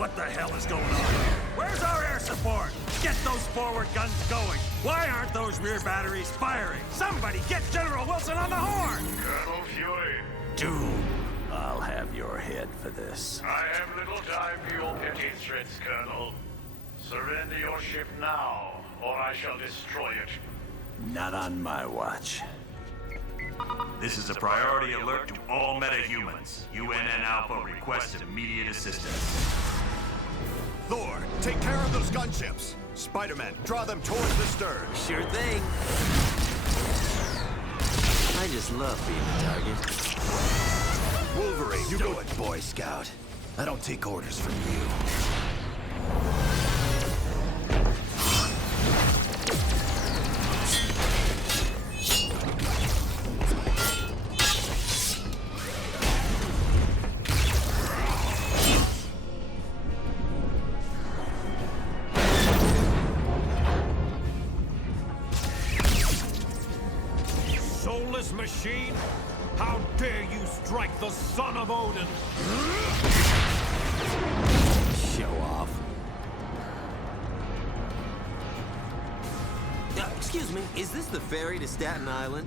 What the hell is going on? Where's our air support? Get those forward guns going. Why aren't those rear batteries firing? Somebody get General Wilson on the horn! Colonel Fury. Doom, I'll have your head for this. I have little time for your petty threats, Colonel. Surrender your ship now, or I shall destroy it. Not on my watch. This is a priority alert to all metahumans. UNN Alpha requests immediate assistance. Thor, take care of those gunships. Spider-Man, draw them towards the stern. Sure thing. I just love being a target. Wolverine, you Do go. it, Boy Scout. I don't take orders from you. Soulless machine? How dare you strike the son of Odin? Show off. Excuse me, is this the ferry to Staten Island?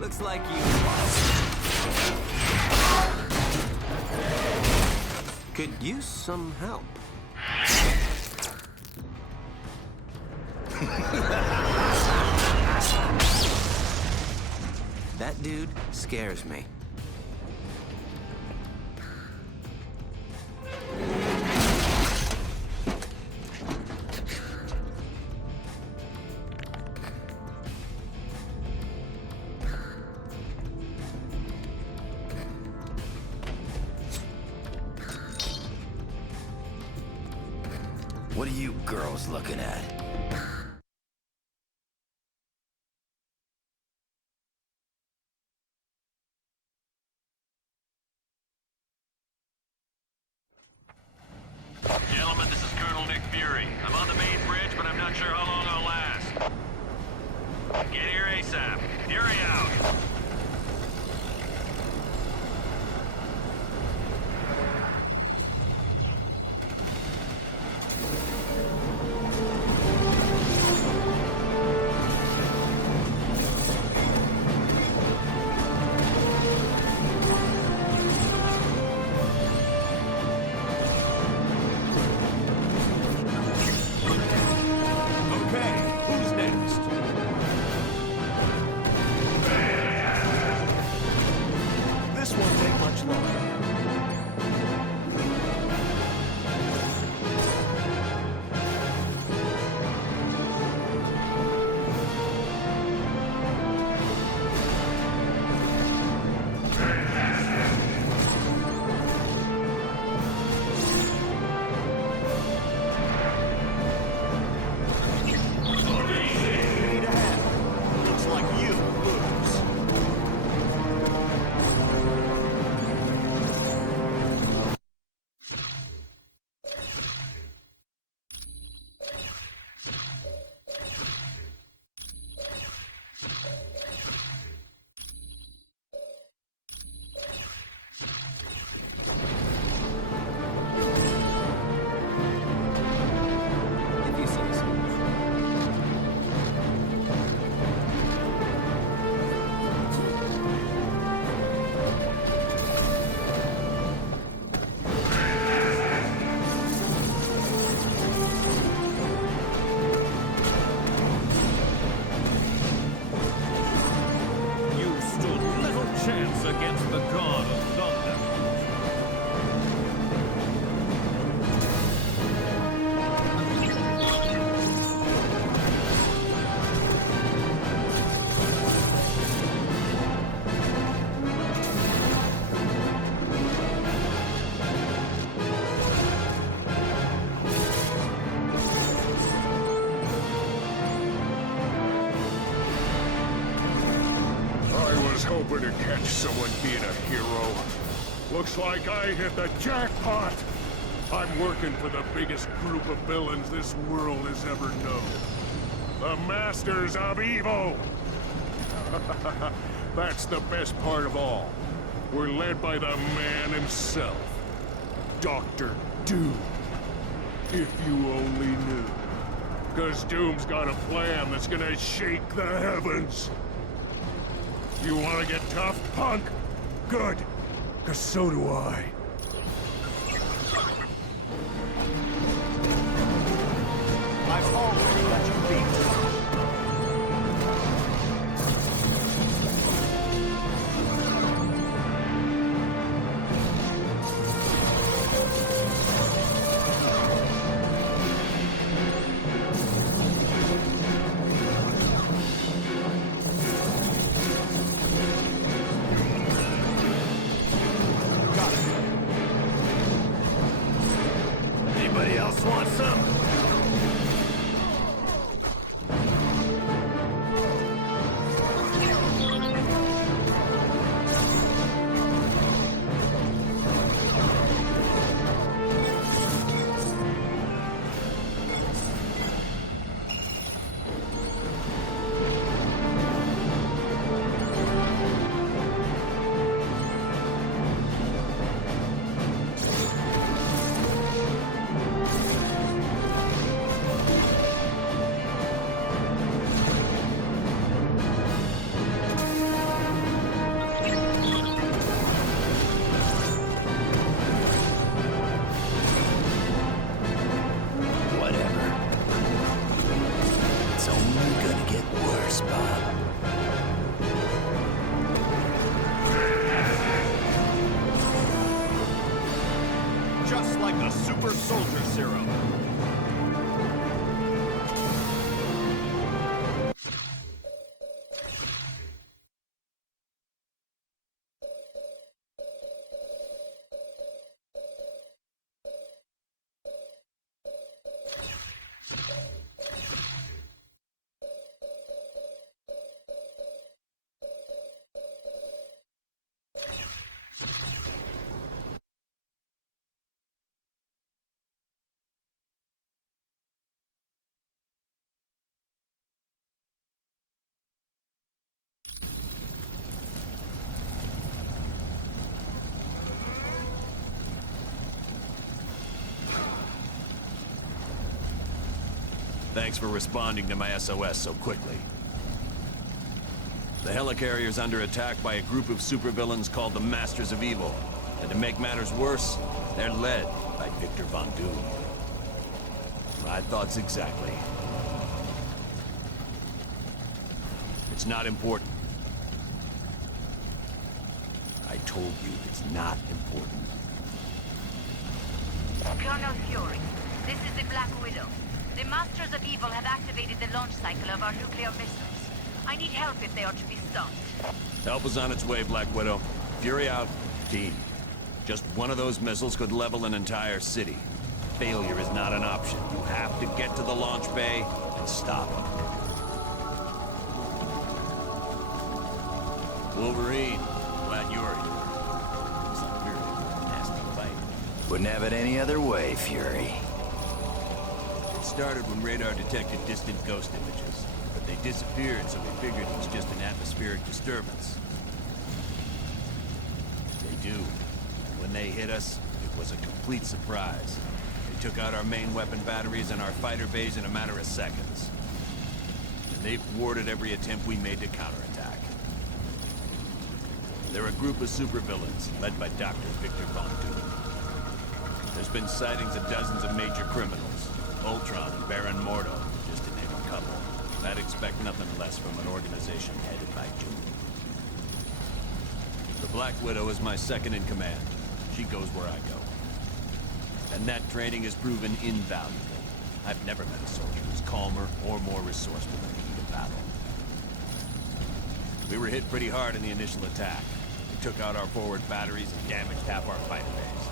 Looks like you could use some help. That dude scares me. What are you girls looking at? Gentlemen, this is Colonel Nick Fury. I'm on the main bridge, but I'm not sure how long I'll last. Get here ASAP. Fury out. Against the god of thunder. I was hoping to catch someone being a hero. Looks like I hit the jackpot! I'm working for the biggest group of villains this world has ever known. The Masters of Evil! That's the best part of all. We're led by the man himself. Dr. Doom. If you only knew. 'Cause Doom's got a plan that's gonna shake the heavens. You wanna get tough, punk? Good. 'Cause so do I. I've already got you beat. Anybody else want some? Just like the super soldier serum. Thanks for responding to my SOS so quickly. The helicarrier's under attack by a group of supervillains called the Masters of Evil. And to make matters worse, they're led by Victor Von Doom. My thoughts exactly. It's not important. I told you it's not important. Colonel Fury, this is the Black Widow. The Masters of Evil have activated the launch cycle of our nuclear missiles. I need help if they are to be stopped. Help is on its way, Black Widow. Fury out. Team. Just one of those missiles could level an entire city. Failure is not an option. You have to get to the launch bay and stop them. Wolverine, glad you're here. It's a really nasty fight. Wouldn't have it any other way, Fury. It started when radar detected distant ghost images, but they disappeared, so we figured it was just an atmospheric disturbance. They do. And when they hit us, it was a complete surprise. They took out our main weapon batteries and our fighter bays in a matter of seconds. And they've thwarted every attempt we made to counterattack. They're a group of supervillains, led by Dr. Victor Von Doom. There's been sightings of dozens of major criminals. Ultron and Baron Mordo, just to name a couple. I'd expect nothing less from an organization headed by Doom. The Black Widow is my second in command. She goes where I go. And that training has proven invaluable. I've never met a soldier who's calmer or more resourceful in the heat of battle. We were hit pretty hard in the initial attack. They took out our forward batteries and damaged half our fighter bays.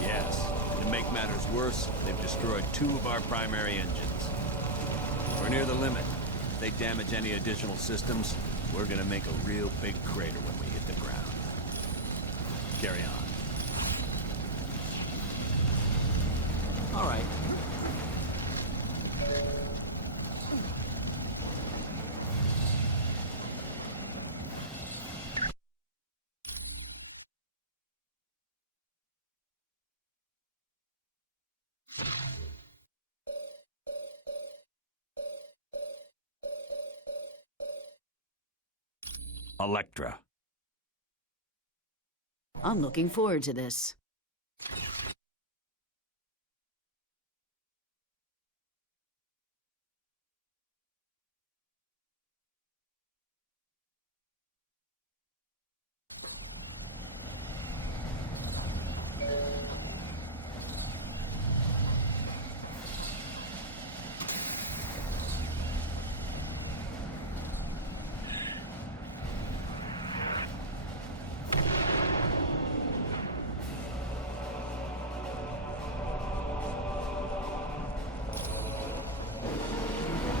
Yes, and to make matters worse, they've destroyed 2 of our primary engines. We're near the limit. If they damage any additional systems, We're gonna make a real big crater when we hit the ground. Carry on. All right. Electra. I'm looking forward to this.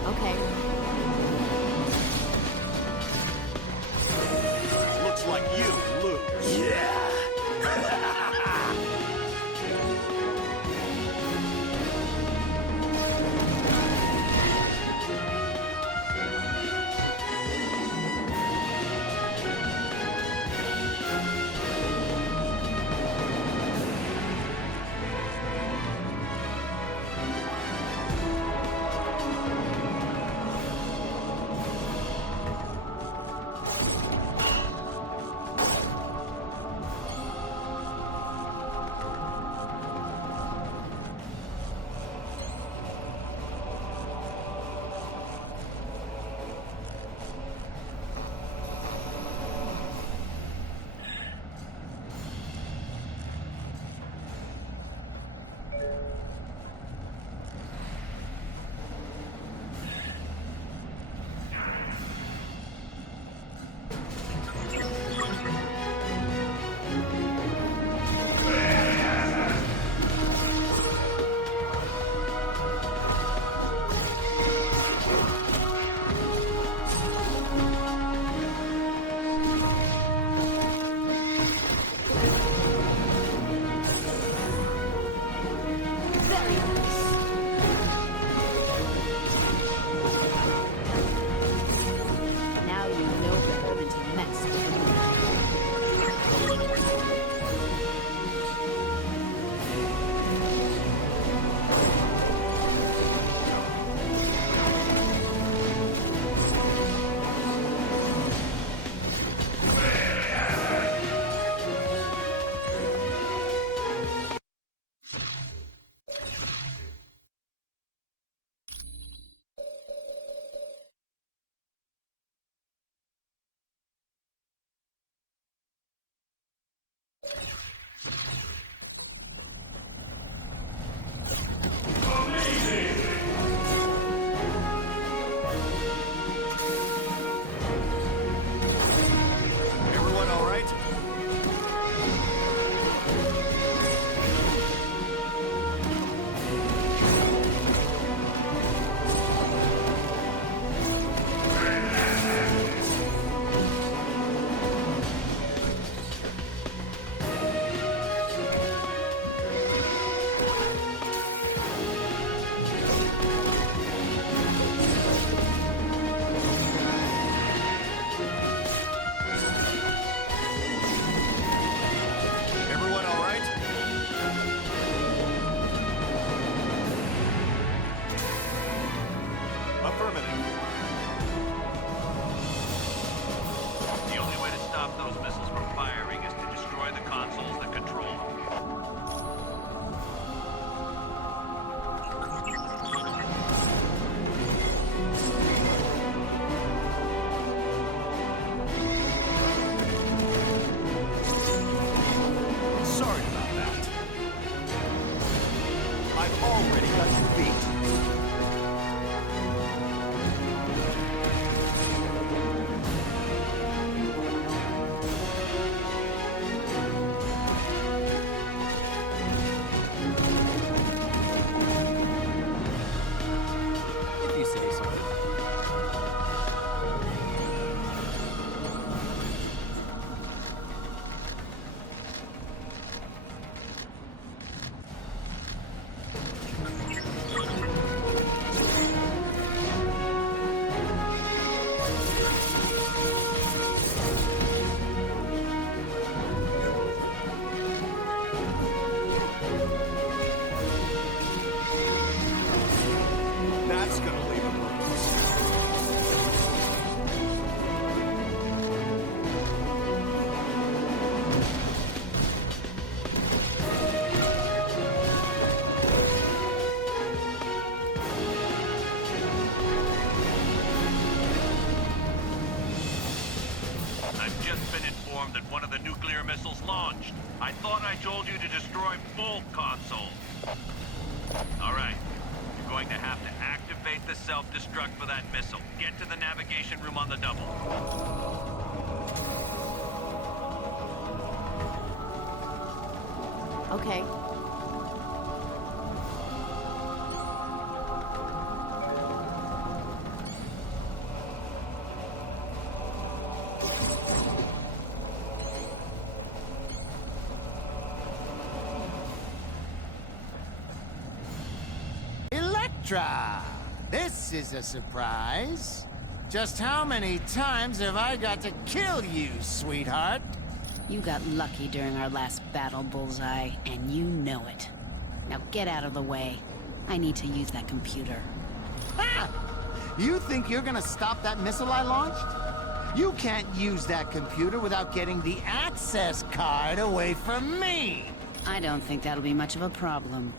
Okay. Looks like you lose. Yeah! Very nice. Now you know better than to mess with me. Everyone all right? Everyone all right? Affirmative. The only way to stop those missiles from firing is to destroy the consoles that control them. Sorry about that. I've already got you beat. just been informed that one of the nuclear missiles launched. I thought I told you to destroy both consoles. All right. You're going to have to activate the self-destruct for that missile. Get to the navigation room on the double. Okay. This is a surprise. Just how many times have I got to kill you, sweetheart? You got lucky during our last battle, Bullseye, and you know it. Now get out of the way. I need to use that computer. Ha! You think you're gonna stop that missile I launched? You can't use that computer without getting the access card away from me! I don't think that'll be much of a problem.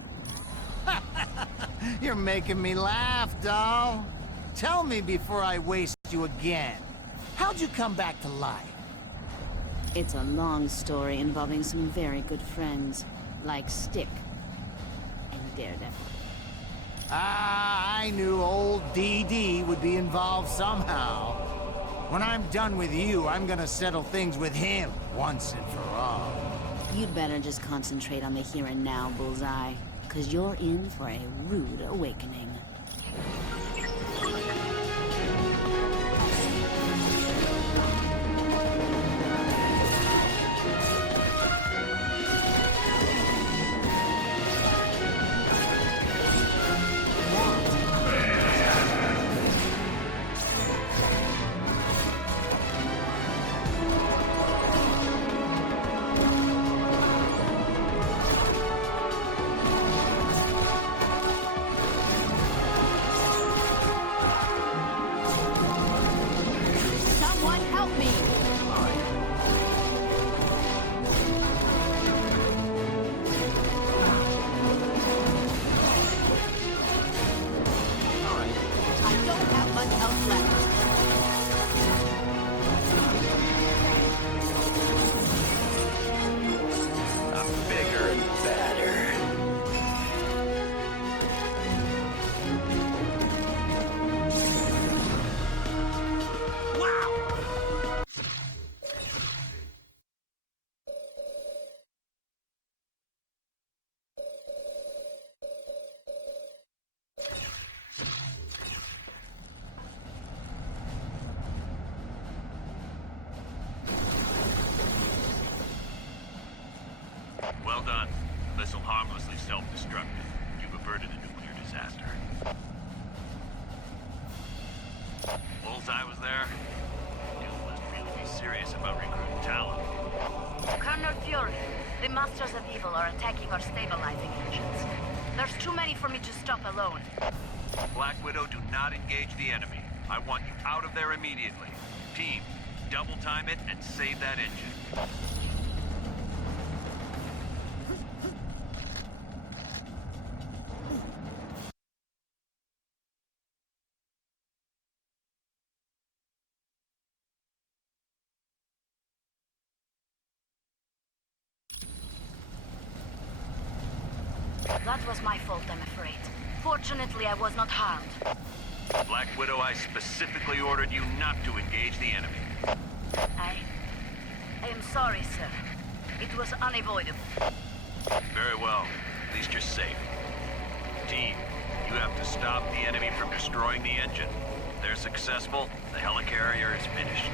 You're making me laugh, doll. Tell me before I waste you again. How'd you come back to life? It's a long story involving some very good friends, like Stick and Daredevil. Ah, I knew old DD would be involved somehow. When I'm done with you, I'm gonna settle things with him once and for all. You'd better just concentrate on the here and now, Bullseye, because you're in for a rude awakening. Well done. Missile harmlessly self-destructed. You've averted a nuclear disaster. Bullseye was there? You must really be serious about recruiting talent. Colonel Fury, the Masters of Evil are attacking our stabilizing engines. There's too many for me to stop alone. Black Widow, do not engage the enemy. I want you out of there immediately. Team, double time it and save that engine. That was my fault, I'm afraid. Fortunately, I was not harmed. Black Widow, I specifically ordered you not to engage the enemy. I am sorry, sir. It was unavoidable. Very well. At least you're safe. Team, you have to stop the enemy from destroying the engine. If they're successful, the helicarrier is finished.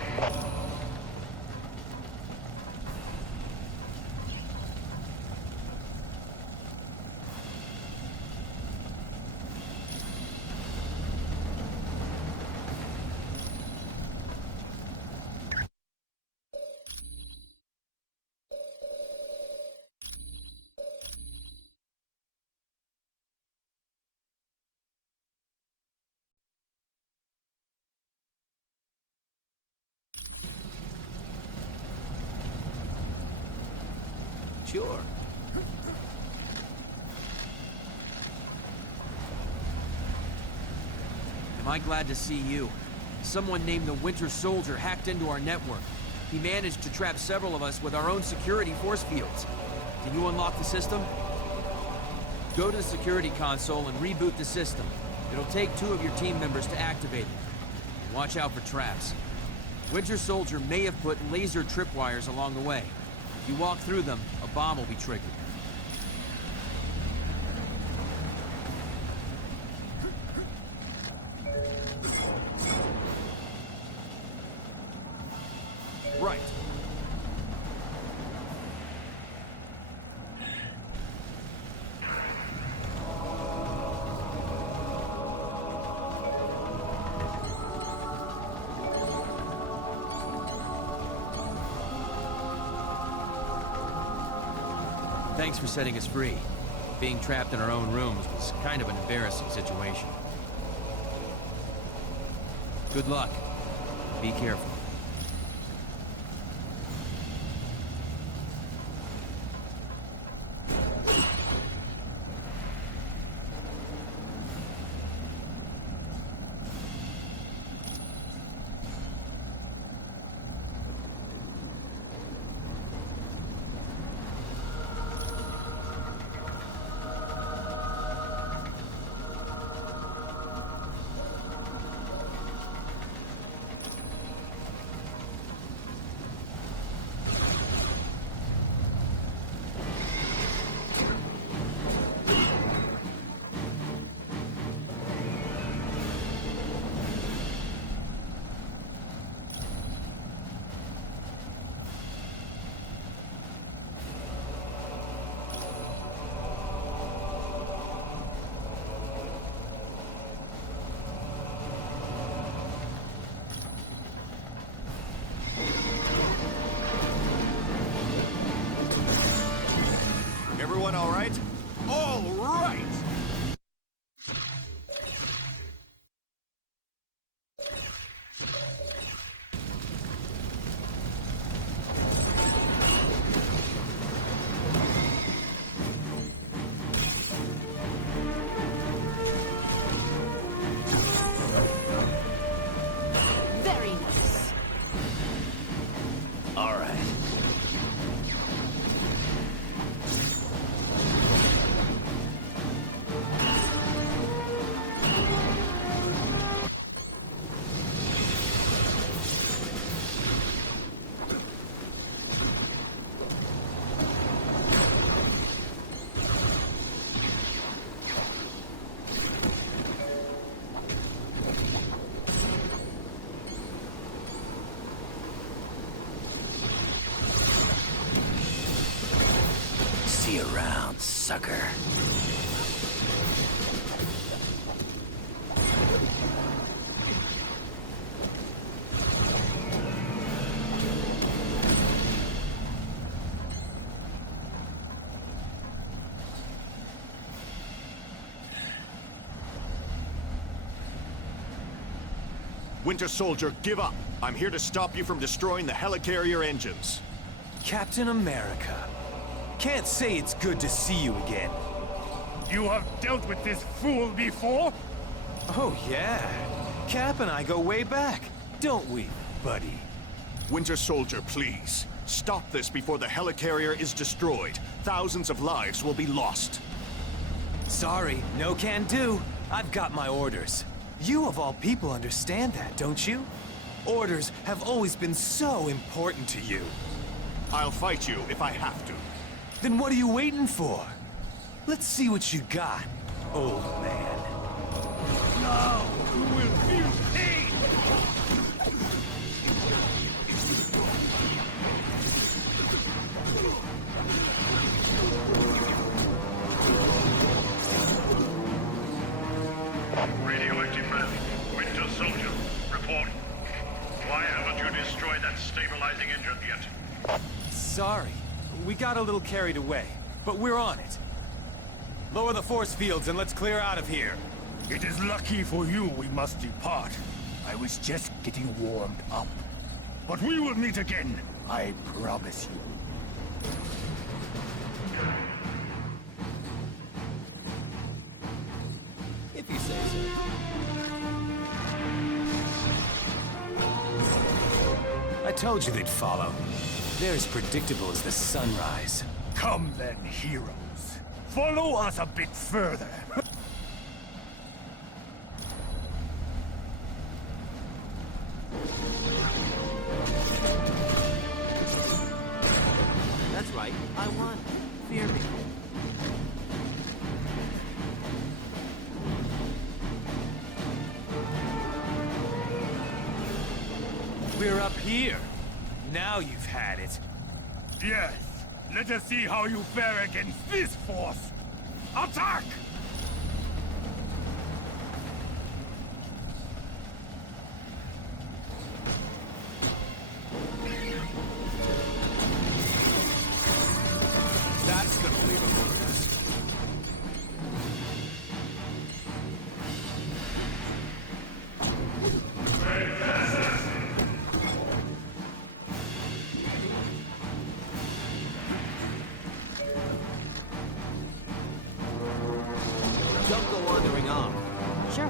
Sure. Am I glad to see you? Someone named the Winter Soldier hacked into our network. He managed to trap several of us with our own security force fields. Can you unlock the system? Go to the security console and reboot the system. It'll take 2 of your team members to activate it. Watch out for traps. Winter Soldier may have put laser tripwires along the way. If you walk through them, a bomb will be triggered. Right. Thanks for setting us free. Being trapped in our own rooms was kind of an embarrassing situation. Good luck. Be careful. Everyone all right? All right! Very nice. All right. See you around, sucker. Winter Soldier, give up. I'm here to stop you from destroying the helicarrier engines. Captain America. Can't say it's good to see you again. You have dealt with this fool before? Oh, yeah. Cap and I go way back, don't we, buddy? Winter Soldier, please. Stop this before the helicarrier is destroyed. Thousands of lives will be lost. Sorry, no can do. I've got my orders. You of all people understand that, don't you? Orders have always been so important to you. I'll fight you if I have to. Then what are you waiting for? Let's see what you got, old man. Now you will feel pain! Radioactive man, Winter Soldier, report. Why haven't you destroyed that stabilizing engine yet? Sorry, we got a little carried away, but we're on it. Lower the force fields and let's clear out of here. It is lucky for you we must depart. I was just getting warmed up. But we will meet again, I promise you. If you say so. I Told you they'd follow. They're as predictable as the sunrise. Come then, heroes. Follow us a bit further. That's right. I won. Fear me. We're up here. Now you've had it. Yes. Let us see how you fare against this force. Attack! That's gonna leave a bruise. Don't go wandering off. Sure.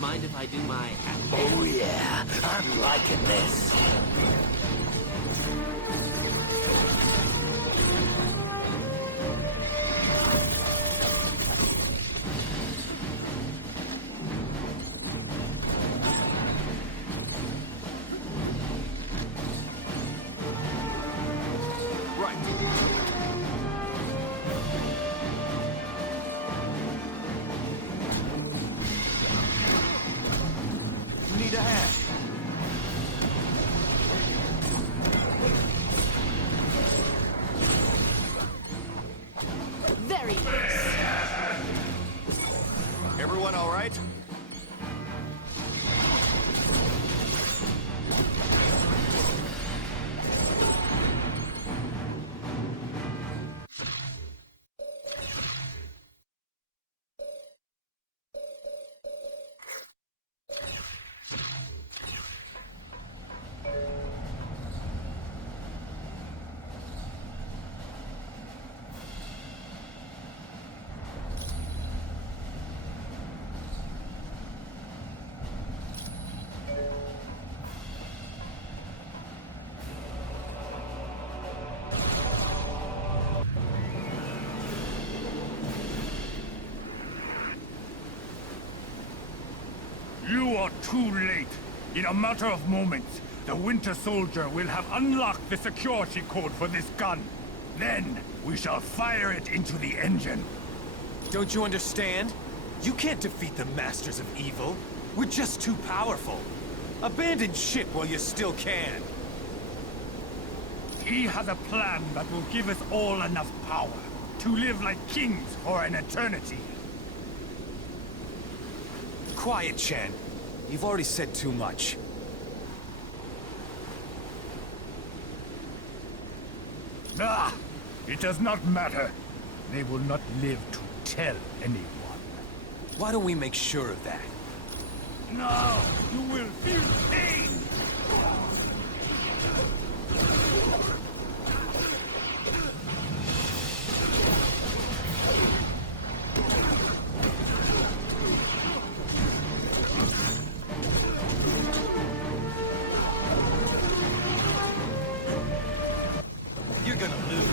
Mind if I do my... Oh yeah, I'm liking this. Need a hand. Very nice. Everyone all right? You are too late. In a matter of moments, the Winter Soldier will have unlocked the security code for this gun. Then, we shall fire it into the engine. Don't you understand? You can't defeat the Masters of Evil. We're just too powerful. Abandon ship while you still can. He has a plan that will give us all enough power to live like kings for an eternity. Quiet, Chen. You've already said too much. Ah! It does not matter. They will not live to tell anyone. Why don't we make sure of that? Now you will feel pain! You're gonna lose.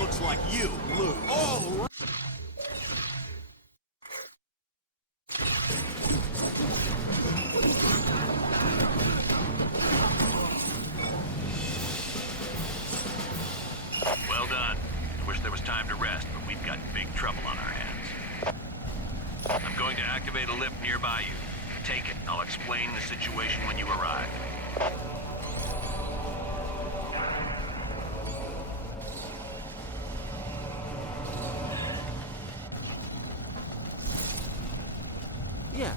Looks like you lose. All right. Well done. I wish there was time to rest, but we've got big trouble on our hands. I'm going to activate a lift nearby you. Take it, and I'll explain the situation when you arrive. Yeah.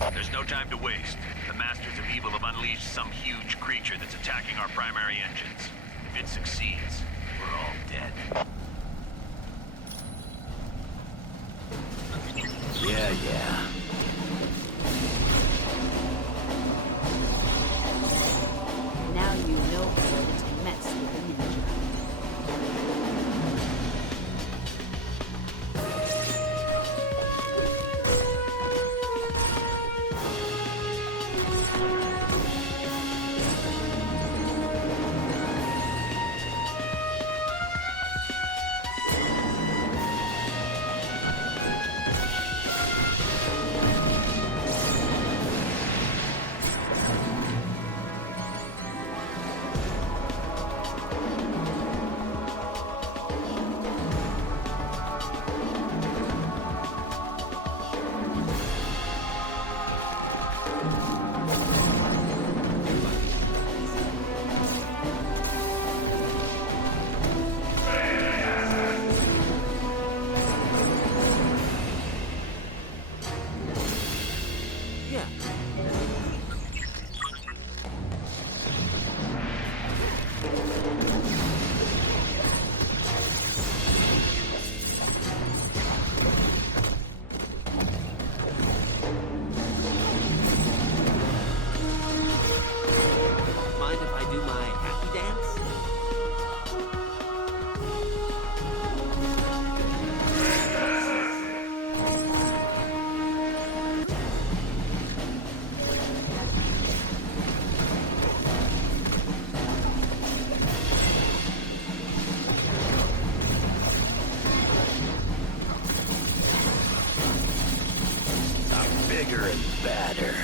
There's no time to waste. The Masters of Evil have unleashed some huge creature that's attacking our primary engines. If it succeeds, we're all dead. Yeah. Now you know better than to mess with a ninja. Bigger and badder.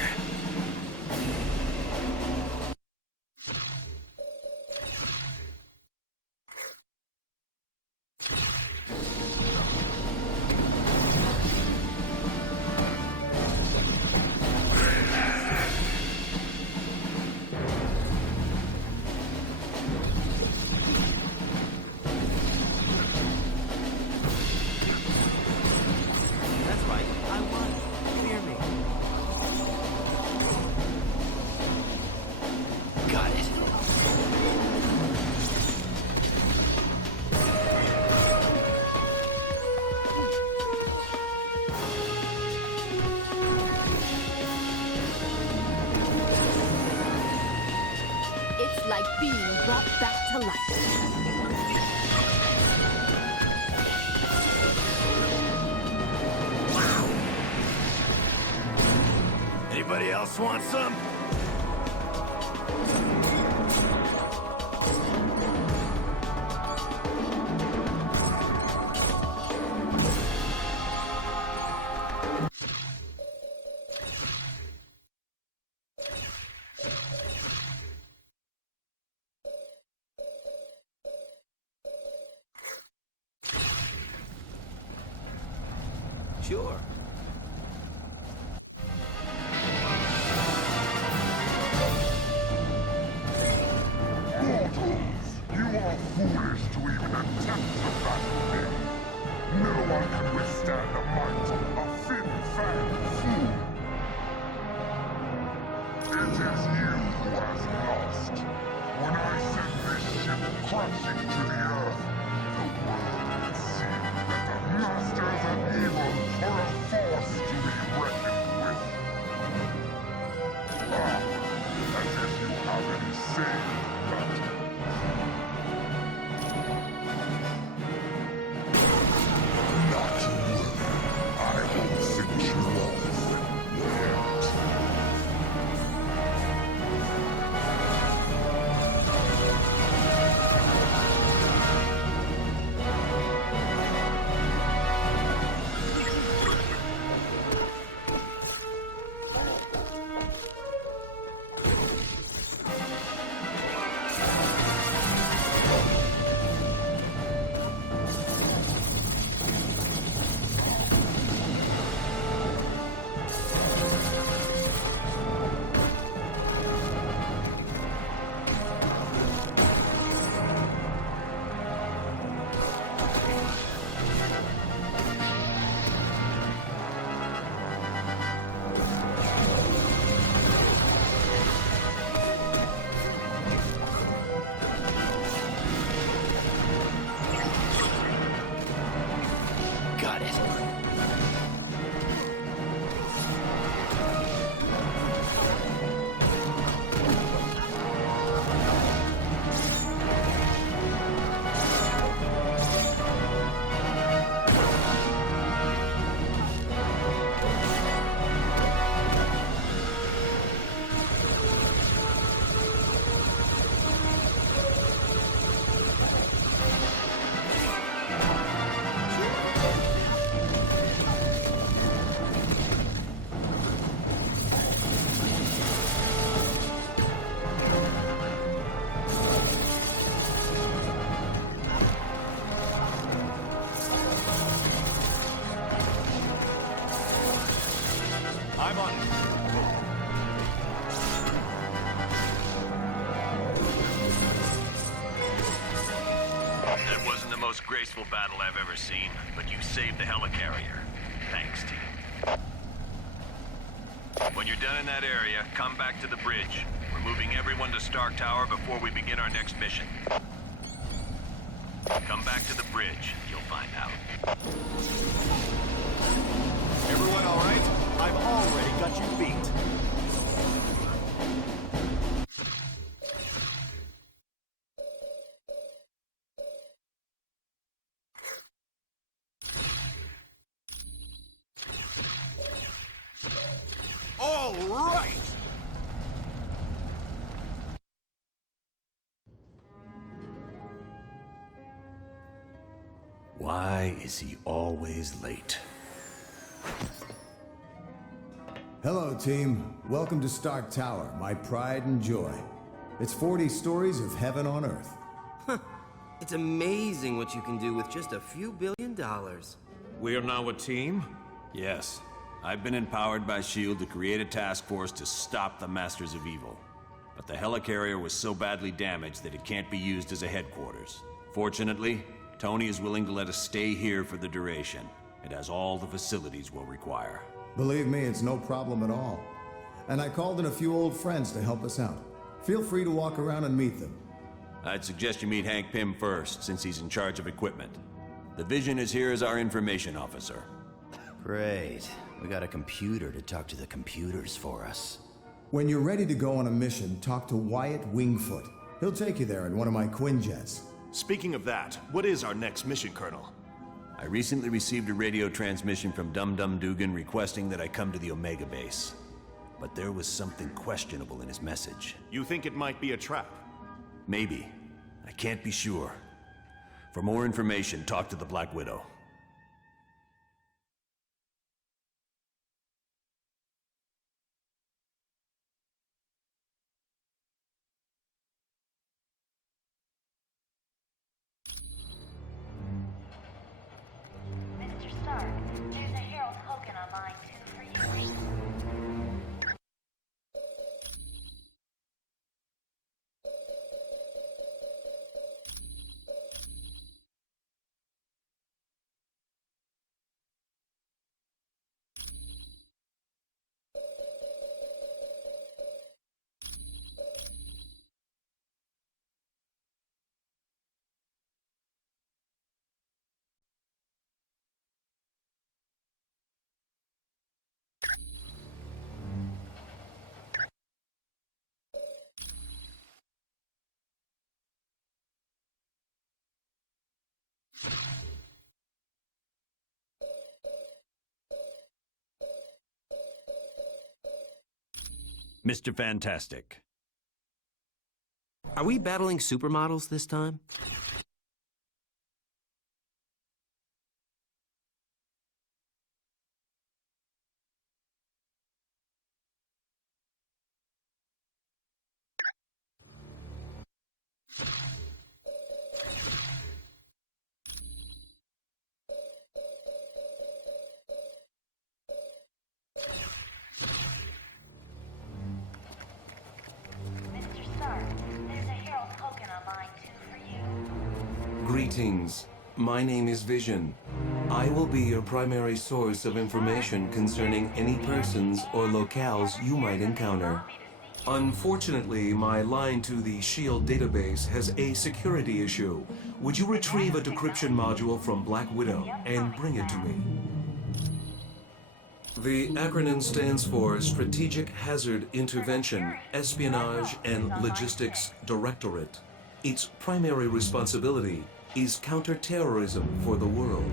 Like being brought back to life. Anybody else want some? Sure. Mortals, you are foolish to even attempt to battle me. No one can withstand the might of a fin-fanged fool. It is you who has lost. When I sent this ship crashing to the earth, the world would see that the Masters of Evil are a force to be reckoned with. Ah, as if you have any say in that. Not to worry, I won't finish you off yet. graceful battle I've ever seen, but you saved the helicarrier. Thanks, team. When you're done in that area, come back to the bridge. We're moving everyone to Stark Tower before we begin our next mission. Come back to the bridge. You'll find out. Everyone all right? I've already got you beat. All right! Why is he always late? Hello, team. Welcome to Stark Tower, my pride and joy. It's 40 stories of heaven on Earth. It's amazing what you can do with just a few $1 billion. We are now a team? Yes. I've been empowered by S.H.I.E.L.D. to create a task force to stop the Masters of Evil. But the helicarrier was so badly damaged that it can't be used as a headquarters. Fortunately, Tony is willing to let us stay here for the duration. It has all the facilities we'll require. Believe me, it's no problem at all. And I called in a few old friends to help us out. Feel free to walk around and meet them. I'd suggest you meet Hank Pym first, since he's in charge of equipment. The Vision is here as our information officer. Great. We got a computer to talk to the computers for us. When you're ready to go on a mission, talk to Wyatt Wingfoot. He'll take you there in one of my Quinjets. Speaking of that, what is our next mission, Colonel? I recently received a radio transmission from Dum Dum Dugan requesting that I come to the Omega base. But there was something questionable in his message. You think it might be a trap? Maybe. I can't be sure. For more information, talk to the Black Widow. Mr. Stark, there's a Harold Hogan on line 2 for you. Mr. Fantastic. Are we battling supermodels this time? Greetings. My name is Vision. I will be your primary source of information concerning any persons or locales you might encounter. Unfortunately, my line to the S.H.I.E.L.D. database has a security issue. Would you retrieve a decryption module from Black Widow and bring it to me? The acronym stands for Strategic Hazard Intervention, Espionage and Logistics Directorate. Its primary responsibility is counterterrorism for the world.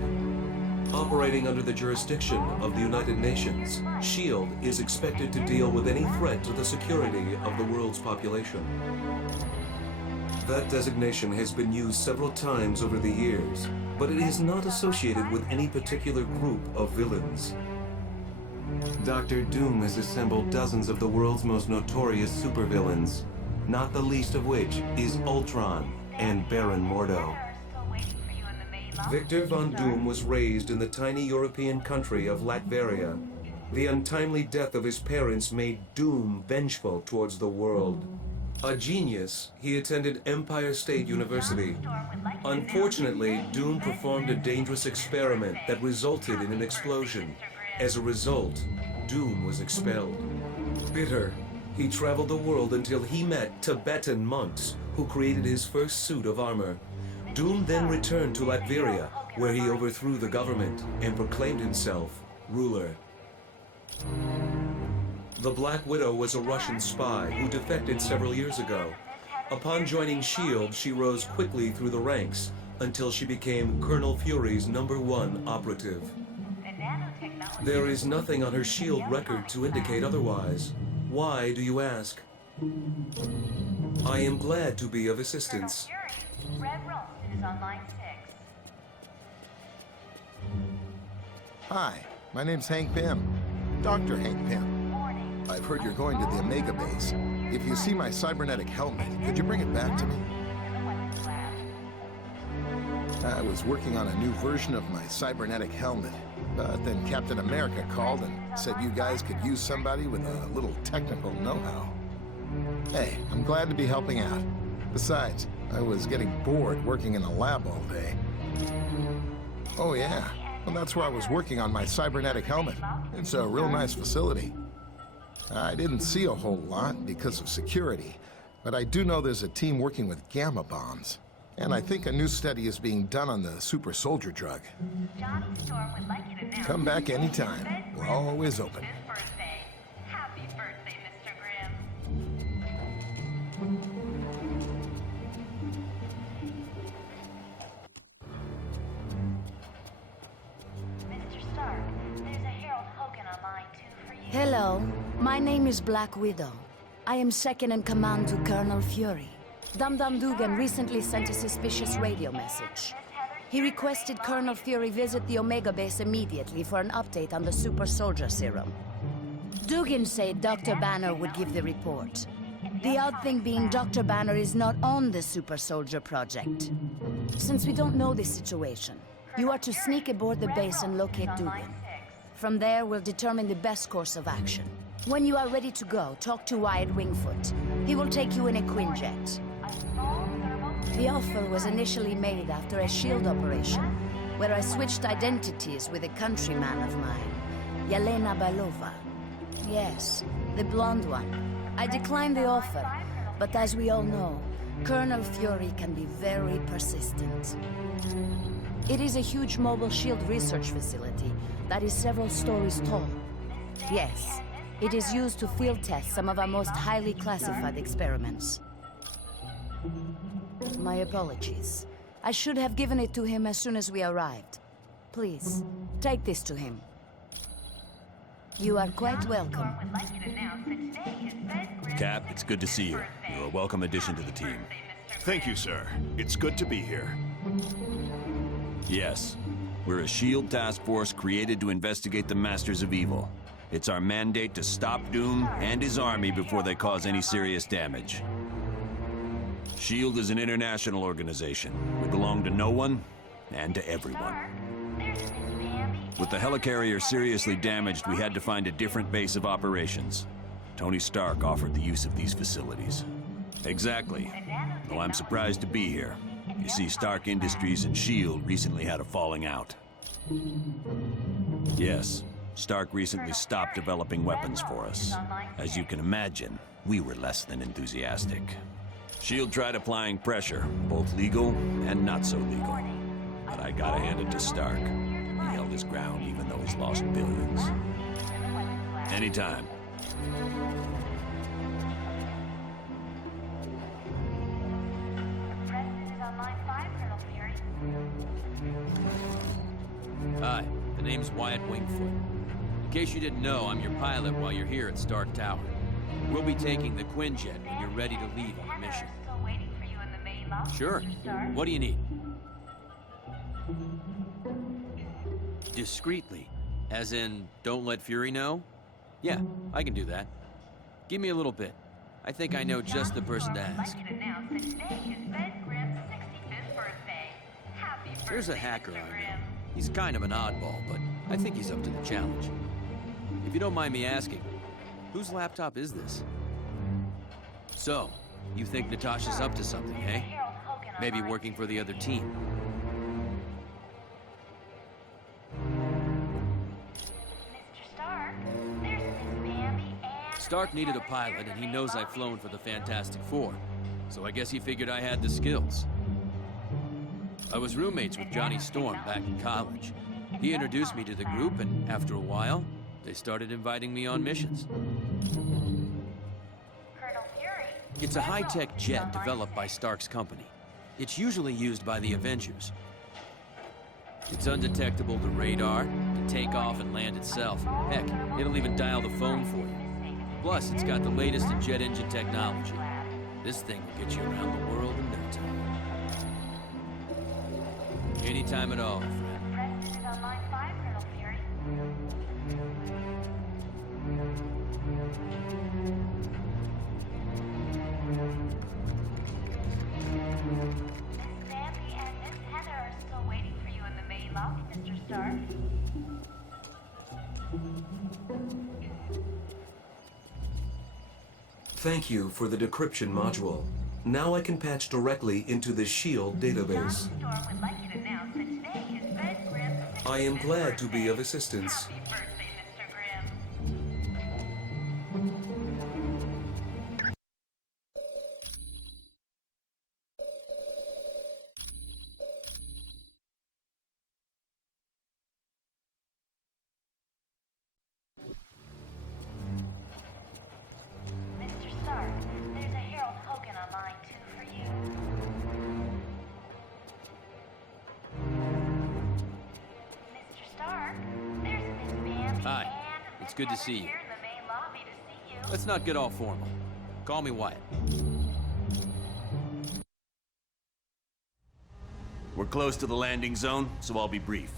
Operating under the jurisdiction of the United Nations, S.H.I.E.L.D. is expected to deal with any threat to the security of the world's population. That designation has been used several times over the years, but it is not associated with any particular group of villains. Dr. Doom has assembled dozens of the world's most notorious supervillains, not the least of which is Ultron and Baron Mordo. Victor Von Doom was raised in the tiny European country of Latveria. The untimely death of his parents made Doom vengeful towards the world. A genius, he attended Empire State University. Unfortunately, Doom performed a dangerous experiment that resulted in an explosion. As a result, Doom was expelled. Bitter, he traveled the world until he met Tibetan monks who created his first suit of armor. Doom then returned to Latveria, where he overthrew the government and proclaimed himself ruler. The Black Widow was a Russian spy who defected several years ago. Upon joining S.H.I.E.L.D., she rose quickly through the ranks until she became Colonel Fury's #1 operative. There is nothing on her S.H.I.E.L.D. record to indicate otherwise. Why, do you ask? I am glad to be of assistance. Hi, my name's Hank Pym. Dr. Hank Pym. I've heard you're going to the Omega base. If you see my cybernetic helmet, could you bring it back to me? I was working on a new version of my cybernetic helmet, but then Captain America called and said you guys could use somebody with a little technical know-how. Hey, I'm glad to be helping out. Besides, I was getting bored working in a lab all day. Oh yeah, well that's where I was working on my cybernetic helmet. It's a real nice facility. I didn't see a whole lot because of security, but I do know there's a team working with gamma bombs. And I think a new study is being done on the super soldier drug. Come back anytime. We're always open. Happy birthday, Mr. Grimm. Mr. Stark, there's a Harold Hogan on line 2 for you. Hello, my name is Black Widow. I am second in command to Colonel Fury. Dum-Dum Dugan recently sent a suspicious radio message. He requested Colonel Fury visit the Omega base immediately for an update on the super soldier serum. Dugan said Dr. Banner would give the report. The odd thing being Dr. Banner is not on the super soldier project. Since we don't know this situation, you are to sneak aboard the base and locate Dugan. From there, we'll determine the best course of action. When you are ready to go, talk to Wyatt Wingfoot. He will take you in a Quinjet. The offer was initially made after a S.H.I.E.L.D. operation, where I switched identities with a countryman of mine, Yelena Belova. Yes, the blonde one. I declined the offer, but as we all know, Colonel Fury can be very persistent. It is a huge mobile shield research facility that is several stories tall. Yes, it is used to field test some of our most highly classified experiments. My apologies. I should have given it to him as soon as we arrived. Please, take this to him. You are quite welcome. Cap, it's good to see you. You're a welcome addition to the team. Thank you, sir. It's good to be here. Yes. We're a S.H.I.E.L.D. task force created to investigate the Masters of Evil. It's our mandate to stop Doom and his army before they cause any serious damage. S.H.I.E.L.D. is an international organization. We belong to no one and to everyone. With the helicarrier seriously damaged, we had to find a different base of operations. Tony Stark offered the use of these facilities. Exactly. Well, I'm surprised to be here. You see, Stark Industries and S.H.I.E.L.D. recently had a falling out. Yes, Stark recently stopped developing weapons for us. As you can imagine, we were less than enthusiastic. S.H.I.E.L.D. tried applying pressure, both legal and not so legal. But I gotta hand it to Stark. He held his ground even though he's lost billions. Anytime. Hi, the name's Wyatt Wingfoot. In case you didn't know, I'm your pilot while you're here at Stark Tower. We'll be taking the Quinjet when you're ready to leave on the mission. Sure. What do you need? Discreetly. As in, don't let Fury know? Yeah, I can do that. Give me a little bit. I think I know just the person to ask. There's a hacker I know. He's kind of an oddball, but I think he's up to the challenge. If you don't mind me asking, whose laptop is this? So, You think Natasha's up to something, eh? Maybe working for the other team. Stark needed a pilot, and he knows I've flown for the Fantastic Four. So I guess he figured I had the skills. I was roommates with Johnny Storm back in college. He introduced me to the group, and after a while, they started inviting me on missions. It's a high-tech jet developed by Stark's company. It's usually used by the Avengers. It's undetectable to radar, can take off and land itself. Heck, it'll even dial the phone for you. Plus, it's got the latest in jet engine technology. This thing will get you around the world in no time. Anytime at all, friend. Thank you for the decryption module. Now I can patch directly into the SHIELD database. I am glad to be of assistance. Hi, it's good to see you. Let's not get all formal. Call me Wyatt. We're close to the landing zone, so I'll be brief.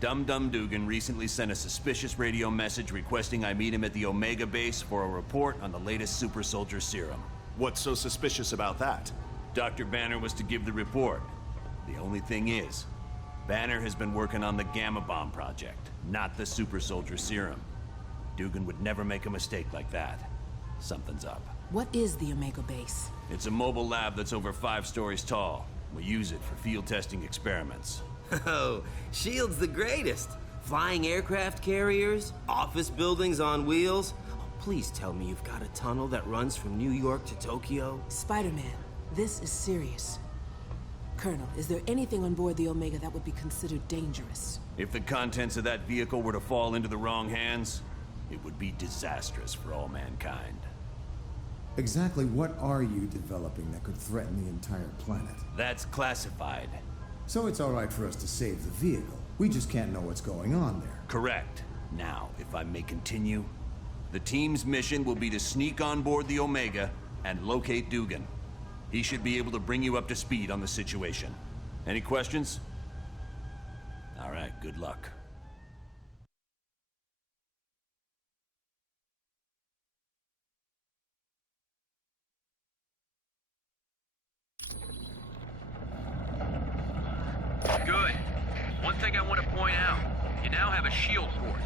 Dum-Dum Dugan recently sent a suspicious radio message requesting I meet him at the Omega base for a report on the latest super soldier serum. What's so suspicious about that? Dr. Banner was to give the report. The only thing is, Banner has been working on the Gamma Bomb project, not the super soldier serum. Dugan would never make a mistake like that. Something's up. What is the Omega base? It's a mobile lab that's over 5 stories tall. We use it for field testing experiments. Oh, SHIELD's the greatest. Flying aircraft carriers, office buildings on wheels. Oh, please tell me you've got a tunnel that runs from New York to Tokyo. Spider-Man, this is serious. Colonel, is there anything on board the Omega that would be considered dangerous? If the contents of that vehicle were to fall into the wrong hands, it would be disastrous for all mankind. Exactly what are you developing that could threaten the entire planet? That's classified. So it's all right for us to save the vehicle. We just can't know what's going on there. Correct. Now, if I may continue, the team's mission will be to sneak on board the Omega and locate Dugan. He should be able to bring you up to speed on the situation. Any questions? All right, good luck. Good. One thing I want to point out, you now have a SHIELD port.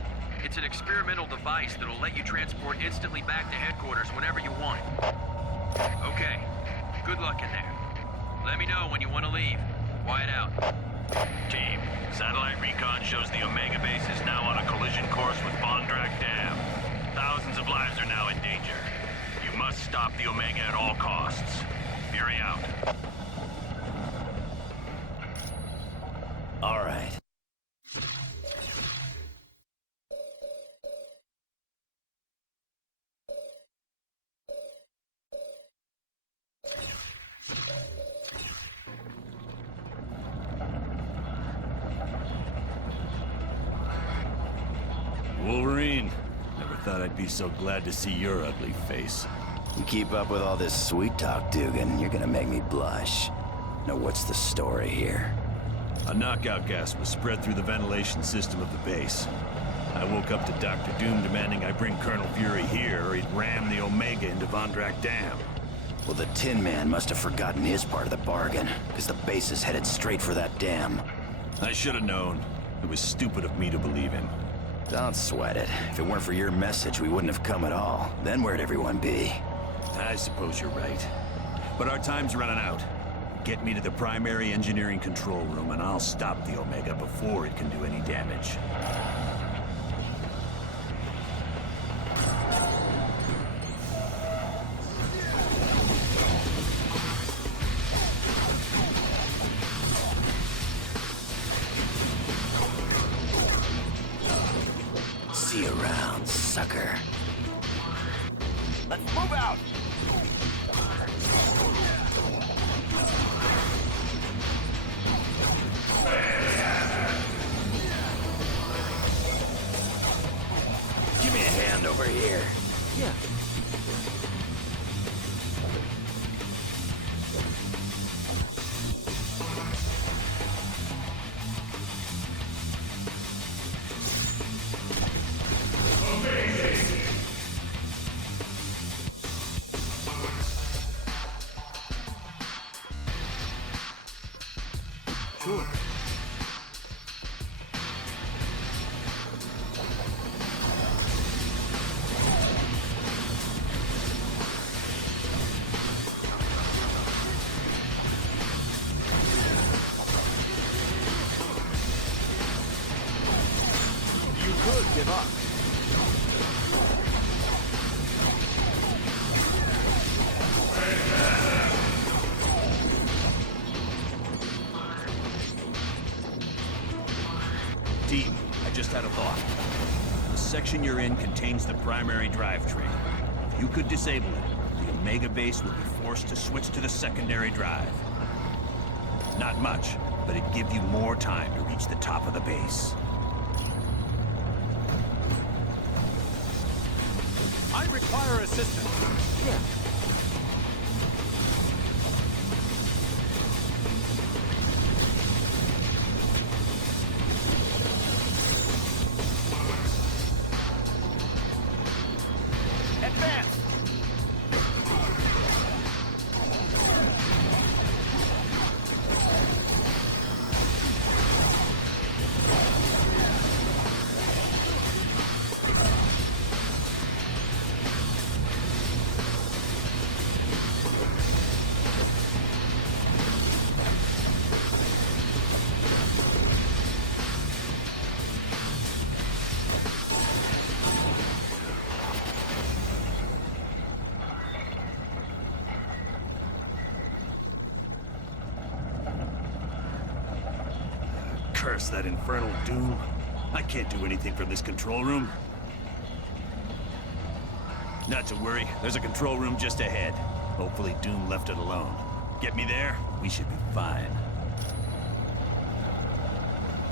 It's an experimental device that'll let you transport instantly back to headquarters whenever you want. Okay, good luck in there. Let me know when you want to leave. Wyatt out. Team, satellite recon shows the Omega base is now on a collision course with Bondrak Dam. Thousands of lives are now in danger. You must stop the Omega at all costs. Fury out. All right. Wolverine, never thought I'd be so glad to see your ugly face. You keep up with all this sweet talk, Dugan, you're gonna make me blush. Now what's the story here? A knockout gas was spread through the ventilation system of the base. I woke up to Dr. Doom demanding I bring Colonel Fury here or he'd ram the Omega into Bondrak Dam. Well, the Tin Man must have forgotten his part of the bargain, because the base is headed straight for that dam. I should have known. It was stupid of me to believe him. Don't sweat it. If it weren't for your message, we wouldn't have come at all. Then where'd everyone be? I suppose you're right. But our time's running out. Get me to the primary engineering control room and I'll stop the Omega before it can do any damage. See you around, sucker. Let's move out! Give me a hand over here. Yeah. Sure. You could give up. Team, I just had a thought. The section you're in contains the primary drivetrain. If you could disable it, the Omega base would be forced to switch to the secondary drive. Not much, but it'd give you more time to reach the top of the base. I require assistance. Yeah. Advance! Curse that infernal Doom. I can't do anything from this control room. Not to worry, there's a control room just ahead. Hopefully Doom left it alone. Get me there, we should be fine.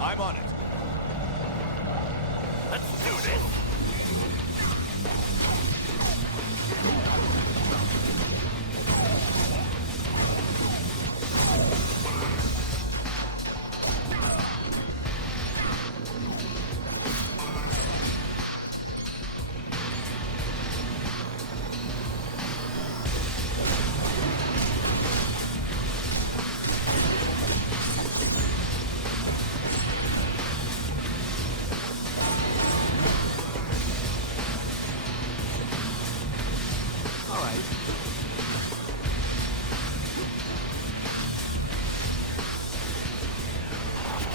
I'm on it. Let's do this!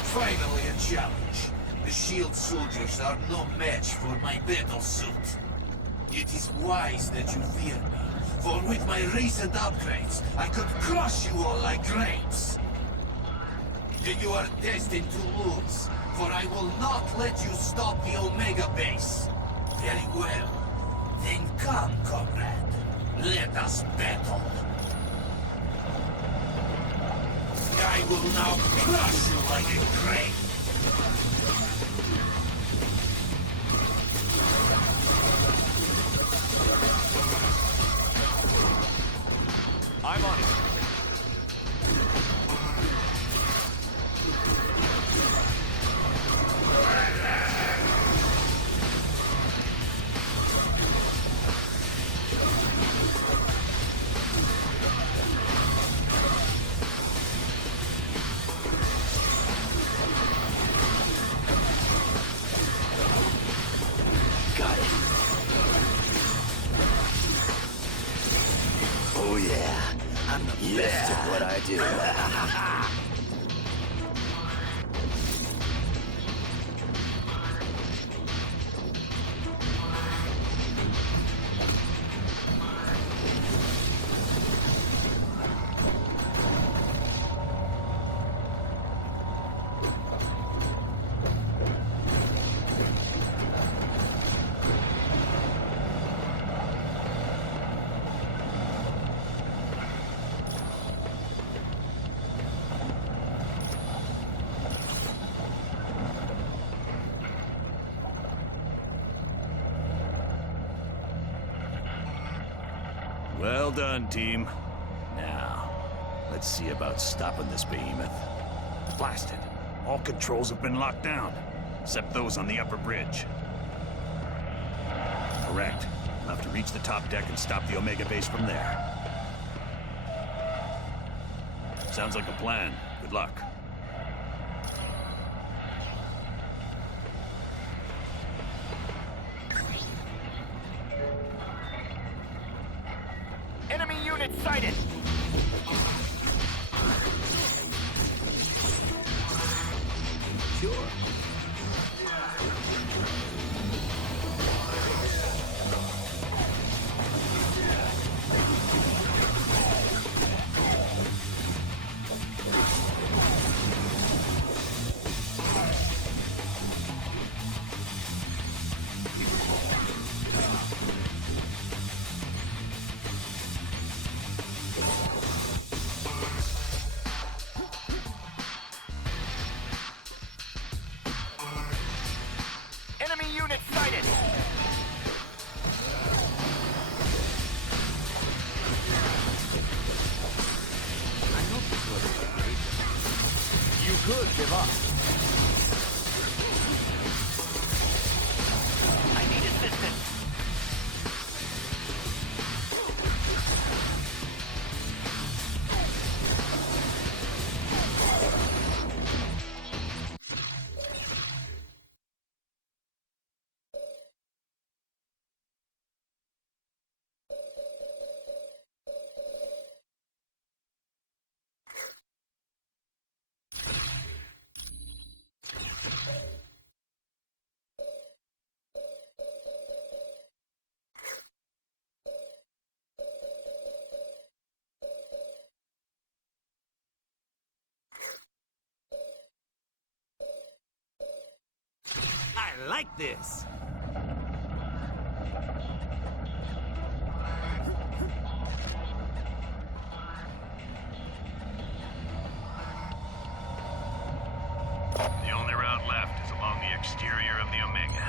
Finally a challenge. The shield soldiers are no match for my battle suit. It is wise that you fear me, for with my recent upgrades, I could crush you all like grapes. Then you are destined to lose, for I will not let you stop the Omega base. Very well. Then come, comrade. Let us battle. I will now crush you like a grape. I'm on it. gist of what I do. Well done, team. Now, let's see about stopping this behemoth. Blasted. All controls have been locked down, except those on the upper bridge. Correct. We'll have to reach the top deck and stop the Omega base from there. Sounds like a plan. Good luck. Enemy unit sighted! Sure. Enemy unit sighted! I hope this wasn't a great. You could give up. I need assistance! I like this. The only route left is along the exterior of the Omega.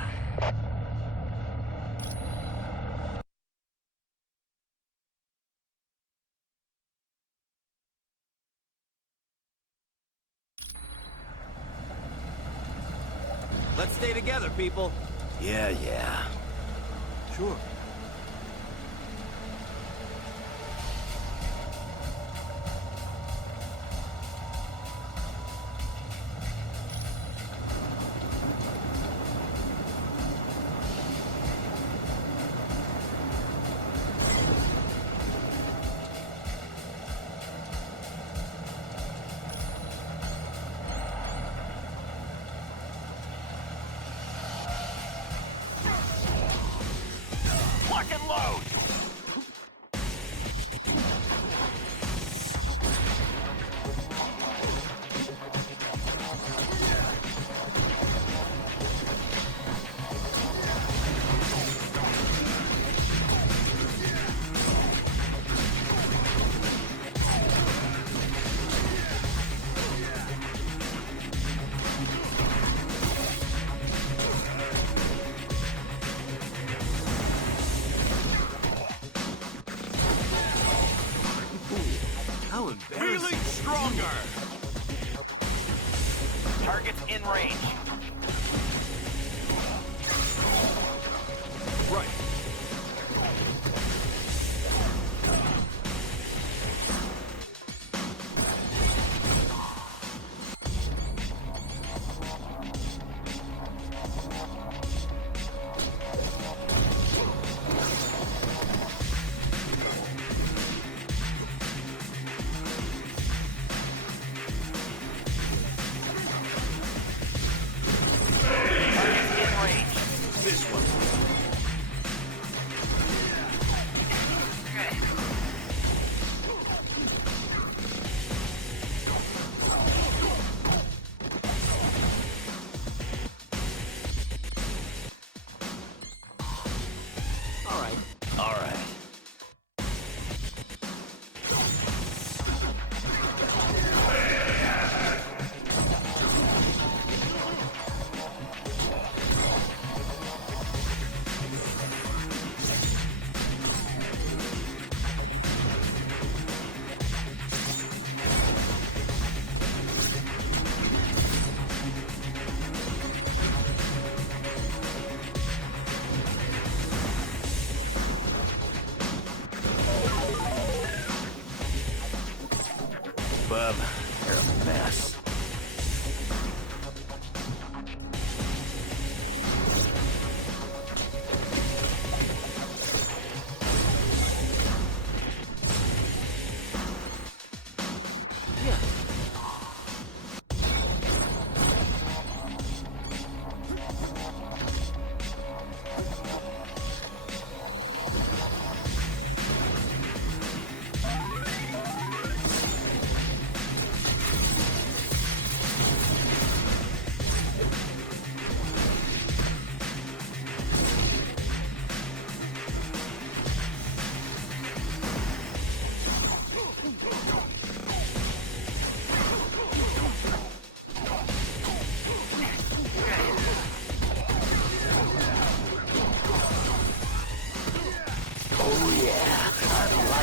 Let's stay together, people. Yeah. Sure. Lock and load! How embarrassing. Feeling stronger! Target's in range. Right.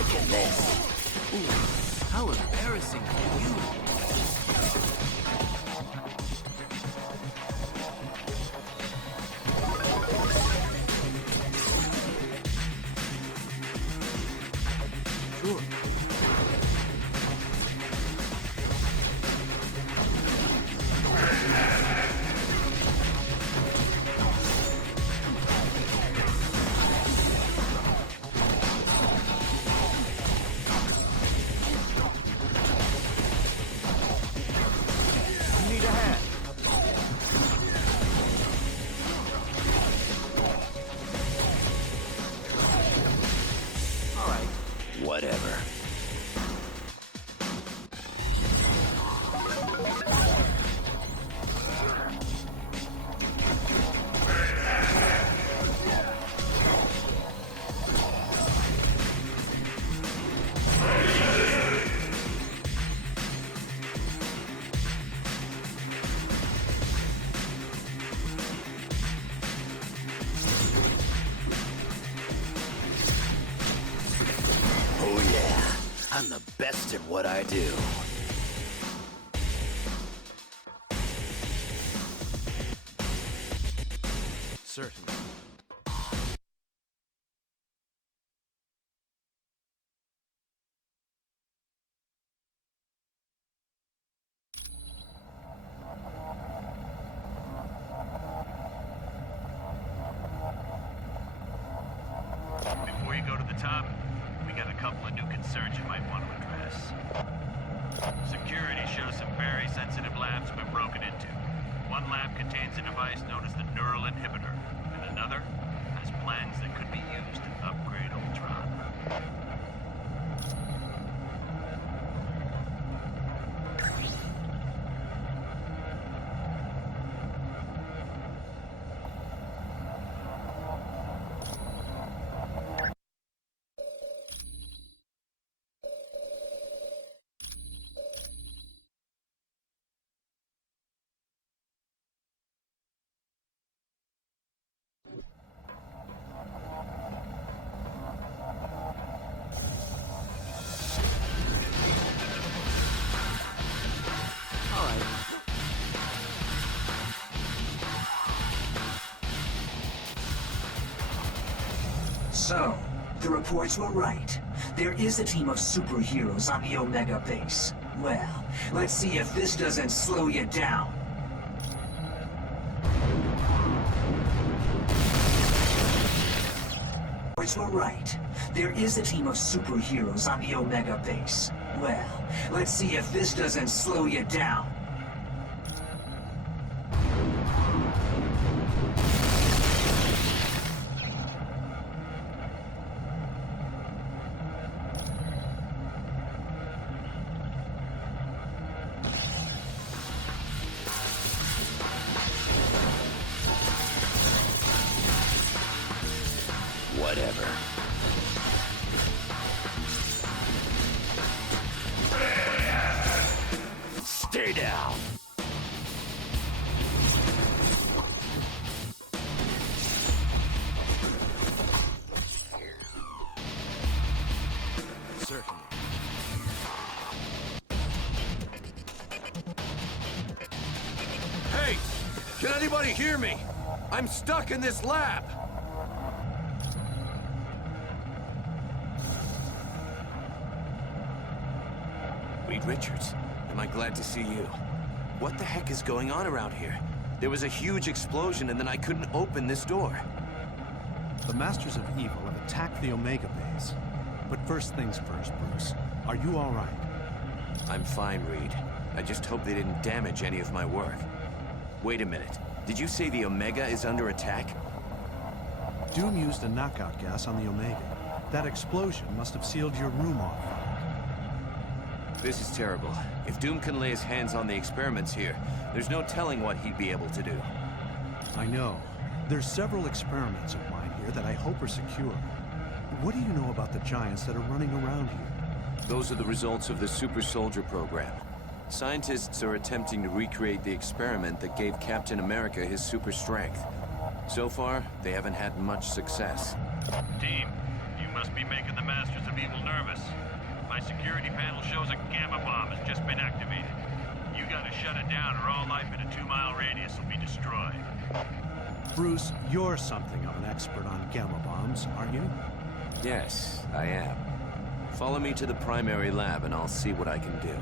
Look at this. Ooh, how embarrassing for you. Sure. Need a hand. All right. Whatever. Oh yeah, I'm the best at what I do. Certainly. Before you go to the top, we got a couple of new concerns you might want to address. Security shows some very sensitive labs have been broken into. One lab contains a device known as the neural inhibitor, and another has plans that could be used to upgrade Ultron. So, the reports were right. There is a team of superheroes on the Omega base. Well, let's see if this doesn't slow you down. Reports were right. There is a team of superheroes on the Omega base. Well, let's see if this doesn't slow you down. Whatever. Stay down. Certainly. Hey! Can anybody hear me? I'm stuck in this lab! Reed Richards, am I glad to see you. What the heck is going on around here? There was a huge explosion and then I couldn't open this door. The Masters of Evil have attacked the Omega base. But first things first, Bruce. Are you all right? I'm fine, Reed. I just hope they didn't damage any of my work. Wait a minute. Did you say the Omega is under attack? Doom used a knockout gas on the Omega. That explosion must have sealed your room off. This is terrible. If Doom can lay his hands on the experiments here, there's no telling what he'd be able to do. I know. There's several experiments of mine here that I hope are secure. What do you know about the giants that are running around here? Those are the results of the Super Soldier program. Scientists are attempting to recreate the experiment that gave Captain America his super strength. So far, they haven't had much success. Team, you must be making the Masters of Evil nervous. My security panel shows a gamma bomb has just been activated. You gotta shut it down or all life in a 2-mile radius will be destroyed. Bruce, you're something of an expert on gamma bombs, aren't you? Yes, I am. Follow me to the primary lab and I'll see what I can do.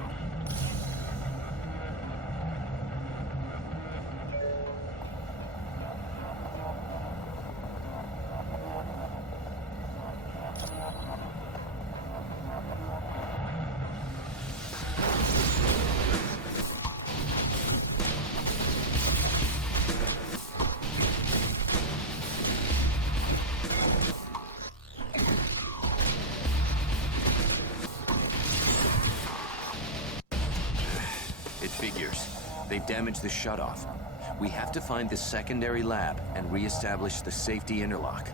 They've damaged the shutoff. We have to find the secondary lab and re-establish the safety interlock.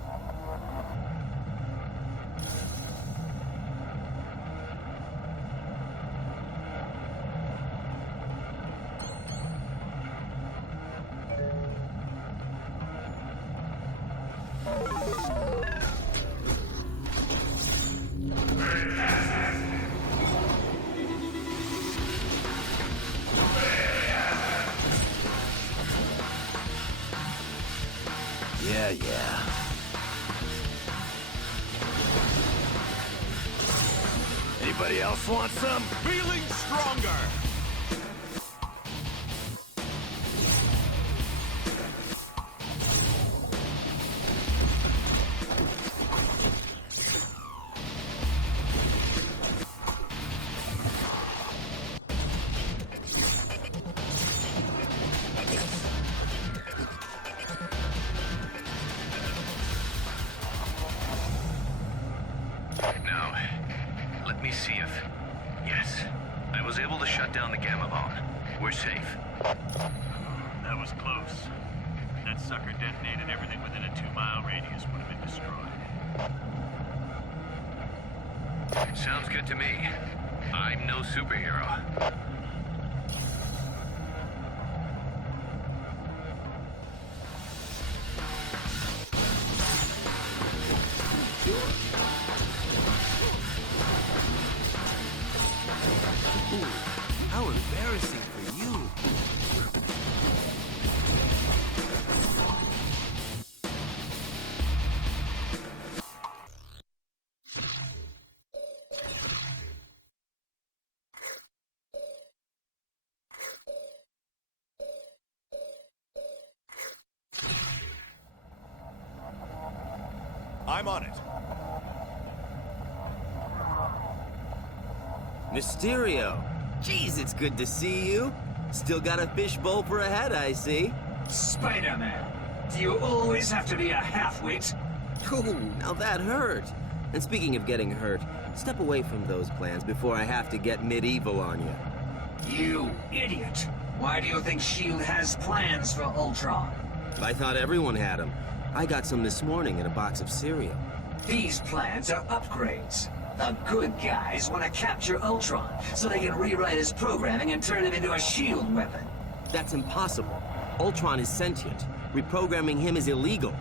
Yeah. Anybody else want some? Feeling stronger! We're safe. That was close. That sucker detonated everything within a 2-mile radius would have been destroyed. Sounds good to me. I'm no superhero. How embarrassing for you. I'm on it. Mysterio! Jeez, it's good to see you. Still got a fishbowl for a head, I see. Spider-Man, do you always have to be a half-wit? Ooh, now that hurt. And speaking of getting hurt, step away from those plans before I have to get medieval on you. You idiot! Why do you think S.H.I.E.L.D. has plans for Ultron? I thought everyone had them. I got some this morning in a box of cereal. These plans are upgrades. The good guys want to capture Ultron so they can rewrite his programming and turn him into a S.H.I.E.L.D. weapon. That's impossible. Ultron is sentient. Reprogramming him is illegal.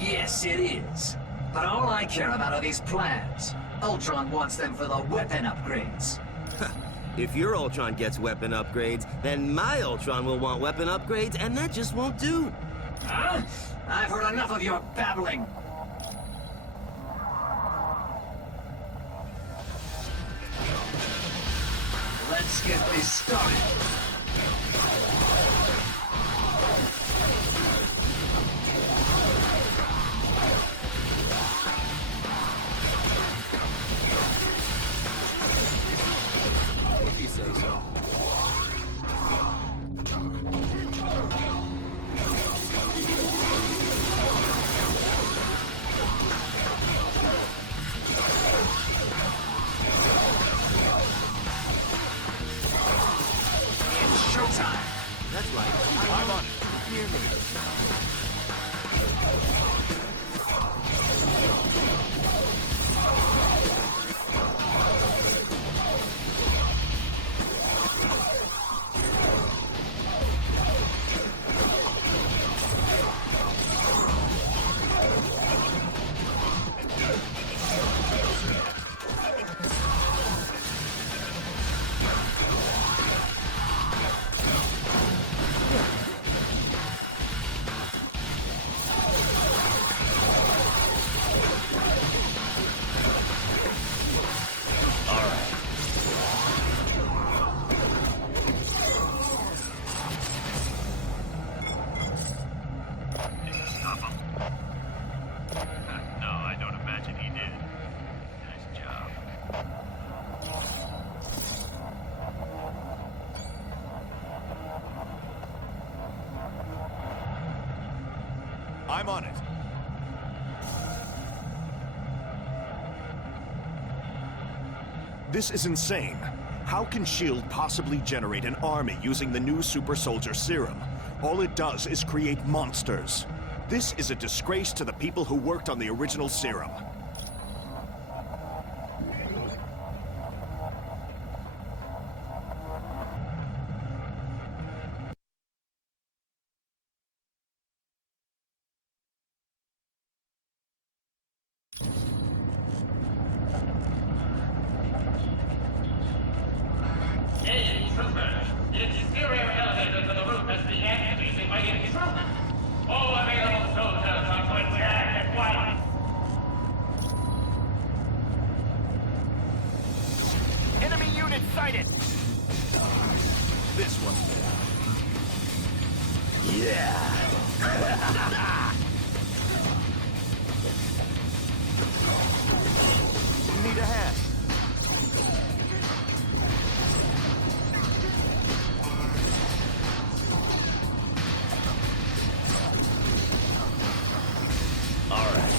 Yes, it is. But all I care about are these plans. Ultron wants them for the weapon upgrades. If your Ultron gets weapon upgrades, then my Ultron will want weapon upgrades, and that just won't do. Huh? I've heard enough of your babbling. Let's get this started. If you say so. Showtime! That's right. I'm on it. Hear me. I'm on it. This is insane. How can S.H.I.E.L.D. possibly generate an army using the new super soldier serum? All it does is create monsters. This is a disgrace to the people who worked on the original serum. Enemy unit sighted! This one. Yeah! Need a hand. All right.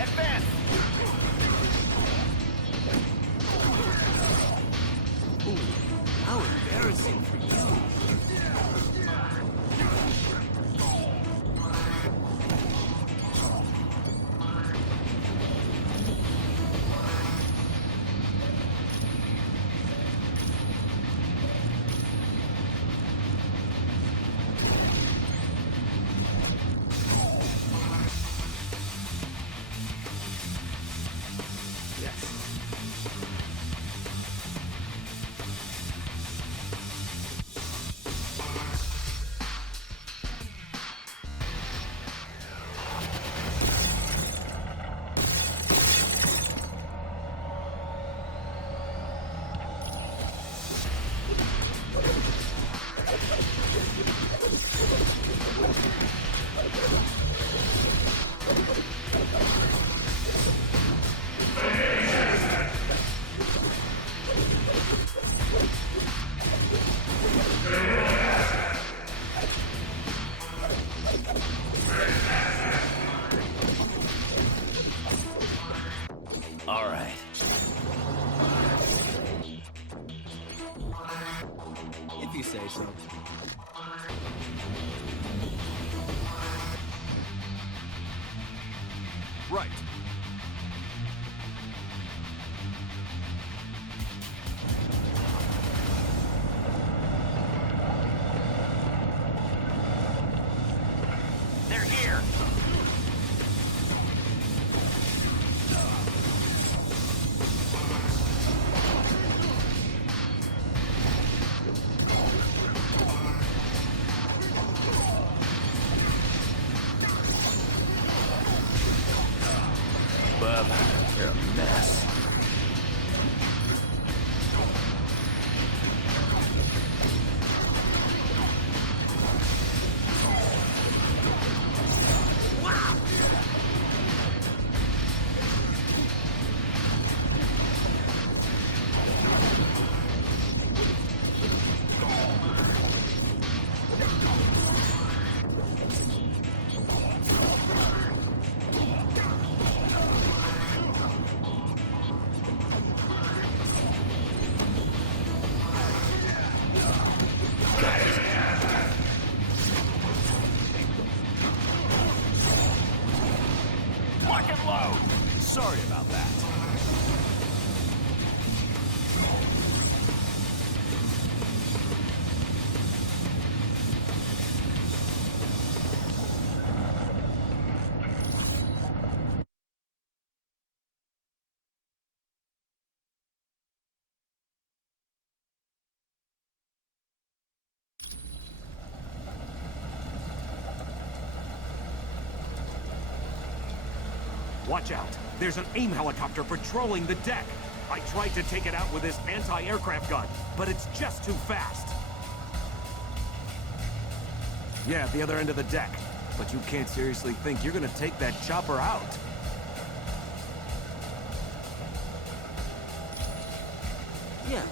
Advance! Ooh, how embarrassing for you. All right. If you say so. Right. They're here! Bub, you're a mess. Lock and load! Sorry about that. Watch out! There's an AIM helicopter patrolling the deck! I tried to take it out with this anti-aircraft gun, but it's just too fast! Yeah, at the other end of the deck. But you can't seriously think you're gonna take that chopper out. Yeah.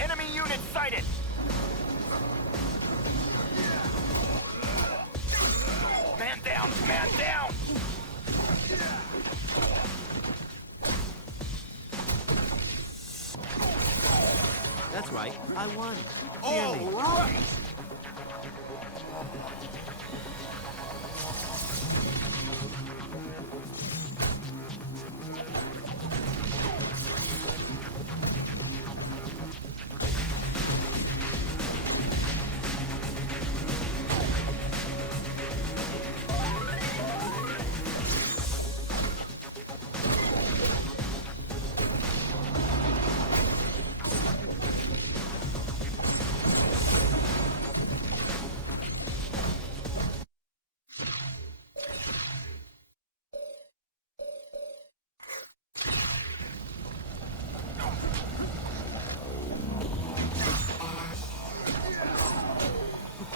Enemy unit sighted! Man down! Man down! That's right. I won. All right!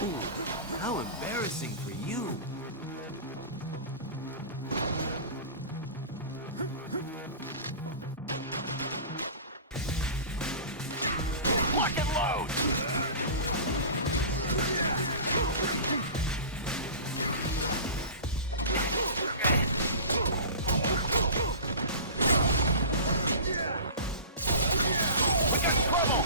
Ooh, how embarrassing for you. Lock and load! We got trouble!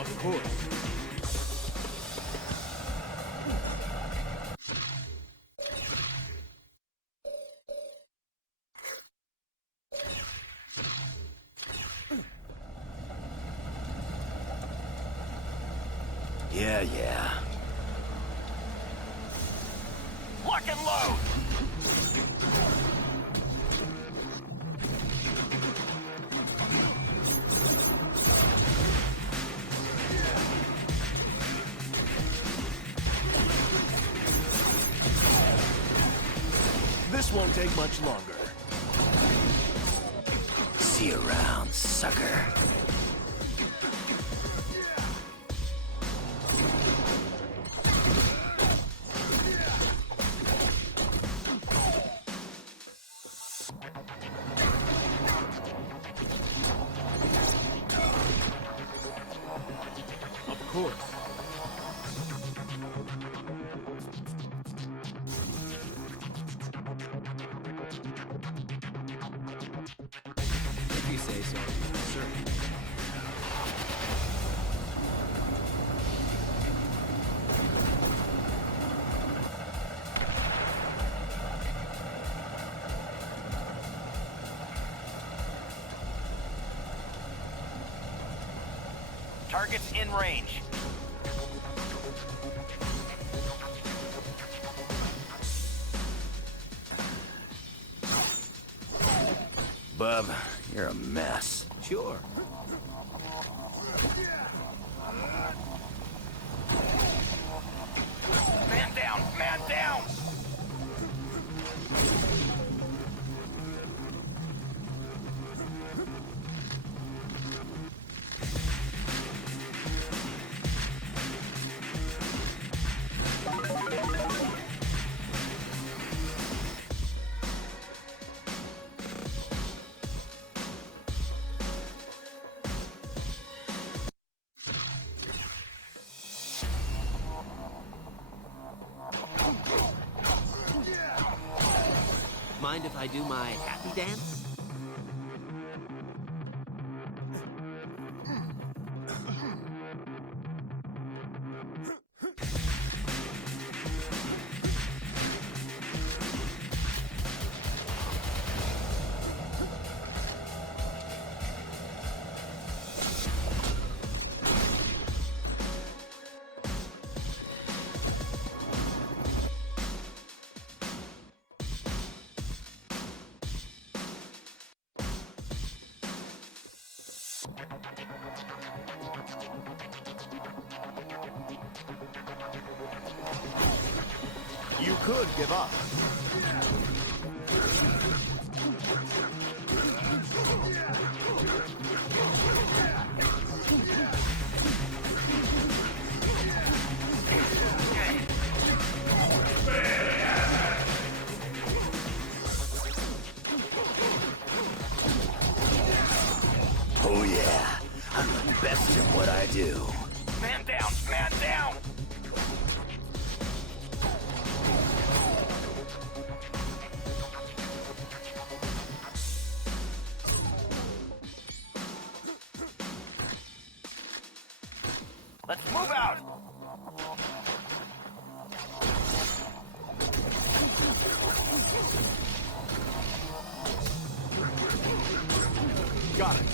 Of course. Yeah. Lock and load! This won't take much longer. See you around, sucker. Of course. If you say so, sir. Target's in range. Bub, you're a mess. Sure. Man down! Man down! Mind if I do my happy dance? could give up. Oh yeah, I'm the best at what I do. Man down! Man down! Let's move out! Got it.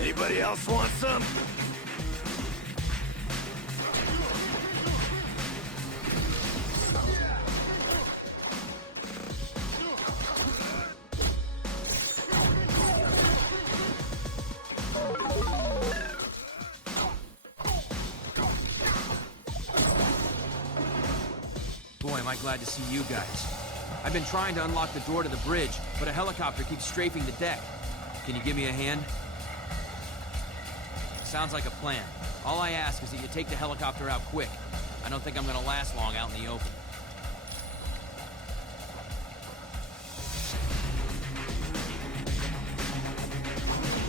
Anybody else want some? Boy, am I glad to see you guys. I've been trying to unlock the door to the bridge, but a helicopter keeps strafing the deck. Can you give me a hand? Sounds like a plan. All I ask is that you take the helicopter out quick. I don't think I'm gonna last long out in the open.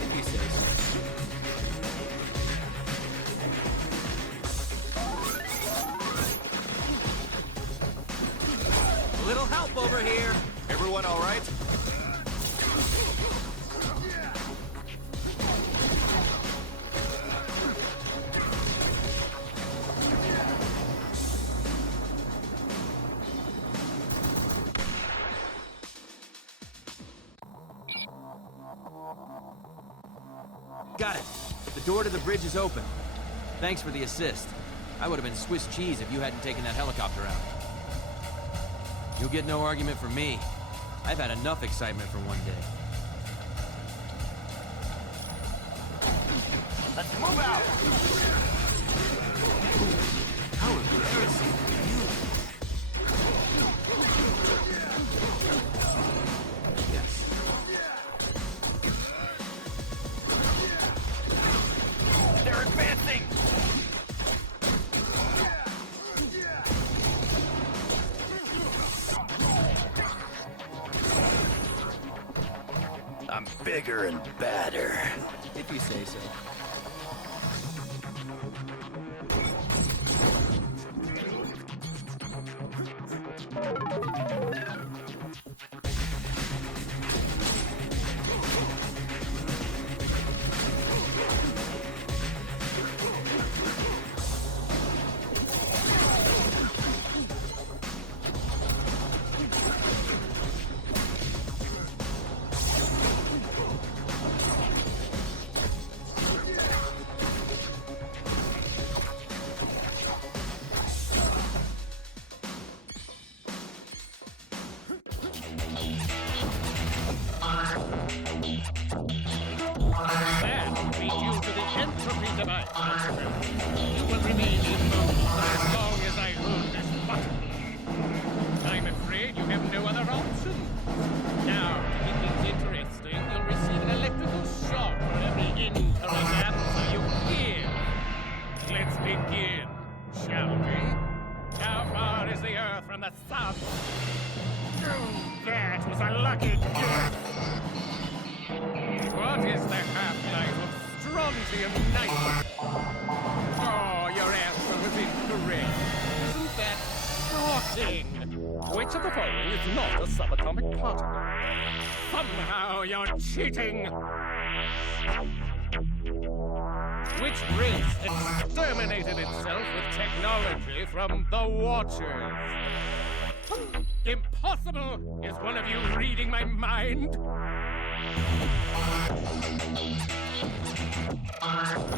If you say so. A little help over here. Everyone all right? Got it. The door to the bridge is open. Thanks for the assist. I would have been Swiss cheese if you hadn't taken that helicopter out. You'll get no argument from me. I've had enough excitement for one day. Let's move out! How embarrassing for you. Yes. They're advancing! I'm bigger and badder. If you say so. That will be due to the entropy device. You will remain immovable as long as I hold this button. I'm afraid you have no other option. Now, to keep things interesting, you'll receive an electrical shock for every incorrect answer you give. Let's begin, shall we? How far is the Earth from the Sun? That was a lucky guess. What is the half-life of strontium-90? Oh, your answer was incorrect. Isn't that shocking? Which of the following is not a subatomic particle? Somehow you're cheating! Which race exterminated itself with technology from the Watchers? Impossible! Is one of you reading my mind?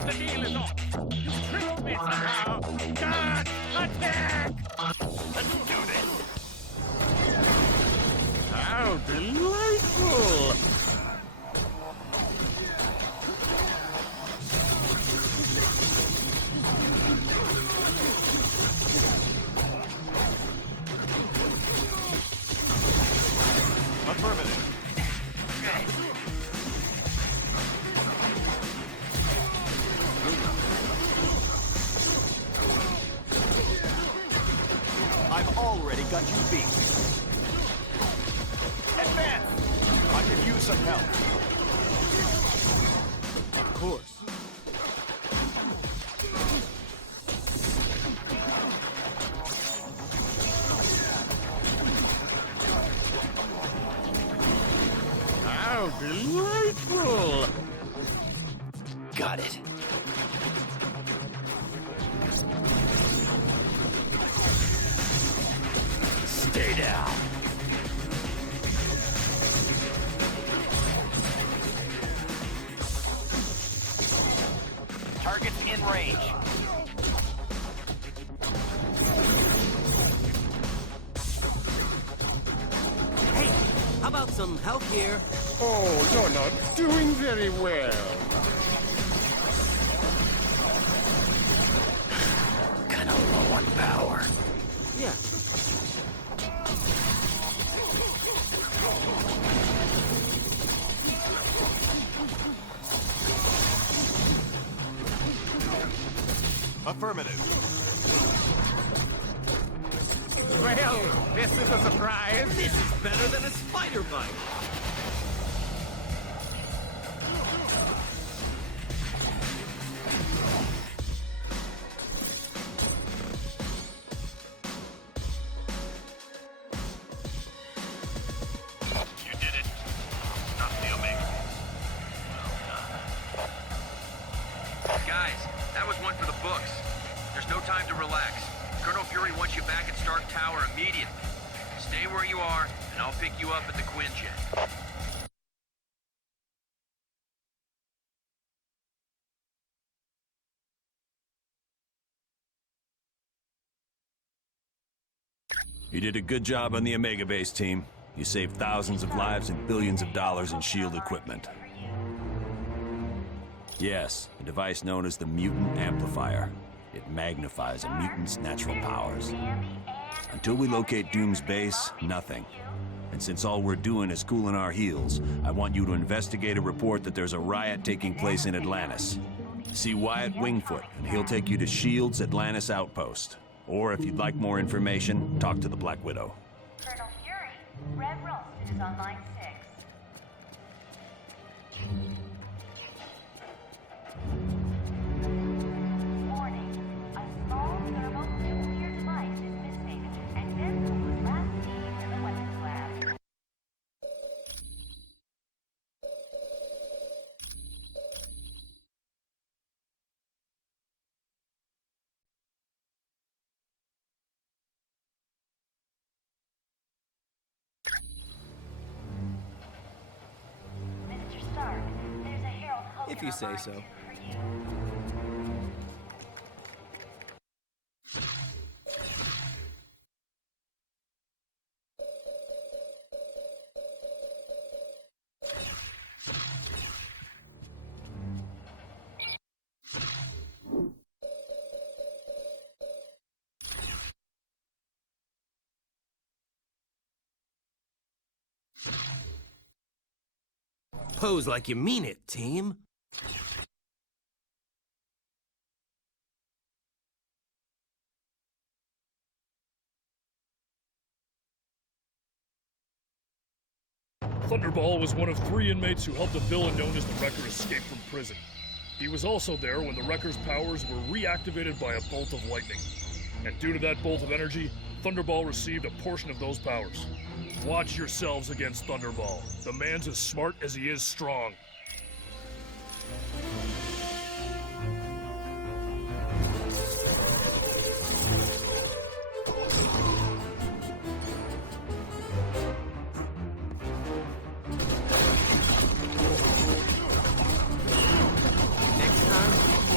The deal is off. You tricked me somehow. God, attack! Let's do this! How delightful! got you beat. Advance! I could use some help. Of course. How delightful! Got it. Stay down. Target's in range. Hey, how about some help here? Oh, you're not doing very well. Kinda low on power. Yeah. Affirmative. Well, this is a surprise. This is better than a spider bite. You did it. Stop the Omega. Well done. Guys, that was one for the books. There's no time to relax. Colonel Fury wants you back at Stark Tower immediately. Stay where you are, and I'll pick you up at the Quinjet. You did a good job on the Omega Base, team. You saved thousands of lives and billions of dollars in SHIELD equipment. Yes, a device known as the Mutant Amplifier. It magnifies a mutant's natural powers. Until we locate Doom's base, nothing. And since all we're doing is cooling our heels, I want you to investigate a report that there's a riot taking place in Atlantis. See Wyatt Wingfoot, and he'll take you to SHIELD's Atlantis outpost. Or if you'd like more information, talk to the Black Widow. Colonel Fury, Red Ralston is on line 6. Warning, a small thermonuclear device is missing, and this was last seen in the weapons lab. Mr. Stark, there's a Herald Hogan If you say online so. for you. Pose like you mean it, team. Thunderball was one of 3 inmates who helped a villain known as the Wrecker escape from prison. He was also there when the Wrecker's powers were reactivated by a bolt of lightning. And due to that bolt of energy, Thunderball received a portion of those powers. Watch yourselves against Thunderball. The man's as smart as he is strong. Next time,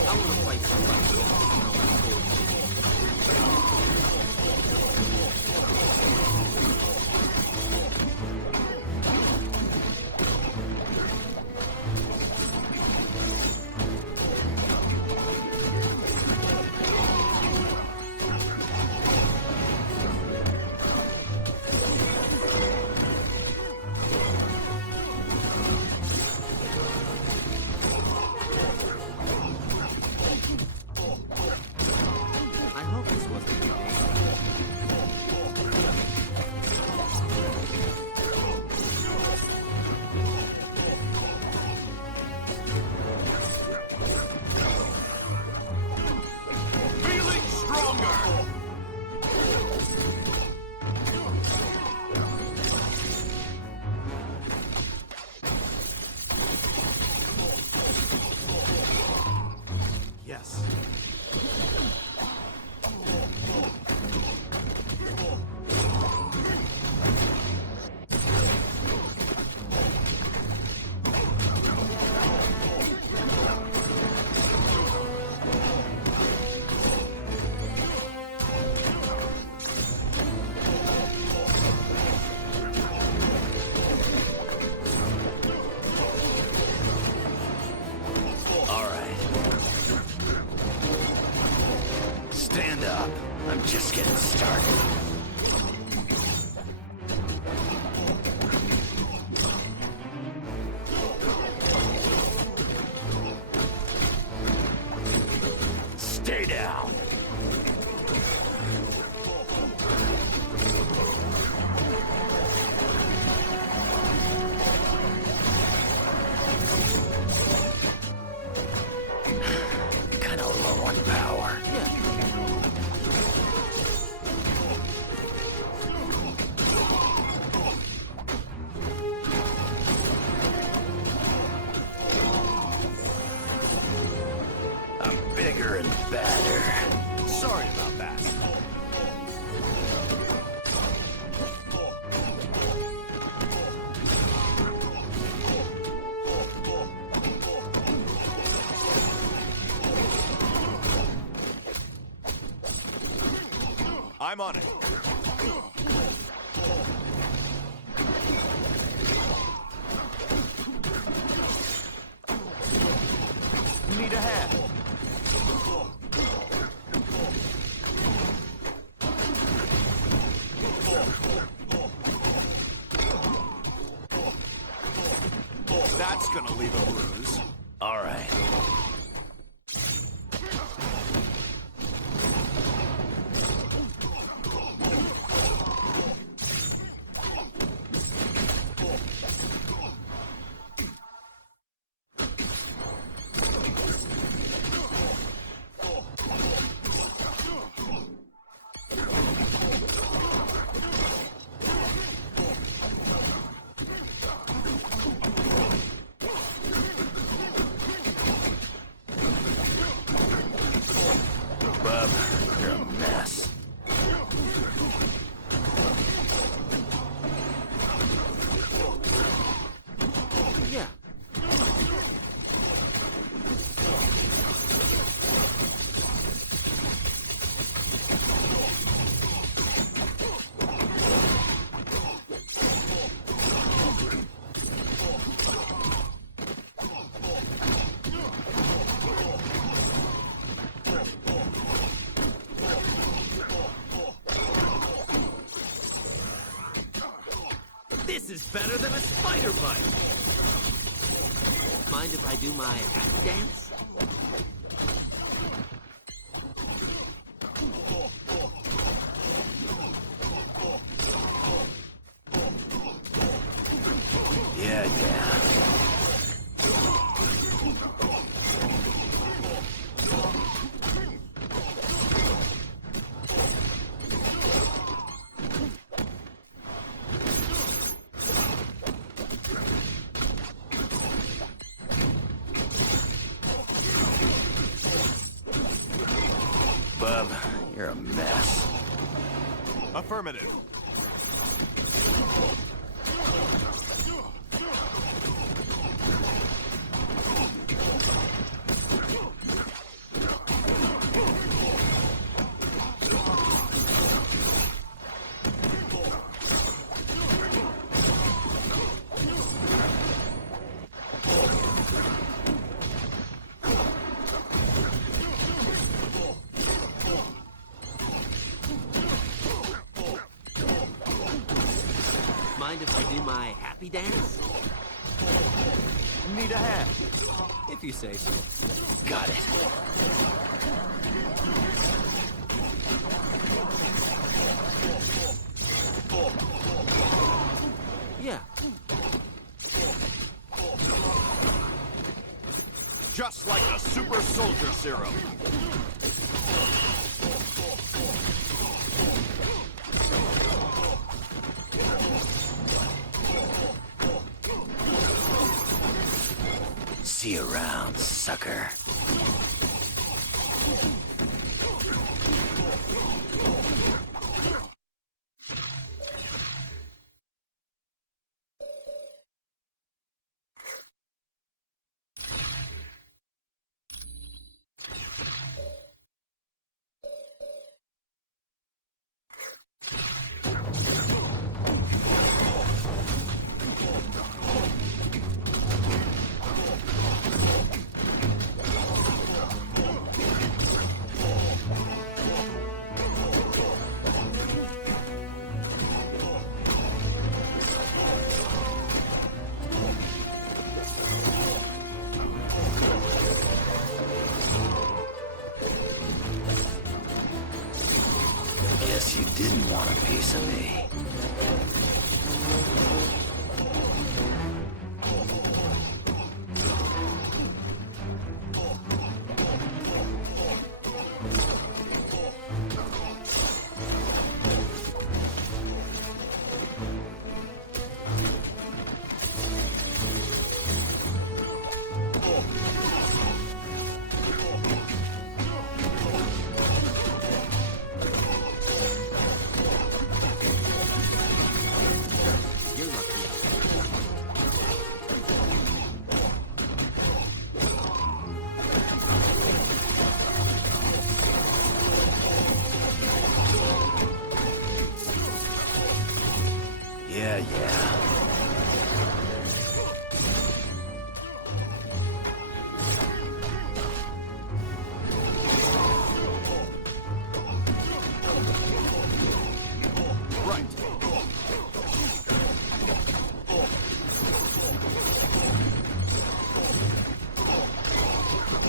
I want to fight somebody who doesn't smell like cold down. Kinda low on power. I'm bigger and badder. Sorry about that. I'm on it. Need a hand. That's gonna leave a bruise. All right. Bub, you're a mess. Yeah. This is better than a spider bite. Mind if I do my happy dance? Yeah, yeah. Bub, you're a mess. Affirmative. Mind if I do my happy dance? Need a hand. If you say so. Got it. Yeah. Just like a super soldier serum. See you around, sucker. recipe. Yeah. Right.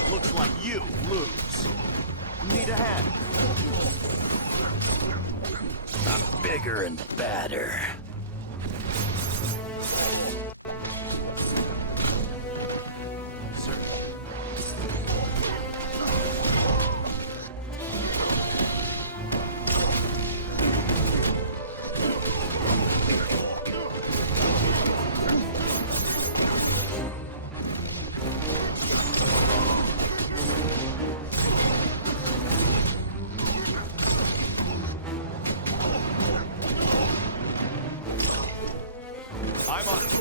Looks like you lose. Need a hand. I'm bigger and badder. I'm on it.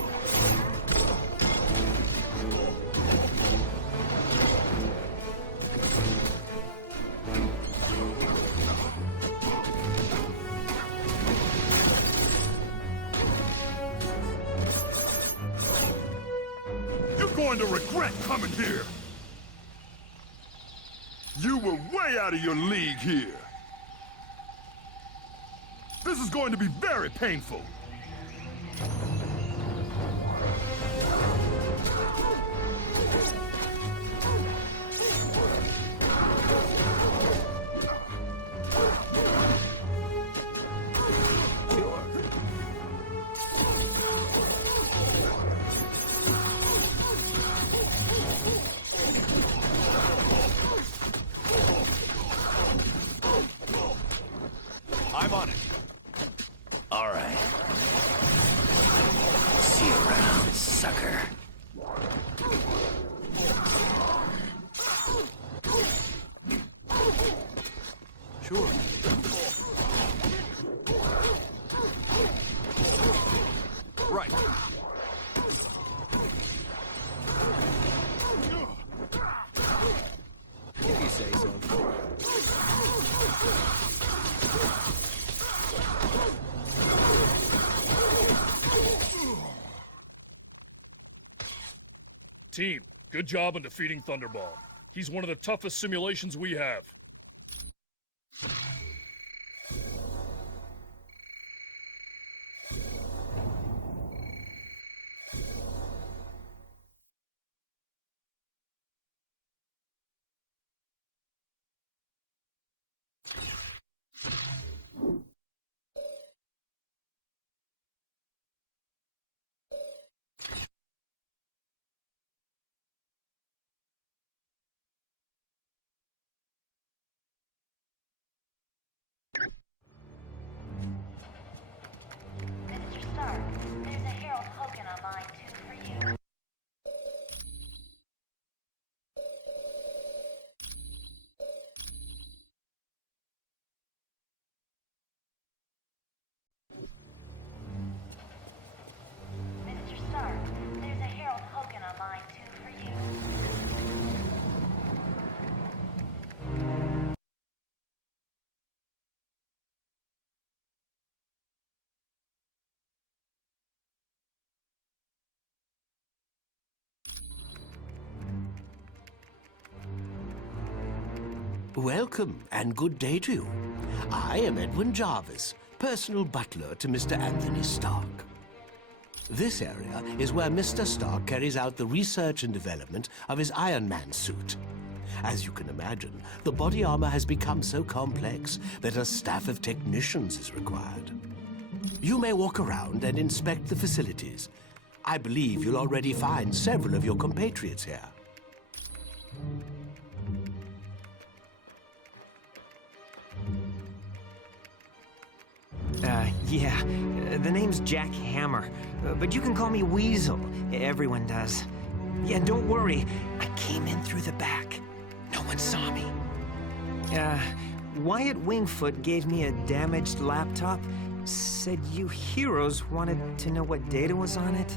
You're going to regret coming here! You were way out of your league here! This is going to be very painful! I'm on it. All right. See you around, sucker. Sure. Right. If you say so. Team, good job on defeating Thunderball. He's one of the toughest simulations we have. Mr. Stark, there's a Harold Hogan online too for you. Mr. Stark, there's a Harold Hogan online too for you. Welcome, and good day to you. I am Edwin Jarvis, personal butler to Mr. Anthony Stark. This area is where Mr. Stark carries out the research and development of his Iron Man suit. As you can imagine, the body armor has become so complex that a staff of technicians is required. You may walk around and inspect the facilities. I believe you'll already find several of your compatriots here. Yeah. The name's Jack Hammer. But you can call me Weasel. Everyone does. Yeah, don't worry. I came in through the back. No one saw me. Wyatt Wingfoot gave me a damaged laptop. Said you heroes wanted to know what data was on it?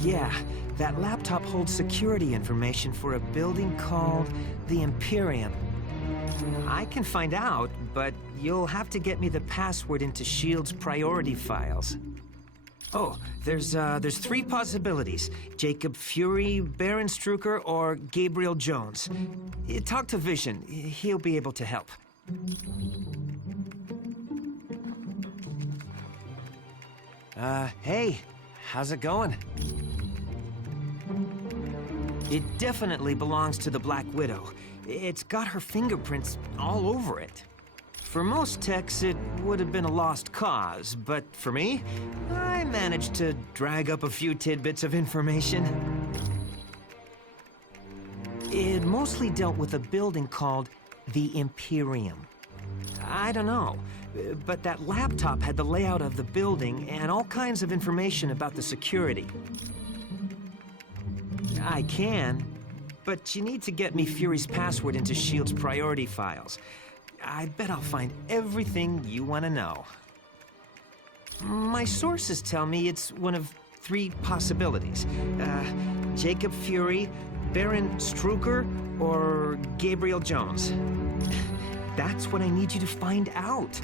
Yeah, that laptop holds security information for a building called the Imperium. I can find out, but you'll have to get me the password into S.H.I.E.L.D.'s priority files. Oh, there's three possibilities. Jacob Fury, Baron Strucker, or Gabriel Jones. Talk to Vision. He'll be able to help. Hey, how's it going? It definitely belongs to the Black Widow. It's got her fingerprints all over it. For most techs, it would have been a lost cause, but for me, I managed to drag up a few tidbits of information. It mostly dealt with a building called the Imperium. I don't know, but that laptop had the layout of the building and all kinds of information about the security. I can, but you need to get me Fury's password into S.H.I.E.L.D.'s priority files. I bet I'll find everything you want to know. My sources tell me it's one of three possibilities. Jacob Fury, Baron Strucker, or Gabriel Jones. That's what I need you to find out.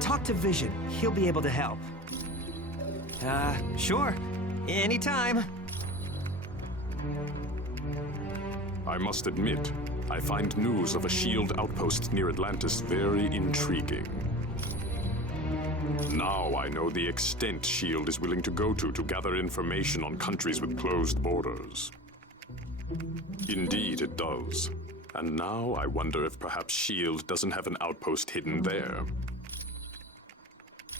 Talk to Vision. He'll be able to help. Sure. Anytime. I must admit, I find news of a S.H.I.E.L.D. outpost near Atlantis very intriguing. Now I know the extent S.H.I.E.L.D. is willing to go to gather information on countries with closed borders. Indeed, it does. And now I wonder if perhaps S.H.I.E.L.D. doesn't have an outpost hidden there.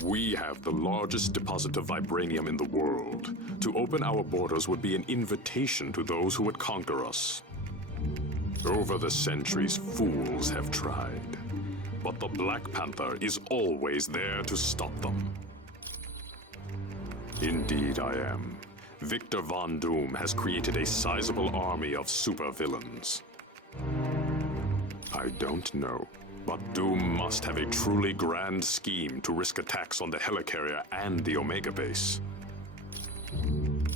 We have the largest deposit of vibranium in the world. To open our borders would be an invitation to those who would conquer us. Over the centuries, fools have tried. But the Black Panther is always there to stop them. Indeed I am. Victor Von Doom has created a sizable army of supervillains. I don't know, but Doom must have a truly grand scheme to risk attacks on the helicarrier and the Omega base.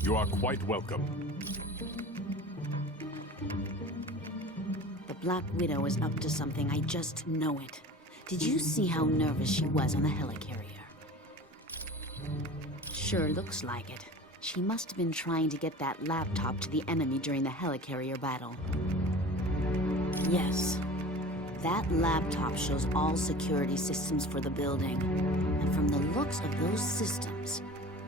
You are quite welcome. The Black Widow is up to something, I just know it. Did you see how nervous she was on the helicarrier? Sure looks like it. She must have been trying to get that laptop to the enemy during the helicarrier battle. Yes. That laptop shows all security systems for the building. And from the looks of those systems,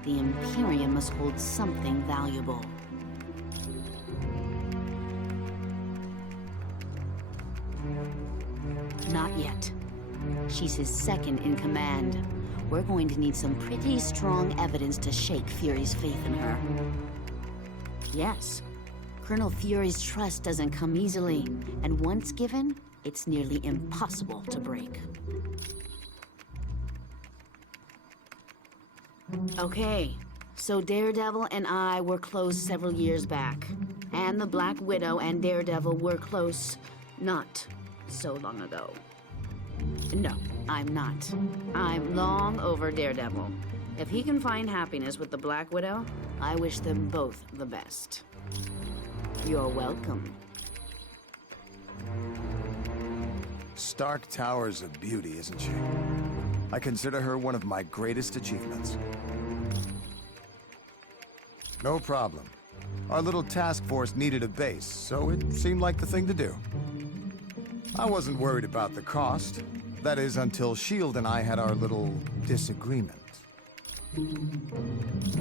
the Imperium must hold something valuable. Not yet. She's his second in command. We're going to need some pretty strong evidence to shake Fury's faith in her. Yes. Colonel Fury's trust doesn't come easily, and once given, it's nearly impossible to break. Okay, so Daredevil and I were close several years back. And the Black Widow and Daredevil were close not so long ago. No, I'm not. I'm long over Daredevil. If he can find happiness with the Black Widow, I wish them both the best. You're welcome. Stark Tower's a beauty, isn't she? I consider her one of my greatest achievements. No problem. Our little task force needed a base, so it seemed like the thing to do. I wasn't worried about the cost. That is, until S.H.I.E.L.D. and I had our little disagreement.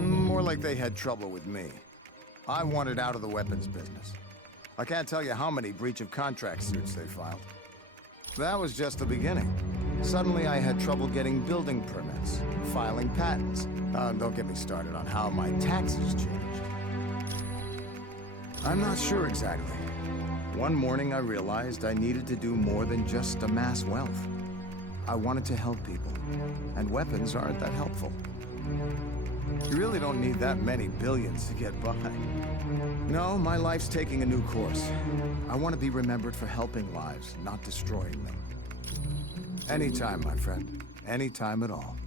More like they had trouble with me. I wanted out of the weapons business. I can't tell you how many breach of contract suits they filed. That was just the beginning. Suddenly I had trouble getting building permits, filing patents. Don't get me started on how my taxes changed. I'm not sure exactly. One morning I realized I needed to do more than just amass wealth. I wanted to help people, and weapons aren't that helpful. You really don't need that many billions to get by. No, my life's taking a new course. I want to be remembered for helping lives, not destroying them. Anytime, my friend. Anytime at all.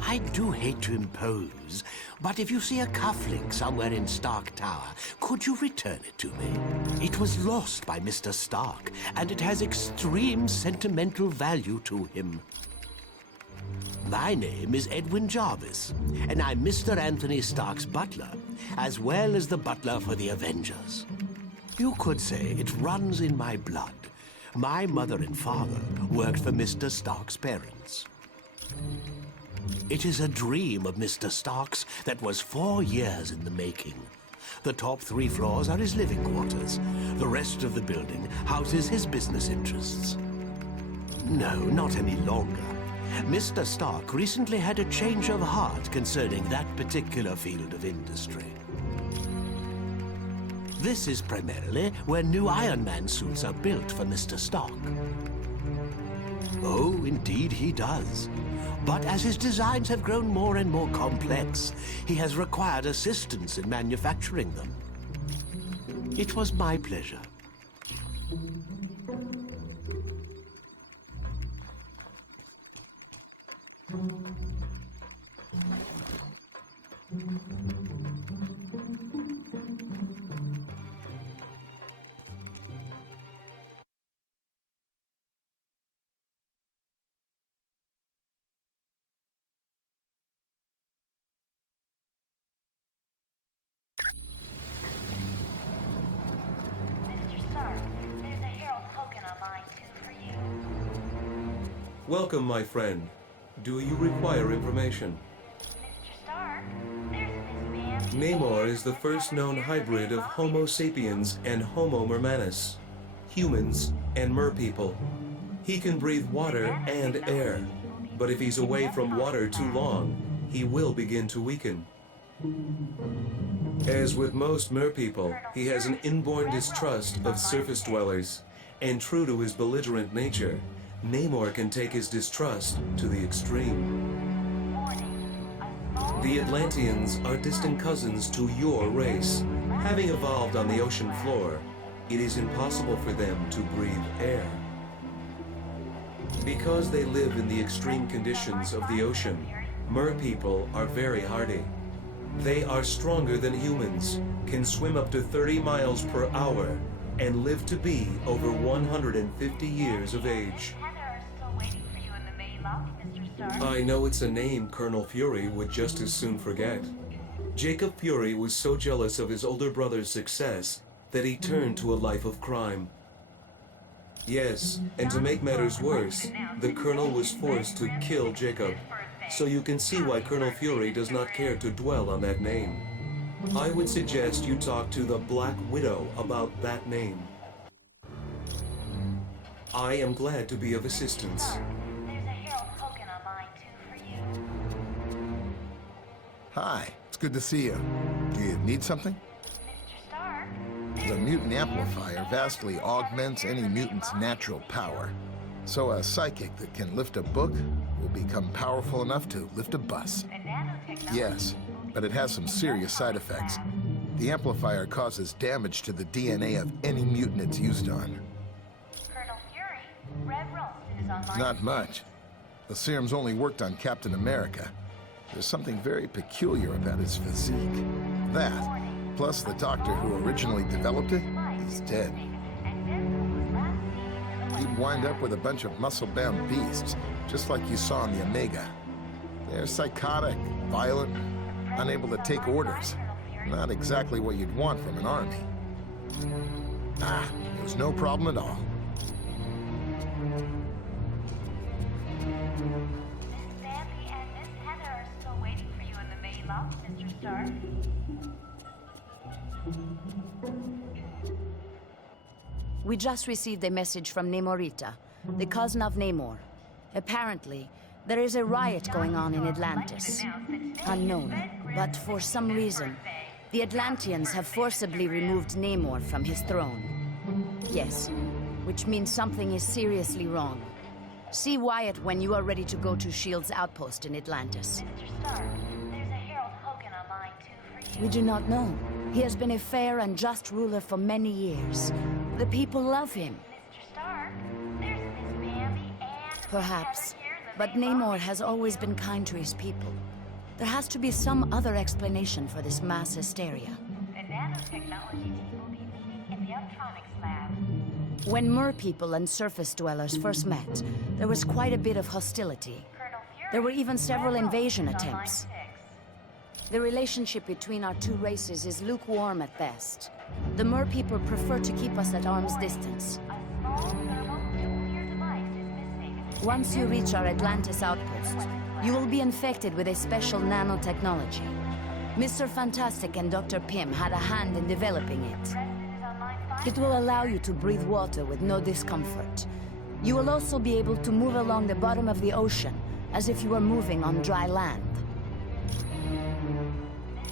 I do hate to impose, but if you see a cufflink somewhere in Stark Tower, could you return it to me? It was lost by Mr. Stark, and it has extreme sentimental value to him. My name is Edwin Jarvis, and I'm Mr. Anthony Stark's butler, as well as the butler for the Avengers. You could say it runs in my blood. My mother and father worked for Mr. Stark's parents. It is a dream of Mr. Stark's that was 4 years in the making. The top 3 floors are his living quarters. The rest of the building houses his business interests. No, not any longer. Mr. Stark recently had a change of heart concerning that particular field of industry. This is primarily where new Iron Man suits are built for Mr. Stark. Oh, indeed he does. But as his designs have grown more and more complex, he has required assistance in manufacturing them. It was my pleasure. Welcome, my friend. Do you require information? Mr. Stark, there's Miss Bam. Namor is the first known hybrid of Homo sapiens and Homo mermanus, humans and merpeople. He can breathe water and air, but if he's away from water too long, he will begin to weaken. As with most merpeople, he has an inborn distrust of surface dwellers, and true to his belligerent nature, Namor can take his distrust to the extreme. The Atlanteans are distant cousins to your race. Having evolved on the ocean floor, it is impossible for them to breathe air. Because they live in the extreme conditions of the ocean, merpeople are very hardy. They are stronger than humans, can swim up to 30 miles per hour, and live to be over 150 years of age. I know it's a name Colonel Fury would just as soon forget. Jacob Fury was so jealous of his older brother's success that he turned to a life of crime. Yes, and to make matters worse, the Colonel was forced to kill Jacob. So you can see why Colonel Fury does not care to dwell on that name. I would suggest you talk to the Black Widow about that name. I am glad to be of assistance. Hi, it's good to see you. Do you need something? Mr. Stark, The mutant amplifier vastly augments any mutant's natural power. So a psychic that can lift a book will become powerful enough to lift a bus. Yes, but it has some serious side effects. The amplifier causes damage to the DNA of any mutant it's used on. Colonel Fury, Red Ralston is online. Not much. The serum's only worked on Captain America. There's something very peculiar about his physique. That, plus the doctor who originally developed it, is dead. He'd wind up with a bunch of muscle-bound beasts, just like you saw in the Omega. They're psychotic, violent, unable to take orders. Not exactly what you'd want from an army. It was no problem at all. Miss Bambi and Miss Heather are still waiting for you in the main lounge, Mr. Stark? We just received a message from Nemorita, the cousin of Namor. Apparently, there is a riot going on in Atlantis. Unknown, but for some reason, the Atlanteans have forcibly removed Namor from his throne. Yes, which means something is seriously wrong. See Wyatt when you are ready to go to S.H.I.E.L.D.'s outpost in Atlantis. Mr. Stark, there's a Harold Hogan online too for you. We do not know. He has been a fair and just ruler for many years. The people love him. Mr. Stark, there's Miss Bambi and Perhaps. But Namor has always been kind to his people. There has to be some other explanation for this mass hysteria. a nanotechnology team will be meeting in the electronics lab. When Mer people and surface dwellers first met, there was quite a bit of hostility. There were even several invasion attempts. The relationship between our two races is lukewarm at best. The Mer people prefer to keep us at arm's distance. Once you reach our Atlantis outpost, you will be infected with a special nanotechnology. Mr. Fantastic and Dr. Pym had a hand in developing it. It will allow you to breathe water with no discomfort. You will also be able to move along the bottom of the ocean, as if you were moving on dry land.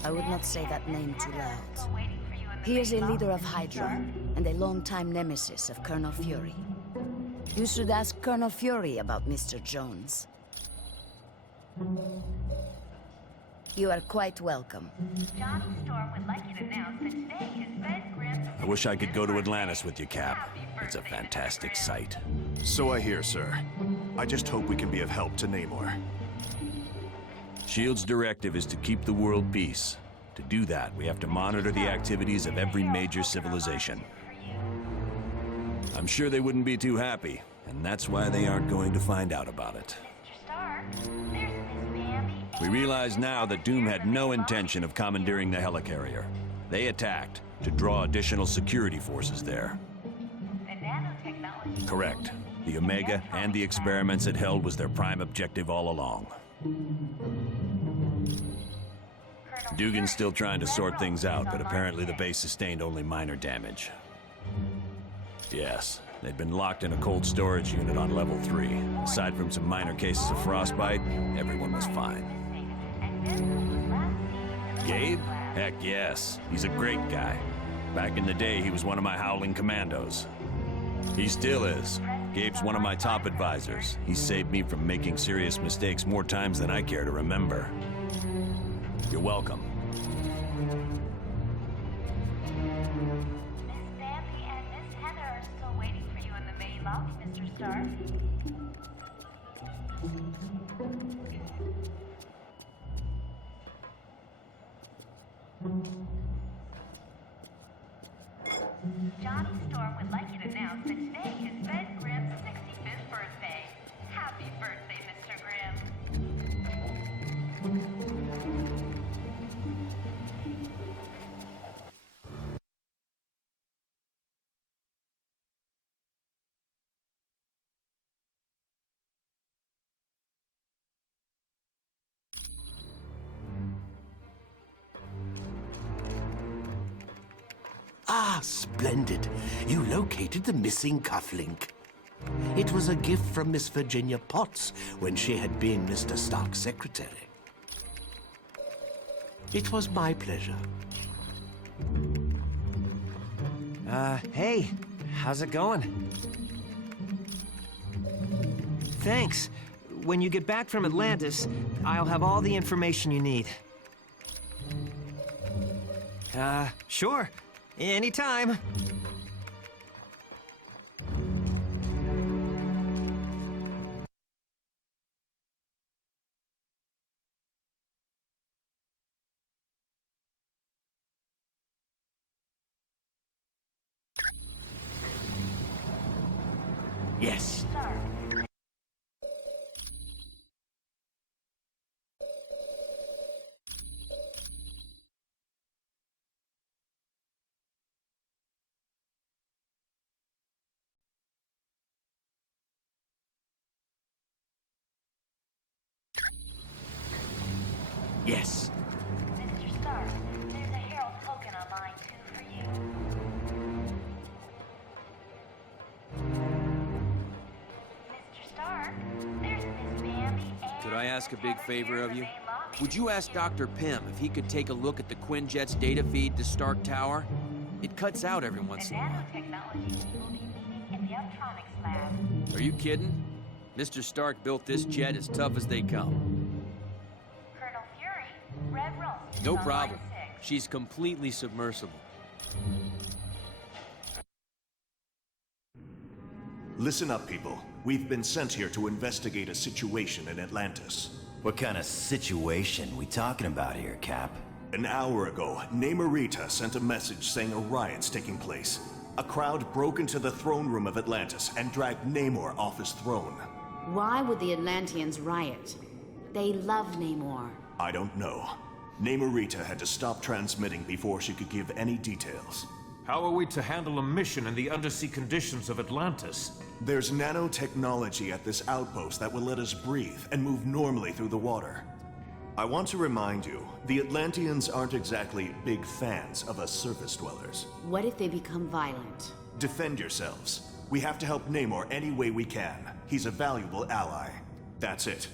I would not say that name too loud. He is a leader of Hydra, and a longtime nemesis of Colonel Fury. You should ask Colonel Fury about Mr. Jones. You are quite welcome. Johnny Storm would like you to announce that today is Ben Grimm's... I wish I could go to Atlantis with you, Cap. It's a fantastic sight. So I hear, sir. I just hope we can be of help to Namor. S.H.I.E.L.D.'s directive is to keep the world peace. To do that, we have to monitor the activities of every major civilization. I'm sure they wouldn't be too happy, and that's why they aren't going to find out about it. We realize now that Doom had no intention of commandeering the helicarrier. They attacked to draw additional security forces there. Correct. The Omega and the experiments it held was their prime objective all along. Dugan's still trying to sort things out, but apparently the base sustained only minor damage. Yes, they'd been locked in a cold storage unit on level 3. Aside from some minor cases of frostbite, everyone was fine. Gabe? Heck yes. He's a great guy. Back in the day, he was one of my Howling Commandos. He still is. Gabe's one of my top advisors. He's saved me from making serious mistakes more times than I care to remember. You're welcome. Miss Bambi and Miss Heather are still waiting for you in the main lobby, Mr. Stark. Johnny Storm would like you to announce that today is Ben Grimm's 65th birthday. Happy birthday, Mr. Grimm. Ah, splendid. You located the missing cufflink. It was a gift from Miss Virginia Potts when she had been Mr. Stark's secretary. It was my pleasure. Hey, how's it going? Thanks. When you get back from Atlantis, I'll have all the information you need. Sure. Anytime. Yes. Yes. Mr. I ask a big favor of you? Would you ask Dr. Pym if he could take a look at the Quinjet's data feed to Stark Tower? It cuts out every once in a while. Are you kidding? Mr. Stark built this jet as tough as they come. Colonel Fury, Red Roll. No problem. She's completely submersible. Listen up, people. We've been sent here to investigate a situation in Atlantis. What kind of situation we talking about here, Cap? An hour ago, Namorita sent a message saying a riot's taking place. A crowd broke into the throne room of Atlantis and dragged Namor off his throne. Why would the Atlanteans riot? They love Namor. I don't know. Namorita had to stop transmitting before she could give any details. How are we to handle a mission in the undersea conditions of Atlantis? There's nanotechnology at this outpost that will let us breathe and move normally through the water. I want to remind you, the Atlanteans aren't exactly big fans of us surface dwellers. What if they become violent? Defend yourselves. We have to help Namor any way we can. He's a valuable ally. That's it.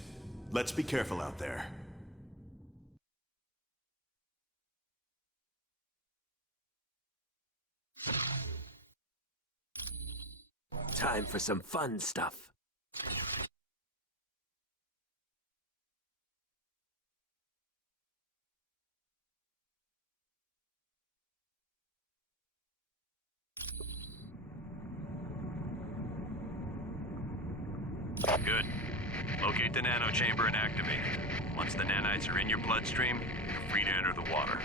Let's be careful out there. Time for some fun stuff. Good. Locate the nanochamber and activate it. Once the nanites are in your bloodstream, you're free to enter the water.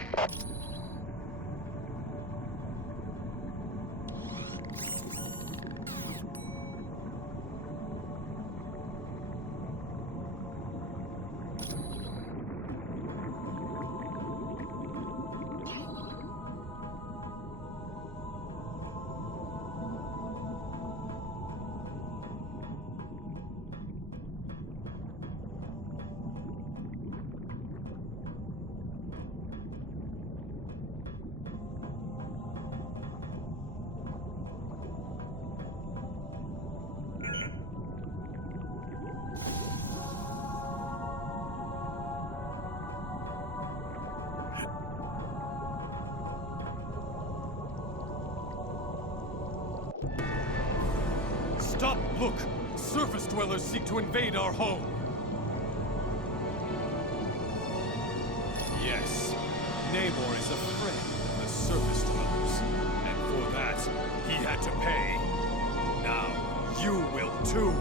Stop! Look! Surface dwellers seek to invade our home! Yes, Namor is afraid of the surface dwellers. And for that, he had to pay. Now, you will too!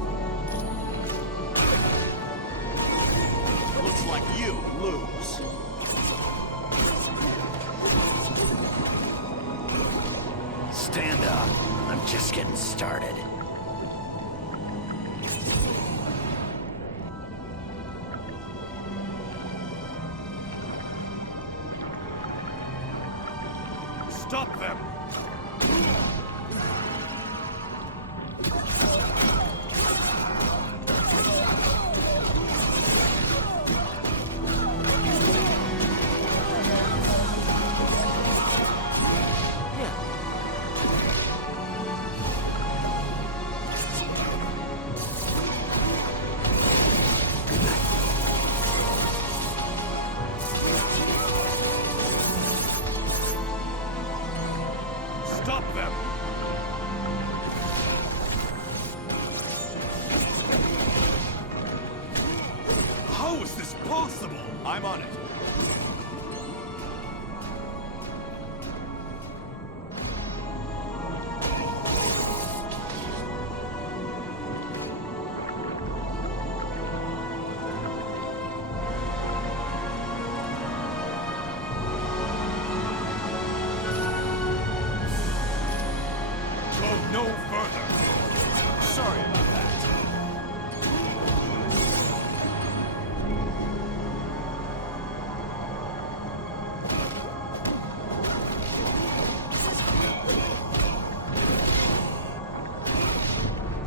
Looks like you lose. Stand up. I'm just getting started. Stop them! Stop them! How is this possible? I'm on it. No further! Sorry about that.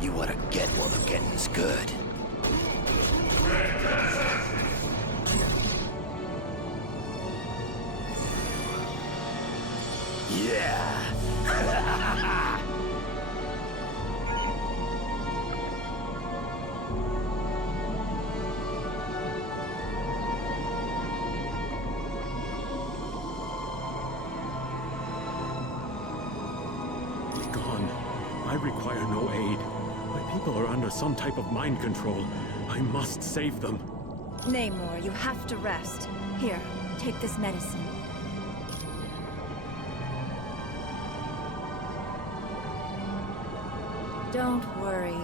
You want to get while the getting's good. Yeah! I require no aid. My people are under some type of mind control. I must save them. Namor, you have to rest. Here, take this medicine. Don't worry.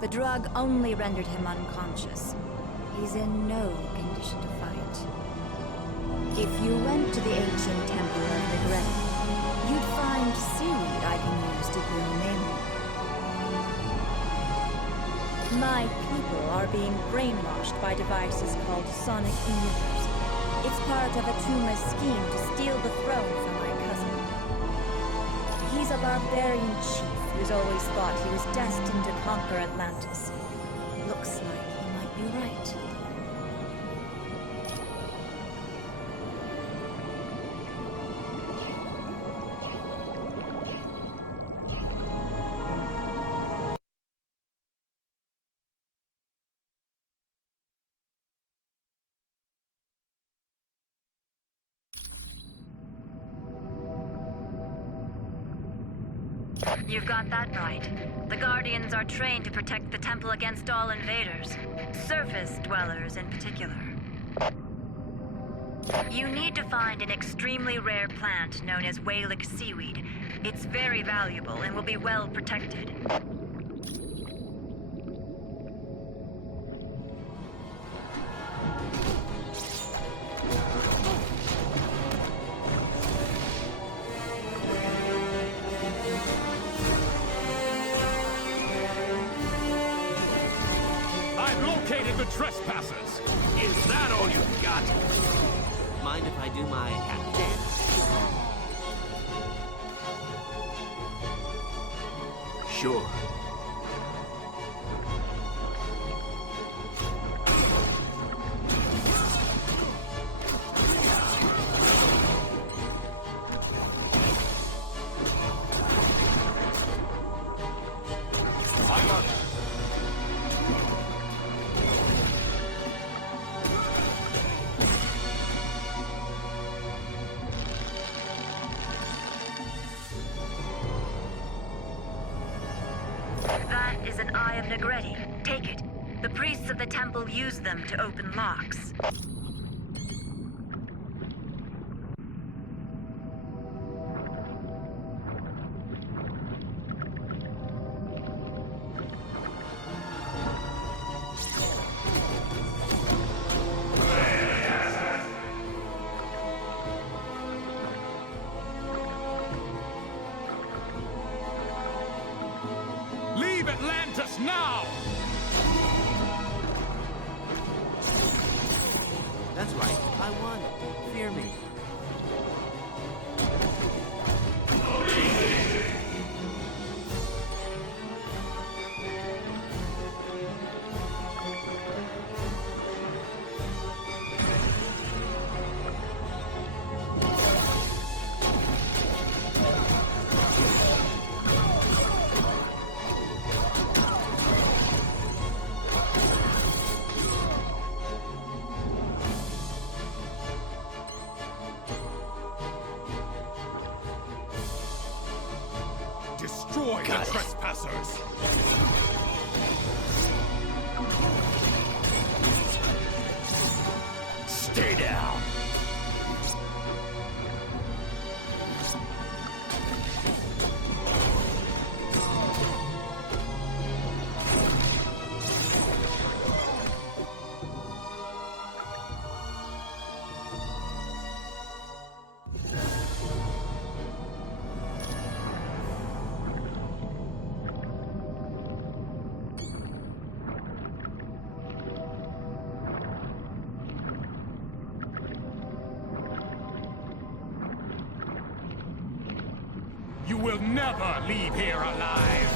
The drug only rendered him unconscious. He's in no condition to fight. If you went to the ancient temple of Regret, you'd find seaweed I can use to heal Namor. My people are being brainwashed by devices called sonic emitters. It's part of Atuma's scheme to steal the throne from my cousin. He's a barbarian chief who's always thought he was destined to conquer Atlantis. Looks like he might be right. You've got that right. The Guardians are trained to protect the temple against all invaders. Surface dwellers in particular. You need to find an extremely rare plant known as Whalic seaweed. It's very valuable and will be well protected. The trespassers! Is that all you got? Mind if I do my happy dance? Sure. That is an Eye of Negretti. Take it. The priests of the temple use them to open locks. Leave Atlantis now! That's right. I won. Fear me. Destroy the trespassers! Stay down! You will never leave here alive!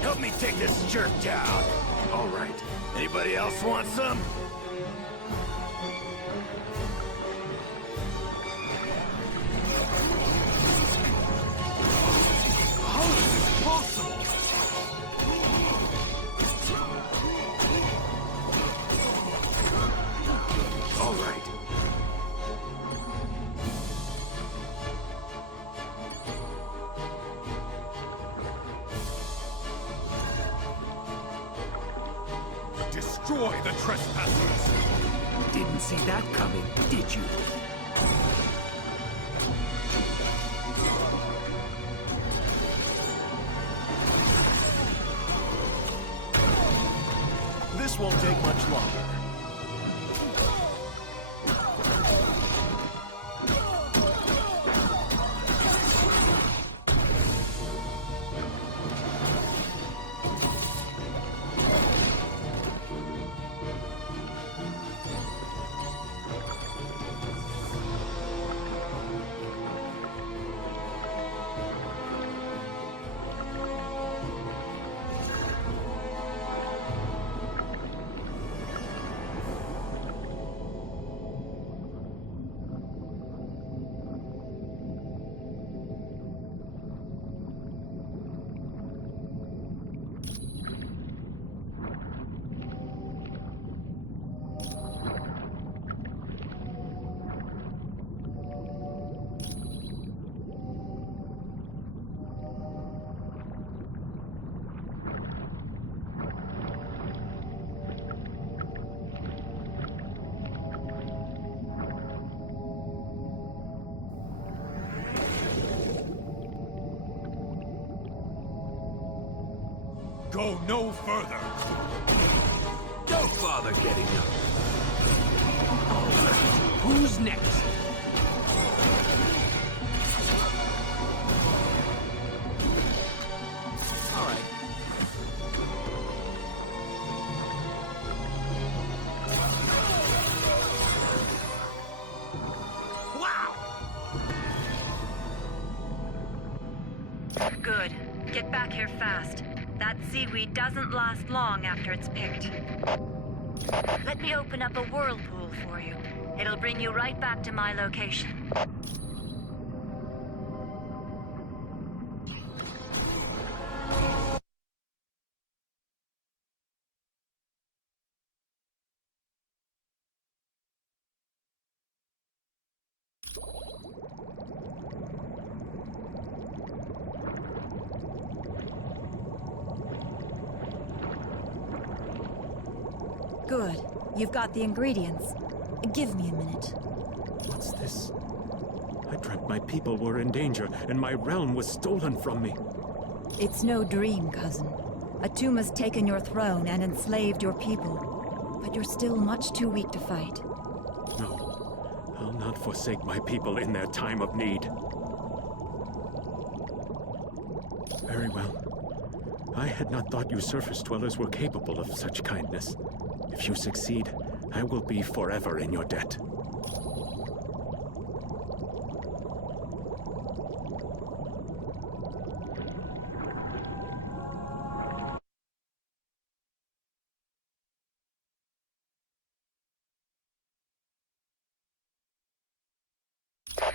Help me take this jerk down. All right. Anybody else want some? How is this possible? destroy the trespassers! Didn't see that coming, did you? This won't take much longer. Go no further! Don't bother getting up. All right, who's next? All right. Good. Get back here fast. That seaweed doesn't last long after it's picked. Let me open up a whirlpool for you. It'll bring you right back to my location. Good. You've got the ingredients. Give me a minute. What's this? I dreamt my people were in danger, and my realm was stolen from me. It's no dream, cousin. Atuma's taken your throne and enslaved your people. But you're still much too weak to fight. No, I'll not forsake my people in their time of need. Very well. I had not thought you surface dwellers were capable of such kindness. If you succeed, I will be forever in your debt.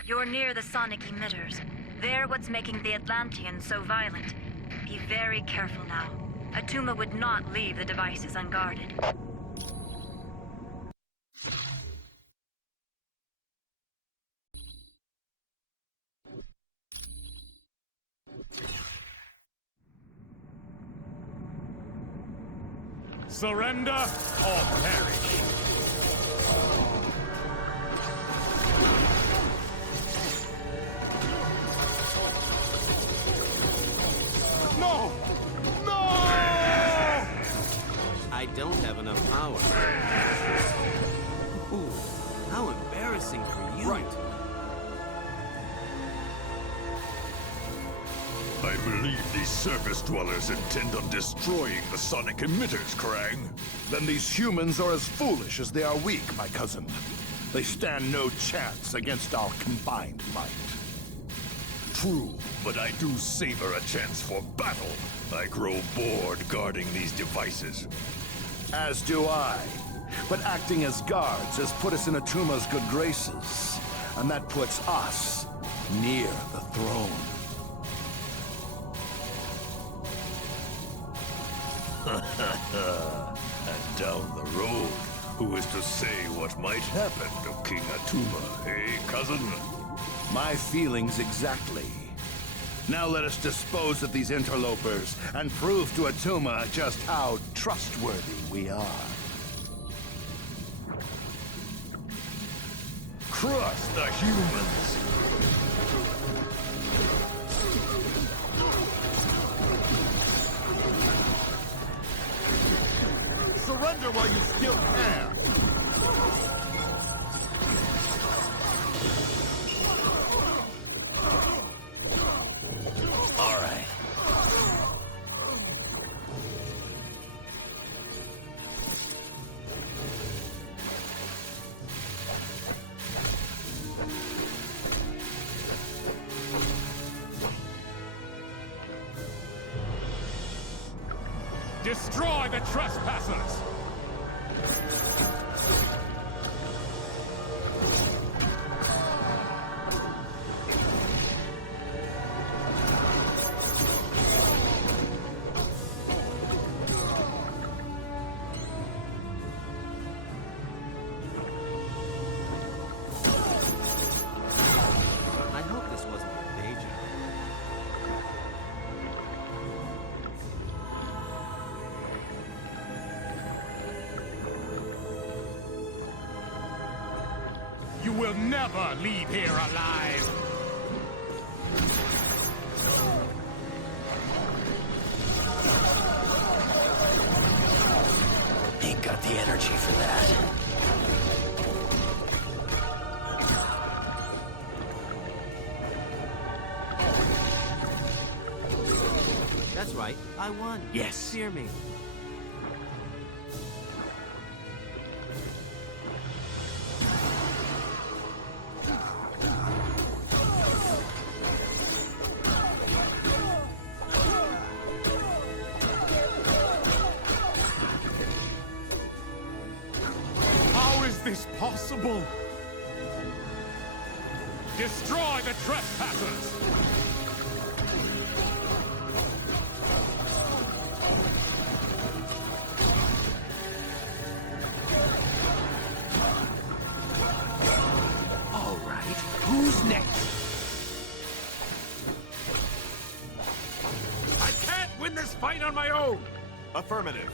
You're near the sonic emitters. They're what's making the Atlanteans so violent. Be very careful now. Atuma would not leave the devices unguarded. Surrender or perish! No! No! I don't have enough power. Ooh, how embarrassing for you. Right. I believe these surface dwellers intend on destroying the sonic emitters, Krang. Then these humans are as foolish as they are weak, my cousin. They stand no chance against our combined might. True, but I do savor a chance for battle. I grow bored guarding these devices. As do I. But acting as guards has put us in Atuma's good graces. And that puts us near the throne. And down the road, who is to say what might happen to King Atuma, eh, cousin? My feelings exactly. Now let us dispose of these interlopers and prove to Atuma just how trustworthy we are. crush the humans. Surrender while you still can! All right. Destroy the trespassers! I hope this wasn't a day job. You will never leave here alive! Ain't got the energy for that. That's right, I won. Yes. Fear me. How is this possible? Destroy the trespassers! All right, who's next? I can't win this fight on my own! Affirmative.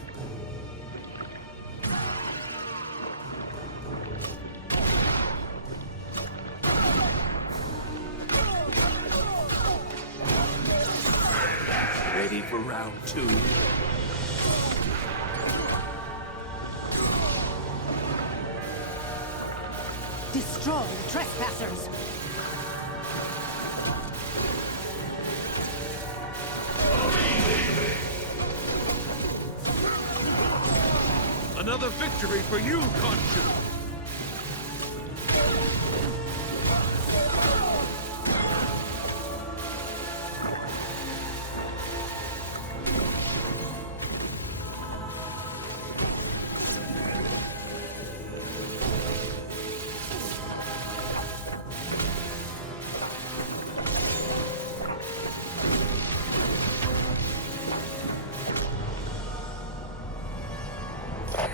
Ready for round two? Destroy the trespassers! Another victory for you, Khonshu!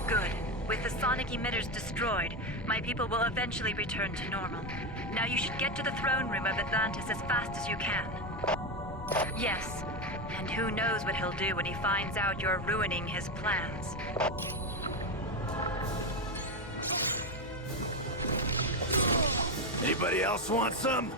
Good. With the sonic emitters destroyed, my people will eventually return to normal. Now you should get to the throne room of Atlantis as fast as you can. Yes. And who knows what he'll do when he finds out you're ruining his plans. Anybody else want some?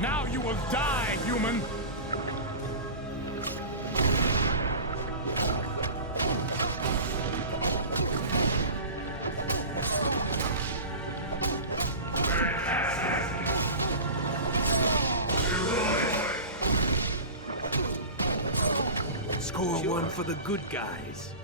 Now you will die, human! Score one for the good guys.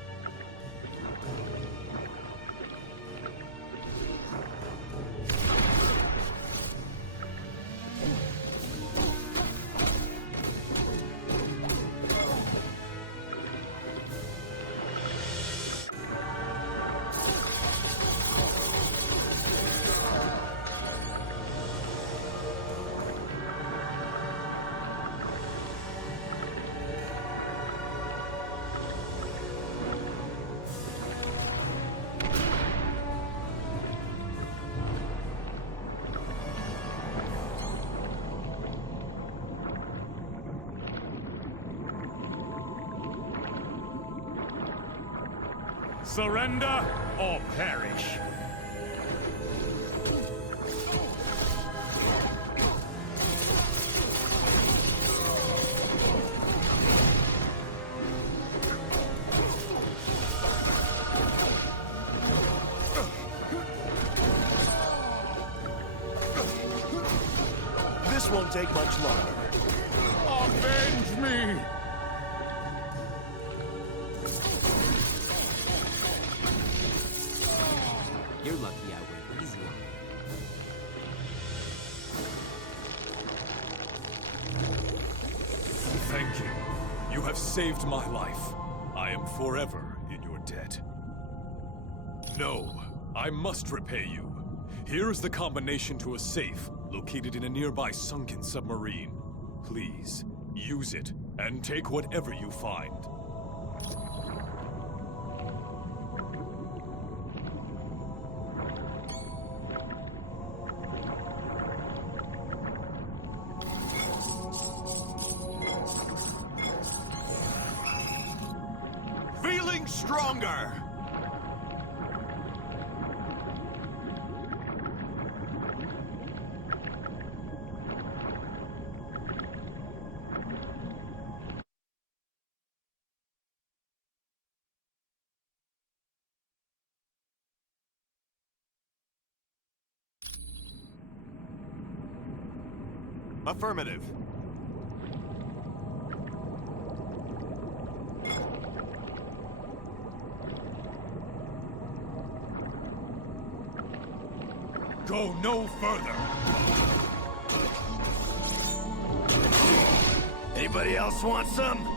Surrender or perish. This won't take much longer. Avenge me! You're lucky I went easy on you. Thank you. You have saved my life. I am forever in your debt. No, I must repay you. Here is the combination to a safe located in a nearby sunken submarine. Please, use it and take whatever you find. Feeling stronger! Affirmative. Go no further. Anybody else want some?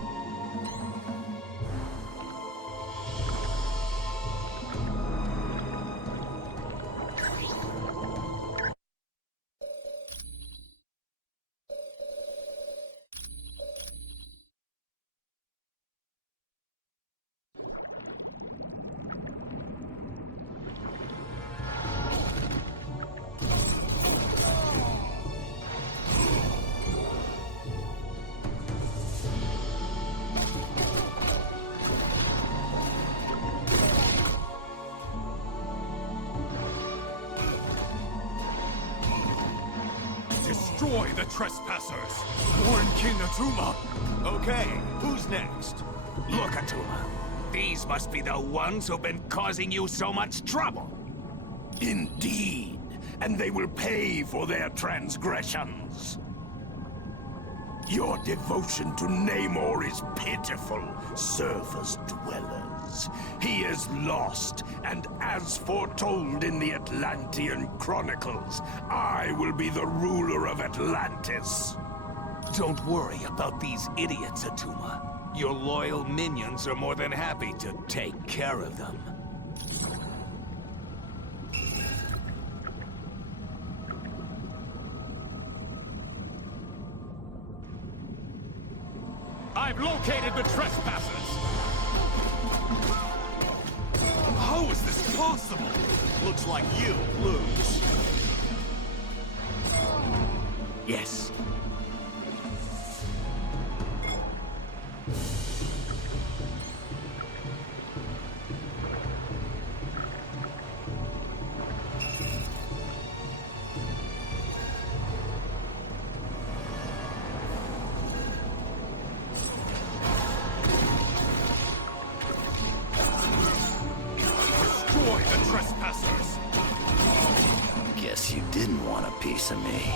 Destroy the trespassers! Warn King Atuma! Okay, who's next? Look, Atuma. These must be the ones who've been causing you so much trouble. Indeed, and they will pay for their transgressions. Your devotion to Namor is pitiful, surface dwellers. He is lost, and as foretold in the Atlantean Chronicles, I will be the ruler of Atlantis. Don't worry about these idiots, Atuma. Your loyal minions are more than happy to take care of them. I've located the trespassers! How is this possible? Looks like you lose. Yes. Destroy the trespassers! Guess you didn't want a piece of me.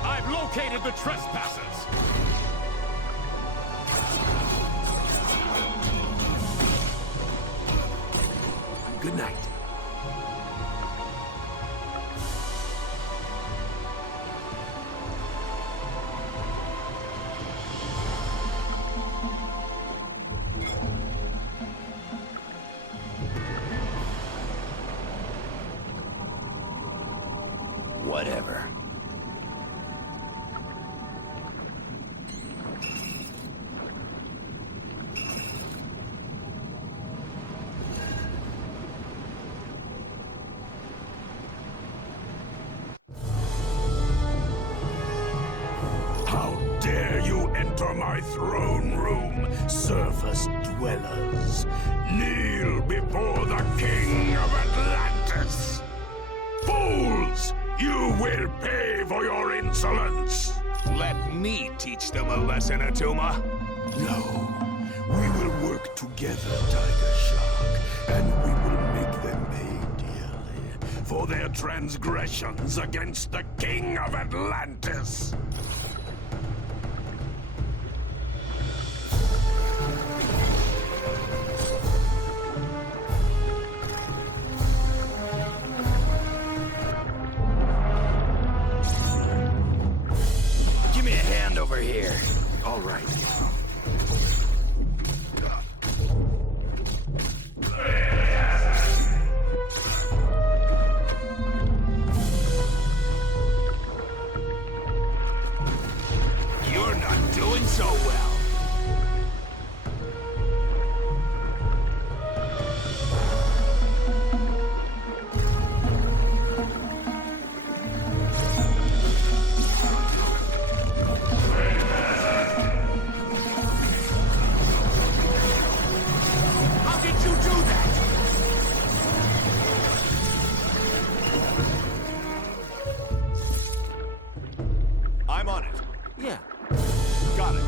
I've located the trespassers! Good night. Whatever. How dare you enter my throne room, surface dwellers? Kneel before the King of Atlantis! Fools! You will pay for your insolence! Let me teach them a lesson, Atuma. No. We will work together, Tiger Shark, and we will make them pay dearly for their transgressions against the King of Atlantis! Give me a hand over here. All right. You're not doing so well. How did you do that? I'm on it. Yeah. Got it.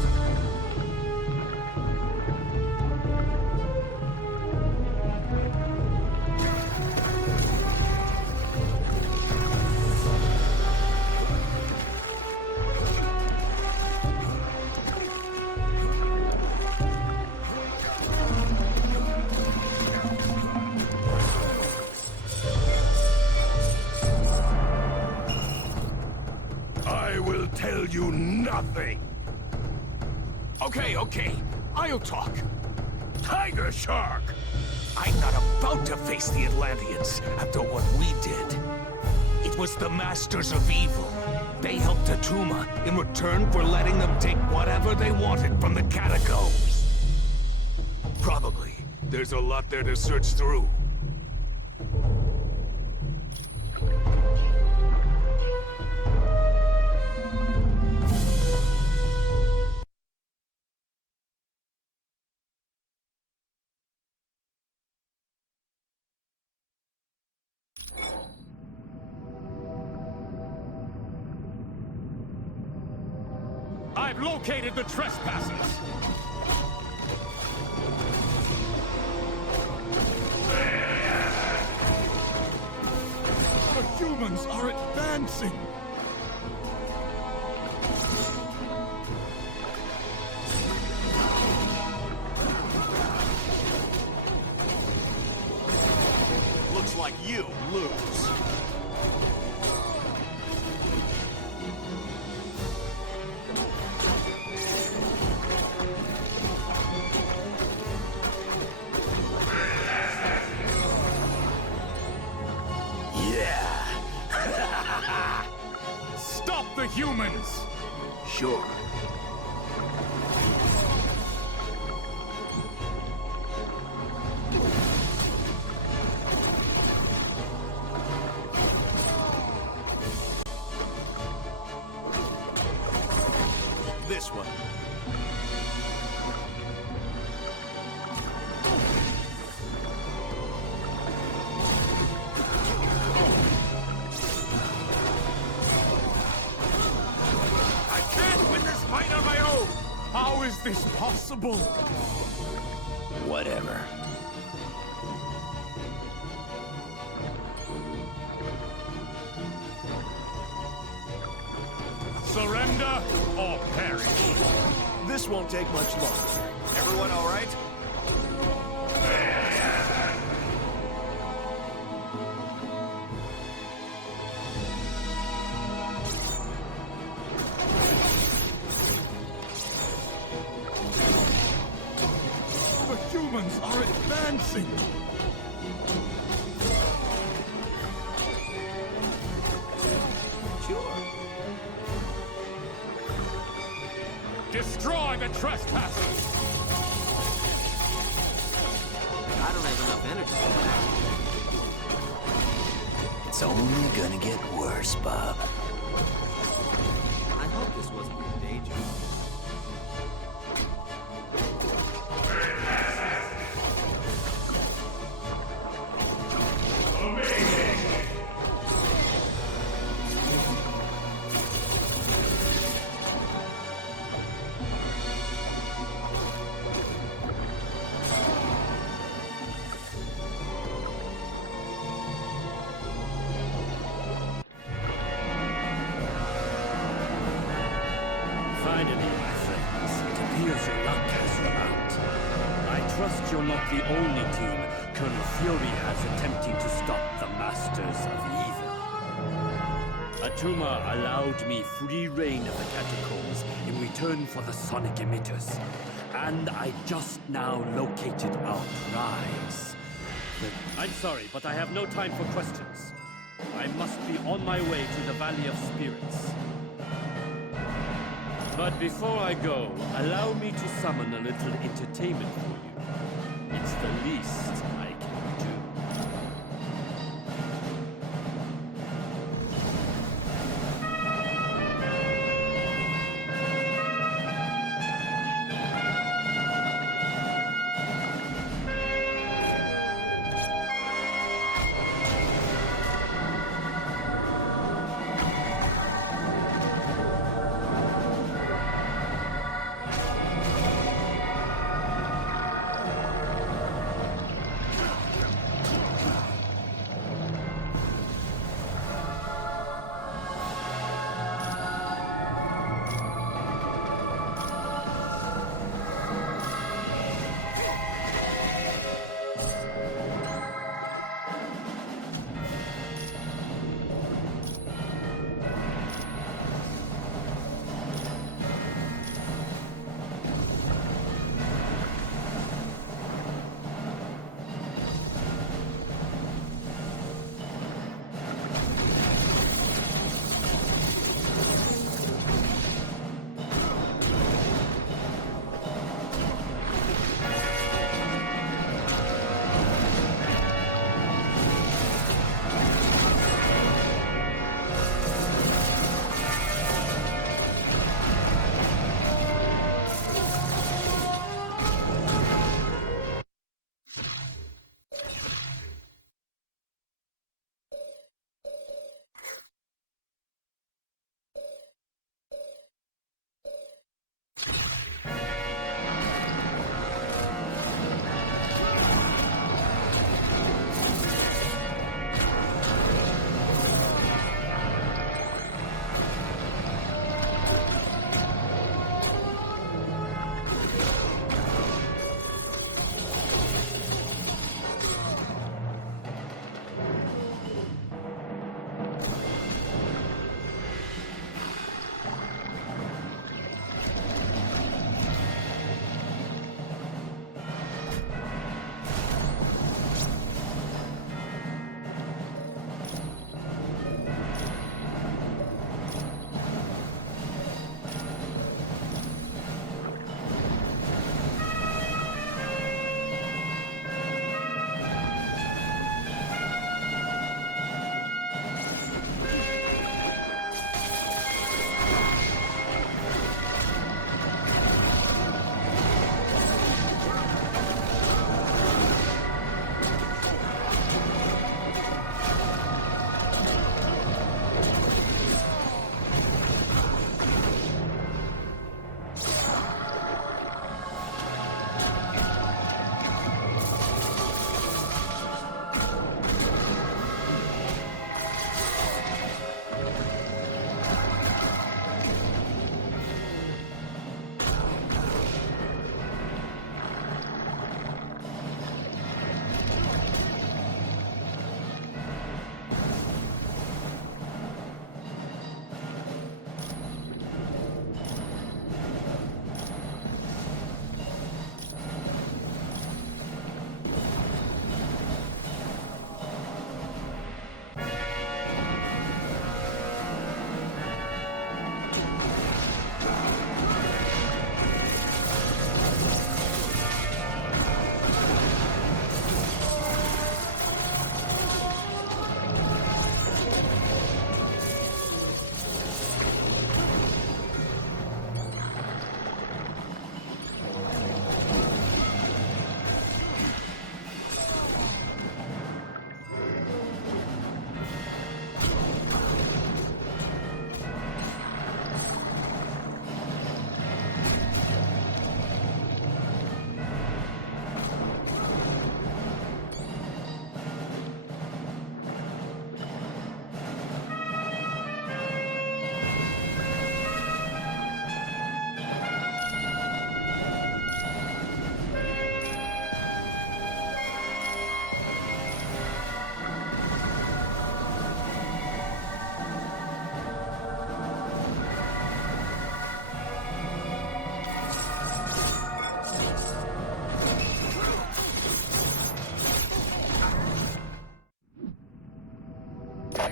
I will tell you nothing. Okay. I'll talk. Tiger Shark! I'm not about to face the Atlanteans after what we did. It was the Masters of Evil. They helped Atuma in return for letting them take whatever they wanted from the catacombs. Probably. There's a lot there to search through. I've located the trespassers! The humans are advancing! Looks like you lose. Stop the humans! Sure. This one. I can't win this fight on my own! How is this possible? Whatever. Surrender or perish. This won't take much longer. Everyone all right? The humans are advancing! the trespassers! I don't have enough energy for that. It's only gonna get worse, Bob. I hope this wasn't contagious. Finally, my friends, it appears your luck has run out. I trust you're not the only team Colonel Fury has attempting to stop the Masters of Evil. Atuma allowed me free reign of the catacombs in return for the sonic emitters. And I just now located our prize. I'm sorry, but I have no time for questions. I must be on my way to the Valley of Spirits. But before I go, allow me to summon a little entertainment for you. It's the least I can do.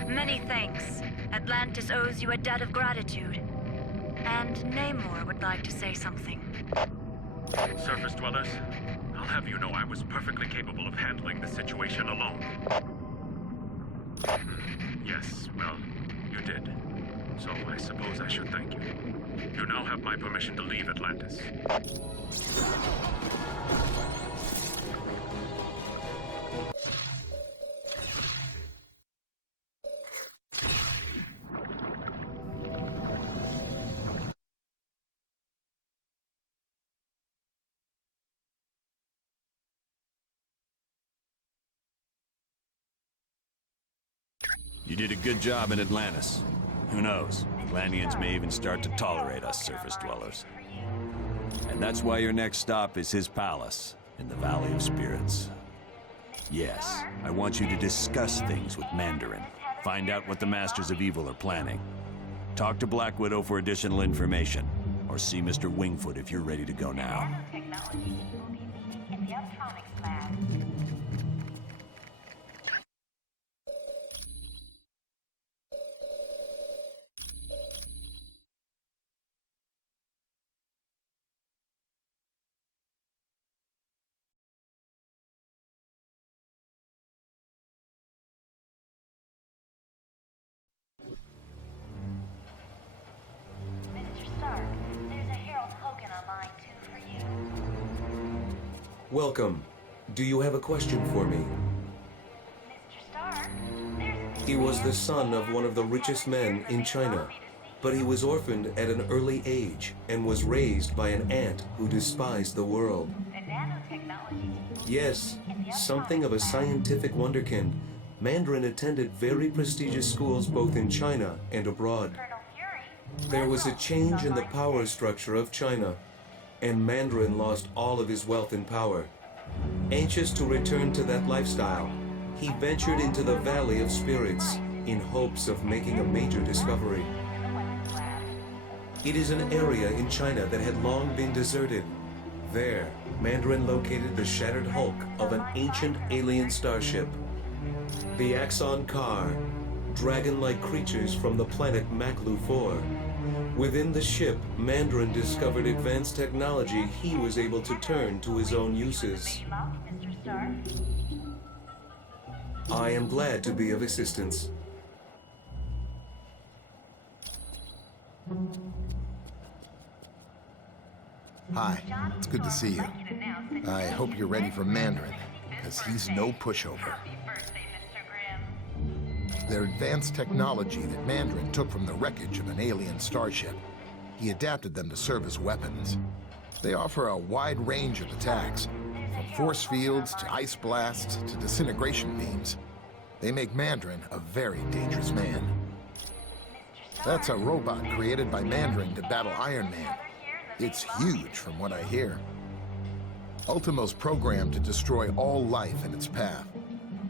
Many thanks. Atlantis owes you a debt of gratitude. And Namor would like to say something. Surface dwellers, I'll have you know I was perfectly capable of handling the situation alone. Yes, well, you did. So I suppose I should thank you. You now have my permission to leave Atlantis. You did a good job in Atlantis. Who knows? Atlanteans may even start to tolerate us surface dwellers. And that's why your next stop is his palace, in the Valley of Spirits. Yes, I want you to discuss things with Mandarin. Find out what the Masters of Evil are planning. Talk to Black Widow for additional information. Or see Mr. Wingfoot if you're ready to go now. Welcome. Do you have a question for me? He was the son of one of the richest men in China, but he was orphaned at an early age and was raised by an aunt who despised the world. Yes, something of a scientific wonderkind, Mandarin attended very prestigious schools both in China and abroad. There was a change in the power structure of China, and Mandarin lost all of his wealth and power. Anxious to return to that lifestyle, he ventured into the Valley of Spirits in hopes of making a major discovery. It is an area in China that had long been deserted. There, Mandarin located the shattered hulk of an ancient alien starship. The Axon Car, dragon-like creatures from the planet Maklu 4. Within the ship, Mandarin discovered advanced technology he was able to turn to his own uses. I am glad to be of assistance. Hi, it's good to see you. I hope you're ready for Mandarin, because he's no pushover. They're advanced technology that Mandarin took from the wreckage of an alien starship. He adapted them to serve as weapons. They offer a wide range of attacks, from force fields to ice blasts to disintegration beams. They make Mandarin a very dangerous man. That's a robot created by Mandarin to battle Iron Man. It's huge from what I hear. Ultimo's programmed to destroy all life in its path.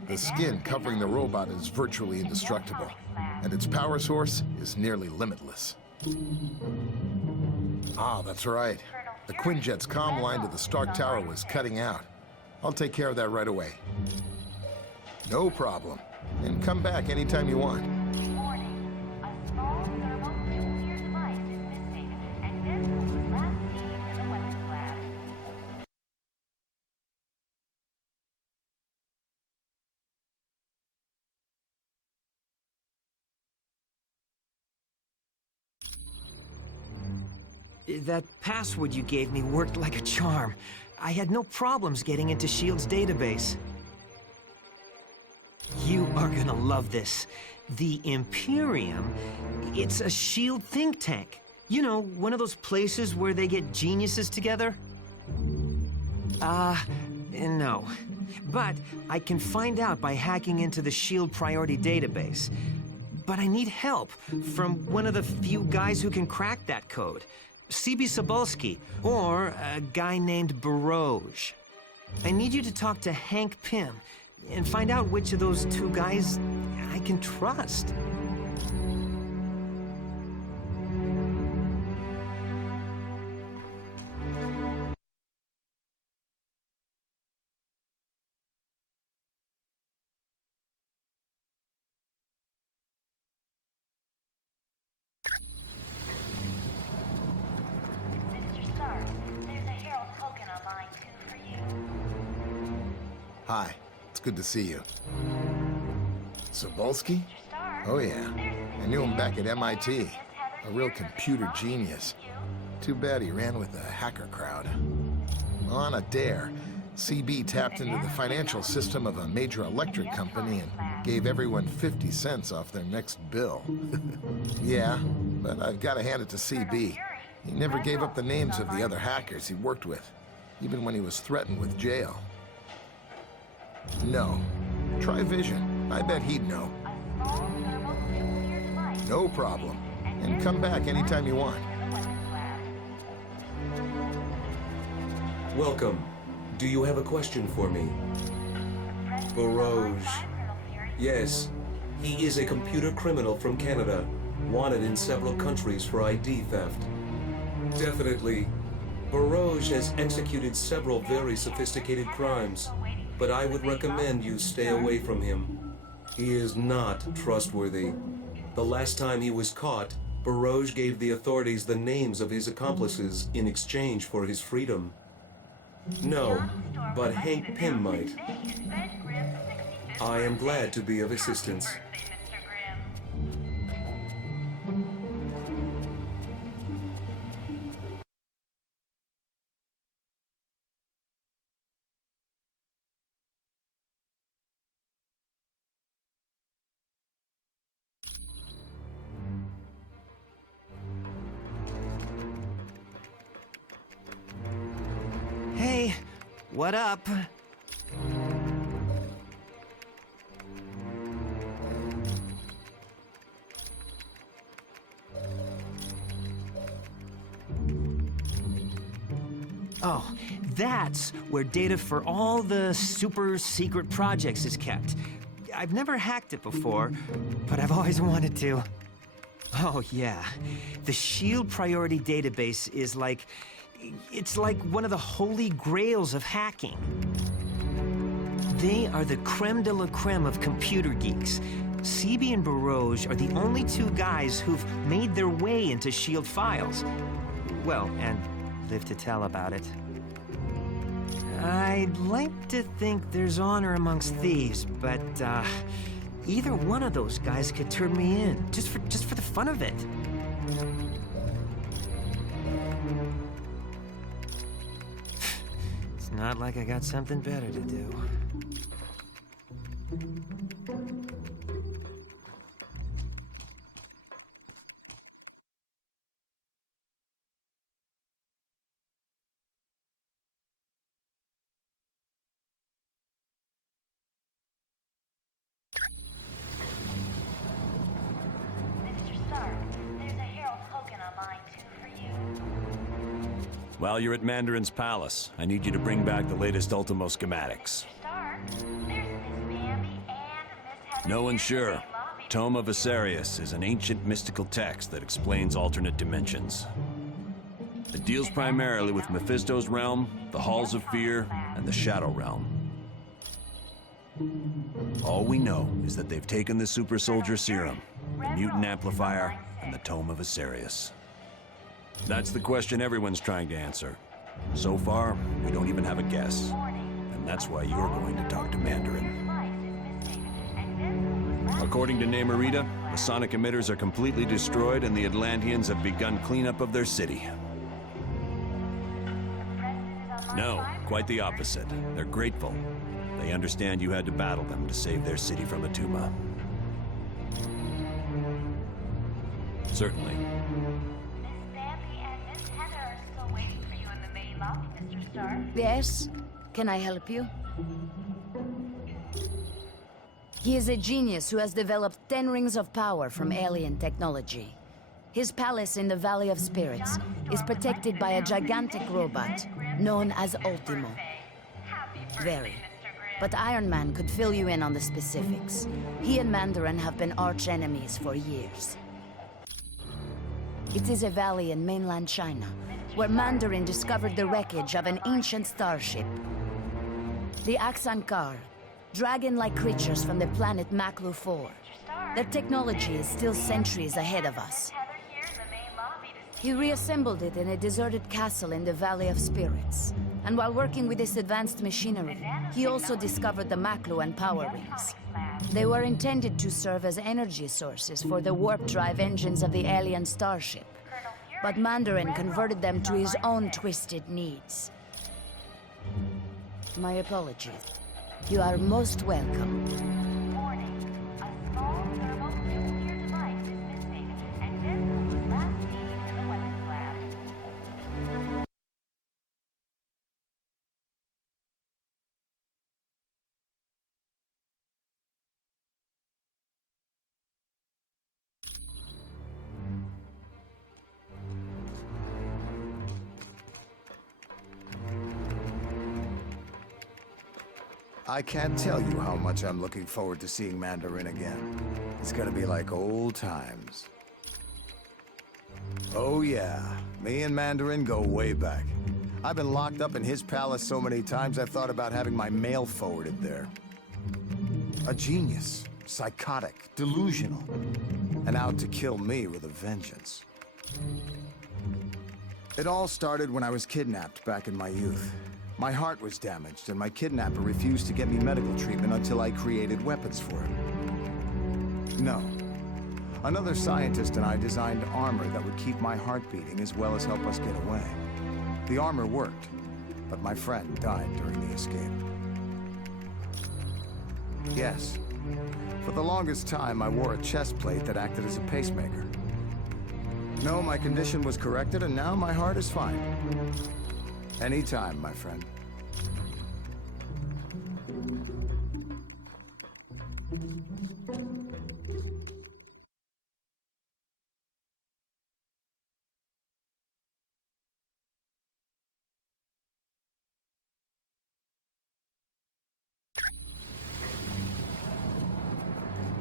The skin covering the robot is virtually indestructible, and its power source is nearly limitless. Ah, that's right. The Quinjet's comm line to the Stark Tower was cutting out. I'll take care of that right away. No problem. And come back anytime you want. That password you gave me worked like a charm. I had no problems getting into S.H.I.E.L.D.'s database. You are gonna love this. The Imperium, it's a S.H.I.E.L.D. think tank. You know, one of those places where they get geniuses together? No. But I can find out by hacking into the S.H.I.E.L.D. priority database. But I need help from one of the few guys who can crack that code. C.B. Cebulski, or a guy named Baroge. I need you to talk to Hank Pym and find out which of those two guys I can trust. Hi, it's good to see you. Sobolski? Oh yeah, I knew him back at MIT. A real computer genius. Too bad he ran with the hacker crowd. On a dare, CB tapped into the financial system of a major electric company and gave everyone 50 cents off their next bill. Yeah, but I've got to hand it to CB. He never gave up the names of the other hackers he worked with, even when he was threatened with jail. No. Try Vision. I bet he'd know. No problem. And come back anytime you want. Welcome. Do you have a question for me? Barrage. Yes. He is a computer criminal from Canada, wanted in several countries for ID theft. Definitely. Barrage has executed several very sophisticated crimes, but I would recommend you stay away from him. He is not trustworthy. The last time he was caught, Barrage gave the authorities the names of his accomplices in exchange for his freedom. No, but Hank Pym might. I am glad to be of assistance. Hey, what up? Oh, that's where data for all the super secret projects is kept. I've never hacked it before, but I've always wanted to. Oh, yeah. The SHIELD Priority Database is like... It's like one of the holy grails of hacking. They are the creme de la creme of computer geeks. CB and Barrage are the only two guys who've made their way into SHIELD files. Well, and live to tell about it. I'd like to think there's honor amongst thieves, but either one of those guys could turn me in, just for the fun of it. It's not like I got something better to do. While you're at Mandarin's palace, I need you to bring back the latest Ultimo schematics. No one's sure. Tome of Asarius is an ancient mystical text that explains alternate dimensions. It deals primarily with Mephisto's realm, the Halls of Fear, and the Shadow Realm. All we know is that they've taken the Super Soldier Serum, the Mutant Amplifier, and the Tome of Asarius. That's the question everyone's trying to answer. So far, we don't even have a guess. And that's why you're going to talk to Mandarin. According to Namorita, the sonic emitters are completely destroyed and the Atlanteans have begun cleanup of their city. No, quite the opposite. They're grateful. They understand you had to battle them to save their city from Atuma. Certainly. Yes? Can I help you? He is a genius who has developed 10 rings of power from alien technology. His palace in the Valley of Spirits is protected by a gigantic robot known as Ultimo. Very. But Iron Man could fill you in on the specifics. He and Mandarin have been arch-enemies for years. It is a valley in mainland China, where Mandarin discovered the wreckage of an ancient starship. The Aksankar, dragon-like creatures from the planet Maklu 4. Their technology is still centuries ahead of us. He reassembled it in a deserted castle in the Valley of Spirits, And while working with this advanced machinery, he also discovered the Maklu and power rings. They were intended to serve as energy sources for the warp drive engines of the alien starship. But Mandarin converted them to his own twisted needs. My apologies. You are most welcome. I can't tell you how much I'm looking forward to seeing Mandarin again. It's gonna be like old times. Oh yeah, me and Mandarin go way back. I've been locked up in his palace so many times I've thought about having my mail forwarded there. A genius, psychotic, delusional, and out to kill me with a vengeance. It all started when I was kidnapped back in my youth. My heart was damaged, and my kidnapper refused to get me medical treatment until I created weapons for him. No. Another scientist and I designed armor that would keep my heart beating as well as help us get away. The armor worked, but my friend died during the escape. Yes. For the longest time, I wore a chest plate that acted as a pacemaker. No, my condition was corrected, and now my heart is fine. Anytime, my friend.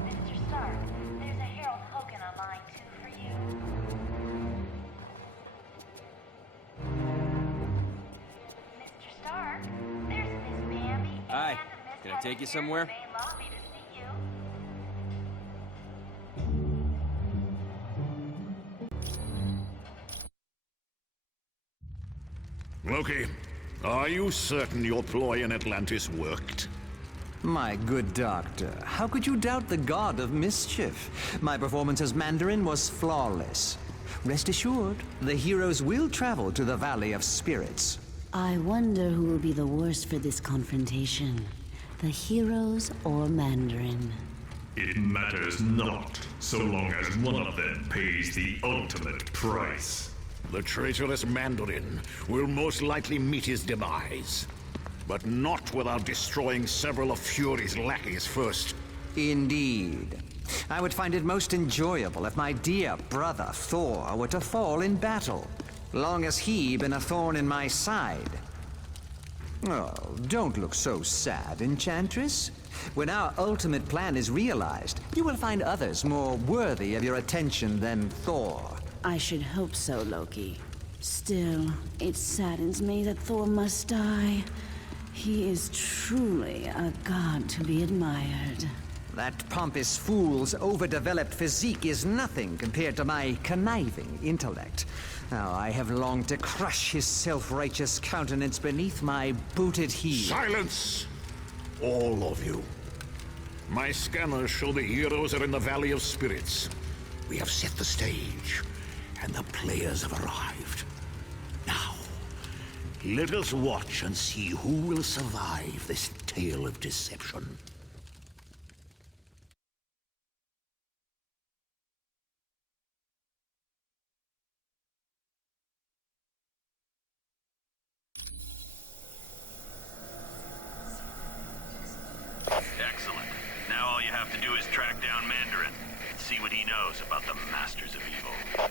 Mr. Stark, there's a Herald Hogan on line 2 for you. Mr. Stark, there's Miss Bambi Hi, can I take you somewhere? main lobby to see you. Loki, are you certain your ploy in Atlantis worked? My good doctor, how could you doubt the god of mischief? My performance as Mandarin was flawless. Rest assured, the heroes will travel to the Valley of Spirits. I wonder who will be the worst for this confrontation. The heroes or Mandarin? It matters not, so long as one of them pays the ultimate price. The traitorous Mandarin will most likely meet his demise. But not without destroying several of Fury's lackeys first. Indeed. I would find it most enjoyable if my dear brother Thor were to fall in battle, long as he been a thorn in my side. Oh, don't look so sad, Enchantress. When our ultimate plan is realized, you will find others more worthy of your attention than Thor. I should hope so, Loki. Still, it saddens me that Thor must die. He is truly a god to be admired. That pompous fool's overdeveloped physique is nothing compared to my conniving intellect. Now, I have longed to crush his self-righteous countenance beneath my booted heel. Silence! All of you. My scanners show the heroes are in the Valley of Spirits. We have set the stage, and the players have arrived. Now, let us watch and see who will survive this tale of deception. Excellent. Now all you have to do is track down Mandarin and see what he knows about the Masters of Evil.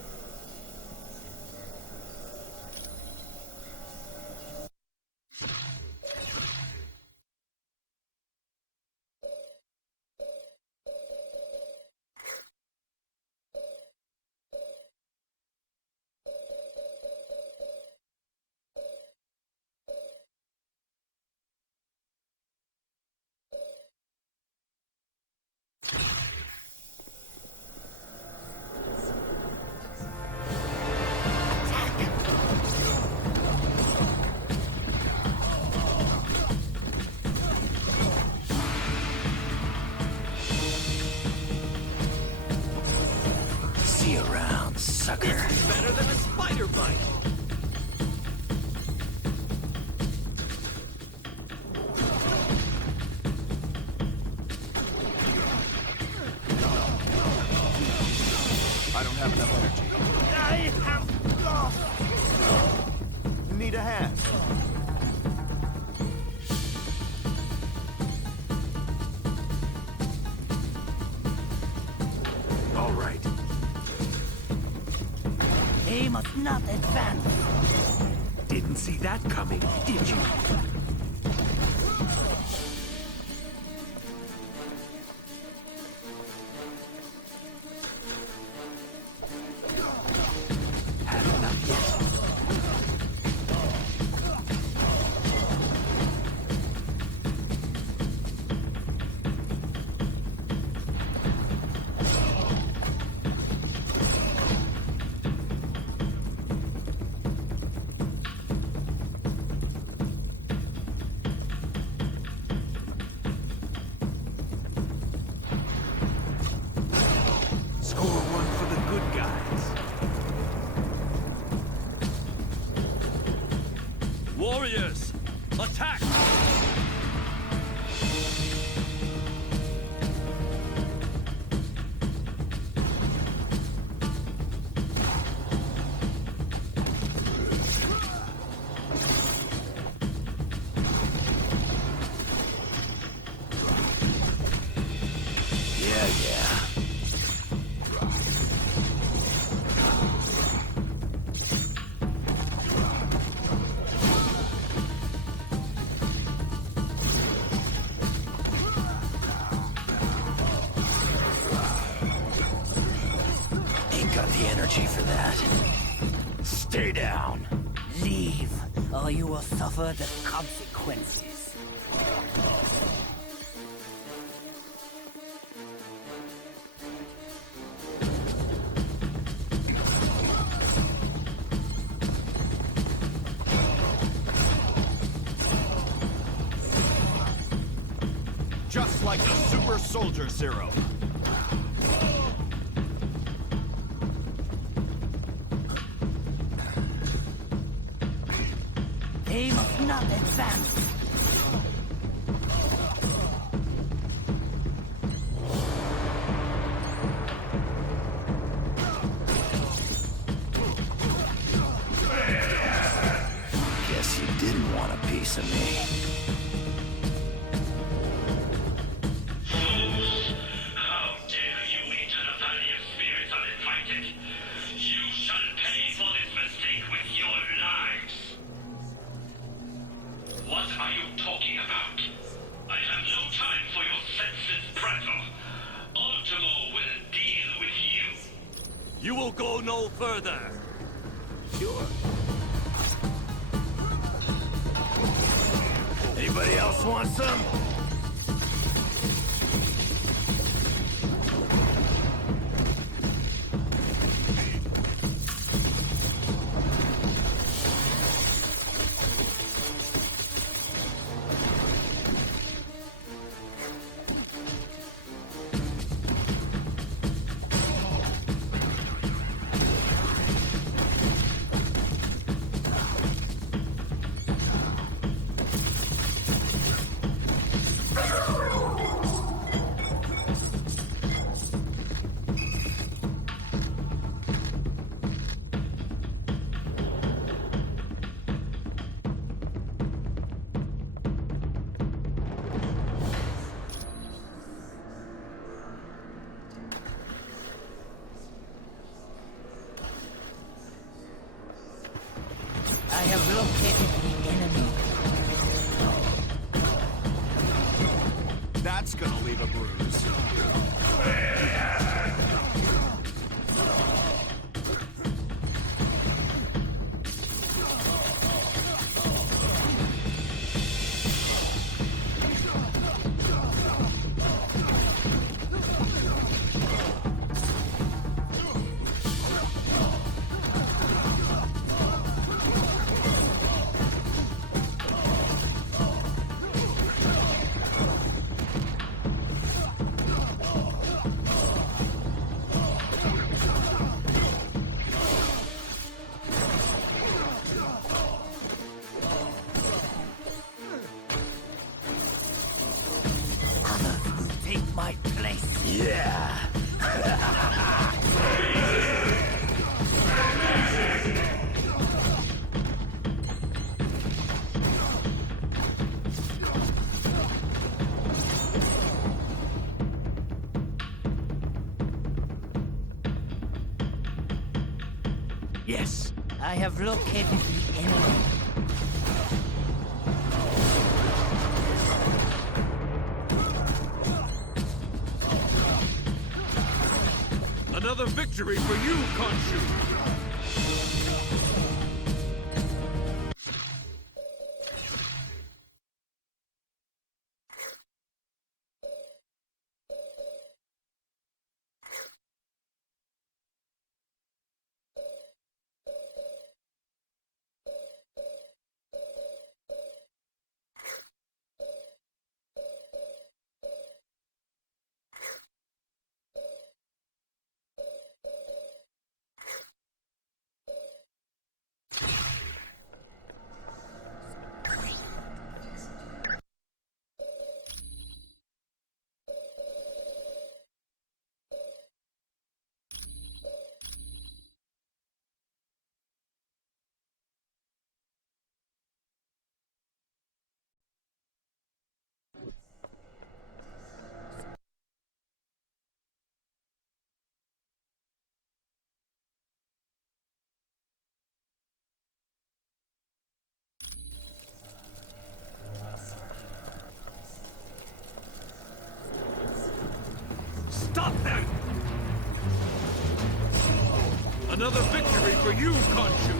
sucker. It's better than a spider bite. I don't have enough energy. I have lost. Need a hand. All right. They must not advance. Didn't see that coming, did you? Score one for the good guys. Warriors, attack! Ain't got the energy for that. Stay down. Leave, or you will suffer the consequences. Just like the Super Soldier Serum. They must not advance. Guess you didn't want a piece of me. How dare you enter the Valley of Spirits uninvited? You shall pay for this mistake with your lives. What are you talking about? I have no time for your senseless prattle. Ultimo will deal with you. You will go no further. Sure. Anybody else want some? I have located the enemy. That's gonna leave a bruise. my place. Yeah. Yes, I have located the enemy. Another victory for you, Khonshu! Stop them! Another victory for you, Khonshu!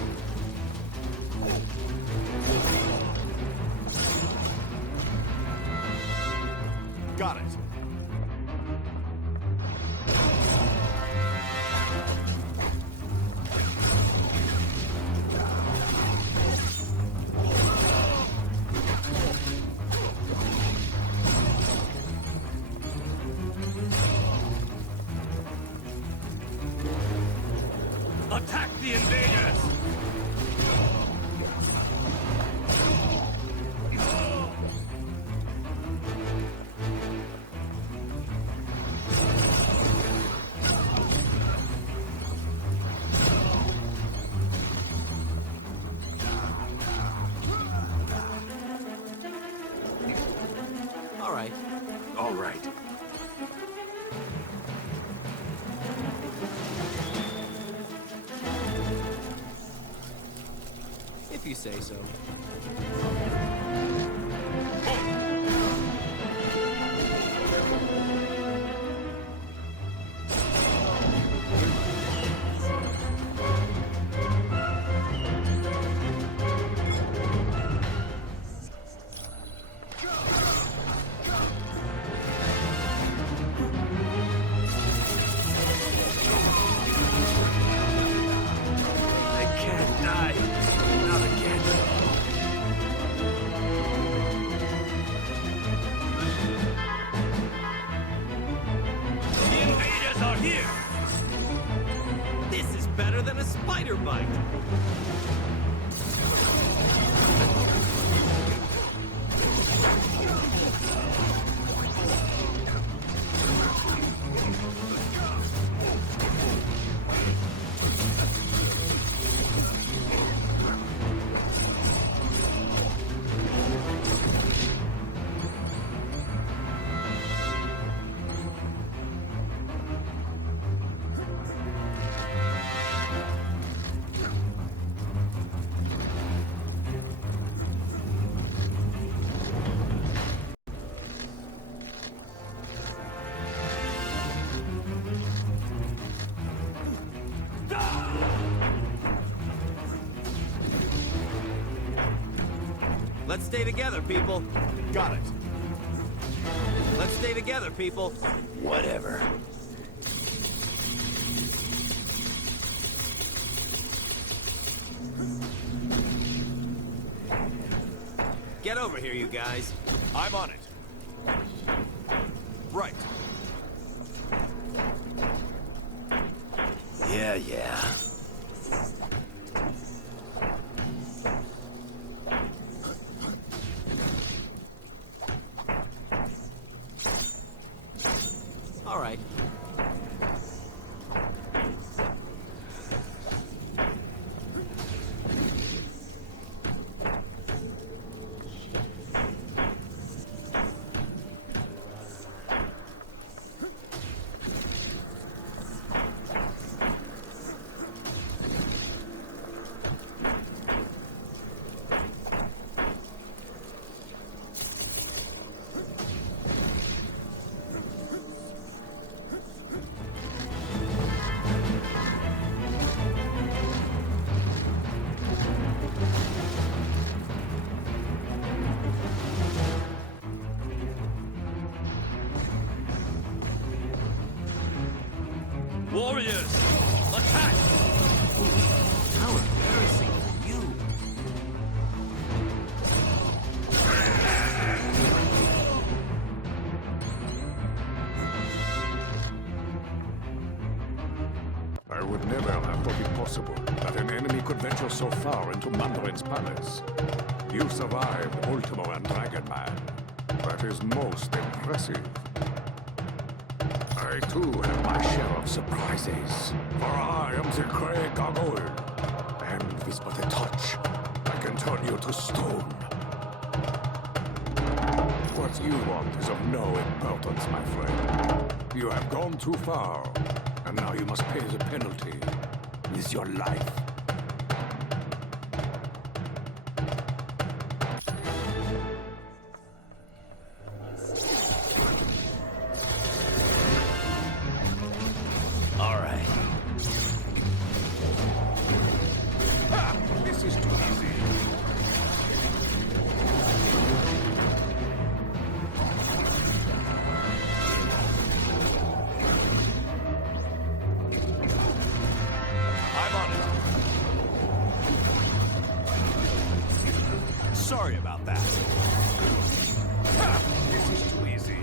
Got it. Attack the invaders! All right. All right. If you say so. I can't die. Not again. The invaders are here! This is better than a spider bite. Let's stay together, people. Got it. Let's stay together, people. Whatever. Get over here, you guys. I'm on it. Right. Yeah. All right. Warriors, attack! How embarrassing for you. I would never have thought it possible that an enemy could venture so far into Mandarin's palace. You survived Ultimo and Dragon Man. That is most impressive. I too have my share of surprises. For I am the Grey Gargoyle. And with but a touch, I can turn you to stone. What you want is of no importance, my friend. You have gone too far, and now you must pay the penalty with your life. All right. Ha! This is too easy. I'm on it. Sorry about that. Ha! This is too easy.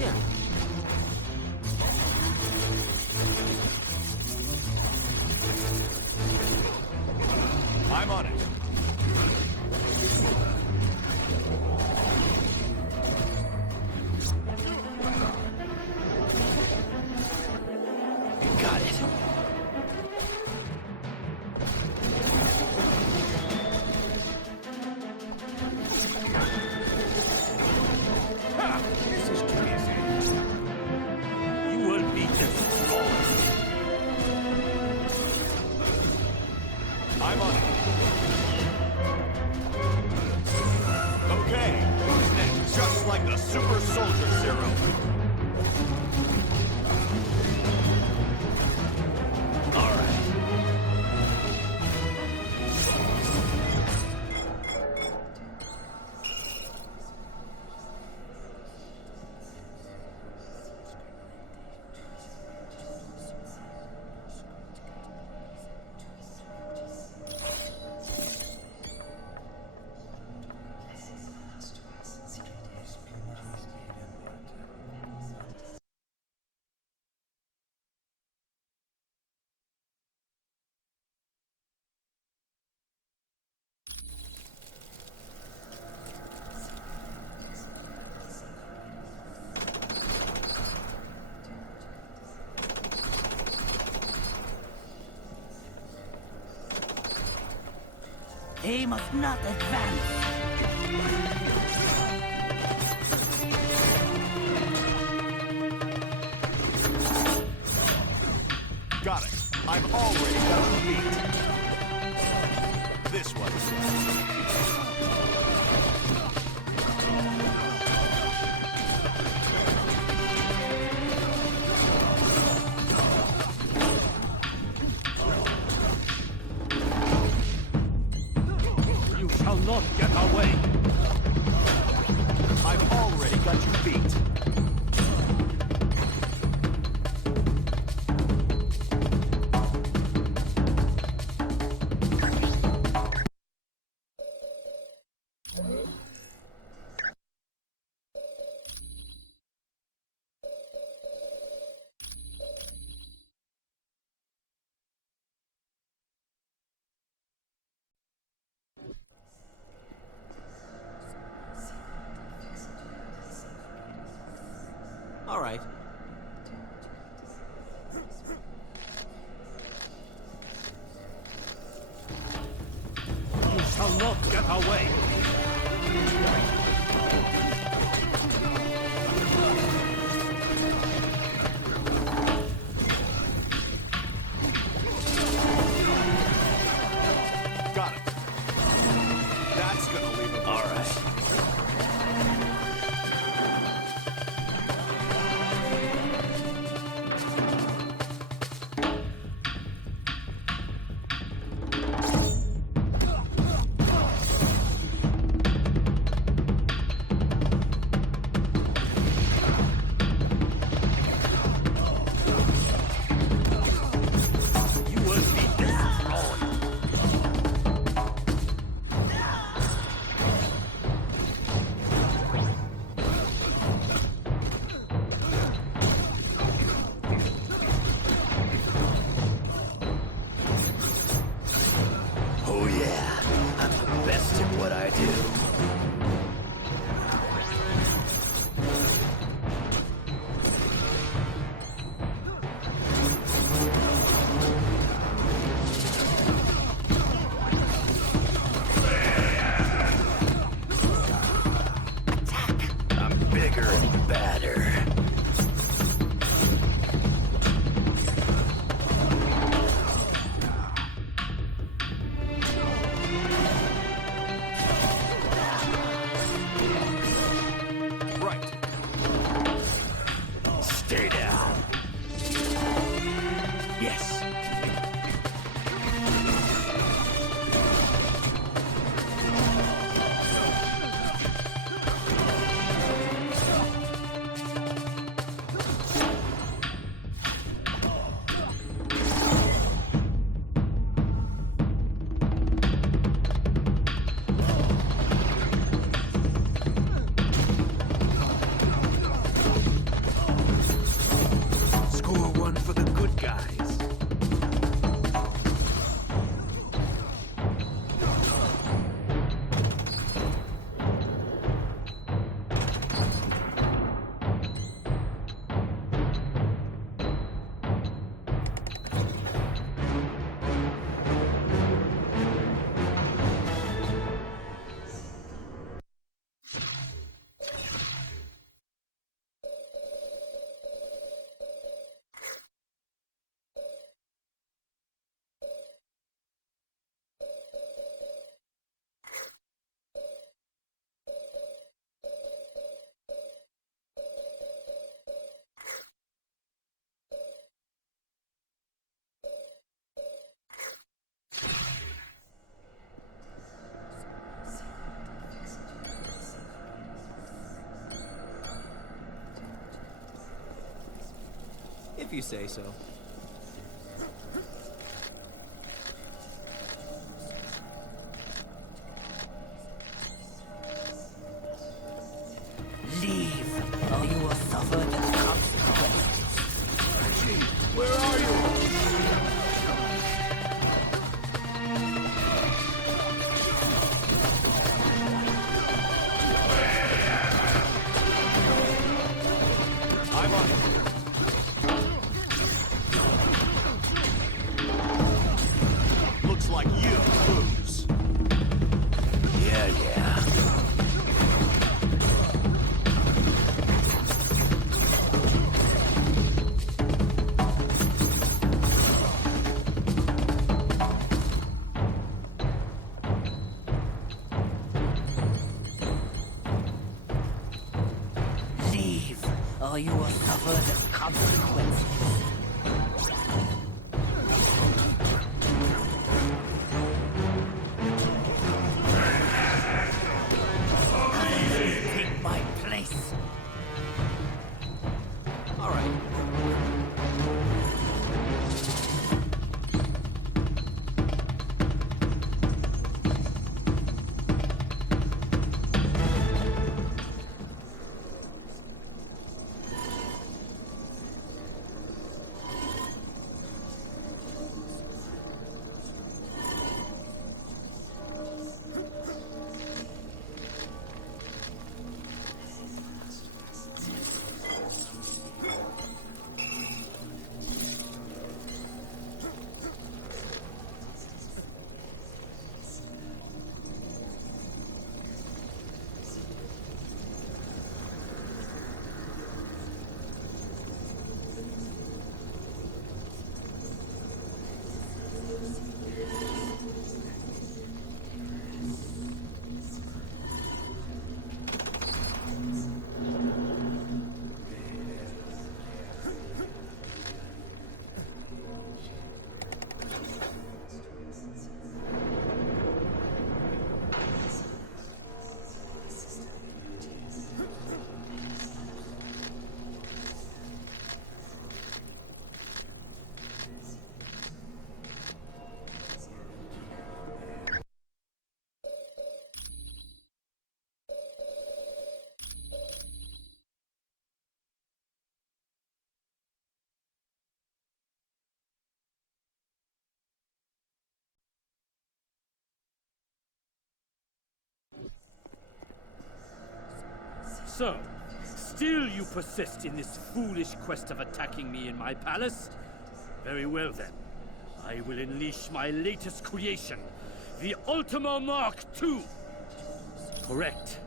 Yeah. I'm on it. Got it. Ha! This is too easy. You will be destroyed. I'm on it. Okay, who's next? Just like the Super Soldier Serum. All right. He must not advance. Got it. I've already got the beat. This one. You shall not get away! I've already got you beat. not get away! Got it. That's gonna leave it. All right. Oh yeah, I'm the best at what I do. I'm bigger and badder. Stay down. Yes. Score one for the good guys. If you say so. Leave, or you will suffer the consequences. Gee, where are you? I'm on it. Looks like you lose. Yeah, yeah. Leave, or you will suffer the consequences. Take my place. All right. So, still you persist in this foolish quest of attacking me in my palace? Very well then. I will unleash my latest creation, the Ultimo Mark II! Correct.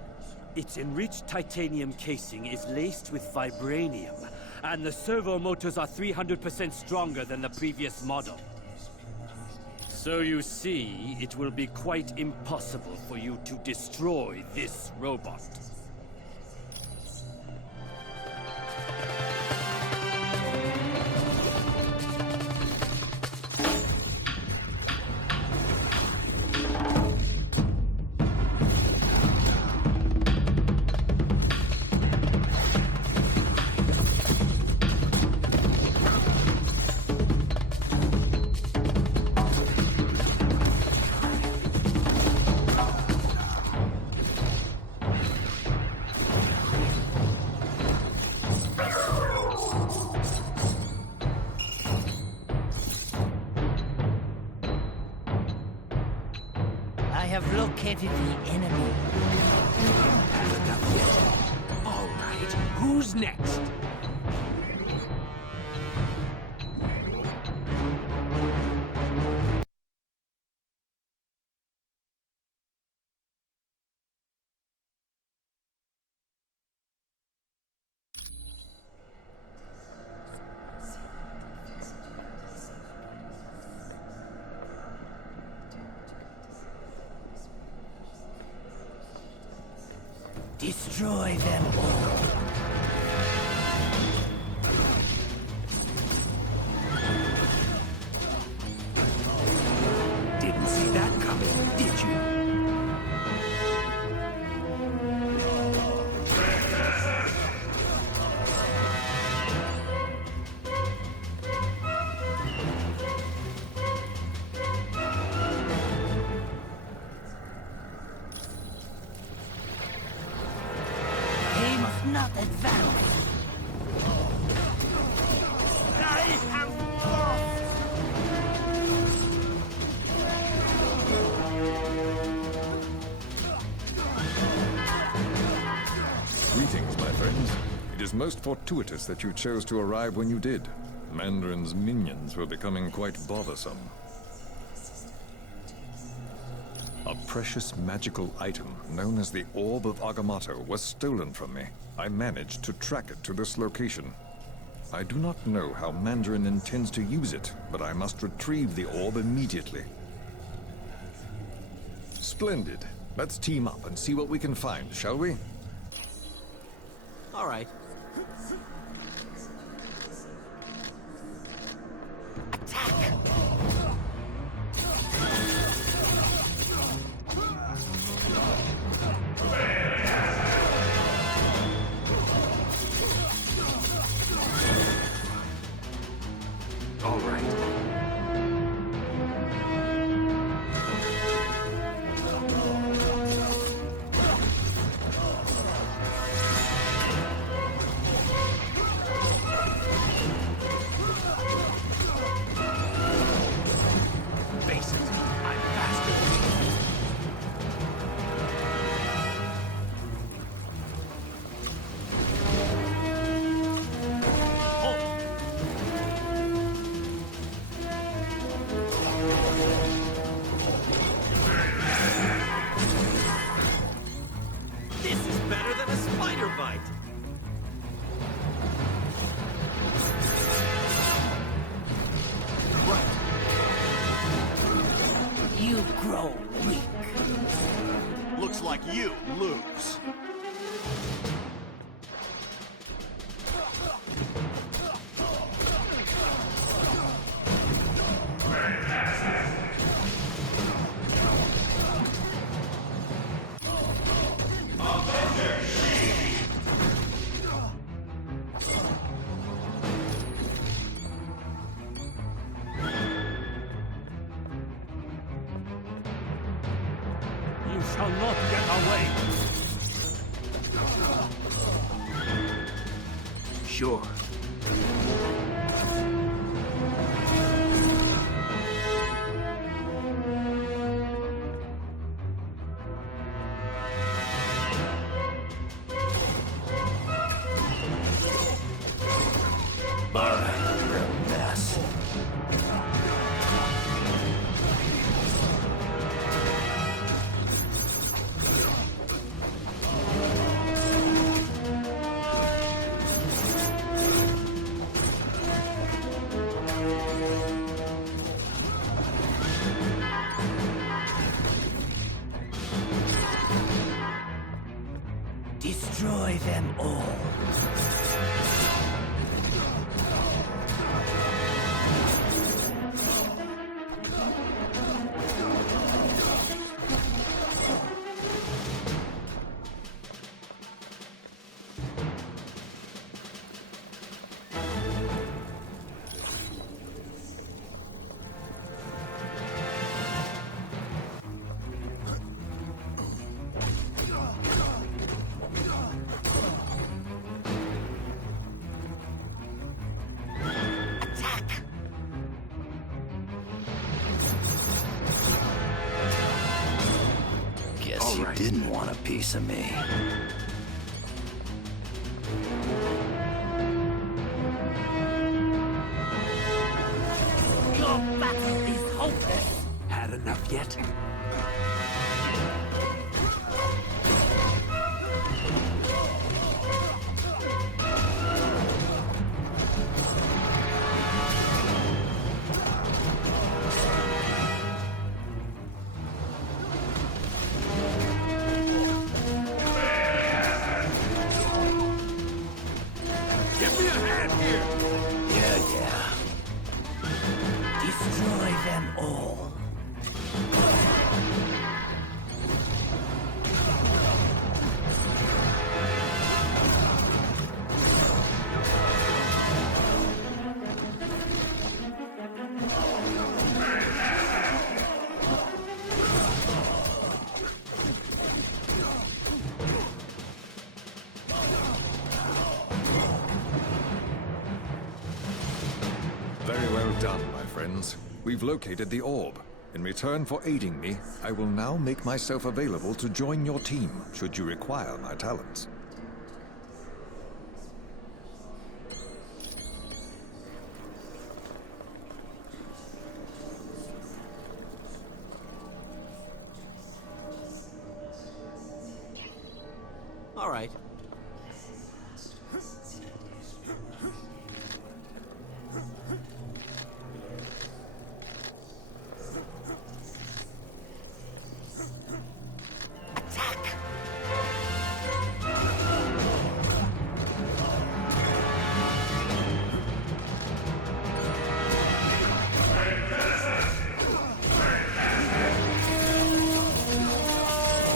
Its enriched titanium casing is laced with vibranium, and the servo motors are 300% stronger than the previous model. So you see, it will be quite impossible for you to destroy this robot. I have located the enemy. Haven't enough yet. All right, who's next? Destroy them all. Didn't see that coming, did you? They must not advance. I have lost. Greetings, my friends. It is most fortuitous that you chose to arrive when you did. Mandarin's minions were becoming quite bothersome. A precious magical item known as the Orb of Agamotto was stolen from me. I managed to track it to this location. I do not know how Mandarin intends to use it, but I must retrieve the orb immediately. Splendid. Let's team up and see what we can find, shall we? All right. All right. Face it, I'm faster than you. This is better than a spider bite. You grow weak. Looks like you lose. You shall not get away! Sure. Destroy them all. Guess you didn't want a piece of me. Your battle is hopeless. Had enough yet? Give me a hand here! Yeah. Destroy them all. Very well done, my friends. We've located the orb. In return for aiding me, I will now make myself available to join your team, should you require my talents. All right.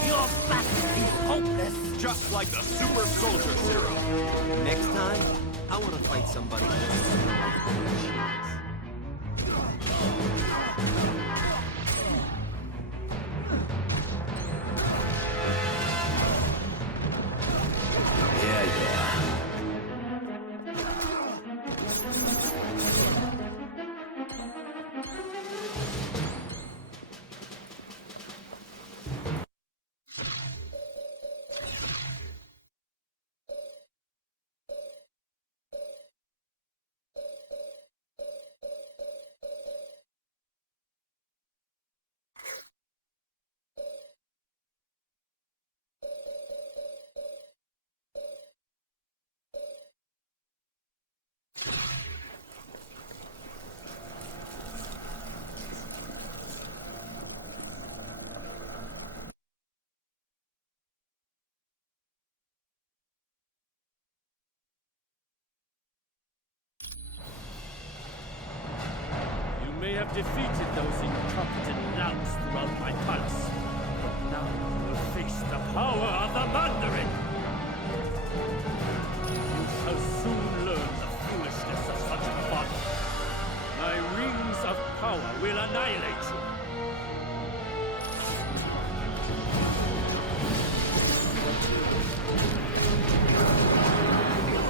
Your battle is hopeless. Just like the super soldier serum. Next time, I want to fight somebody. Yeah. You may have defeated those incompetent louts throughout my palace, but now you will face the power of the Mandarin! You shall soon learn the foolishness of such a folly. My rings of power will annihilate you.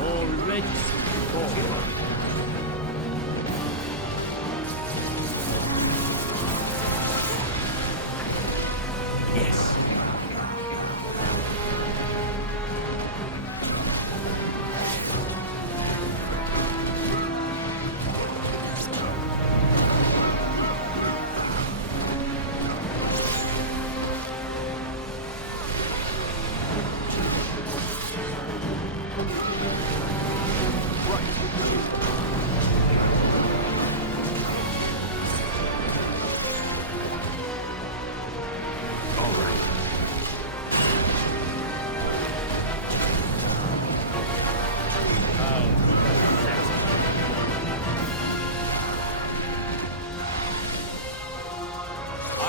Already forward. Yes. Right.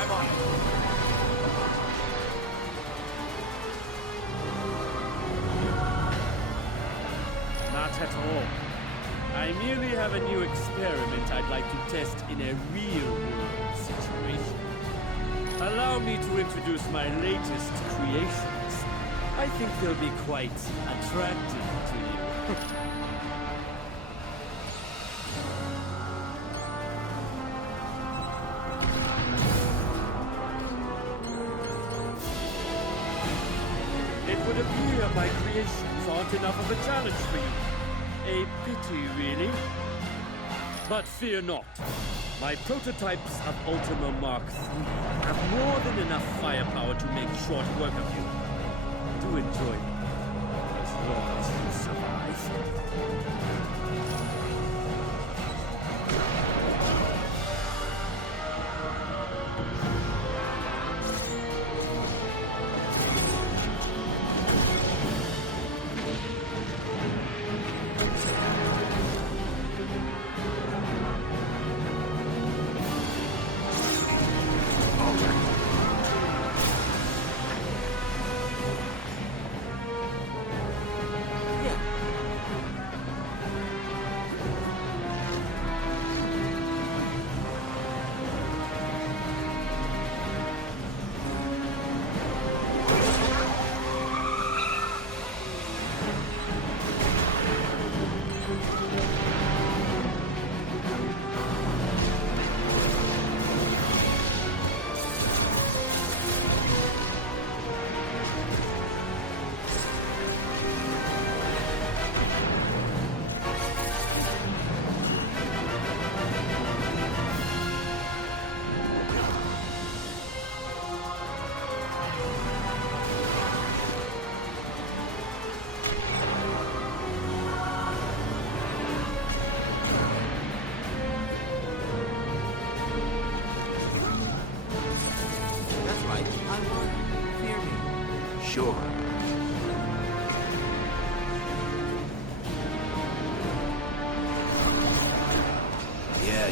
I'm on it. Not at all. I merely have a new experiment I'd like to test in a real-world situation. Allow me to introduce my latest creations. I think they'll be quite attractive to you. It would appear my creations aren't enough of a challenge for you. A pity, really. But fear not. My prototypes of Ultima Mark III have more than enough firepower to make short work of you. Do enjoy them, as long as you survive. Sure. Yeah.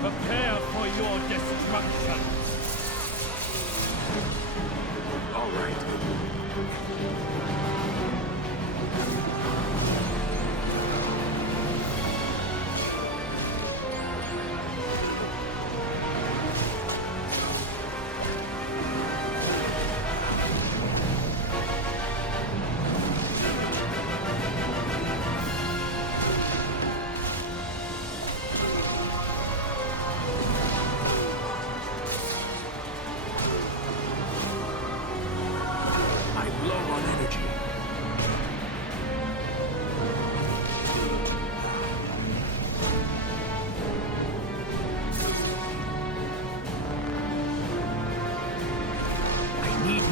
Prepare for your destruction. All right.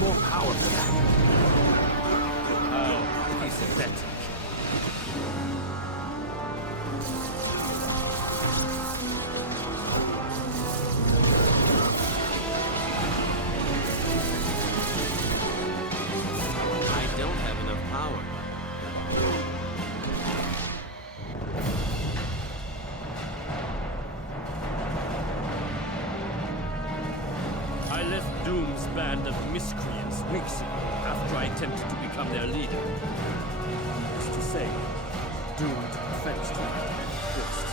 More power for that. Oh, pathetic. I don't have enough power. I left Doom's band of miscreants weeks ago after I attempted to become their leader. As to say, doomed to prevent the first.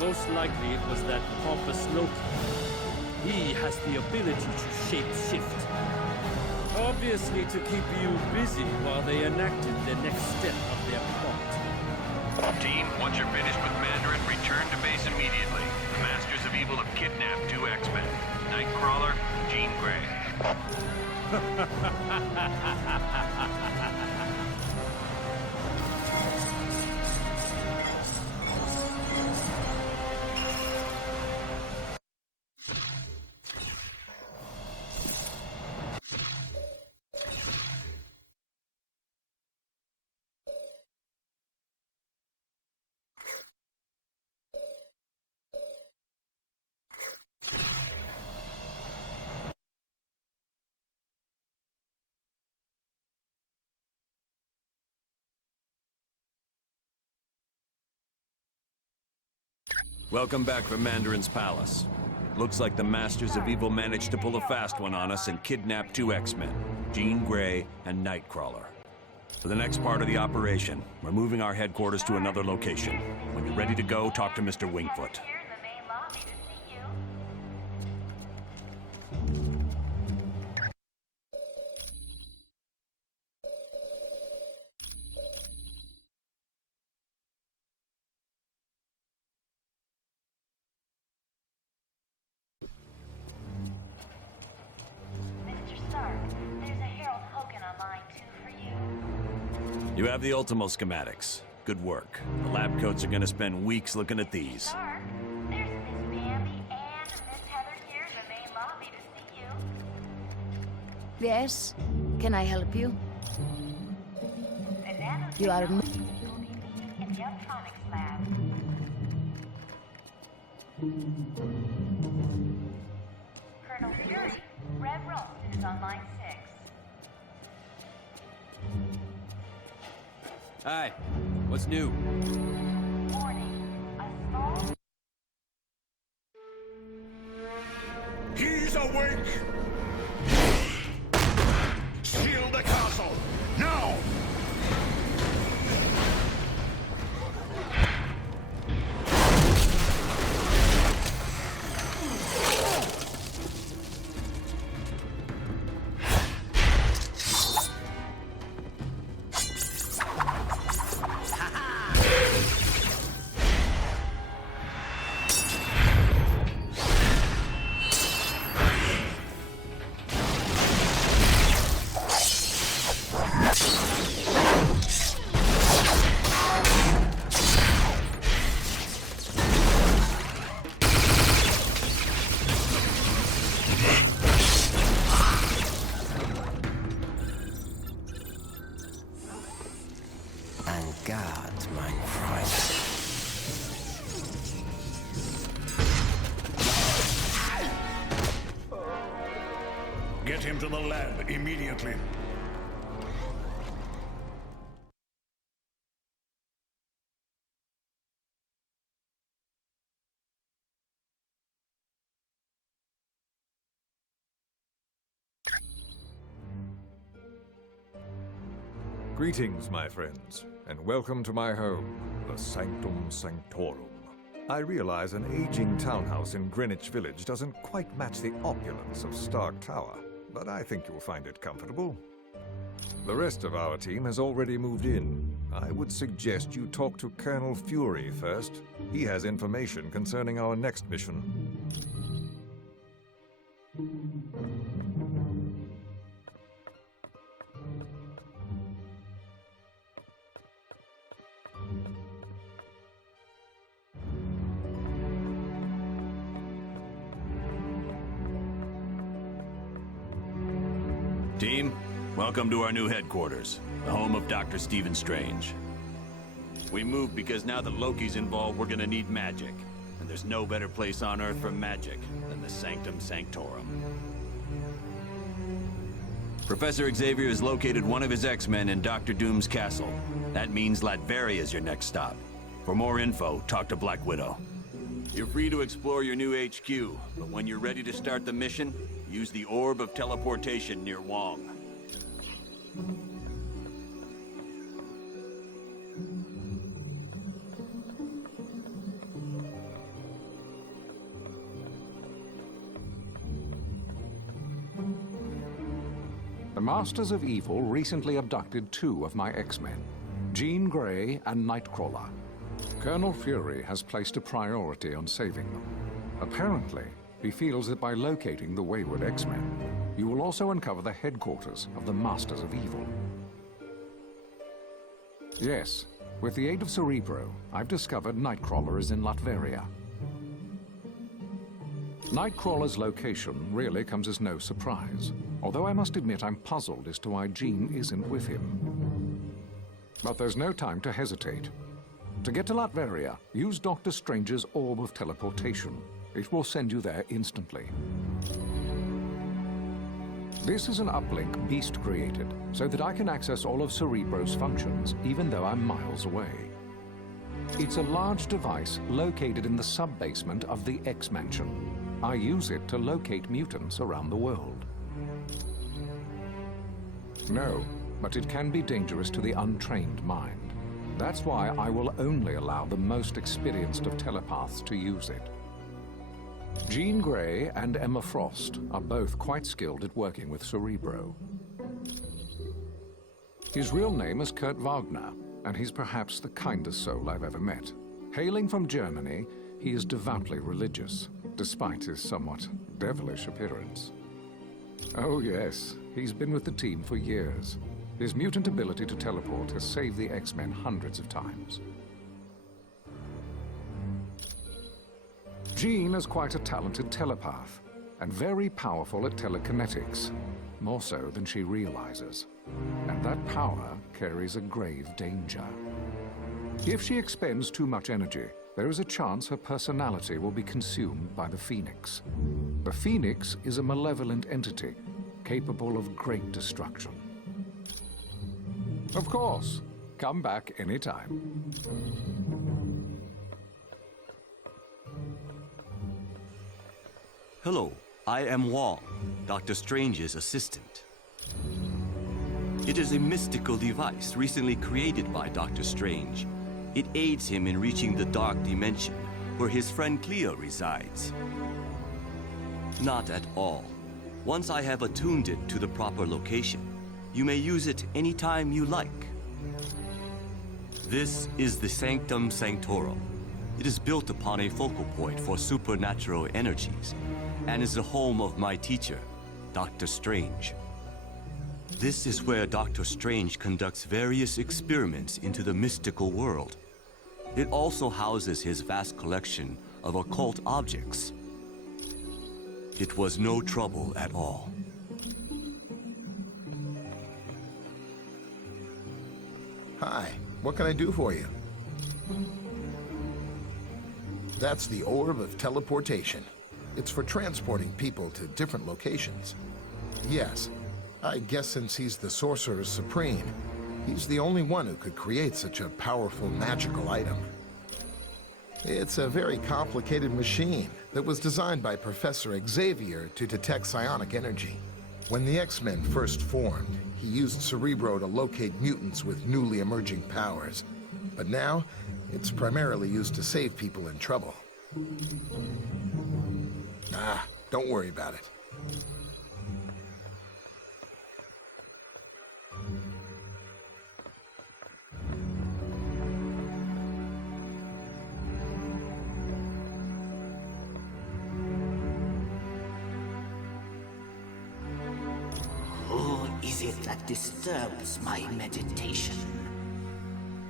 Most likely it was that pompous Loki. He has the ability to shape-shift. Obviously to keep you busy while they enacted the next step of their plot. Team, once you're finished with Mandarin, return to base immediately. The Masters of Evil have kidnapped 2 X-Men. Nightcrawler, Jean Grey. Welcome back from Mandarin's palace. Looks like the Masters of Evil managed to pull a fast one on us and kidnap 2 X-Men, Jean Grey and Nightcrawler. For the next part of the operation, we're moving our headquarters to another location. When you're ready to go, talk to Mr. Wingfoot. You have the Ultimo schematics. Good work. The lab coats are gonna spend weeks looking at these. Sir, there's Miss Bambi and Miss Heather here in the main lobby to see you. Yes? Can I help you? You are... In the electronics lab. Colonel Fury, Red Ralston is on line 6. Hi. What's new? Warning, a small... He's awake! Shield the castle! Now! Get him to the lab immediately. Greetings, my friends, and welcome to my home, the Sanctum Sanctorum. I realize an aging townhouse in Greenwich Village doesn't quite match the opulence of Stark Tower, but I think you'll find it comfortable. The rest of our team has already moved in. I would suggest you talk to Colonel Fury first. He has information concerning our next mission. Team, welcome to our new headquarters, the home of Dr. Stephen Strange. We moved because now that Loki's involved, we're gonna need magic. And there's no better place on Earth for magic than the Sanctum Sanctorum. Professor Xavier has located one of his X-Men in Dr. Doom's castle. That means Latveria is your next stop. For more info, talk to Black Widow. You're free to explore your new HQ, but when you're ready to start the mission, use the Orb of Teleportation near Wong. The Masters of Evil recently abducted 2 of my X-Men, Jean Grey and Nightcrawler. Colonel Fury has placed a priority on saving them. Apparently, he feels that by locating the wayward X-Men, you will also uncover the headquarters of the Masters of Evil. Yes, with the aid of Cerebro, I've discovered Nightcrawler is in Latveria. Nightcrawler's location really comes as no surprise, although I must admit I'm puzzled as to why Jean isn't with him. But there's no time to hesitate. To get to Latveria, use Dr. Strange's Orb of Teleportation. It will send you there instantly. This is an uplink Beast created, so that I can access all of Cerebro's functions, even though I'm miles away. It's a large device located in the sub-basement of the X-Mansion. I use it to locate mutants around the world. No, but it can be dangerous to the untrained mind. That's why I will only allow the most experienced of telepaths to use it. Jean Grey and Emma Frost are both quite skilled at working with Cerebro. His real name is Kurt Wagner, and he's perhaps the kindest soul I've ever met. Hailing from Germany, he is devoutly religious, despite his somewhat devilish appearance. Oh yes, he's been with the team for years. His mutant ability to teleport has saved the X-Men hundreds of times. Jean is quite a talented telepath, and very powerful at telekinetics, more so than she realizes. And that power carries a grave danger. If she expends too much energy, there is a chance her personality will be consumed by the Phoenix. The Phoenix is a malevolent entity, capable of great destruction. Of course, come back anytime. Hello, I am Wong, Dr. Strange's assistant. It is a mystical device recently created by Dr. Strange. It aids him in reaching the dark dimension, where his friend Cleo resides. Not at all. Once I have attuned it to the proper location, you may use it anytime you like. This is the Sanctum Sanctorum. It is built upon a focal point for supernatural energies, and is the home of my teacher, Dr. Strange. This is where Dr. Strange conducts various experiments into the mystical world. It also houses his vast collection of occult objects. It was no trouble at all. Hi, what can I do for you? That's the Orb of Teleportation. It's for transporting people to different locations. Yes, I guess since he's the Sorcerer Supreme, he's the only one who could create such a powerful magical item. It's a very complicated machine that was designed by Professor Xavier to detect psionic energy. When the X-Men first formed, he used Cerebro to locate mutants with newly emerging powers. But now, it's primarily used to save people in trouble. Ah, don't worry about it. Who is it that disturbs my meditation?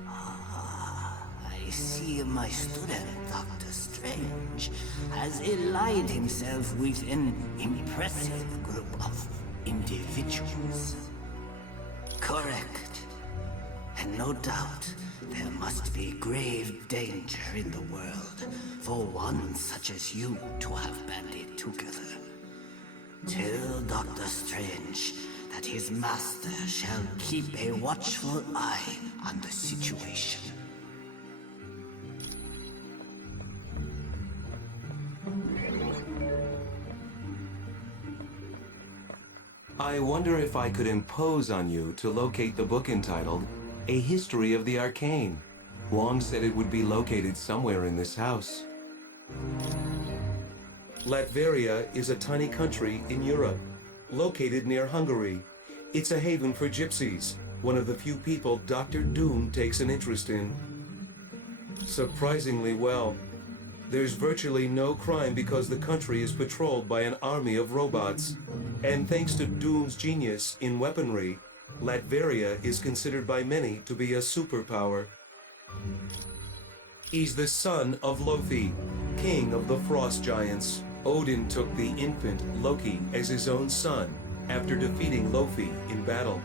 I see my student, Dr. Strange, has allied himself with an impressive group of individuals. Correct. And no doubt, there must be grave danger in the world for one such as you to have banded together. Tell Dr. Strange that his master shall keep a watchful eye on the situation. I wonder if I could impose on you to locate the book entitled A History of the Arcane. Wong said it would be located somewhere in this house. Latveria is a tiny country in Europe, located near Hungary. It's a haven for gypsies, one of the few people Dr. Doom takes an interest in. Surprisingly well. There's virtually no crime because the country is patrolled by an army of robots. And thanks to Doom's genius in weaponry, Latveria is considered by many to be a superpower. He's the son of Loki, king of the frost giants. Odin took the infant Loki as his own son after defeating Loki in battle.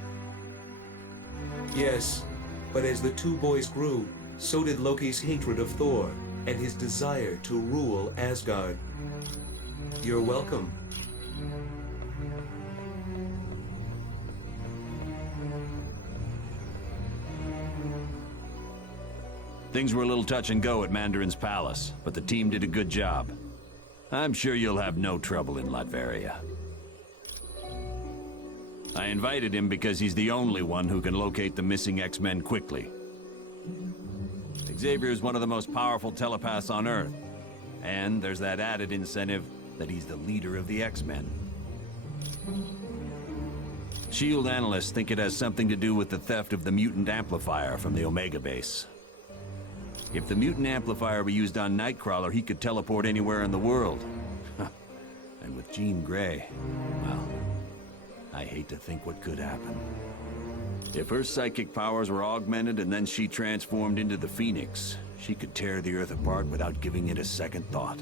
Yes, but as the two boys grew, so did Loki's hatred of Thor and his desire to rule Asgard. You're welcome. Things were a little touch and go at Mandarin's palace, but the team did a good job. I'm sure you'll have no trouble in Latveria. I invited him because he's the only one who can locate the missing X-Men quickly. Xavier is one of the most powerful telepaths on Earth, and there's that added incentive that he's the leader of the X-Men. SHIELD analysts think it has something to do with the theft of the mutant amplifier from the Omega base. If the mutant amplifier were used on Nightcrawler, he could teleport anywhere in the world. And with Jean Grey, well, I hate to think what could happen. If her psychic powers were augmented and then she transformed into the Phoenix, she could tear the Earth apart without giving it a second thought.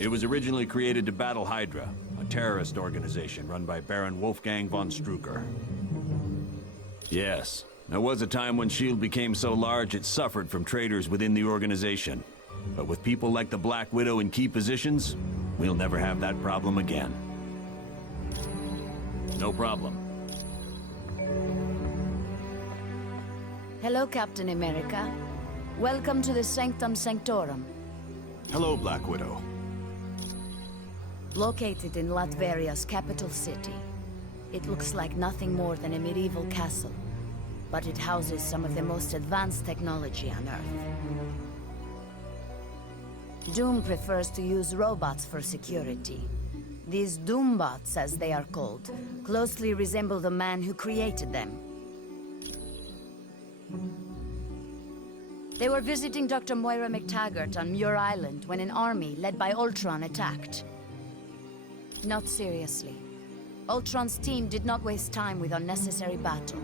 It was originally created to battle Hydra, a terrorist organization run by Baron Wolfgang von Strucker. Yes, there was a time when SHIELD became so large it suffered from traitors within the organization. But with people like the Black Widow in key positions, we'll never have that problem again. No problem. Hello, Captain America. Welcome to the Sanctum Sanctorum. Hello, Black Widow. Located in Latveria's capital city, it looks like nothing more than a medieval castle, but it houses some of the most advanced technology on Earth. Doom prefers to use robots for security. These Doombots, as they are called, closely resemble the man who created them. They were visiting Dr. Moira McTaggart on Muir Island when an army led by Ultron attacked. Not seriously. Ultron's team did not waste time with unnecessary battle.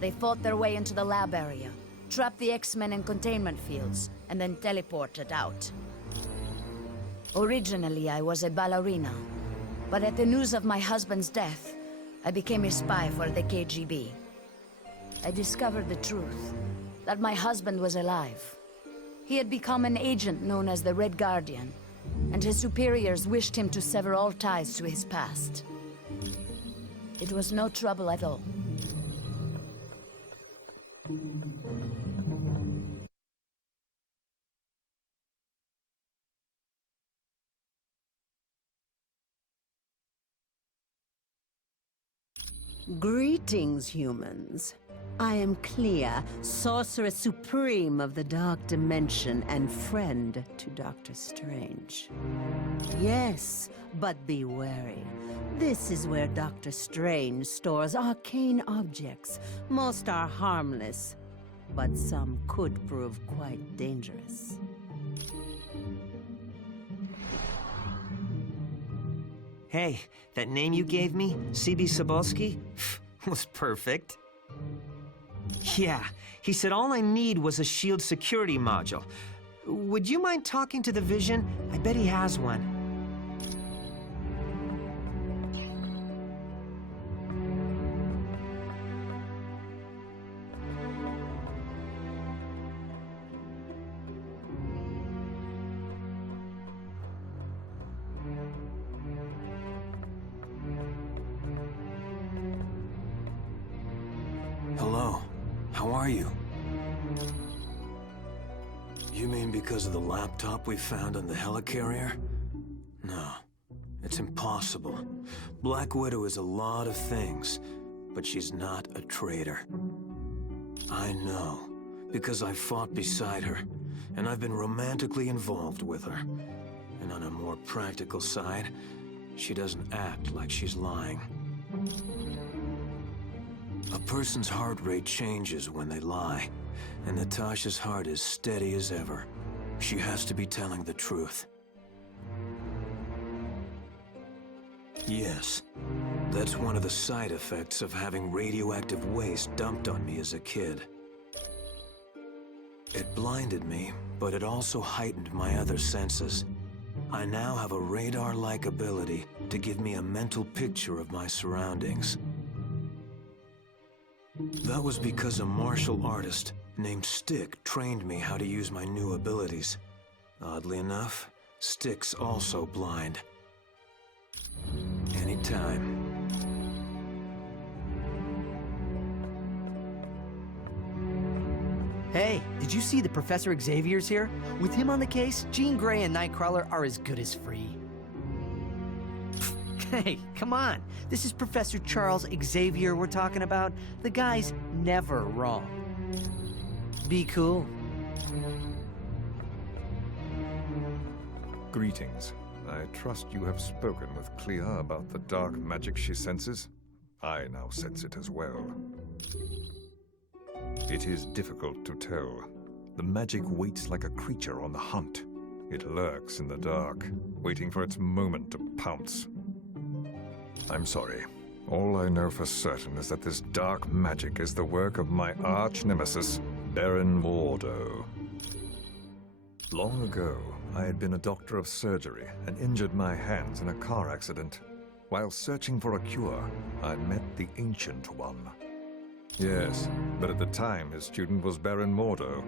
They fought their way into the lab area, trapped the X-Men in containment fields, and then teleported out. Originally, I was a ballerina, but at the news of my husband's death, I became a spy for the KGB. I discovered the truth, that my husband was alive. He had become an agent known as the Red Guardian, and his superiors wished him to sever all ties to his past. It was no trouble at all. Greetings, humans. I am Clea, Sorceress Supreme of the Dark Dimension and friend to Dr. Strange. Yes, but be wary. This is where Dr. Strange stores arcane objects. Most are harmless, but some could prove quite dangerous. Hey, that name you gave me, C.B. Sobolski, was perfect. Yeah, he said all I need was a SHIELD security module. Would you mind talking to the Vision? I bet he has one. Hello. How are you? You mean because of the laptop we found on the helicarrier? No. It's impossible. Black Widow is a lot of things, but she's not a traitor. I know, because I fought beside her, and I've been romantically involved with her. And on a more practical side, she doesn't act like she's lying. A person's heart rate changes when they lie, and Natasha's heart is steady as ever. She has to be telling the truth. Yes, that's one of the side effects of having radioactive waste dumped on me as a kid. It blinded me, but it also heightened my other senses. I now have a radar-like ability to give me a mental picture of my surroundings. That was because a martial artist named Stick trained me how to use my new abilities. Oddly enough, Stick's also blind. Anytime. Hey, did you see that Professor Xavier's here? With him on the case, Jean Grey and Nightcrawler are as good as free. Hey, come on. This is Professor Charles Xavier we're talking about. The guy's never wrong. Be cool. Greetings. I trust you have spoken with Clea about the dark magic she senses. I now sense it as well. It is difficult to tell. The magic waits like a creature on the hunt. It lurks in the dark, waiting for its moment to pounce. I'm sorry. All I know for certain is that this dark magic is the work of my arch-nemesis, Baron Mordo. Long ago, I had been a doctor of surgery and injured my hands in a car accident. While searching for a cure, I met the Ancient One. Yes, but at the time his student was Baron Mordo.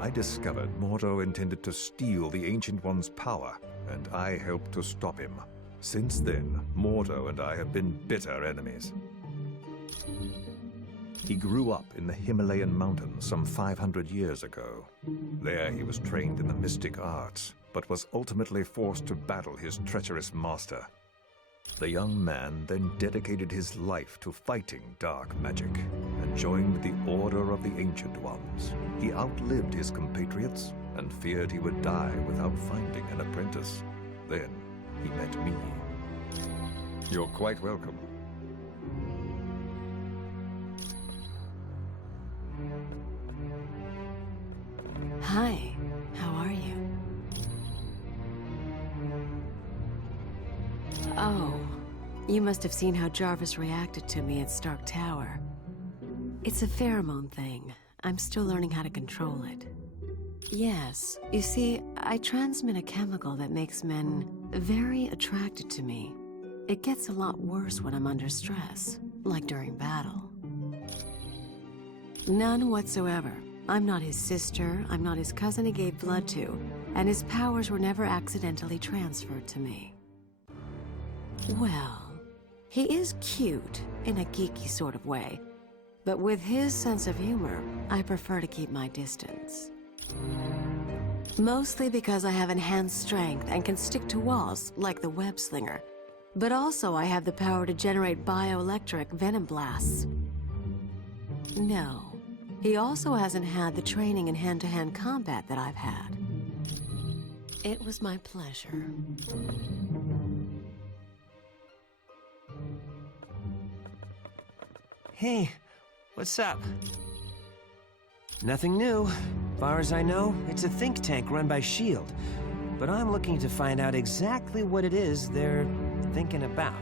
I discovered Mordo intended to steal the Ancient One's power, and I helped to stop him. Since then, Mordo and I have been bitter enemies. He grew up in the Himalayan mountains some 500 years ago. There he was trained in the mystic arts, but was ultimately forced to battle his treacherous master. The young man then dedicated his life to fighting dark magic and joined the Order of the Ancient Ones. He outlived his compatriots and feared he would die without finding an apprentice. Then he met me. You're quite welcome. Hi, how are you? Oh, you must have seen how Jarvis reacted to me at Stark Tower. It's a pheromone thing. I'm still learning how to control it. Yes, you see, I transmit a chemical that makes men very attracted to me. It gets a lot worse when I'm under stress, like during battle. None whatsoever. I'm not his sister, I'm not his cousin he gave blood to, and his powers were never accidentally transferred to me. Well, he is cute, in a geeky sort of way, but with his sense of humor, I prefer to keep my distance. Mostly because I have enhanced strength and can stick to walls, like the web slinger, but also I have the power to generate bioelectric venom blasts. No. He also hasn't had the training in hand-to-hand combat that I've had. It was my pleasure. Hey, what's up? Nothing new. Far as I know, it's a think tank run by S.H.I.E.L.D. But I'm looking to find out exactly what it is they're thinking about.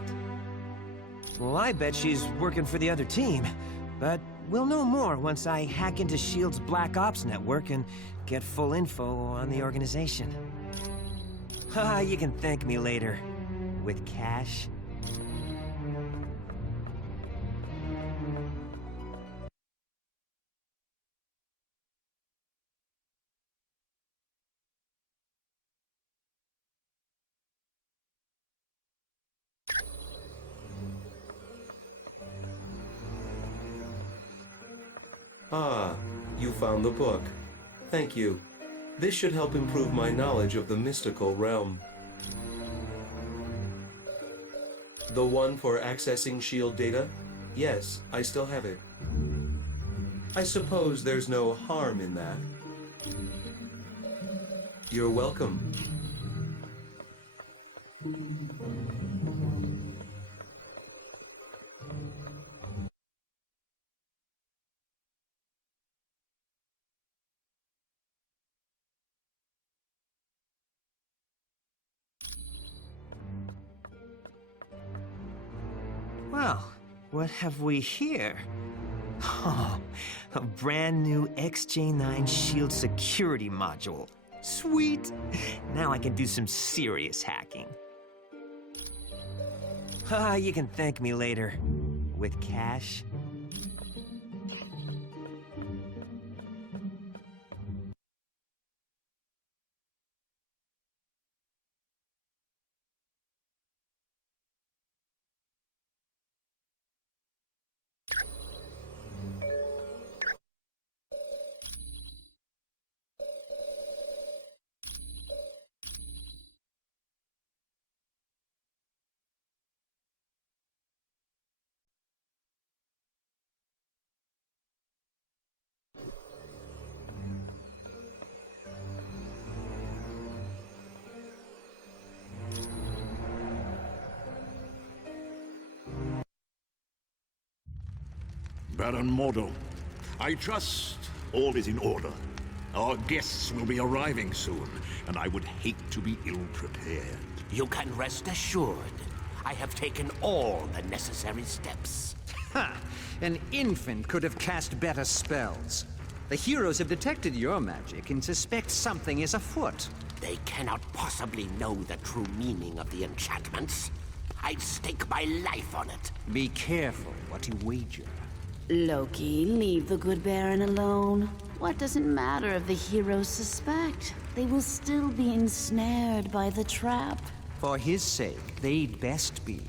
Well, I bet she's working for the other team, but we'll know more once I hack into S.H.I.E.L.D.'s Black Ops network and get full info on the organization. You can thank me later. With cash. Ah, you found the book. Thank you. This should help improve my knowledge of the mystical realm. The one for accessing S.H.I.E.L.D. data? Yes, I still have it. I suppose there's no harm in that. You're welcome. Well, what have we here? Oh, a brand new XJ9 S.H.I.E.L.D. security module. Sweet! Now I can do some serious hacking. You can thank me later. With cash. Baron Mordo, I trust all is in order. Our guests will be arriving soon, and I would hate to be ill-prepared. You can rest assured. I have taken all the necessary steps. Ha! An infant could have cast better spells. The heroes have detected your magic and suspect something is afoot. They cannot possibly know the true meaning of the enchantments. I'd stake my life on it. Be careful what you wager. Loki, leave the good Baron alone. What does it matter if the heroes suspect? They will still be ensnared by the trap. For his sake, they'd best be.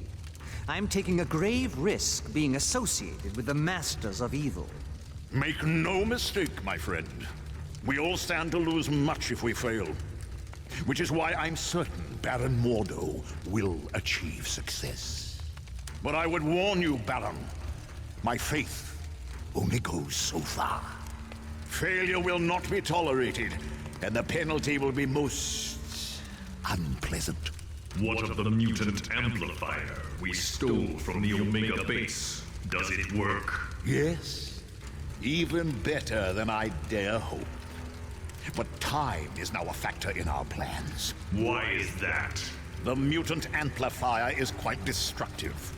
I'm taking a grave risk being associated with the Masters of Evil. Make no mistake, my friend. We all stand to lose much if we fail. Which is why I'm certain Baron Mordo will achieve success. But I would warn you, Baron, my faith only goes so far. Failure will not be tolerated, and the penalty will be most unpleasant. What of the mutant amplifier we stole from the Omega base? Does it work? Yes, even better than I dare hope. But time is now a factor in our plans. Why is that? The mutant amplifier is quite destructive.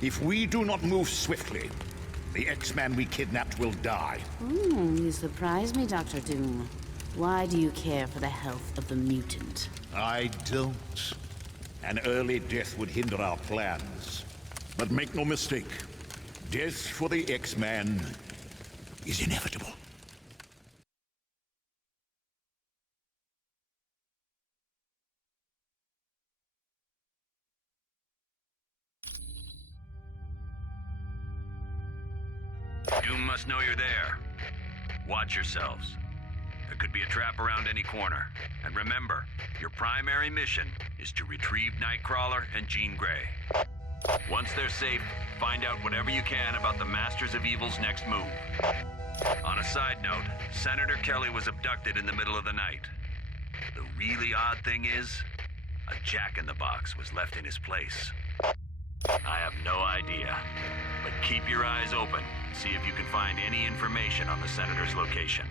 If we do not move swiftly, the X-Man we kidnapped will die. You surprise me, Dr. Doom. Why do you care for the health of the mutant? I don't. An early death would hinder our plans. But make no mistake, death for the X-Man is inevitable. Doom must know you're there. Watch yourselves. There could be a trap around any corner. And remember, your primary mission is to retrieve Nightcrawler and Jean Grey. Once they're safe, find out whatever you can about the Masters of Evil's next move. On a side note, Senator Kelly was abducted in the middle of the night. The really odd thing is, a jack-in-the-box was left in his place. I have no idea, but keep your eyes open. See if you can find any information on the Senator's location.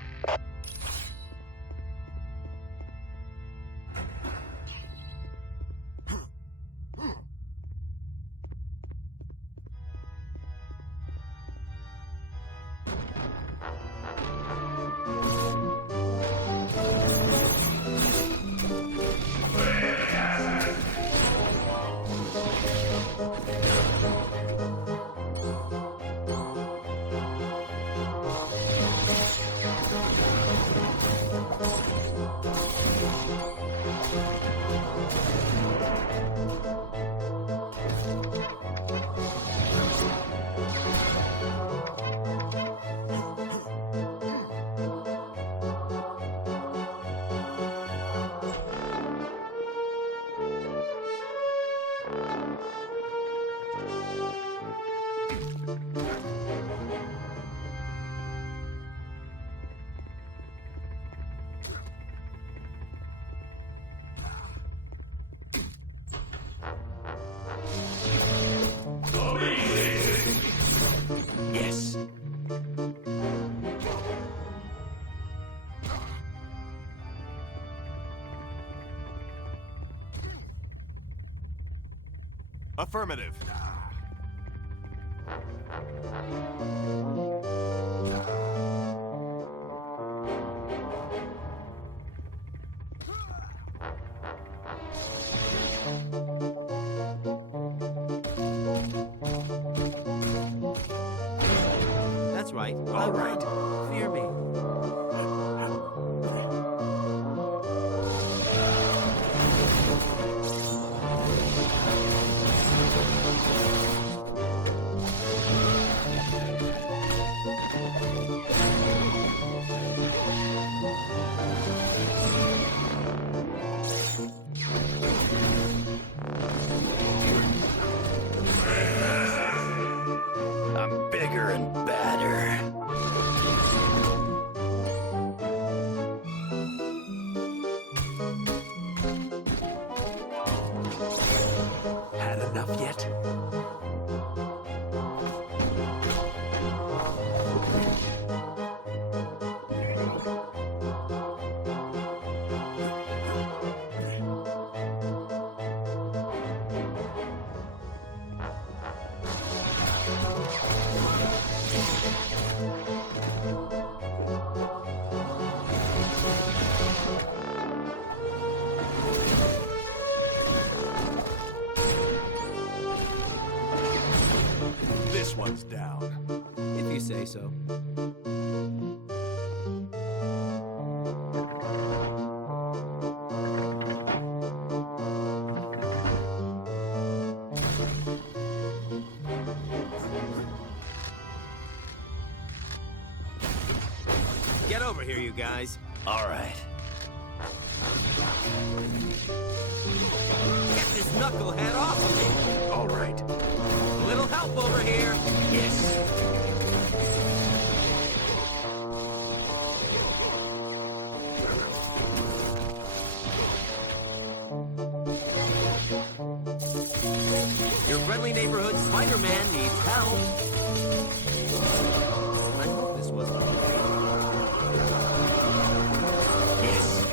Affirmative. That's right. All right. Fear me. I'm bigger and badder. Had enough yet? This one's down. If you say so. Get over here, you guys. All right. Get this knucklehead off of me. All right. A little help over here. Yes. Your friendly neighborhood Spider-Man needs help. I hope this wasn't Yes.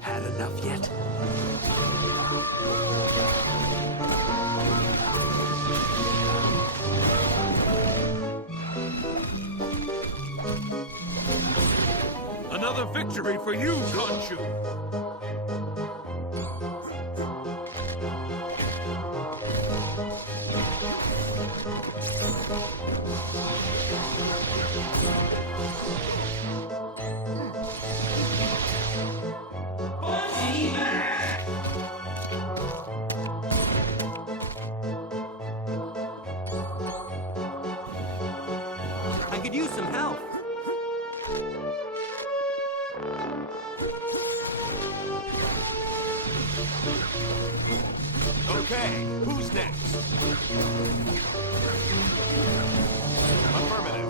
Had enough yet? Another victory for you, Khonshu! I could use some help. Okay, who's next? Affirmative.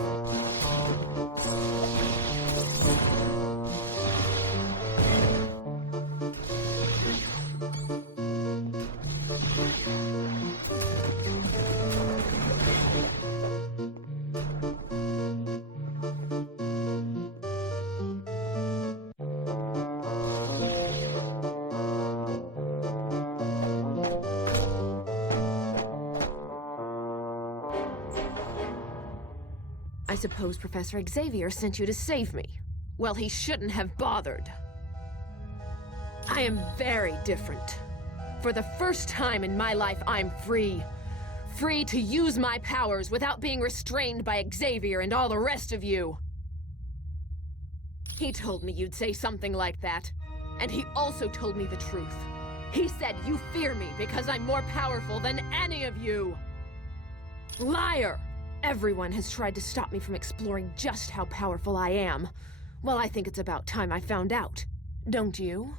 I suppose Professor Xavier sent you to save me. Well, he shouldn't have bothered. I am very different. For the first time in my life, I'm free. Free to use my powers without being restrained by Xavier and all the rest of you. He told me you'd say something like that. And he also told me the truth. He said you fear me because I'm more powerful than any of you. Liar! Everyone has tried to stop me from exploring just how powerful I am. Well, I think it's about time I found out. Don't you?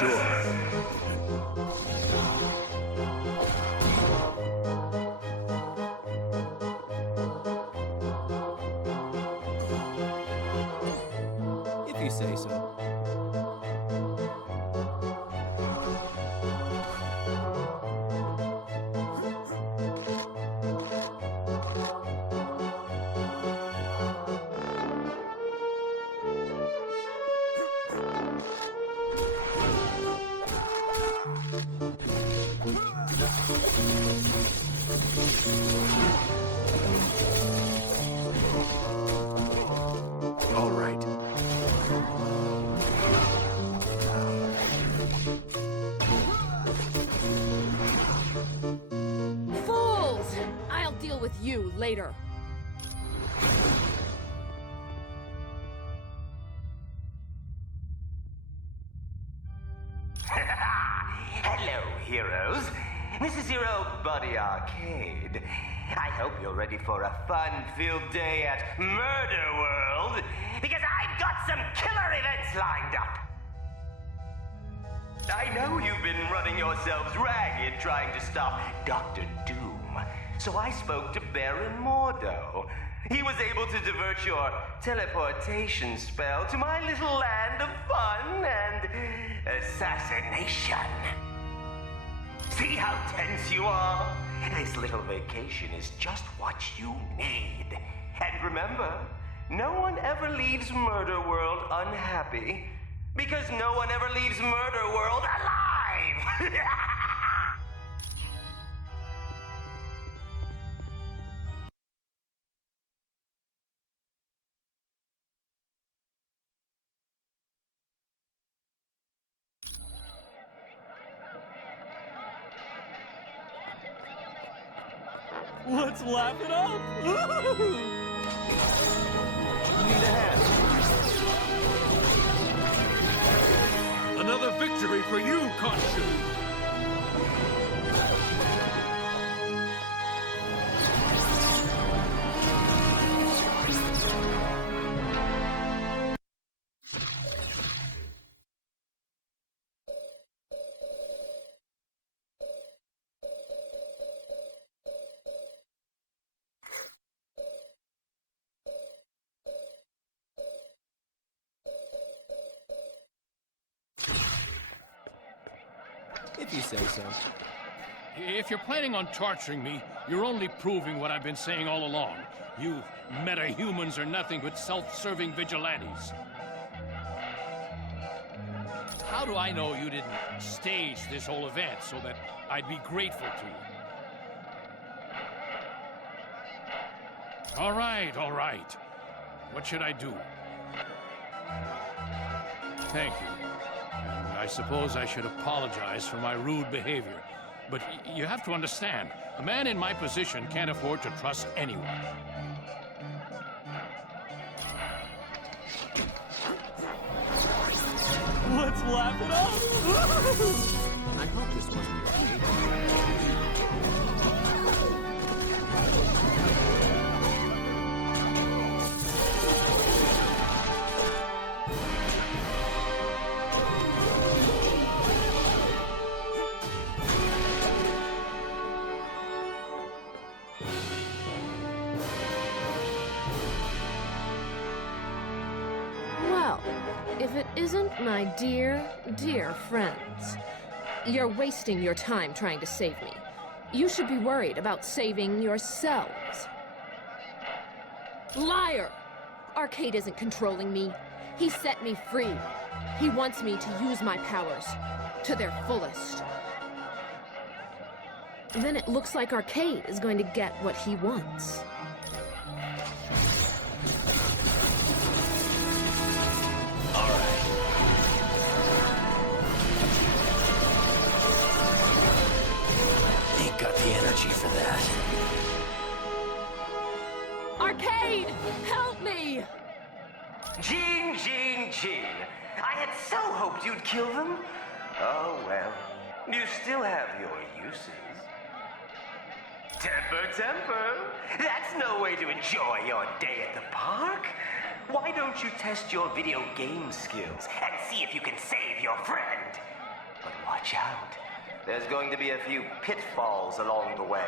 Sure. you say so. All right. Fools! I'll deal with you later. Hello, heroes. This is your old buddy Arcade. I hope you're ready for a fun-filled day at Murder World, because I've got some killer events lined up. I know you've been running yourselves ragged trying to stop Dr. Doom, so I spoke to Baron Mordo. He was able to divert your teleportation spell to my little land of fun and assassination. See how tense you are? This little vacation is just what you need. And remember, no one ever leaves Murder World unhappy, because no one ever leaves Murder World alive! Let's laugh it up! Need a hand. Another victory for you, Khonshu! If you say so. If you're planning on torturing me, you're only proving what I've been saying all along. You meta-humans are nothing but self-serving vigilantes. How do I know you didn't stage this whole event so that I'd be grateful to you? All right, all right. What should I do? Thank you. I suppose I should apologize for my rude behavior. But you have to understand, a man in my position can't afford to trust anyone. Let's laugh it up! I hope this wasn't your Well, if it isn't my dear, dear friends, you're wasting your time trying to save me. You should be worried about saving yourselves. Liar! Arcade isn't controlling me. He set me free. He wants me to use my powers to their fullest. Then it looks like Arcade is going to get what he wants. Ain't got the energy for that. Arcade! Help me! Gene! I had so hoped you'd kill them. Oh well, you still have your uses. Temper! That's no way to enjoy your day at the park. Why don't you test your video game skills and see if you can save your friend? But watch out. There's going to be a few pitfalls along the way.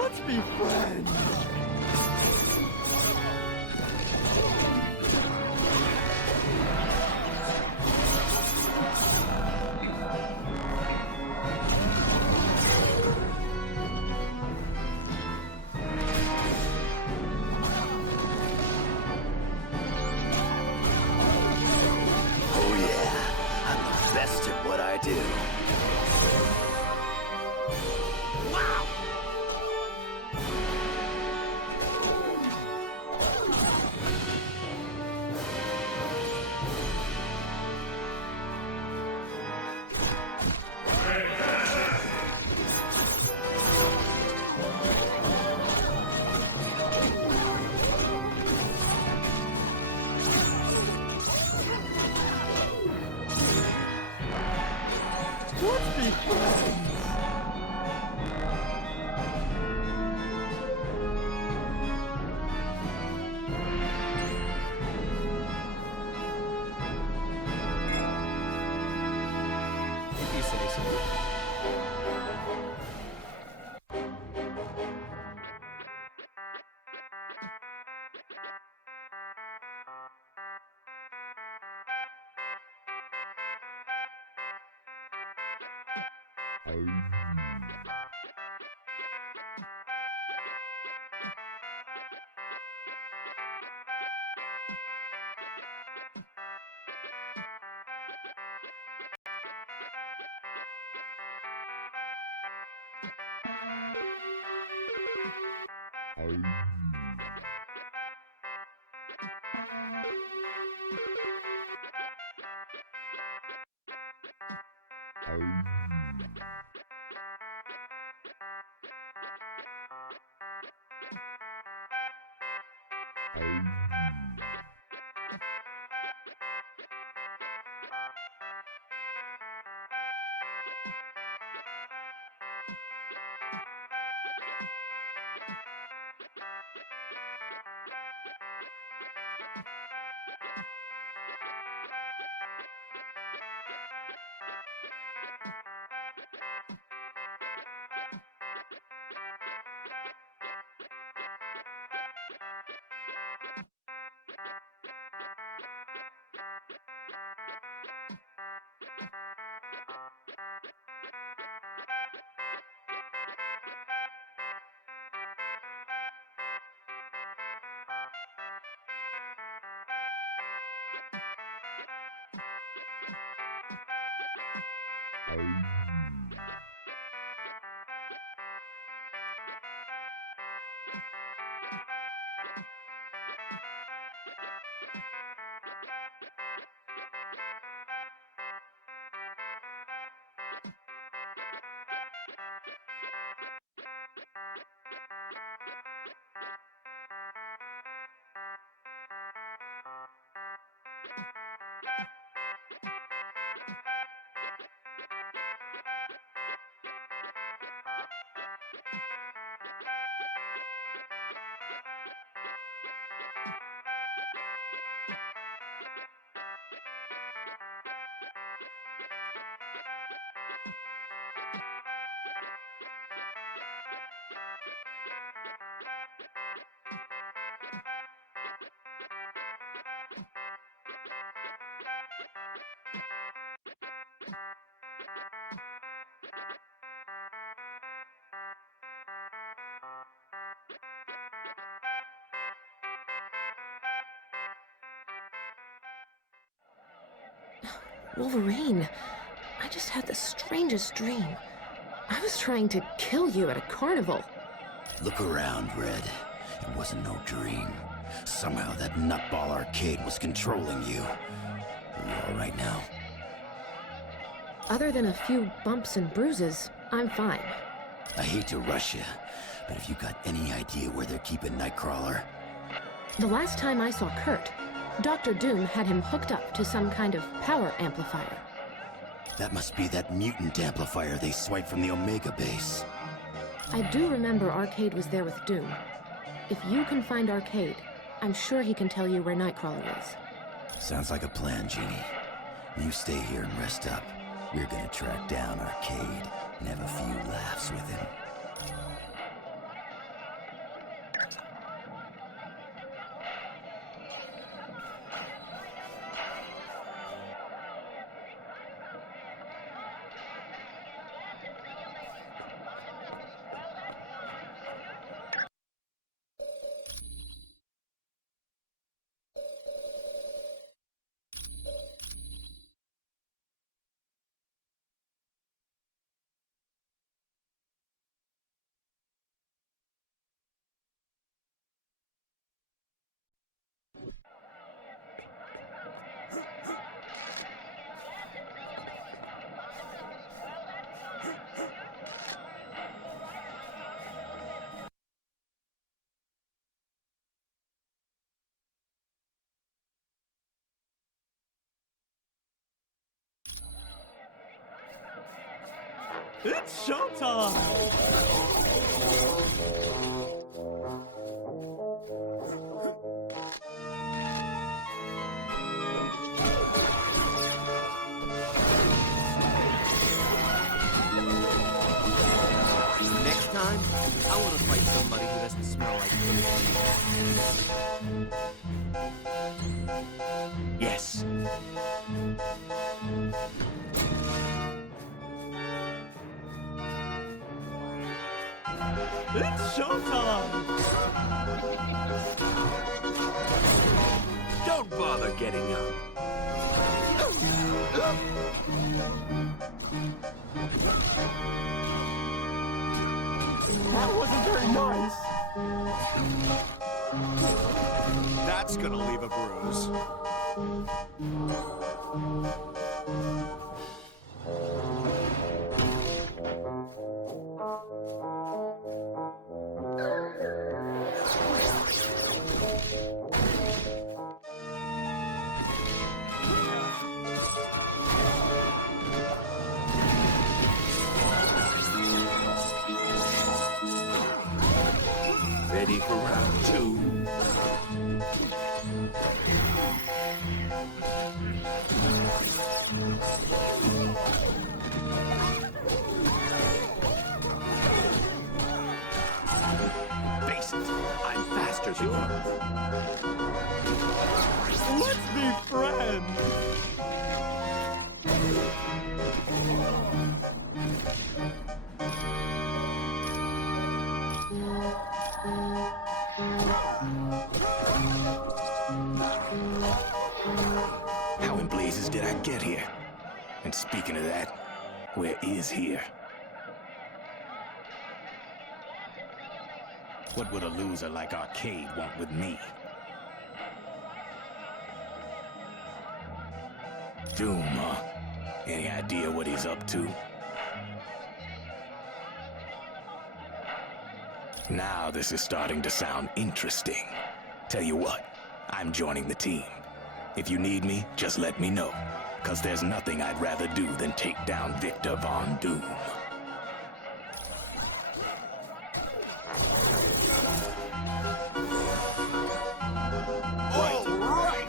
Let's be friends. Oh yeah, I'm the best at what I do. Wow! Let's be friends. If you say so. Wolverine, I just had the strangest dream. I was trying to kill you at a carnival. Look around, Red. It wasn't no dream. Somehow that nutball arcade was controlling you. Are you all right now? Other than a few bumps and bruises, I'm fine. I hate to rush you, but have you got any idea where they're keeping Nightcrawler? The last time I saw Kurt, Dr. Doom had him hooked up to some kind of power amplifier. That must be that mutant amplifier they swiped from the Omega base. I do remember Arcade was there with Doom. If you can find Arcade, I'm sure he can tell you where Nightcrawler is. Sounds like a plan, Jeannie. You stay here and rest up. We're gonna track down Arcade and have a few laughs with him. It's showtime! Next time, I want to fight somebody who doesn't smell like food. Yes. It's showtime! Don't bother getting up. That wasn't very nice! That's gonna leave a bruise. Ready for round 2. Face it, I'm faster than you. Let's be friends! How in blazes did I get here? And speaking of that, where is here? What would a loser like Arcade want with me? Doom, huh? Any idea what he's up to? Now this is starting to sound interesting. Tell you what, I'm joining the team. If you need me, just let me know. 'Cause there's nothing I'd rather do than take down Victor Von Doom. All right!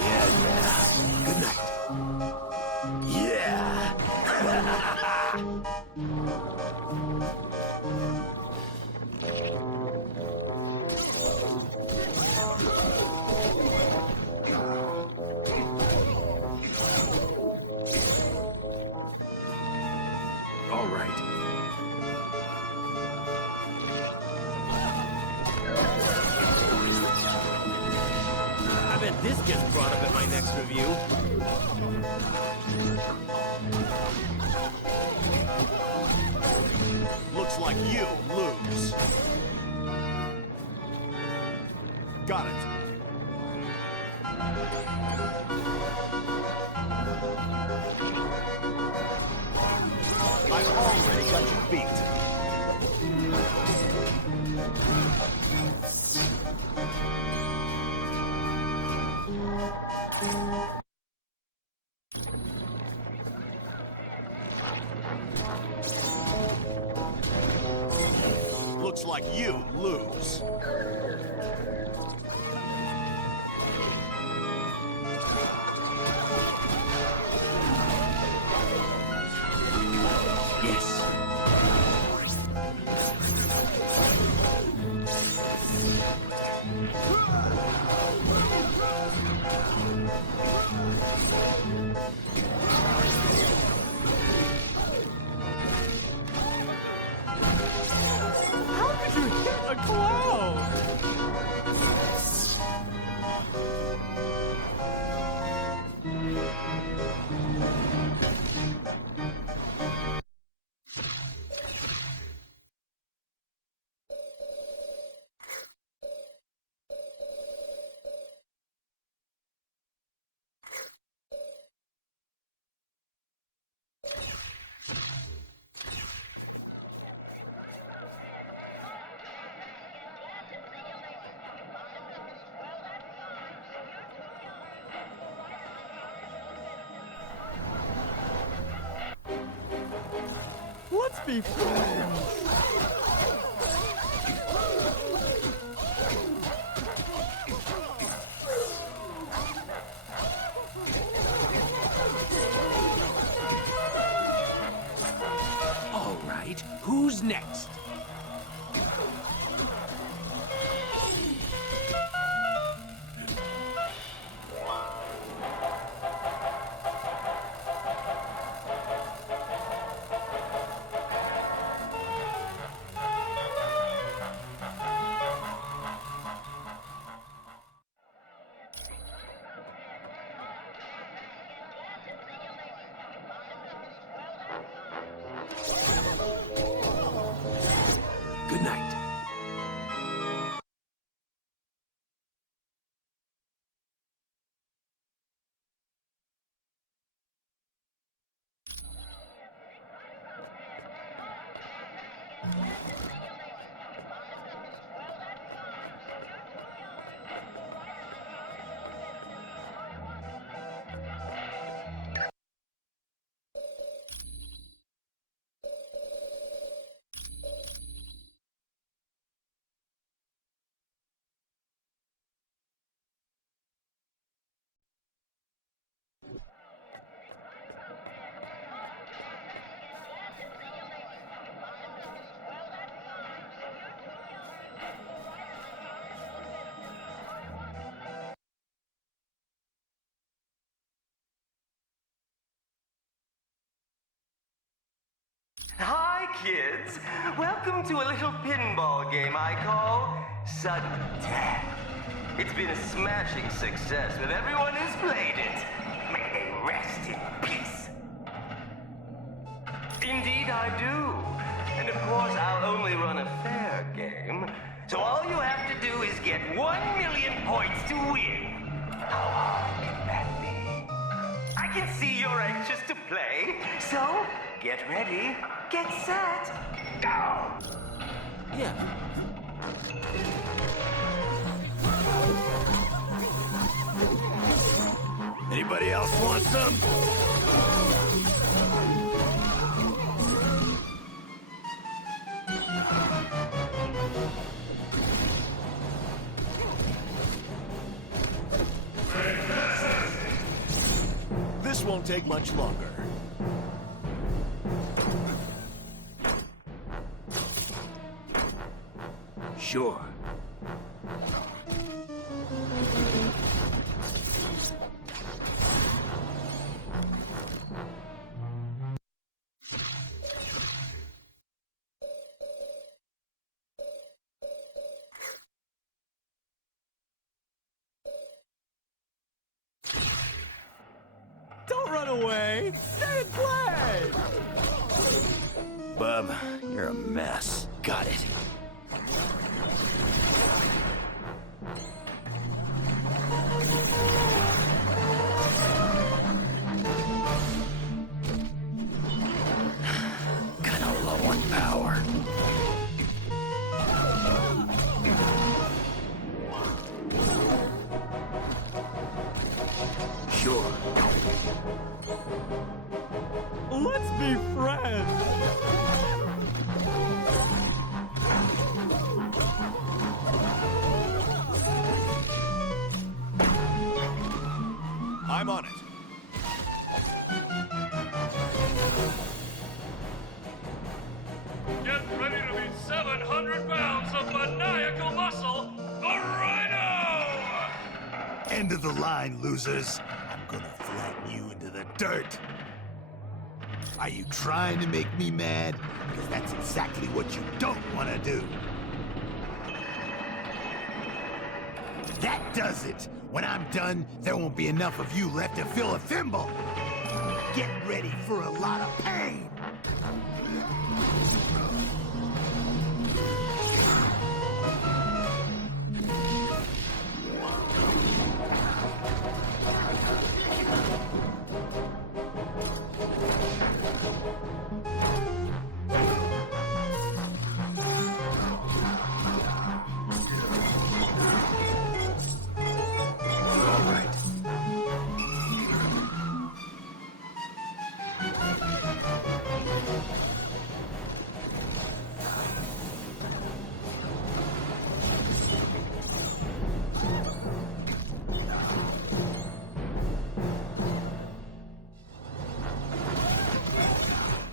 Yeah. Good night. Yeah. All right. I bet this gets brought up at my next review. Looks like you lose. Got it. I've already got you beat. Looks like you lose. Yes. How could you hit a cloud? be friends. All right, who's next? Good night. Hi, kids. Welcome to a little pinball game I call Sudden Death. It's been a smashing success with everyone who's played it. May they rest in peace. Indeed, I do. And of course, I'll only run a fair game. So all you have to do is get 1 million points to win. How hard can that be? I can see you're anxious to play, so get ready, get set, go! Yeah. Anybody else want some? This won't take much longer. Sure. Don't run away! Stay and play! Bub, you're a mess. Got it. Kinda low on power. Sure. Let's be friends! I'm on it. Get ready to be 700 pounds of maniacal muscle, the Rhino! End of the line, losers. I'm gonna flatten you into the dirt. Are you trying to make me mad? Because that's exactly what you don't want to do. That does it. When I'm done, there won't be enough of you left to fill a thimble. Get ready for a lot of pain.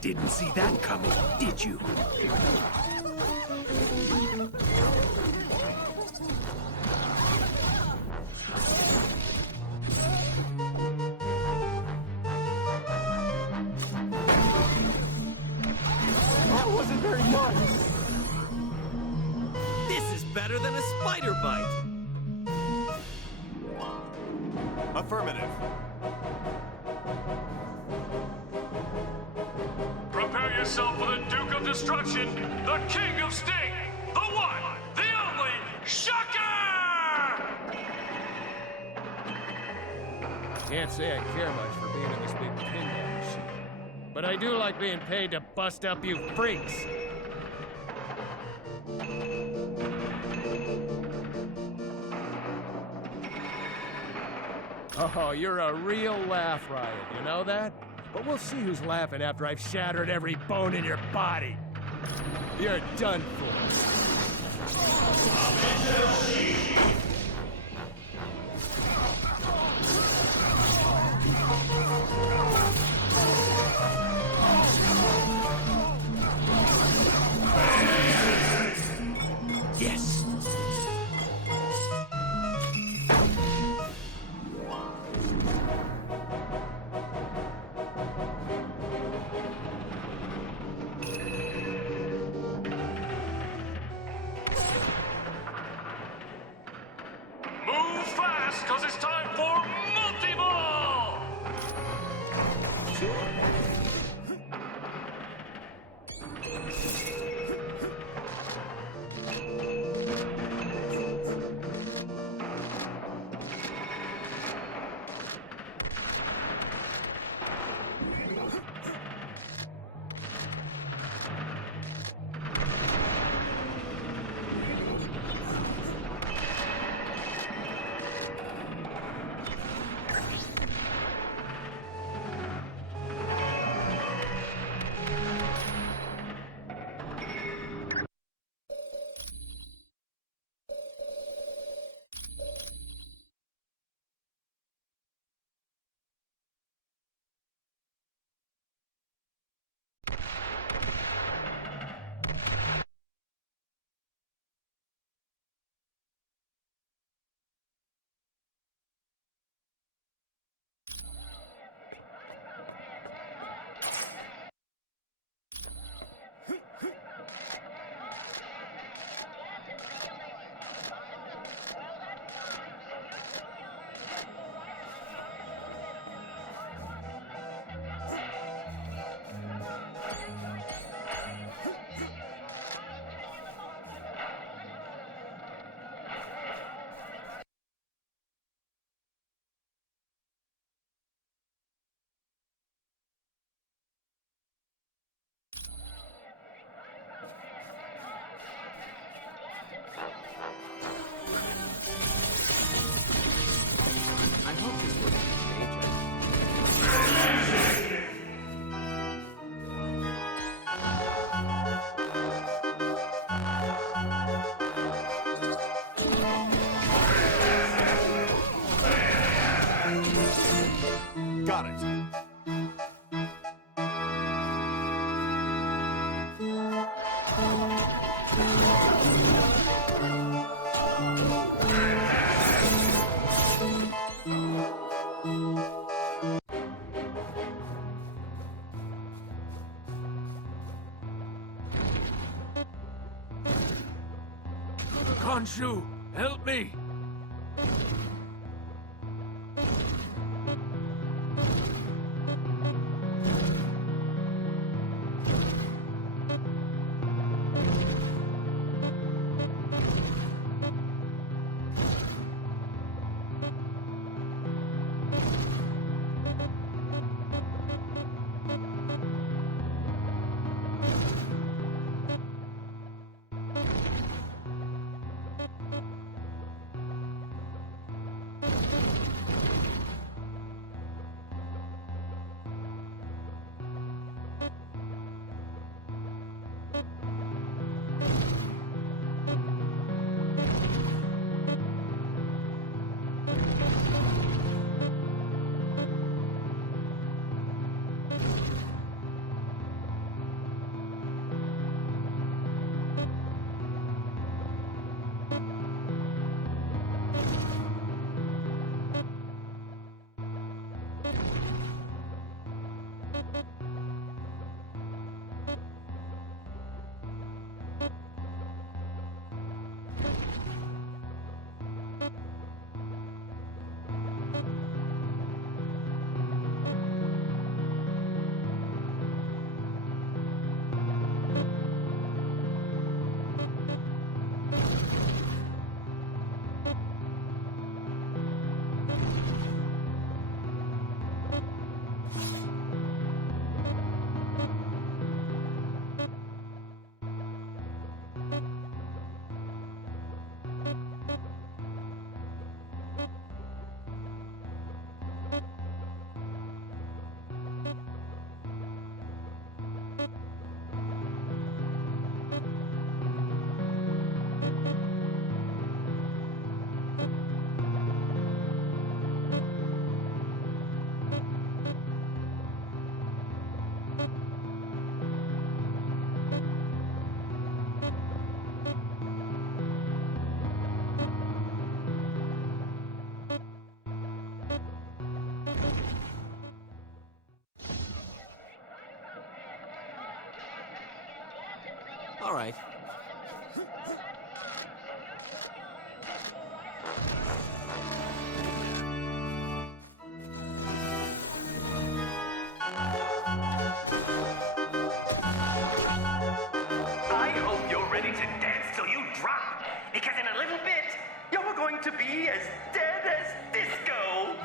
Didn't see that coming, did you? That wasn't very nice. This is better than a spider bite. Affirmative. Prepare yourself for the Duke of Destruction, the King of Sting, the one, the only, Shocker! Can't say I care much for being in this big pinball machine. But I do like being paid to bust up you freaks. Oh, you're a real laugh riot, you know that? But we'll see who's laughing after I've shattered every bone in your body. You're done for. Yes. Move fast, cause it's time for multi-ball! I hope this wasn't contagious. Got it. Khonshu, help me! All right. I hope you're ready to dance till you drop, because in a little bit, you're going to be as dead as disco.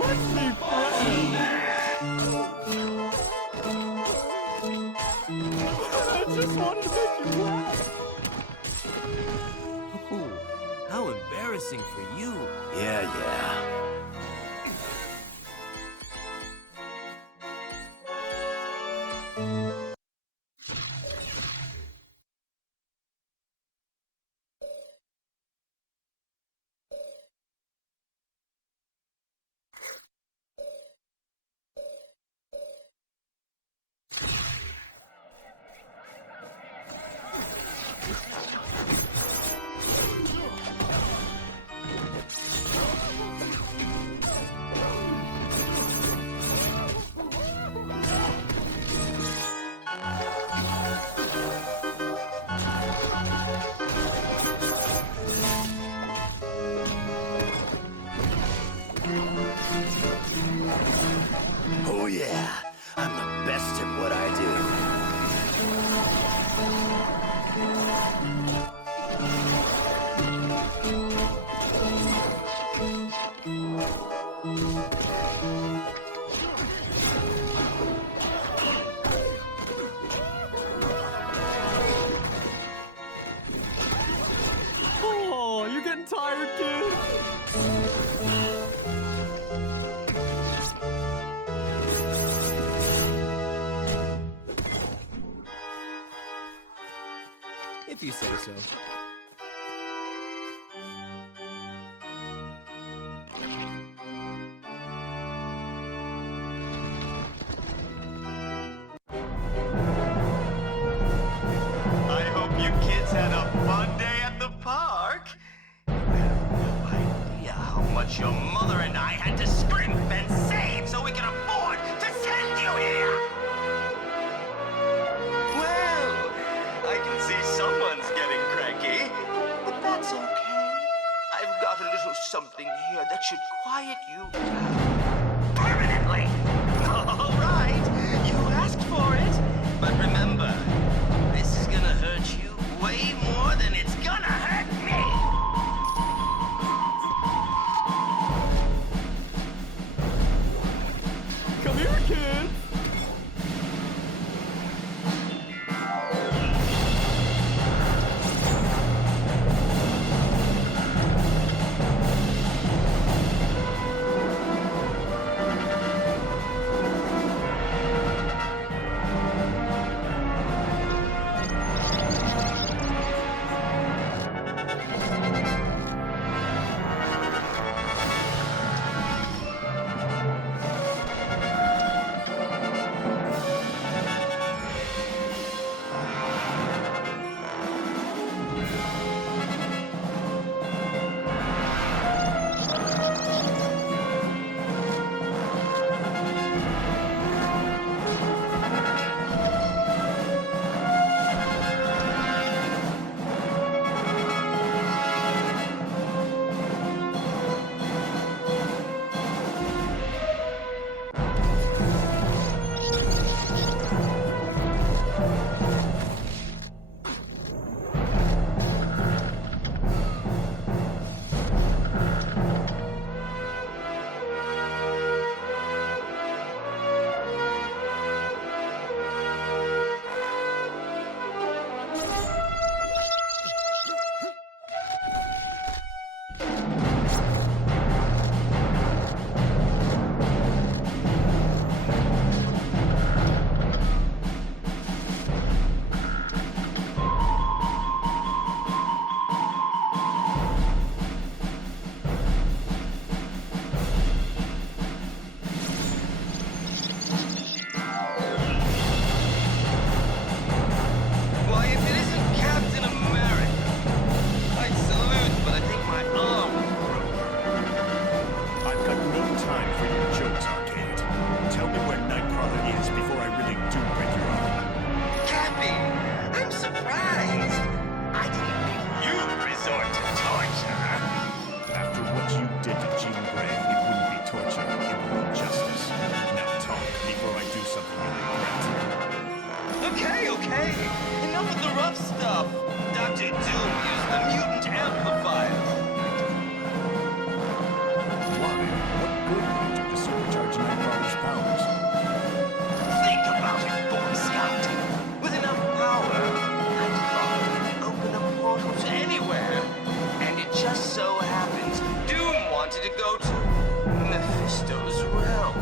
Let me friend. I just wanted to make you laugh. Ooh, how embarrassing for you. Yeah. Oh yeah, I'm the best at what I Oh, you getting tired, kid? If you say so. I hope you kids had a fun day at the park. You have no idea how much your mother and I had to scrimp and save so we could afford to send you here. Well, I can see someone's getting cranky, but that's okay. I've got a little something here that should quiet you down permanently. All right, you asked for it, but remember, this is gonna hurt you way more than it's gonna hurt me. Come here, kid. did to Jean Grey, it wouldn't be torture, it would be justice. Now talk before I do something you regret. Okay. Enough of the rough stuff. Dr. Doom used the mutant amplifier. Why? What good would it do to supercharge Nightcrawler's powers? Think about it, Boy Scout. With enough power, Nightcrawler can open a portal to anywhere. And it just so happens Doom wanted to go to Mephisto's realm.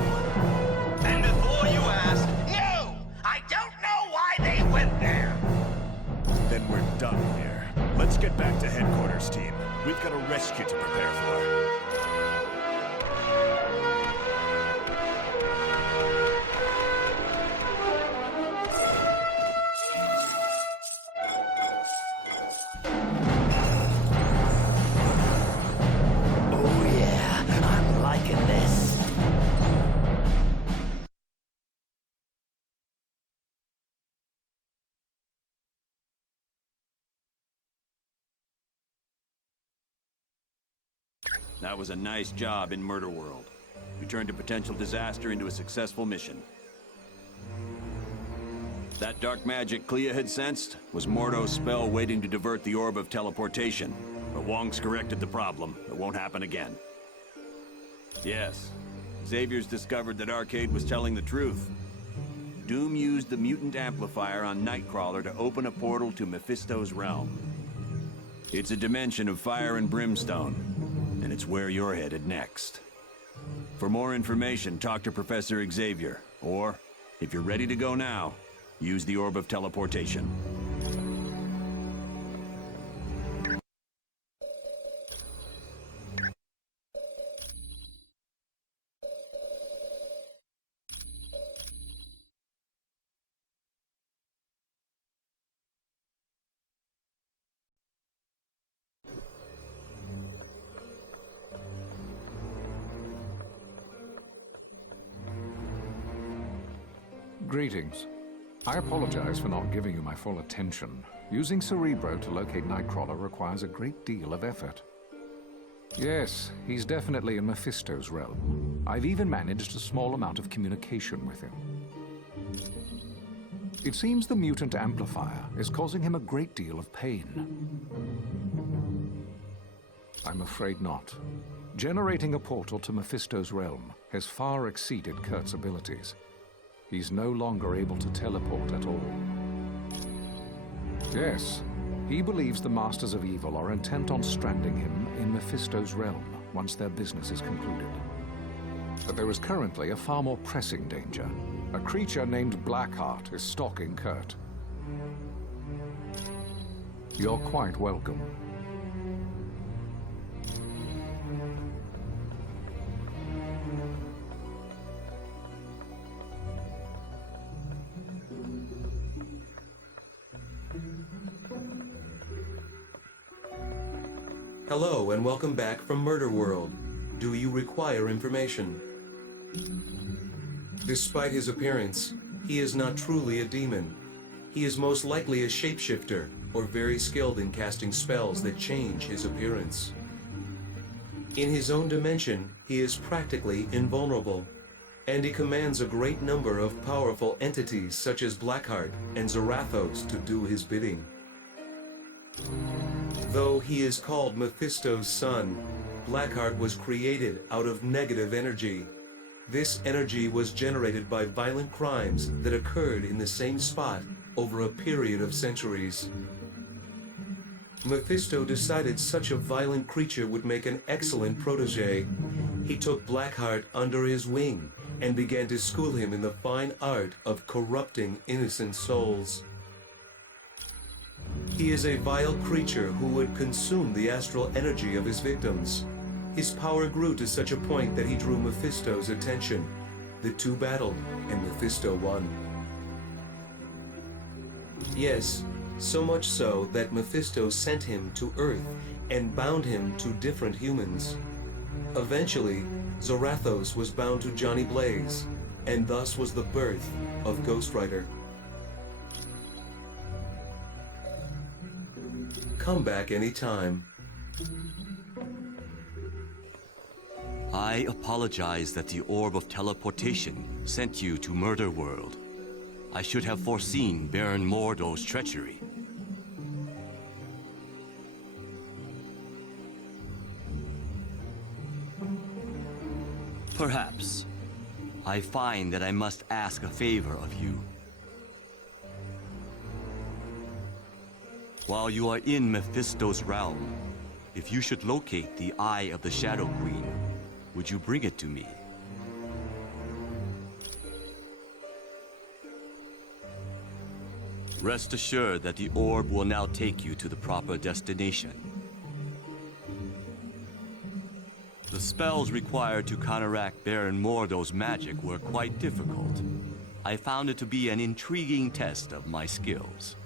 And before you ask, no! I don't know why they went there. Then we're done here. Let's get back to headquarters, team. We've got a rescue to prepare for. That was a nice job in Murder World. You turned a potential disaster into a successful mission. That dark magic Clea had sensed was Mordo's spell waiting to divert the orb of teleportation. But Wong's corrected the problem. It won't happen again. Yes, Xavier's discovered that Arcade was telling the truth. Doom used the mutant amplifier on Nightcrawler to open a portal to Mephisto's realm. It's a dimension of fire and brimstone, and it's where you're headed next. For more information, talk to Professor Xavier, or, if you're ready to go now, use the Orb of Teleportation. Greetings. I apologize for not giving you my full attention. Using Cerebro to locate Nightcrawler requires a great deal of effort. Yes, he's definitely in Mephisto's realm. I've even managed a small amount of communication with him. It seems the mutant amplifier is causing him a great deal of pain. I'm afraid not. Generating a portal to Mephisto's realm has far exceeded Kurt's abilities. He's no longer able to teleport at all. Yes, he believes the Masters of Evil are intent on stranding him in Mephisto's realm once their business is concluded. But there is currently a far more pressing danger. A creature named Blackheart is stalking Kurt. You're quite welcome. Hello, and welcome back from Murder World. Do you require information? Despite his appearance, he is not truly a demon. He is most likely a shapeshifter, or very skilled in casting spells that change his appearance. In his own dimension, he is practically invulnerable, and he commands a great number of powerful entities such as Blackheart and Zarathos to do his bidding. Though he is called Mephisto's son, Blackheart was created out of negative energy. This energy was generated by violent crimes that occurred in the same spot over a period of centuries. Mephisto decided such a violent creature would make an excellent protege. He took Blackheart under his wing and began to school him in the fine art of corrupting innocent souls. He is a vile creature who would consume the astral energy of his victims. His power grew to such a point that he drew Mephisto's attention. The two battled, and Mephisto won. Yes, so much so that Mephisto sent him to Earth and bound him to different humans. Eventually, Zarathos was bound to Johnny Blaze, and thus was the birth of Ghost Rider. Come back anytime. I apologize that the Orb of Teleportation sent you to Murder World. I should have foreseen Baron Mordo's treachery. Perhaps. I find that I must ask a favor of you. While you are in Mephisto's realm, if you should locate the Eye of the Shadow Queen, would you bring it to me? Rest assured that the orb will now take you to the proper destination. The spells required to counteract Baron Mordo's magic were quite difficult. I found it to be an intriguing test of my skills.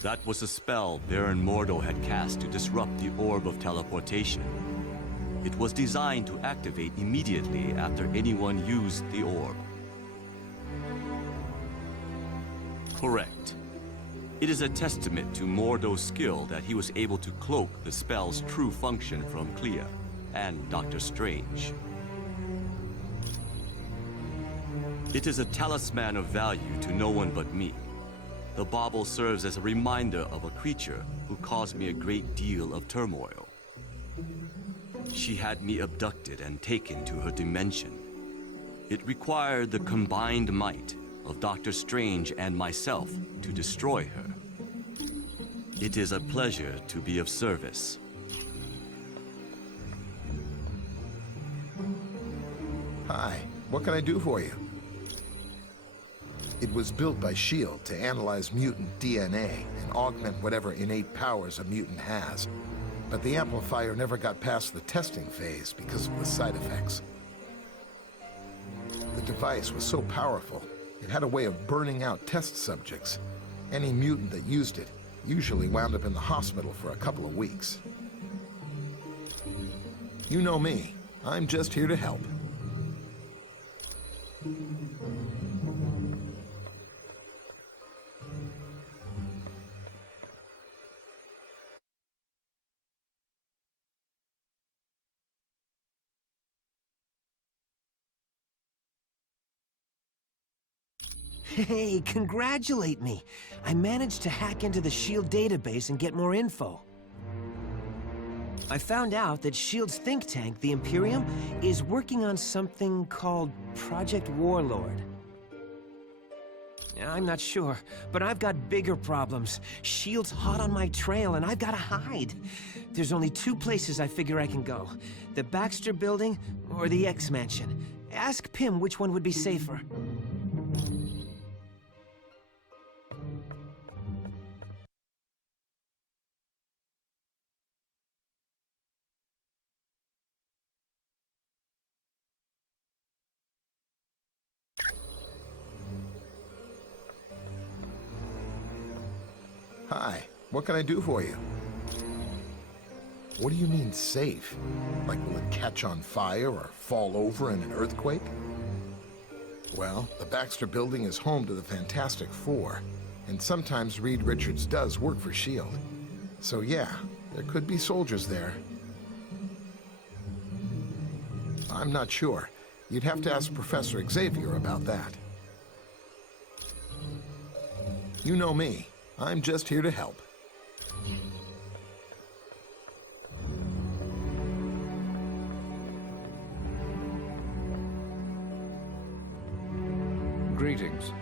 That was a spell Baron Mordo had cast to disrupt the Orb of Teleportation. It was designed to activate immediately after anyone used the orb. Correct. It is a testament to Mordo's skill that he was able to cloak the spell's true function from Clea and Dr. Strange. It is a talisman of value to no one but me. The bauble serves as a reminder of a creature who caused me a great deal of turmoil. She had me abducted and taken to her dimension. It required the combined might of Dr. Strange and myself to destroy her. It is a pleasure to be of service. Hi, what can I do for you? It was built by S.H.I.E.L.D. to analyze mutant DNA and augment whatever innate powers a mutant has. But the amplifier never got past the testing phase because of the side effects. The device was so powerful, it had a way of burning out test subjects. Any mutant that used it usually wound up in the hospital for a couple of weeks. You know me. I'm just here to help. Hey, congratulate me! I managed to hack into the S.H.I.E.L.D. database and get more info. I found out that S.H.I.E.L.D.'s think tank, the Imperium, is working on something called Project Warlord. I'm not sure, but I've got bigger problems. S.H.I.E.L.D's hot on my trail, and I've got to hide. There's only two places I figure I can go. The Baxter Building or the X-Mansion. Ask Pym which one would be safer. Hi, what can I do for you? What do you mean safe? Like will it catch on fire or fall over in an earthquake? Well, the Baxter Building is home to the Fantastic Four, and sometimes Reed Richards does work for S.H.I.E.L.D. So yeah, there could be soldiers there. I'm not sure. You'd have to ask Professor Xavier about that. You know me. I'm just here to help. Greetings.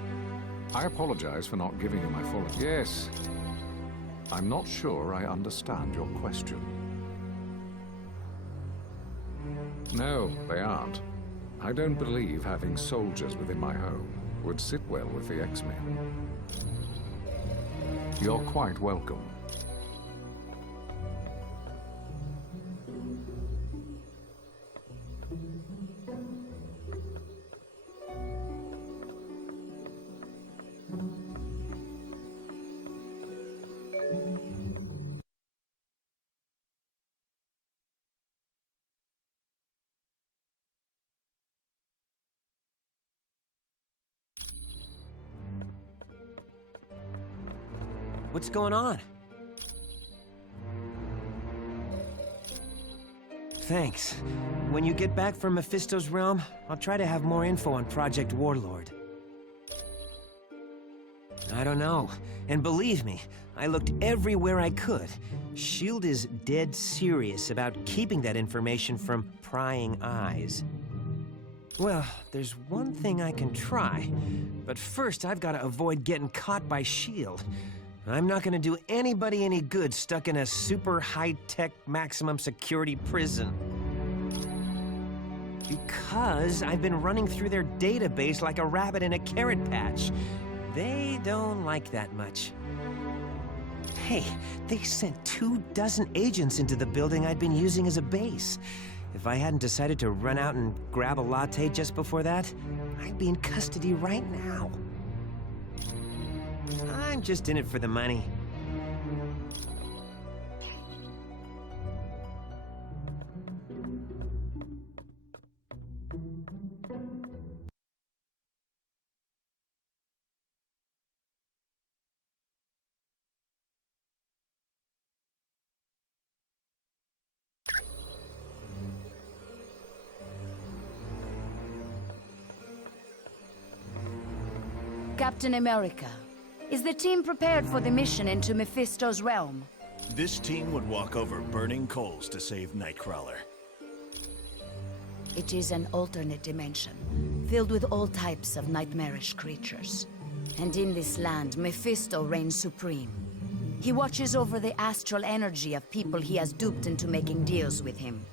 I apologize for not giving you my full... Yes. I'm not sure I understand your question. No, they aren't. I don't believe having soldiers within my home would sit well with the X-Men. You're quite welcome. What's going on? Thanks. When you get back from Mephisto's realm, I'll try to have more info on Project Warlord. I don't know. And believe me, I looked everywhere I could. S.H.I.E.L.D. is dead serious about keeping that information from prying eyes. Well, there's one thing I can try. But first, I've got to avoid getting caught by S.H.I.E.L.D. I'm not gonna do anybody any good stuck in a super high-tech maximum security prison. Because I've been running through their database like a rabbit in a carrot patch. They don't like that much. Hey, they sent 24 agents into the building I'd been using as a base. If I hadn't decided to run out and grab a latte just before that, I'd be in custody right now. I'm just in it for the money. Captain America, is the team prepared for the mission into Mephisto's realm? This team would walk over burning coals to save Nightcrawler. It is an alternate dimension, filled with all types of nightmarish creatures. And in this land, Mephisto reigns supreme. He watches over the astral energy of people he has duped into making deals with him.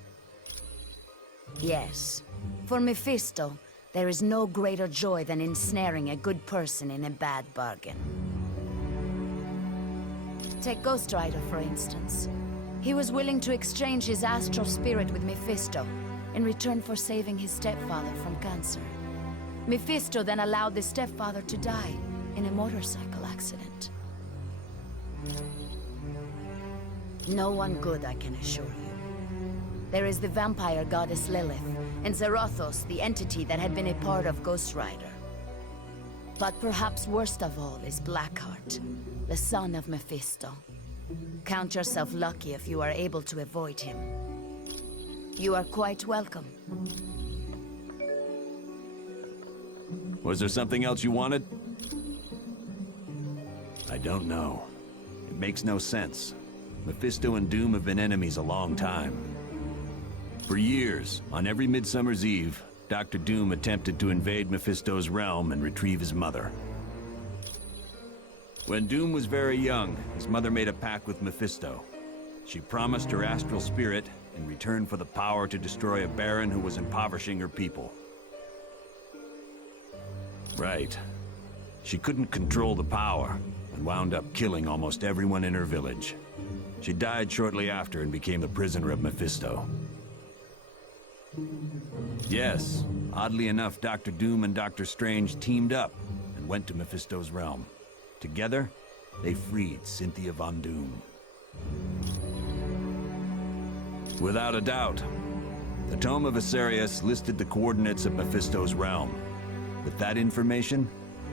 Yes, for Mephisto, there is no greater joy than ensnaring a good person in a bad bargain. Take Ghost Rider, for instance. He was willing to exchange his astral spirit with Mephisto in return for saving his stepfather from cancer. Mephisto then allowed the stepfather to die in a motorcycle accident. No one good, I can assure you. There is the vampire goddess Lilith, and Zarathos, the entity that had been a part of Ghost Rider. But perhaps worst of all is Blackheart, the son of Mephisto. Count yourself lucky if you are able to avoid him. You are quite welcome. Was there something else you wanted? I don't know. It makes no sense. Mephisto and Doom have been enemies a long time. For years, on every Midsummer's Eve, Dr. Doom attempted to invade Mephisto's realm and retrieve his mother. When Doom was very young, his mother made a pact with Mephisto. She promised her astral spirit in return for the power to destroy a baron who was impoverishing her people. Right. She couldn't control the power, and wound up killing almost everyone in her village. She died shortly after and became a prisoner of Mephisto. Yes, oddly enough, Dr. Doom and Dr. Strange teamed up and went to Mephisto's realm. Together, they freed Cynthia Von Doom. Without a doubt, the Tome of Asarius listed the coordinates of Mephisto's realm. With that information,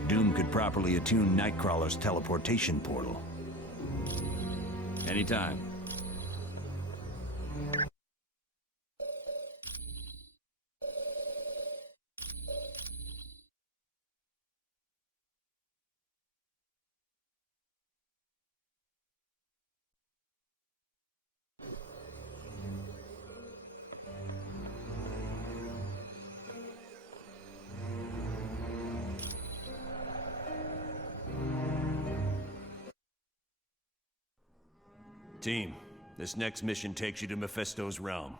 Doom could properly attune Nightcrawler's teleportation portal. Anytime. Team, this next mission takes you to Mephisto's realm.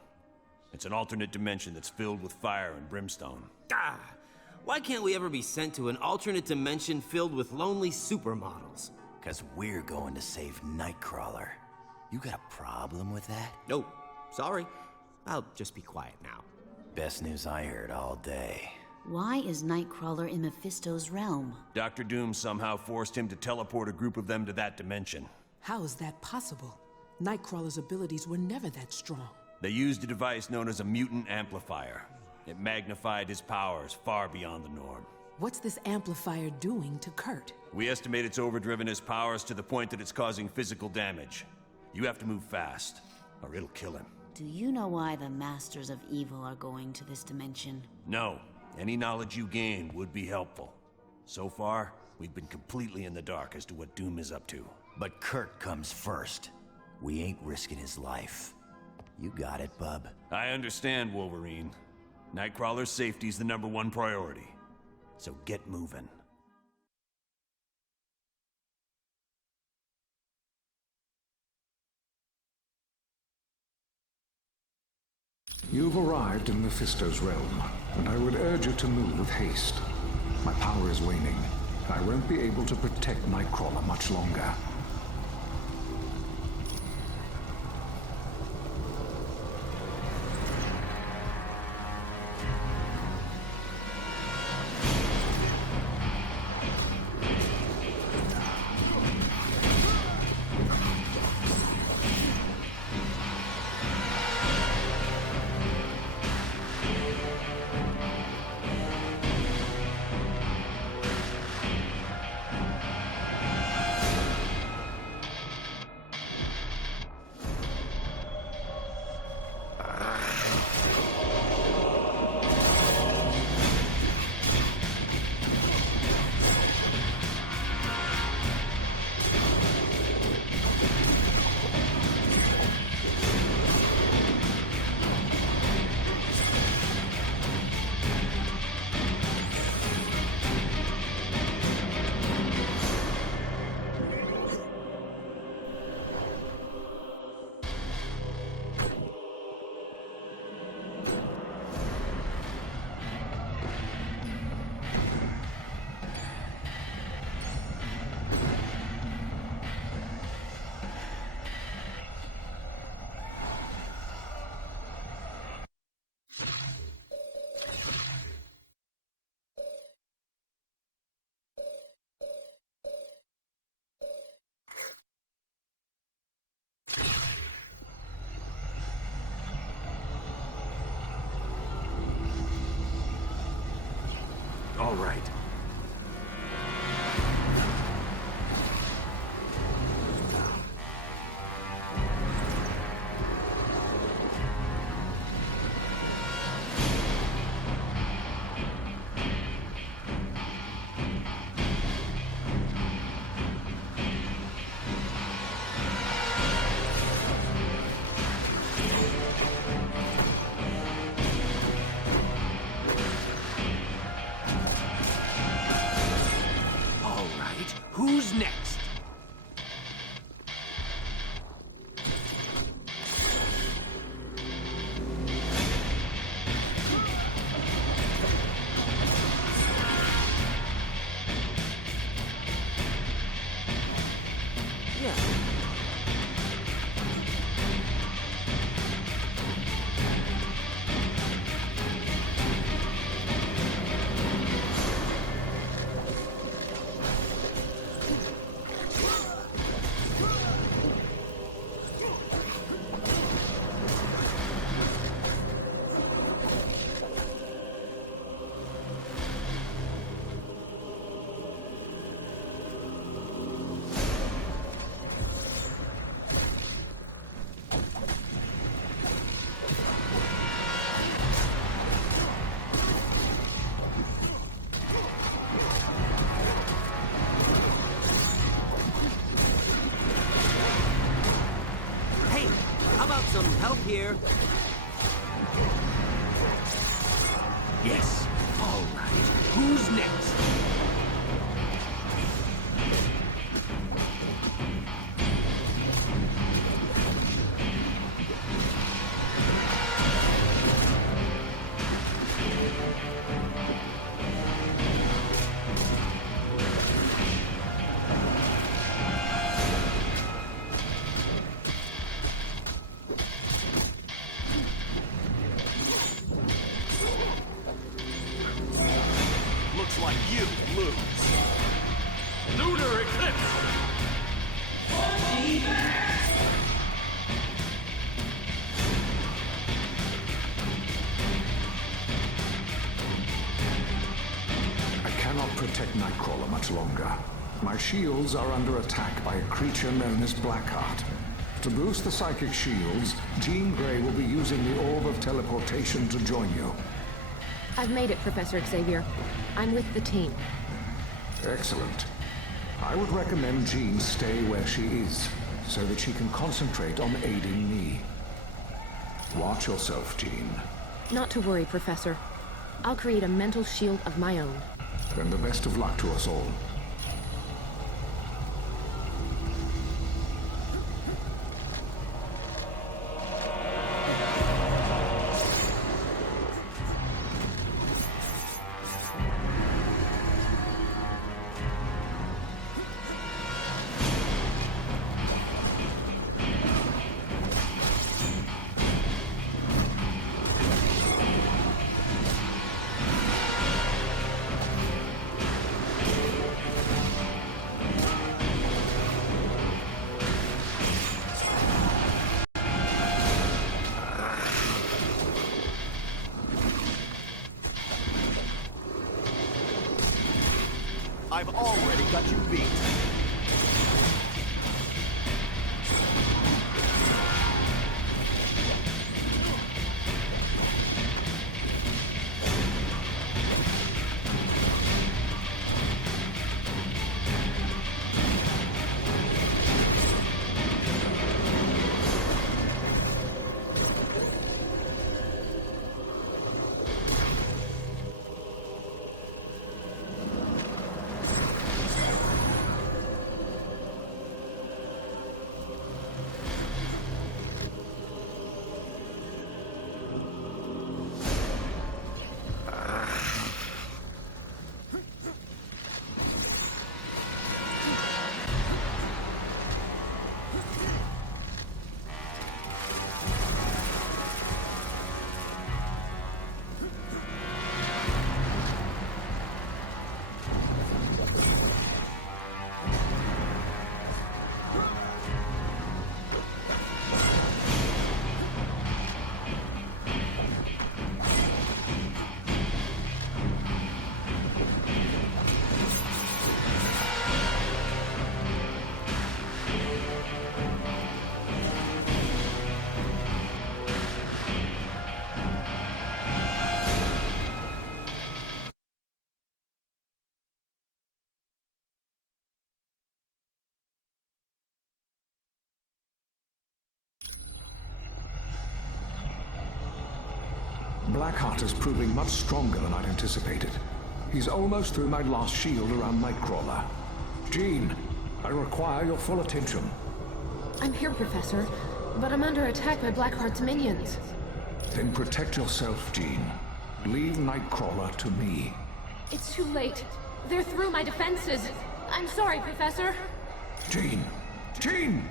It's an alternate dimension that's filled with fire and brimstone. Ah! Why can't we ever be sent to an alternate dimension filled with lonely supermodels? 'Cause we're going to save Nightcrawler. You got a problem with that? No, sorry. I'll just be quiet now. Best news I heard all day. Why is Nightcrawler in Mephisto's realm? Dr. Doom somehow forced him to teleport a group of them to that dimension. How is that possible? Nightcrawler's abilities were never that strong. They used a device known as a mutant amplifier. It magnified his powers far beyond the norm. What's this amplifier doing to Kurt? We estimate it's overdriven his powers to the point that it's causing physical damage. You have to move fast, or it'll kill him. Do you know why the Masters of Evil are going to this dimension? No. Any knowledge you gain would be helpful. So far, we've been completely in the dark as to what Doom is up to. But Kurt comes first. We ain't risking his life. You got it, bub. I understand, Wolverine. Nightcrawler's safety's the #1 priority. So get moving. You've arrived in Mephisto's realm, and I would urge you to move with haste. My power is waning. I won't be able to protect Nightcrawler much longer. All right. Who's next? Some help here. Yes. All right. Who's next? Like you lose. Lunar Eclipse! I cannot protect Nightcrawler much longer. My shields are under attack by a creature known as Blackheart. To boost the psychic shields, Jean Grey will be using the Orb of Teleportation to join you. I've made it, Professor Xavier. I'm with the team. Excellent. I would recommend Jean stay where she is, so that she can concentrate on aiding me. Watch yourself, Jean. Not to worry, Professor. I'll create a mental shield of my own. Then the best of luck to us all. I've already got you beat. Blackheart is proving much stronger than I'd anticipated. He's almost through my last shield around Nightcrawler. Jean, I require your full attention. I'm here, Professor, but I'm under attack by Blackheart's minions. Then protect yourself, Jean. Leave Nightcrawler to me. It's too late. They're through my defenses. I'm sorry, Professor. Jean! Jean!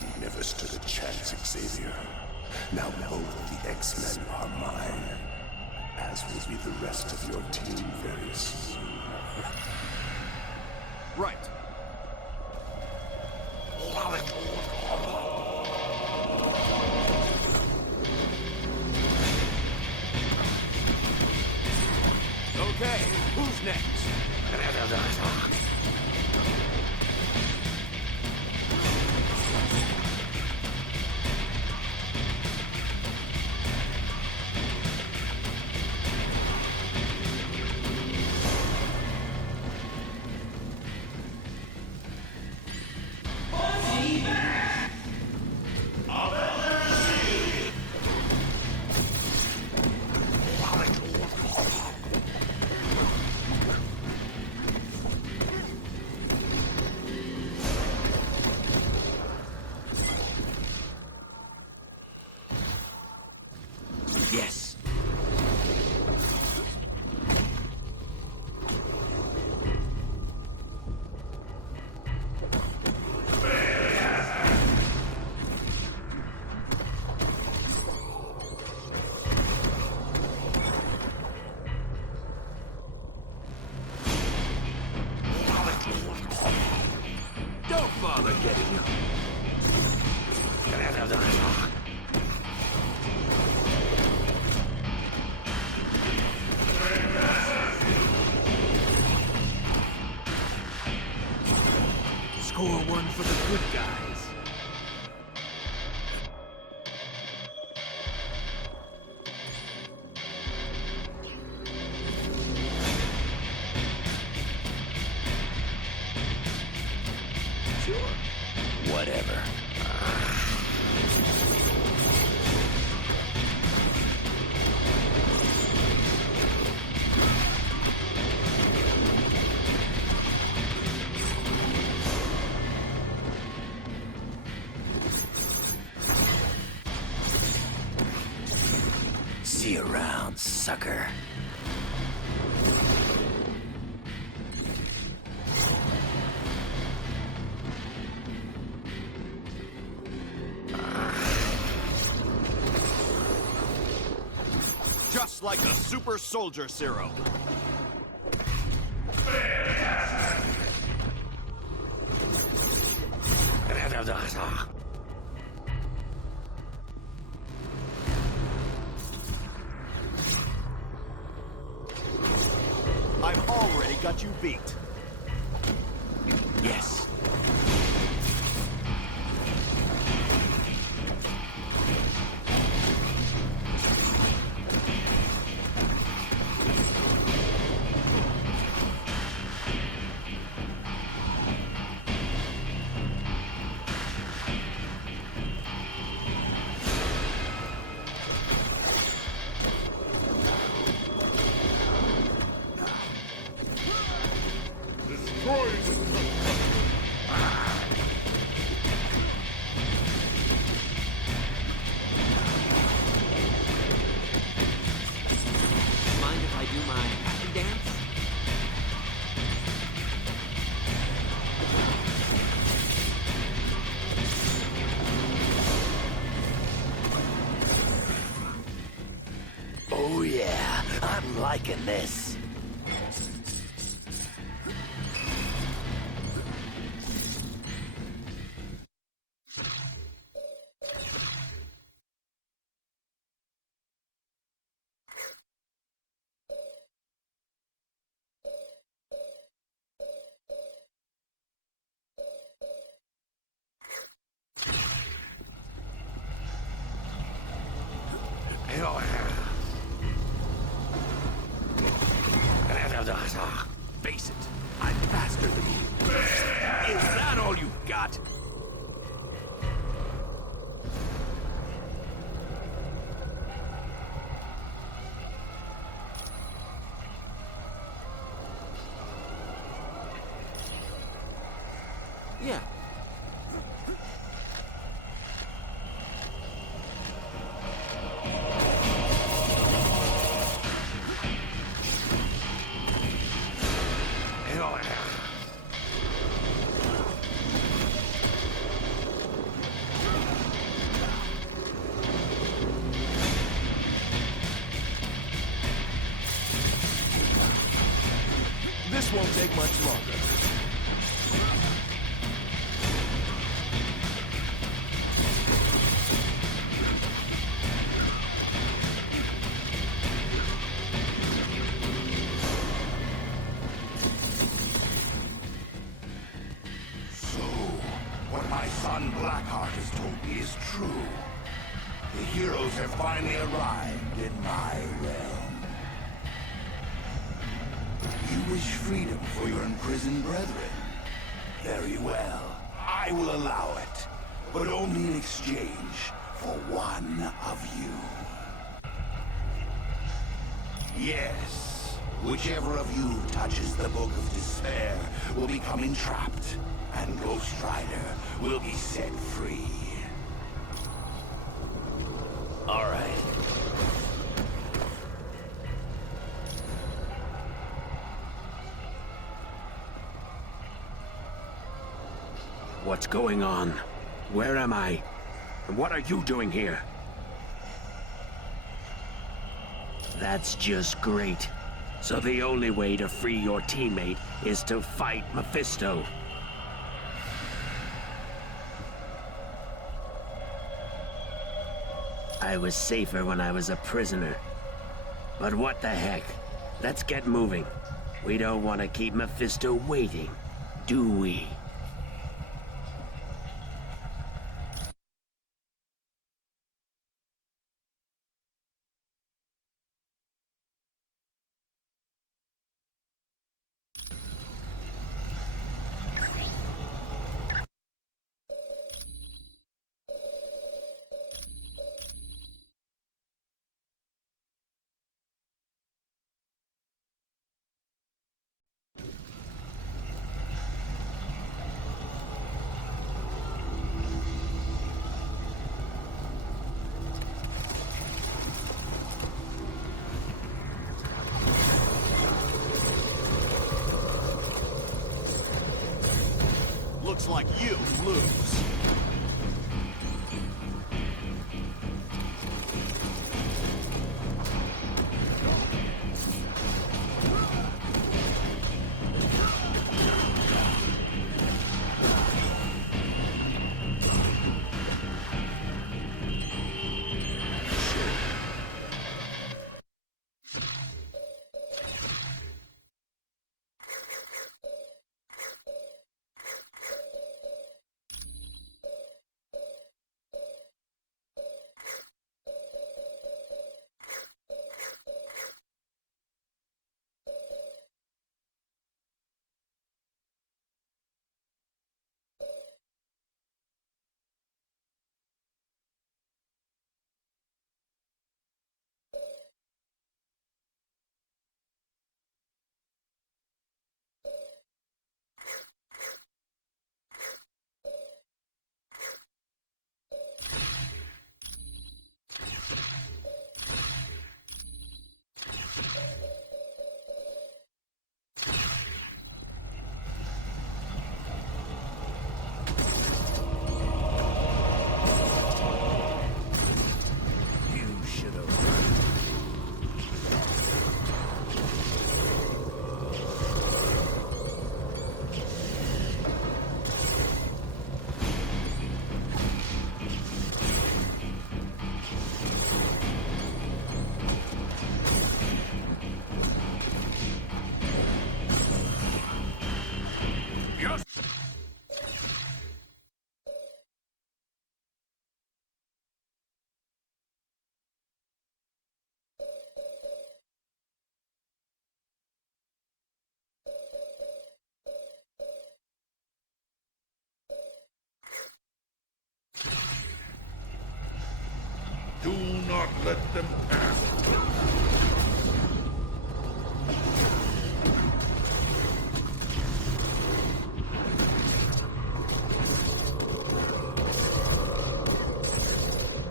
You never stood a chance, Xavier. Now both the X-Men are mine, as will be the rest of your team very soon. Right. Okay, who's next? Yes. Don't bother getting up. See you around, sucker. Just like a super soldier serum. I've already got you beat. Yes. Mind if I do my happy dance? Oh yeah, I'm liking this. Face it, I'm faster than you. Is that all you've got? Yeah. This won't take much longer. So, what my son Blackheart has told me is true. The heroes have finally arrived in my realm. You wish freedom for your imprisoned brethren? Very well. I will allow it, but only in exchange for one of you. Yes, whichever of you touches the Book of Despair will become entrapped, and Ghost Rider will be set free. All right. What's going on? Where am I? And what are you doing here? That's just great. So the only way to free your teammate is to fight Mephisto. I was safer when I was a prisoner. But what the heck? Let's get moving. We don't want to keep Mephisto waiting, do we? Looks like you lose. Do not let them pass.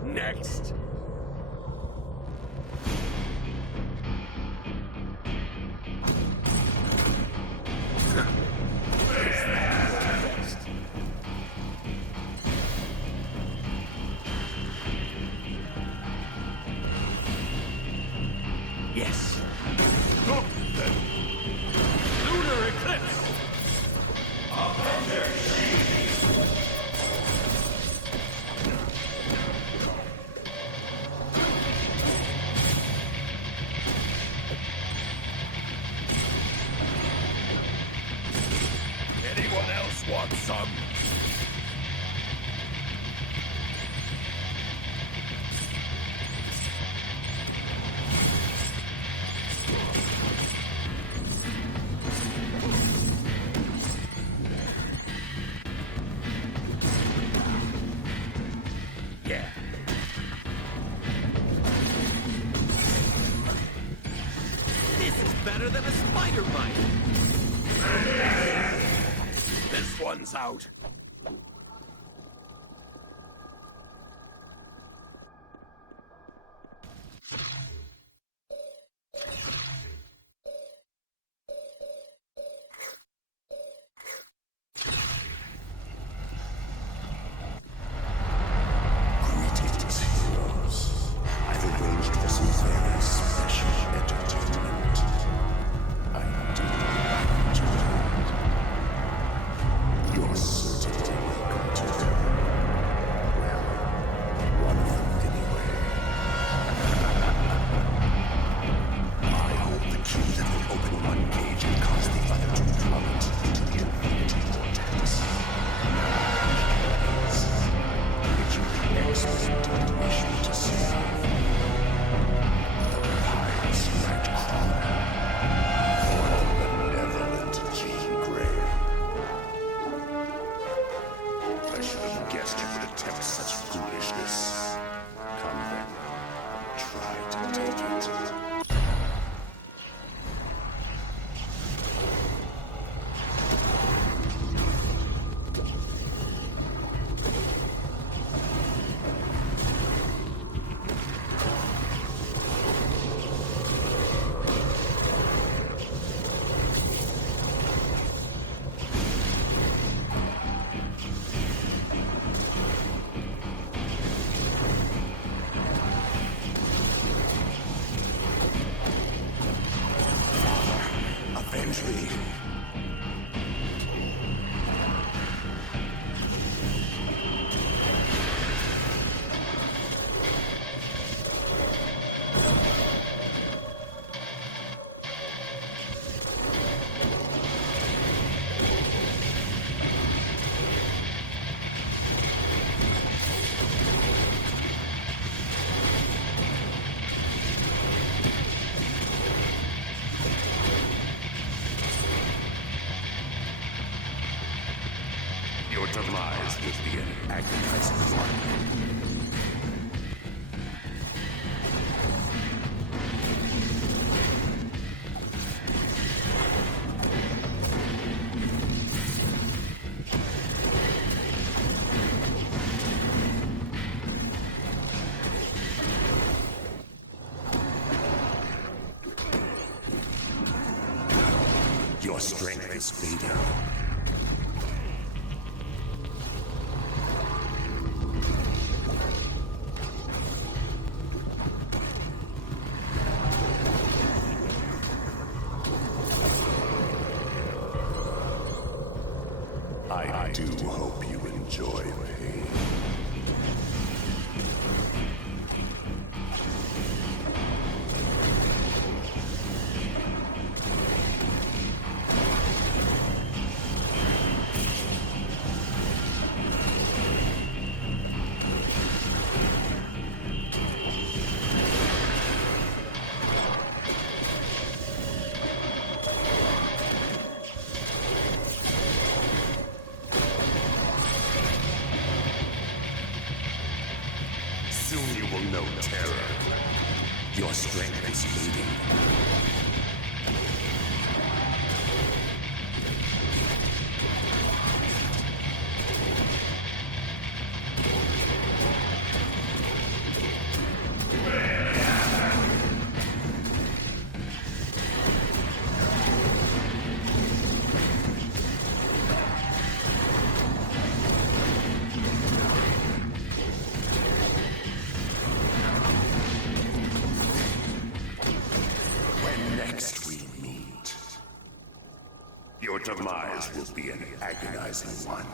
Next! Yes. Look then. Lunar eclipse! Avenger Anyone else want some? Yeah. This is better than a spider bite. This one's out. Greetings, heroes. I've arranged for some very special entertainment. I do You're certainly welcome to them. Well, one of them anyway. I hold the key that will open one cage and cause the other to plummet into the infinity vortex. Which you explicitly wish me to save. The Pirate's Nightcrawler. For the benevolent Jean Grey. I should have guessed you would attempt such foolishness. Come then, try to take it. entry. Your demise will be an agonizing one. Your strength is fading. I do hope you enjoy pain. Soon you will know terror. Your strength is fading. Next we meet, your demise will be an agonizing one.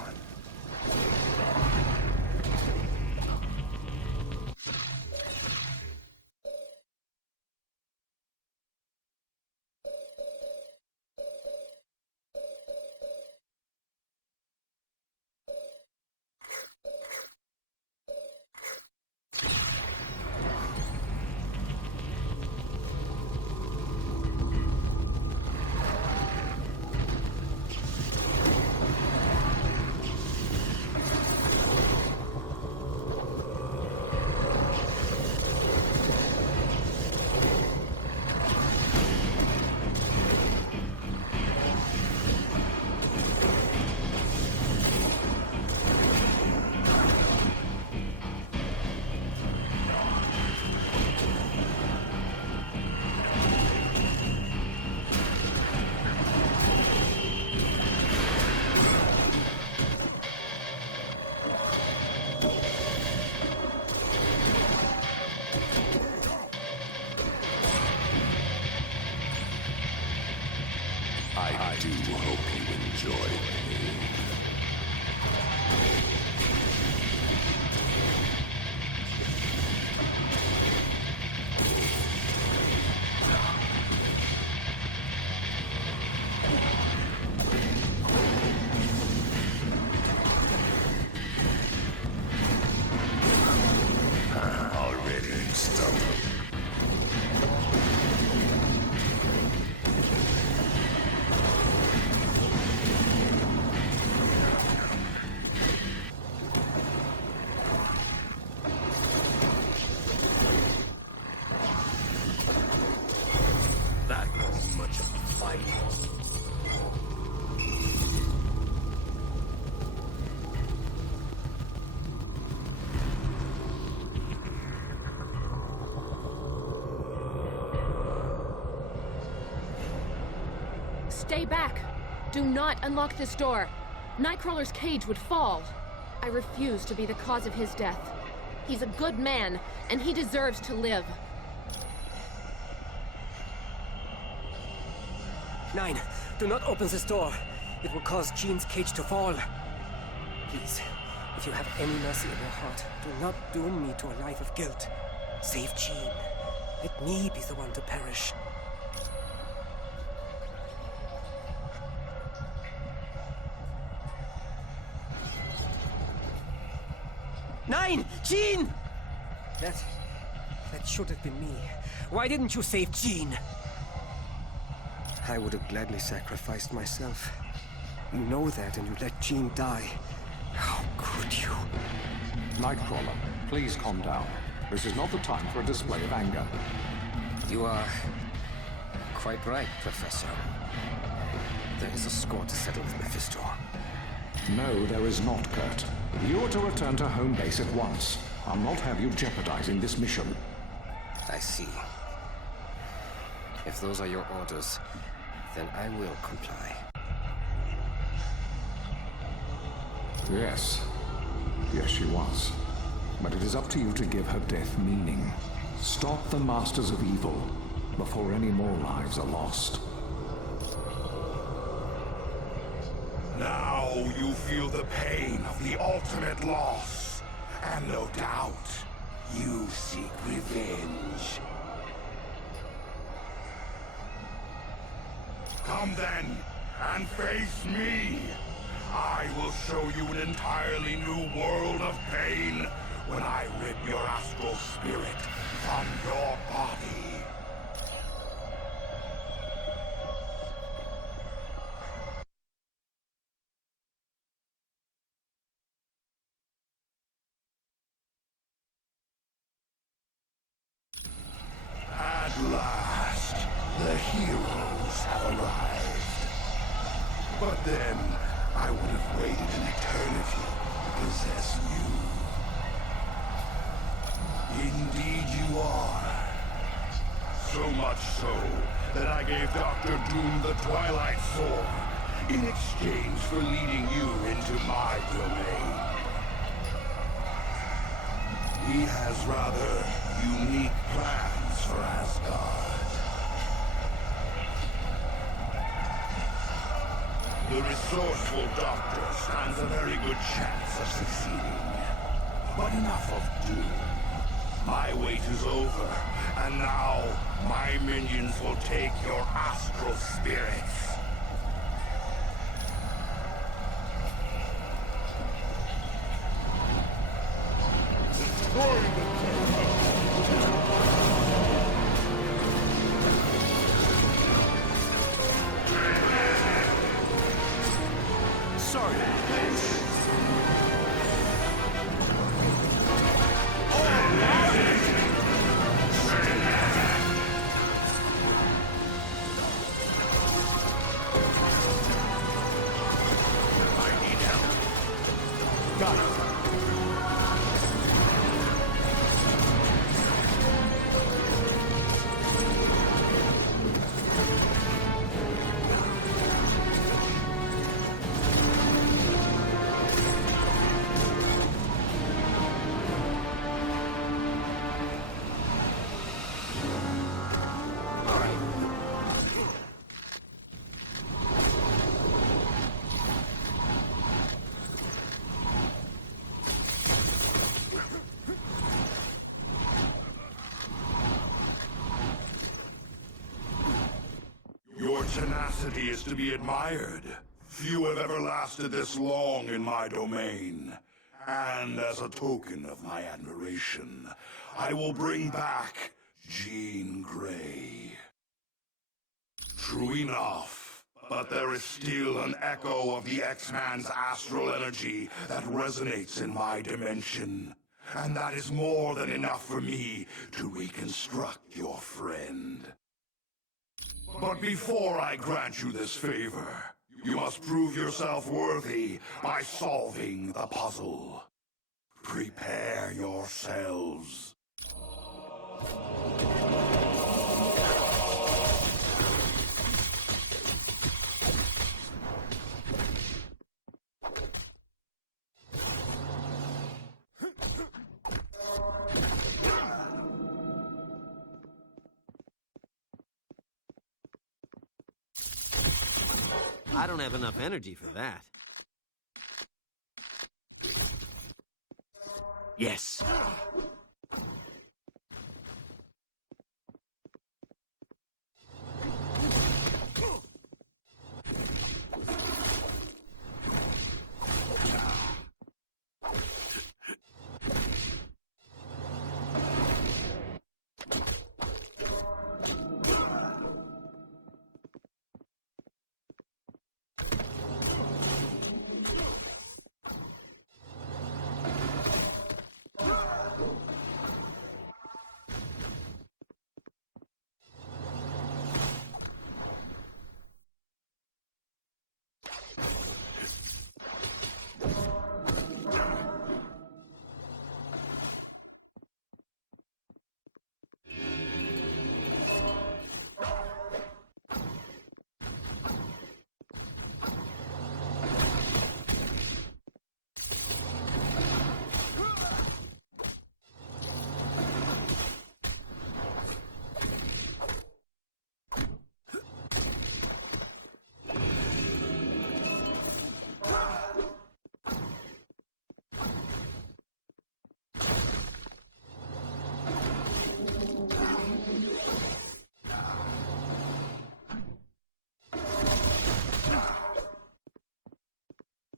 I do hope you enjoy pain. Already you stumbled. That wasn't much of a fight. Stay back! Do not unlock this door. Nightcrawler's cage would fall. I refuse to be the cause of his death. He's a good man, and he deserves to live. 9, Do not open this door. It will cause Jean's cage to fall. Please, if you have any mercy in your heart, do not doom me to a life of guilt. Save Jean. Let me be the one to perish. Nine! Jean! That should have been me. Why didn't you save Jean? I would have gladly sacrificed myself. You know that, and you let Jean die. How could you? Nightcrawler, please calm down. This is not the time for a display of anger. You are quite right, Professor. There is a score to settle with Mephisto. No, there is not, Kurt. You are to return to home base at once. I'll not have you jeopardizing this mission. I see. If those are your orders, then I will comply. Yes. Yes, she was. But it is up to you to give her death meaning. Stop the Masters of Evil before any more lives are lost. Now you feel the pain of the ultimate loss. And no doubt, you seek revenge. Come then, and face me. I will show you an entirely new world of pain when I rip your astral spirit from your body. At last, the heroes have arrived. But then, I would have waited an eternity to possess you. Indeed you are. So much so, that I gave Dr. Doom the Twilight Sword in exchange for leading you into my domain. He has rather unique plans for Asgard. The resourceful Doctor stands a very good chance of succeeding. But enough of Doom. My wait is over, and now my minions will take your astral spirits. Destroy the Your tenacity is to be admired. Few have ever lasted this long in my domain. And as a token of my admiration, I will bring back Jean Grey. True enough, but there is still an echo of the X-Man's astral energy that resonates in my dimension. And that is more than enough for me to reconstruct your friend. But before I grant you this favor, you must prove yourself worthy by solving the puzzle. Prepare yourselves. I don't have enough energy for that. Yes.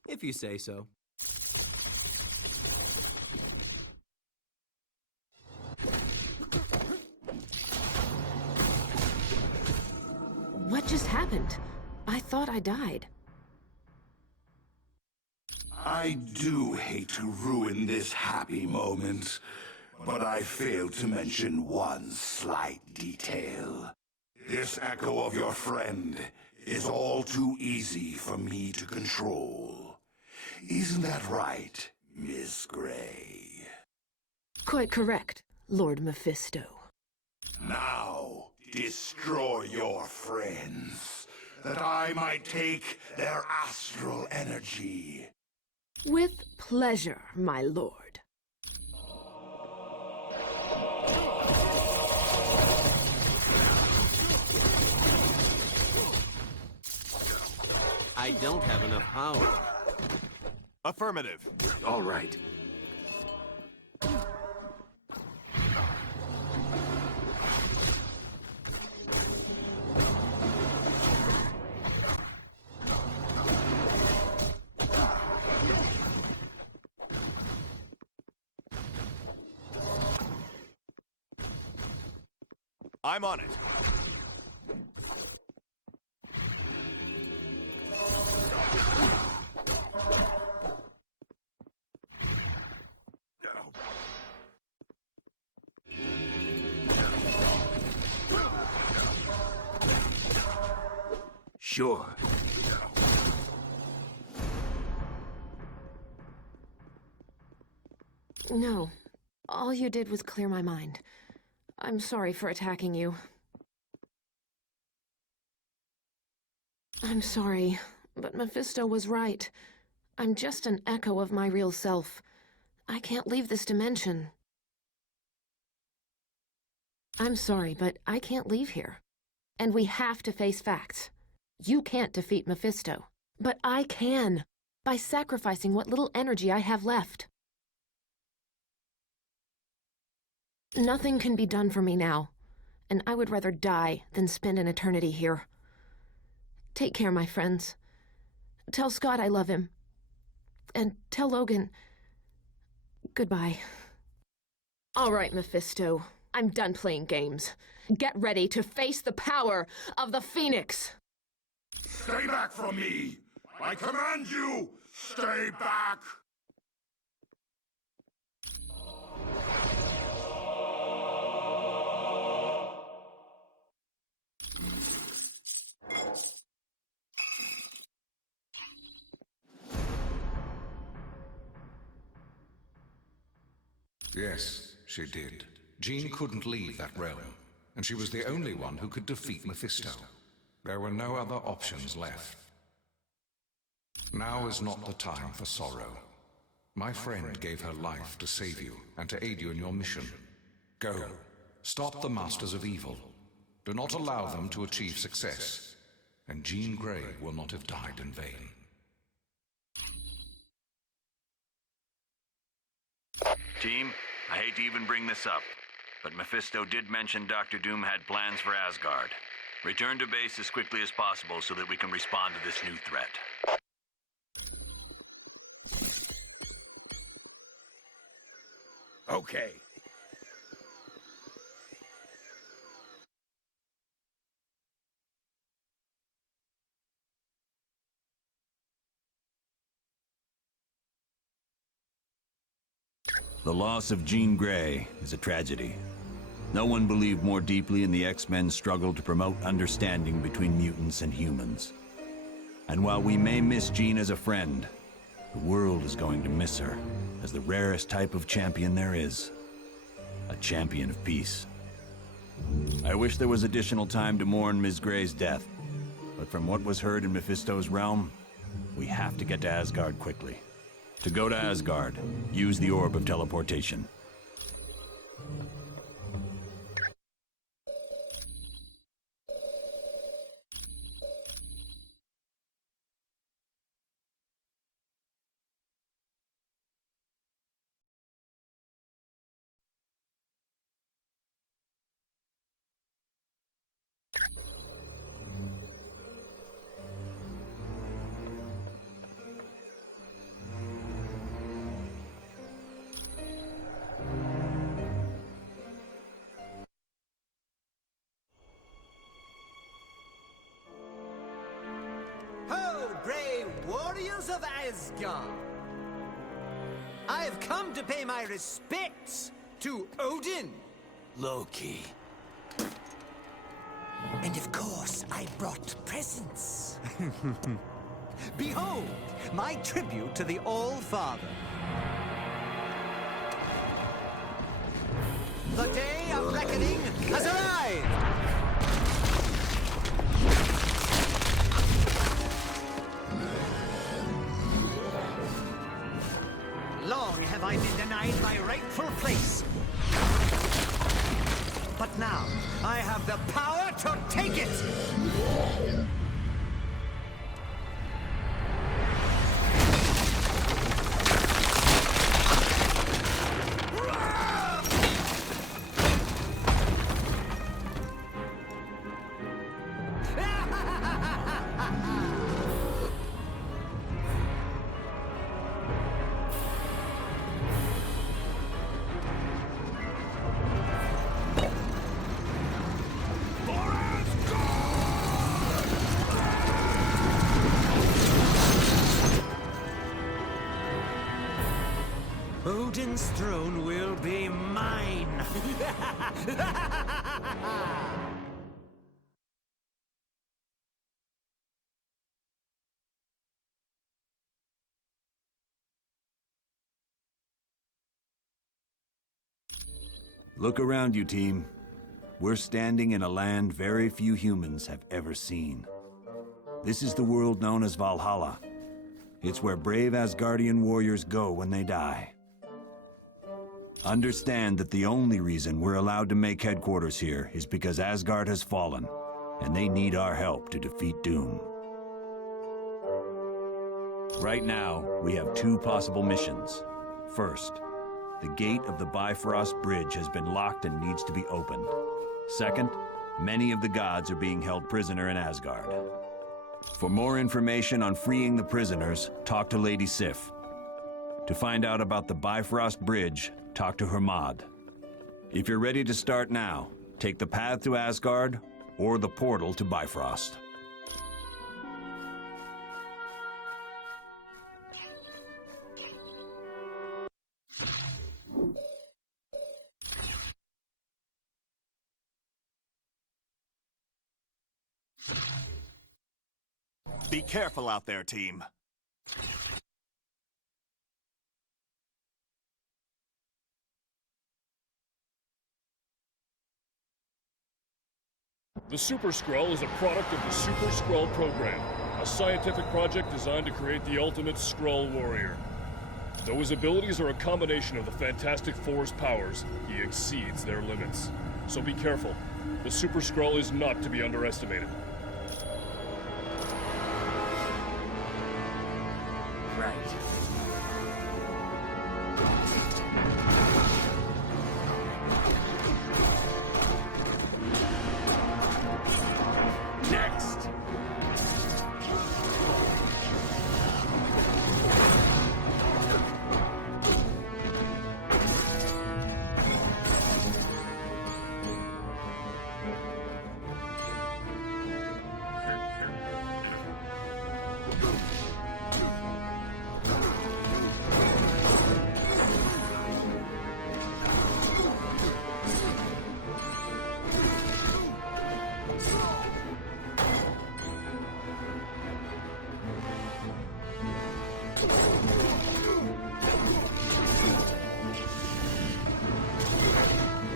If you say so. What just happened? I thought I died. I do hate to ruin this happy moment, but I failed to mention one slight detail. This echo of your friend is all too easy for me to control. Isn't that right, Miss Grey? Quite correct, Lord Mephisto. Now, destroy your friends, that I might take their astral energy. With pleasure, my lord. I don't have enough power. Affirmative. All right. I'm on it. Sure. No. All you did was clear my mind. I'm sorry for attacking you. I'm sorry, but Mephisto was right. I'm just an echo of my real self. I can't leave this dimension. I'm sorry, but I can't leave here. And we have to face facts. You can't defeat Mephisto, but I can, by sacrificing what little energy I have left. Nothing can be done for me now, and I would rather die than spend an eternity here. Take care, my friends. Tell Scott I love him. And tell Logan... goodbye. All right, Mephisto. I'm done playing games. Get ready to face the power of the Phoenix! Stay back from me! I command you! Stay back! Yes, she did. Jean couldn't leave that realm, and she was the only one who could defeat Mephisto. There were no other options left. Now is not the time for sorrow. My friend gave her life to save you and to aid you in your mission. Go. Stop the Masters of Evil. Do not allow them to achieve success. and Jean Grey will not have died in vain. Team, I hate to even bring this up, but Mephisto did mention Dr. Doom had plans for Asgard. Return to base as quickly as possible so that we can respond to this new threat. Okay. The loss of Jean Grey is a tragedy. No one believed more deeply in the X-Men's struggle to promote understanding between mutants and humans. And while we may miss Jean as a friend, the world is going to miss her as the rarest type of champion there is. A champion of peace. I wish there was additional time to mourn Ms. Grey's death, but from what was heard in Mephisto's realm, we have to get to Asgard quickly. To go to Asgard, use the Orb of Teleportation. Brave warriors of Asgard! I have come to pay my respects to Odin, Loki. and of course I brought presents. Behold, my tribute to the All-Father. The day of reckoning has arrived! Long have I been denied my rightful place. But now, I have the power to take it! Odin's throne will be mine! Look around you, team. We're standing in a land very few humans have ever seen. This is the world known as Valhalla. It's where brave Asgardian warriors go when they die. Understand that the only reason we're allowed to make headquarters here is because Asgard has fallen, and they need our help to defeat Doom. Right now, we have two possible missions. First, the gate of the Bifrost Bridge has been locked and needs to be opened. Second, many of the gods are being held prisoner in Asgard. For more information on freeing the prisoners, talk to Lady Sif. To find out about the Bifrost Bridge, talk to Hermod. If you're ready to start now, take the path to Asgard or the portal to Bifrost. Be careful out there, team. The Super Skrull is a product of the Super Skrull program, a scientific project designed to create the ultimate Skrull warrior. Though his abilities are a combination of the Fantastic Four's powers, he exceeds their limits. So be careful. The Super Skrull is not to be underestimated.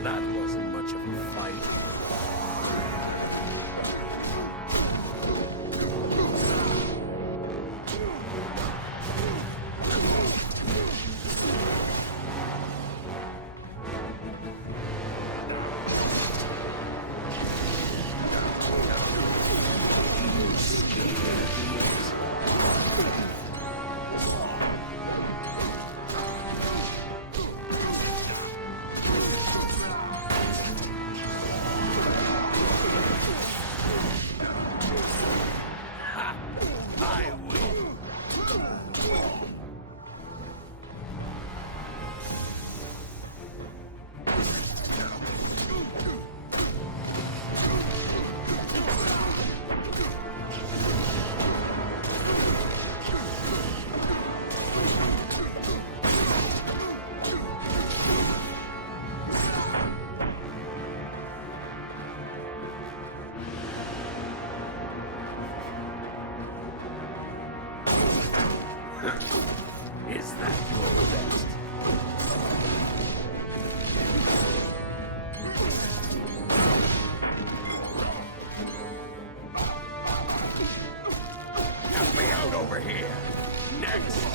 That wasn't much of a fight. Is that your best? Help me out over here. Next.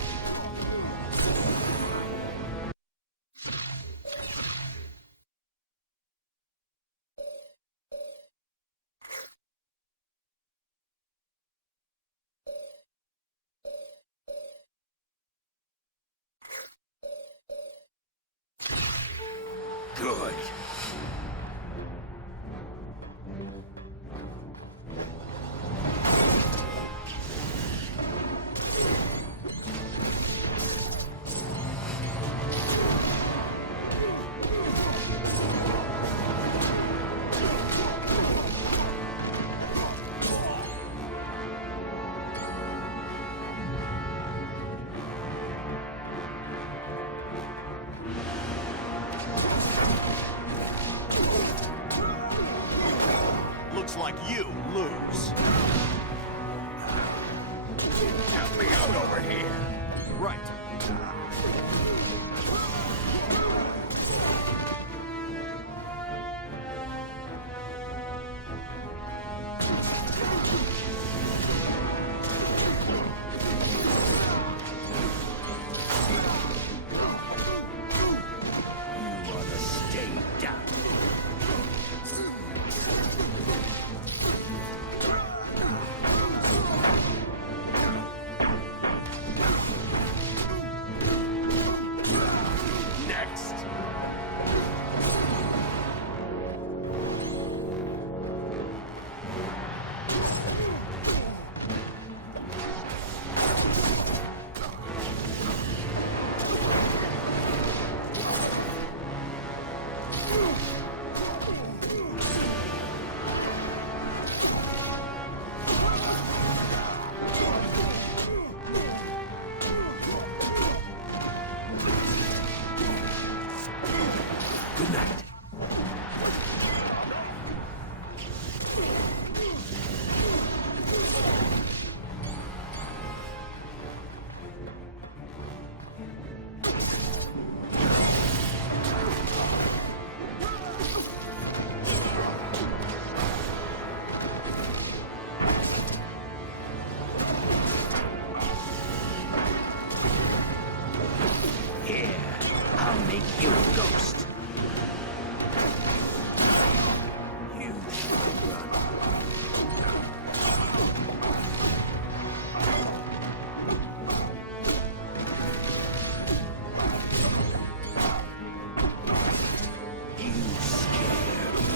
Good. Looks like you lose. Help me out over here. Right. You ought to stay down. Next. Good night. Here, I'll make you a ghost. You should run. You scare me.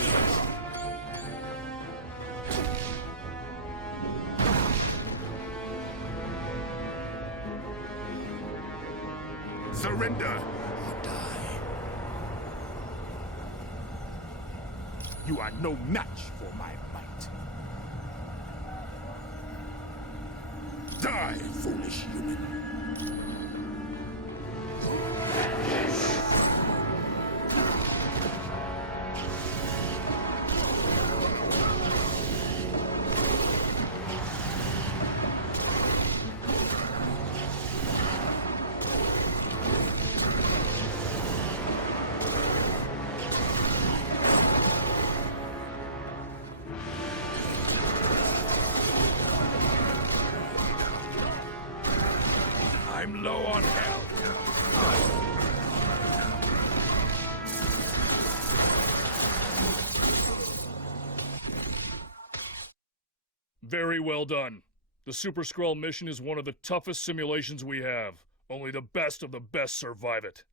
Surrender or die. You are no match for my might. Die, foolish human. Very well done. The Super Skrull mission is one of the toughest simulations we have. Only the best of the best survive it.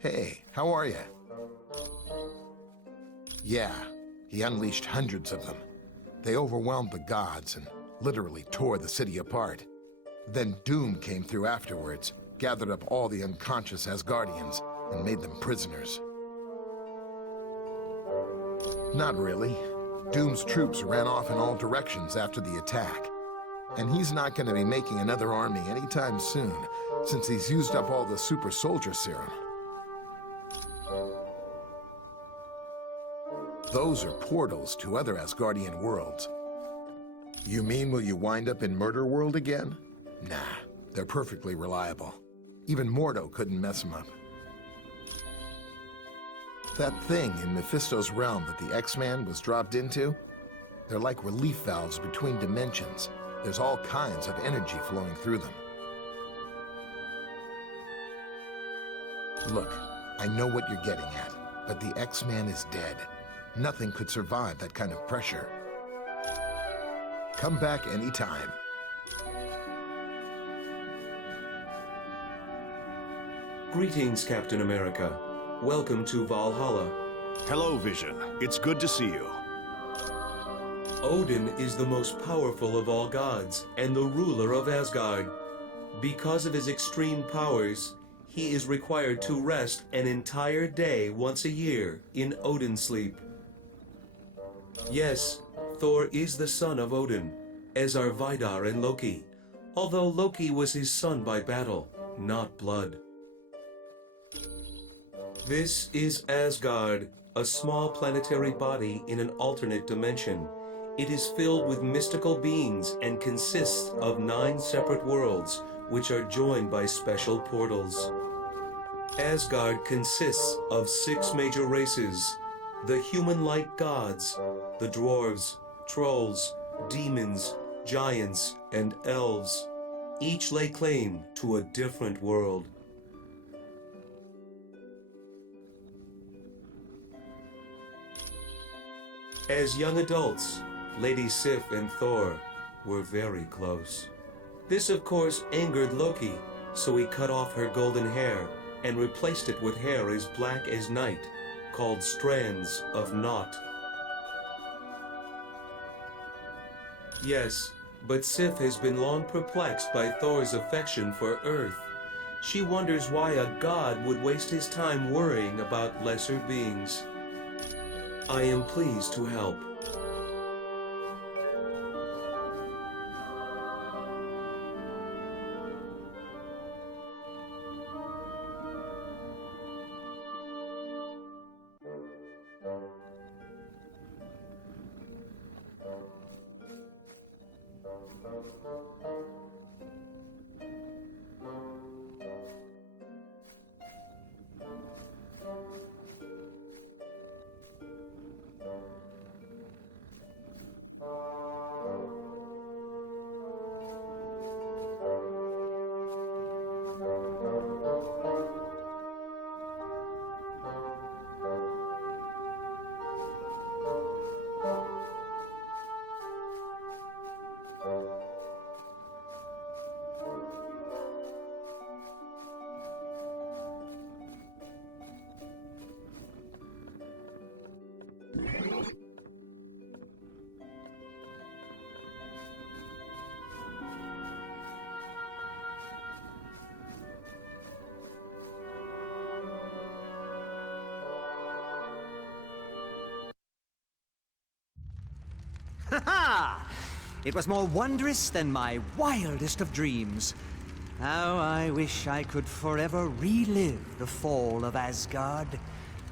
Hey, how are you? Yeah, he unleashed hundreds of them. They overwhelmed the gods and literally tore the city apart. Then Doom came through afterwards, gathered up all the unconscious Asgardians, and made them prisoners. Not really. Doom's troops ran off in all directions after the attack. And he's not going to be making another army anytime soon, since he's used up all the super soldier serum. Those are portals to other Asgardian worlds. You mean will you wind up in Murder World again? Nah, they're perfectly reliable. Even Mordo couldn't mess them up. That thing in Mephisto's realm that the X-Man was dropped into? They're like relief valves between dimensions. There's all kinds of energy flowing through them. Look, I know what you're getting at, but the X-Man is dead. Nothing could survive that kind of pressure. Come back anytime. Greetings, Captain America. Welcome to Valhalla. Hello, Vision. It's good to see you. Odin is the most powerful of all gods and the ruler of Asgard. Because of his extreme powers, he is required to rest an entire day once a year in Odin sleep. Yes, Thor is the son of Odin, as are Vidar and Loki, although Loki was his son by battle, not blood. This is Asgard, a small planetary body in an alternate dimension. It is filled with mystical beings and consists of 9 separate worlds, which are joined by special portals. Asgard consists of 6 major races: the human-like gods, the dwarves, trolls, demons, giants, and elves. Each lay claim to a different world. As young adults, Lady Sif and Thor were very close. This, of course, angered Loki, so he cut off her golden hair and replaced it with hair as black as night, called strands of Naught. Yes, but Sif has been long perplexed by Thor's affection for Earth. She wonders why a god would waste his time worrying about lesser beings. I am pleased to help. Ha-ha! It was more wondrous than my wildest of dreams. How I wish I could forever relive the fall of Asgard.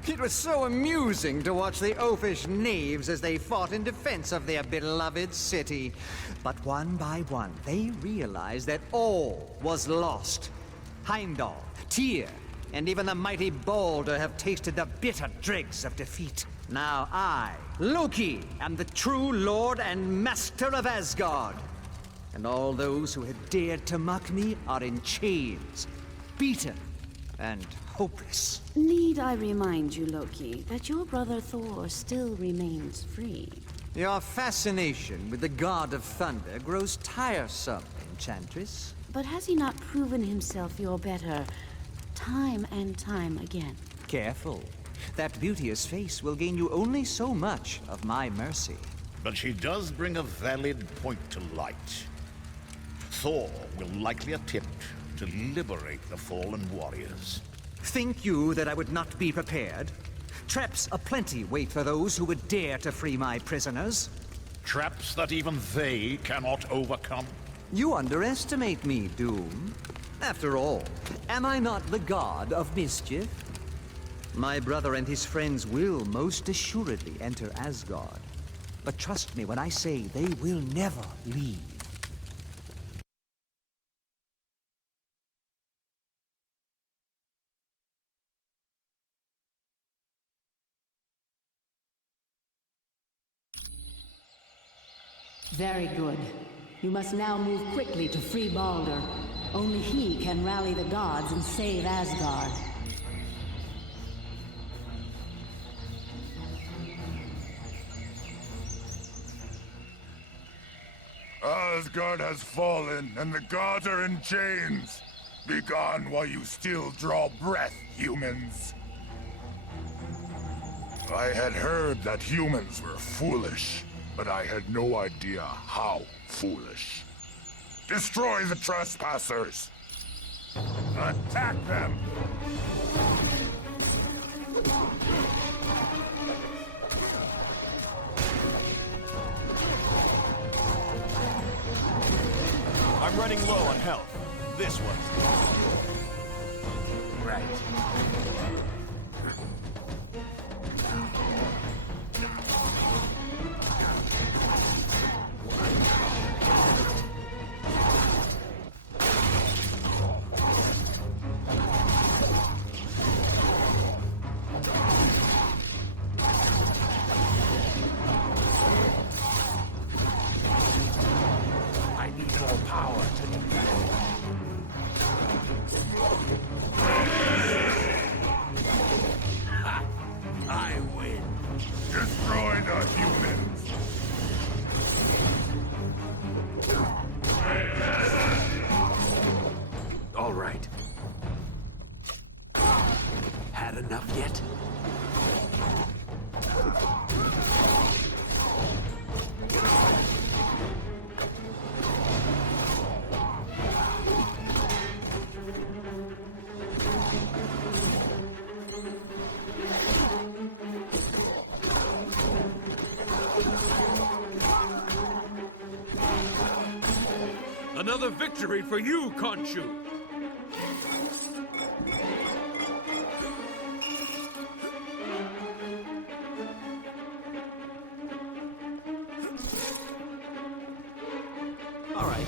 It was so amusing to watch the oafish knaves as they fought in defense of their beloved city. But one by one, they realized that all was lost. Heimdall, Tyr, and even the mighty Balder have tasted the bitter dregs of defeat. Now I, Loki, am the true lord and master of Asgard. And all those who had dared to mock me are in chains, beaten, and hopeless. Need I remind you, Loki, that your brother Thor still remains free? Your fascination with the god of thunder grows tiresome, Enchantress. But has he not proven himself your better time and time again? Careful. That beauteous face will gain you only so much of my mercy. But she does bring a valid point to light. Thor will likely attempt to liberate the fallen warriors. Think you that I would not be prepared? Traps aplenty wait for those who would dare to free my prisoners. Traps that even they cannot overcome? You underestimate me, Doom. After all, am I not the god of mischief? My brother and his friends will most assuredly enter Asgard. But trust me when I say they will never leave. Very good. You must now move quickly to free Balder. Only he can rally the gods and save Asgard. Asgard has fallen, and the gods are in chains. Be gone while you still draw breath, humans. I had heard that humans were foolish, but I had no idea how foolish. Destroy the trespassers! Attack them! I'm running low on health. This one's right. Destroy the humans! All right. Had enough yet? Another victory for you, Khonshu! All right.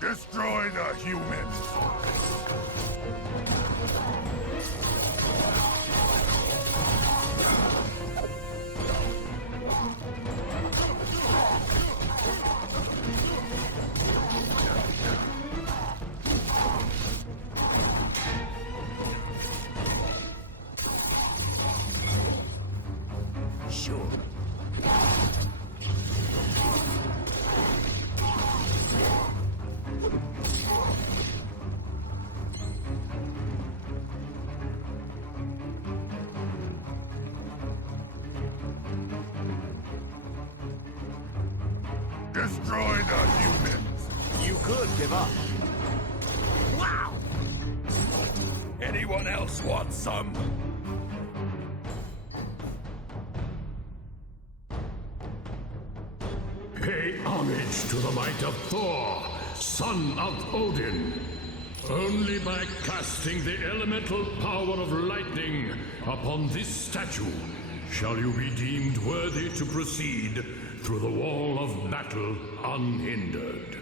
Destroy the humans! Sure. Destroy the humans! You could give up. Wow! Anyone else want some? Pay homage to the might of Thor, son of Odin. Only by casting the elemental power of lightning upon this statue shall you be deemed worthy to proceed through the wall of battle unhindered.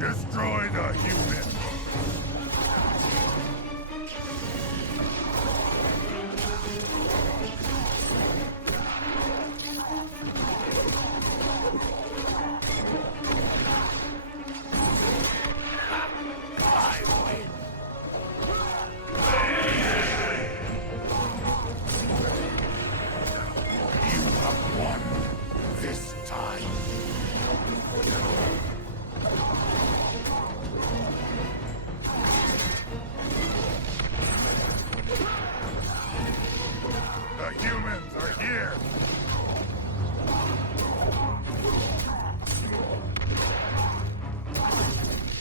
Destroy the human!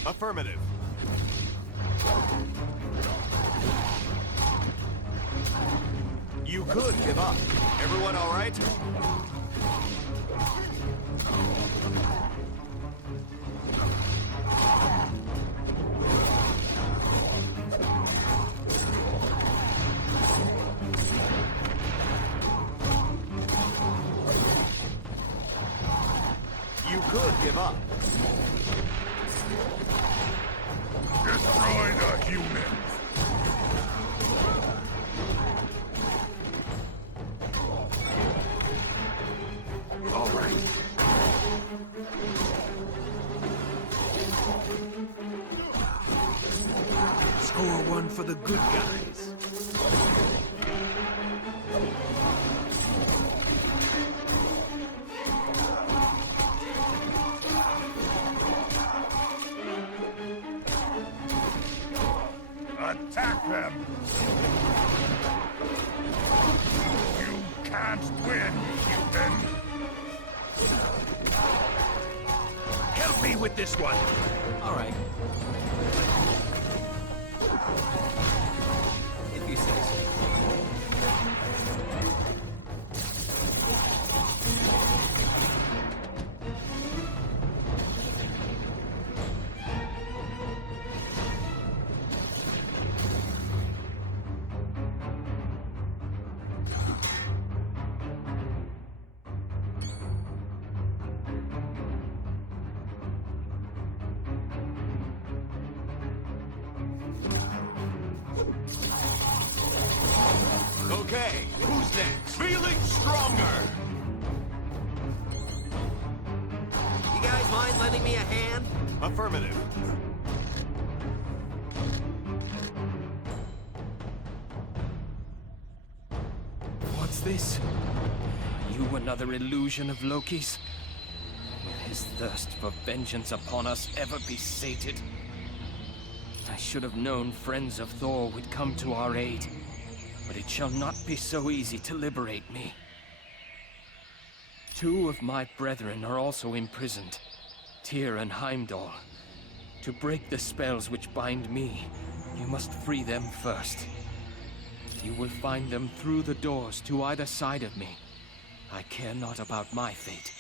Affirmative. You could give up. Everyone all right? You could give up. Destroy the humans! All right. Score one for the good guys. Attack them! You can't win, human! Help me with this one! All right. If you say so. Okay, who's next? Feeling stronger! You guys mind lending me a hand? Affirmative. What's this? Are you another illusion of Loki's? Will his thirst for vengeance upon us ever be sated? I should have known friends of Thor would come to our aid. But it shall not be so easy to liberate me. Two of my brethren are also imprisoned, Tyr and Heimdall. To break the spells which bind me, you must free them first. You will find them through the doors to either side of me. I care not about my fate,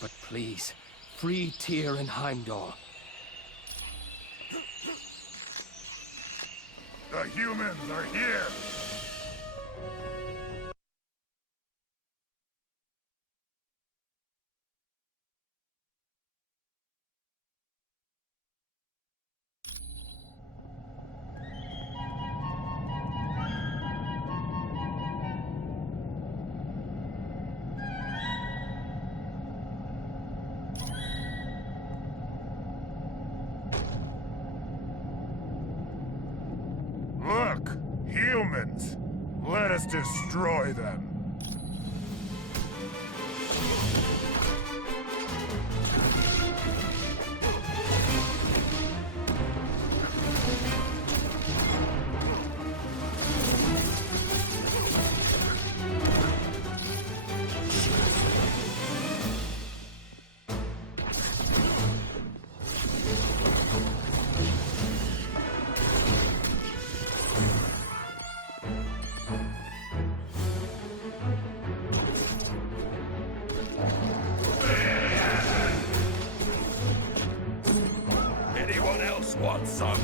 but please, free Tyr and Heimdall. The humans are here! Look! Humans! Let us destroy them! Anyone else want some?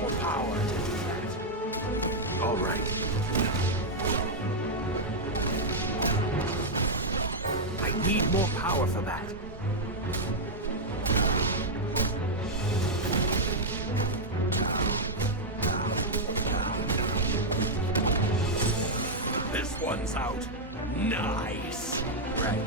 More power to do that. All right. I need more power for that. This one's out. Nice. Right.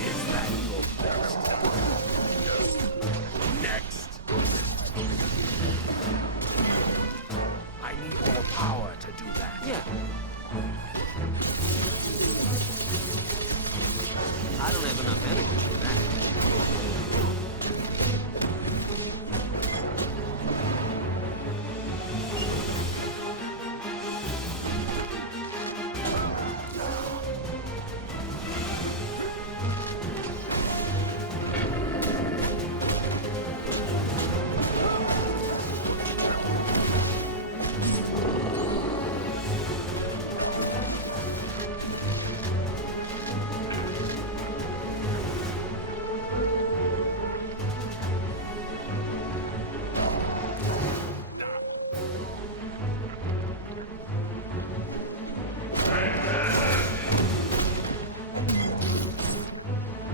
Is that your best? Next. I need more power to do that. Yeah. I don't have enough energy for that.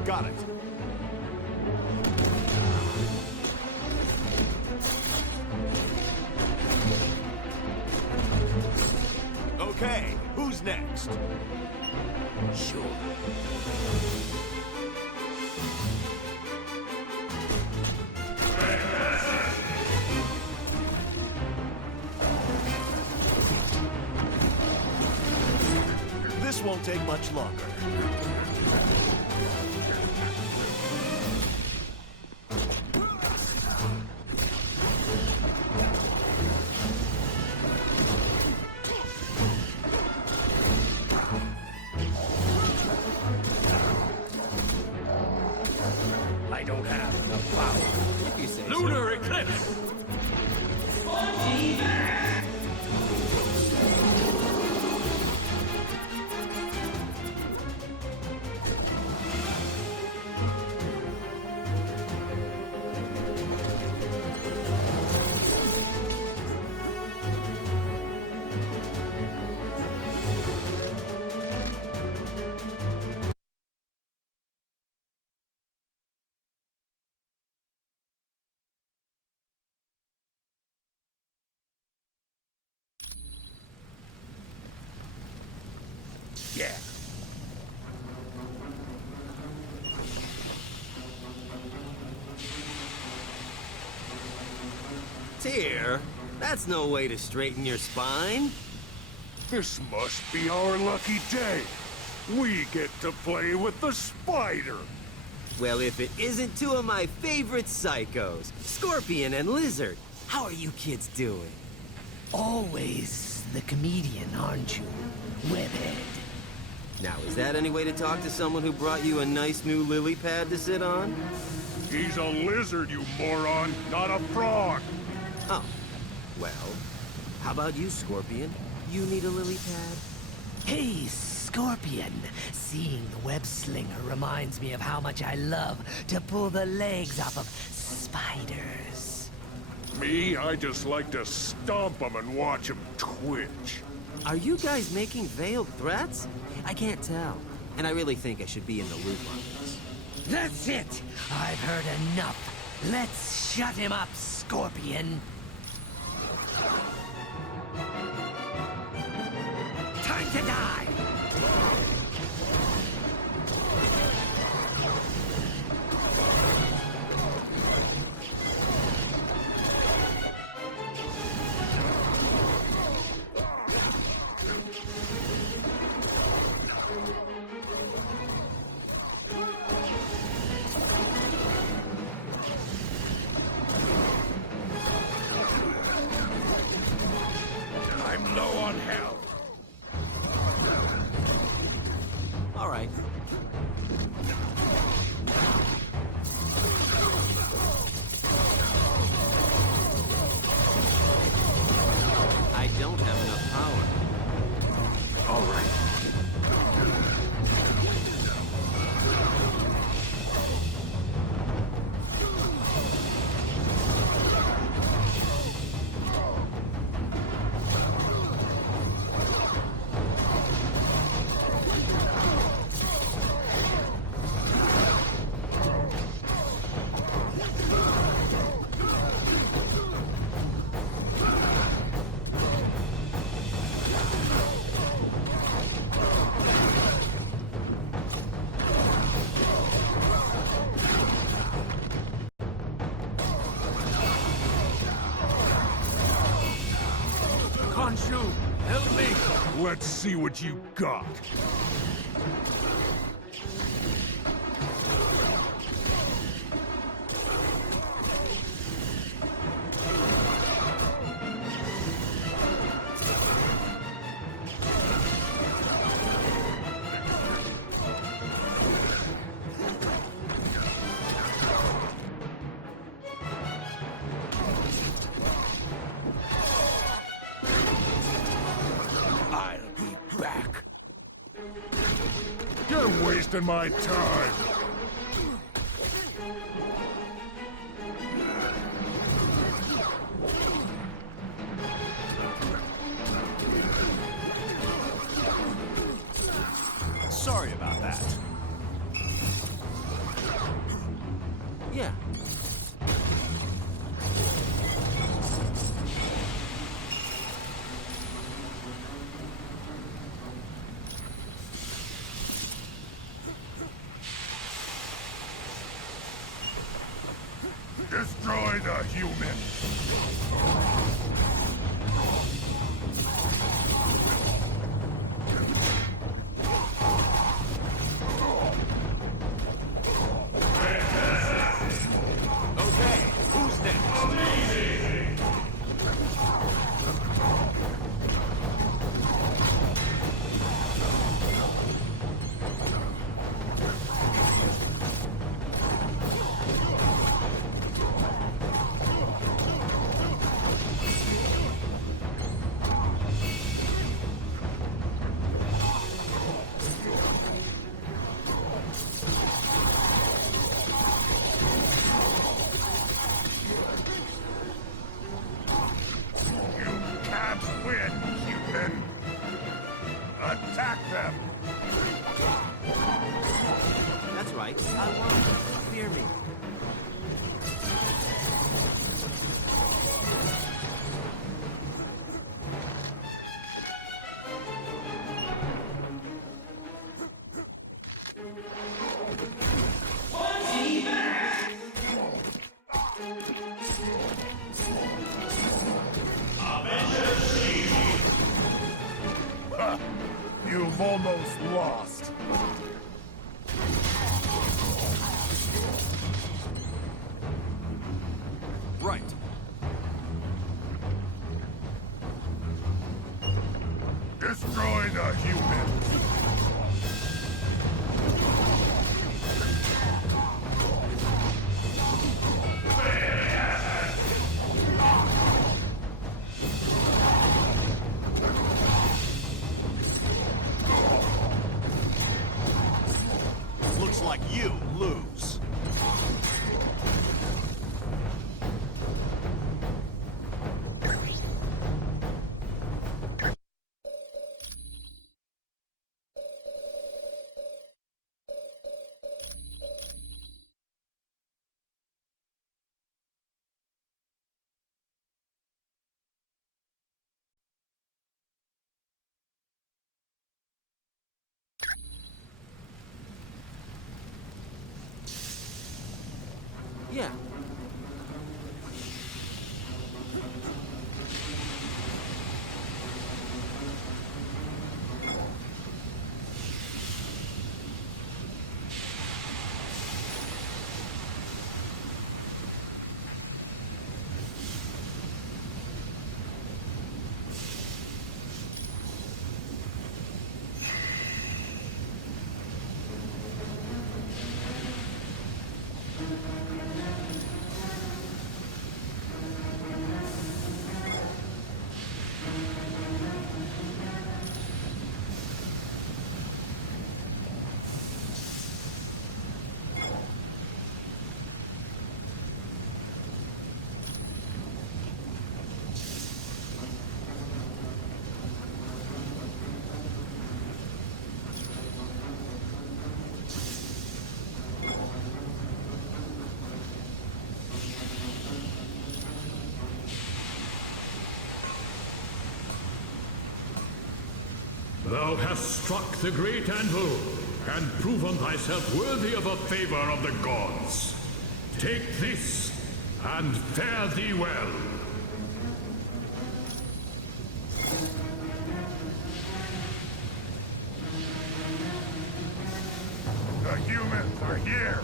Got it. Okay, who's next? Sure. This won't take much longer. I don't have enough power. If you say Lunar eclipse! Yeah. Tear? That's no way to straighten your spine. This must be our lucky day. We get to play with the spider. Well, if it isn't two of my favorite psychos, Scorpion and Lizard. How are you kids doing? Always the comedian, aren't you, Webhead? Now, is that any way to talk to someone who brought you a nice new lily pad to sit on? He's a lizard, you moron, not a frog. Oh, well, how about you, Scorpion? You need a lily pad? Hey, Scorpion. Seeing the web slinger reminds me of how much I love to pull the legs off of spiders. Me, I just like to stomp them and watch them twitch. Are you guys making veiled threats? I can't tell. And I really think I should be in the loop on this. That's it! I've heard enough. Let's shut him up, Scorpion. Time to die! I'm low on health. All right. I don't have enough power. All right. Khonshu, help me! Let's see what you got. I'll be back. You're wasting my time. Sorry about that. Yeah. Destroy the human. Okay, who's next? You've almost lost. Right. Destroy the humans. Looks like you lose. Yeah. Thou hast struck the great anvil, and proven thyself worthy of a favor of the gods. Take this, and fare thee well. The humans are here!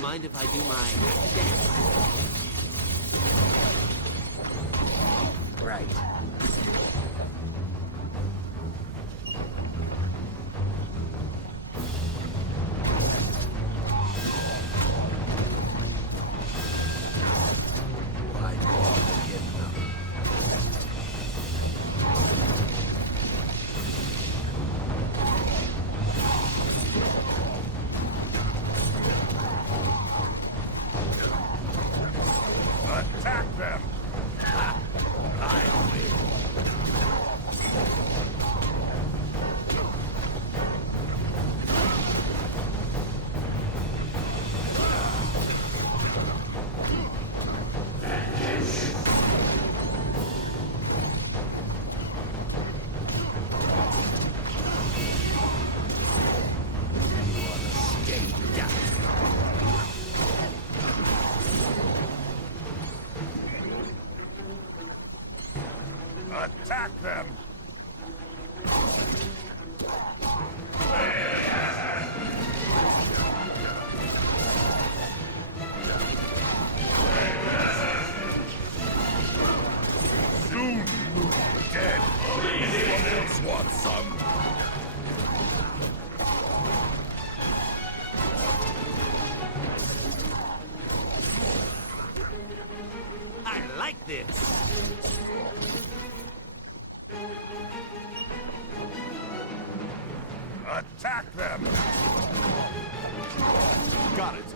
Mind if I do my happy dance? Right. Attack them! I win. Attack them! Soon you will be dead. Anyone else want some? I like this! Attack them! Got it.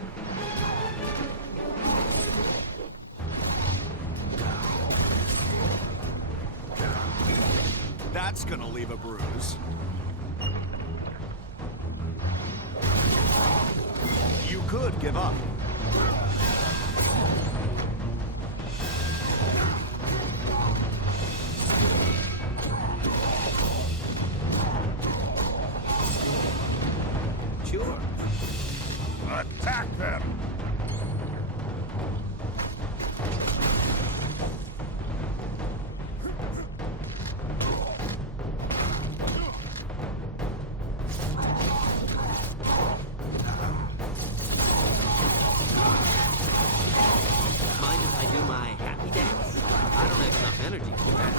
That's gonna leave a bruise. You could give up. Sure. Attack them! Mind if I do my happy dance? I don't have enough energy for that.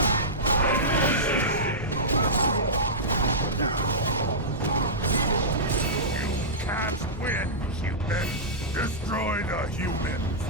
You can't win, human! Destroy the humans!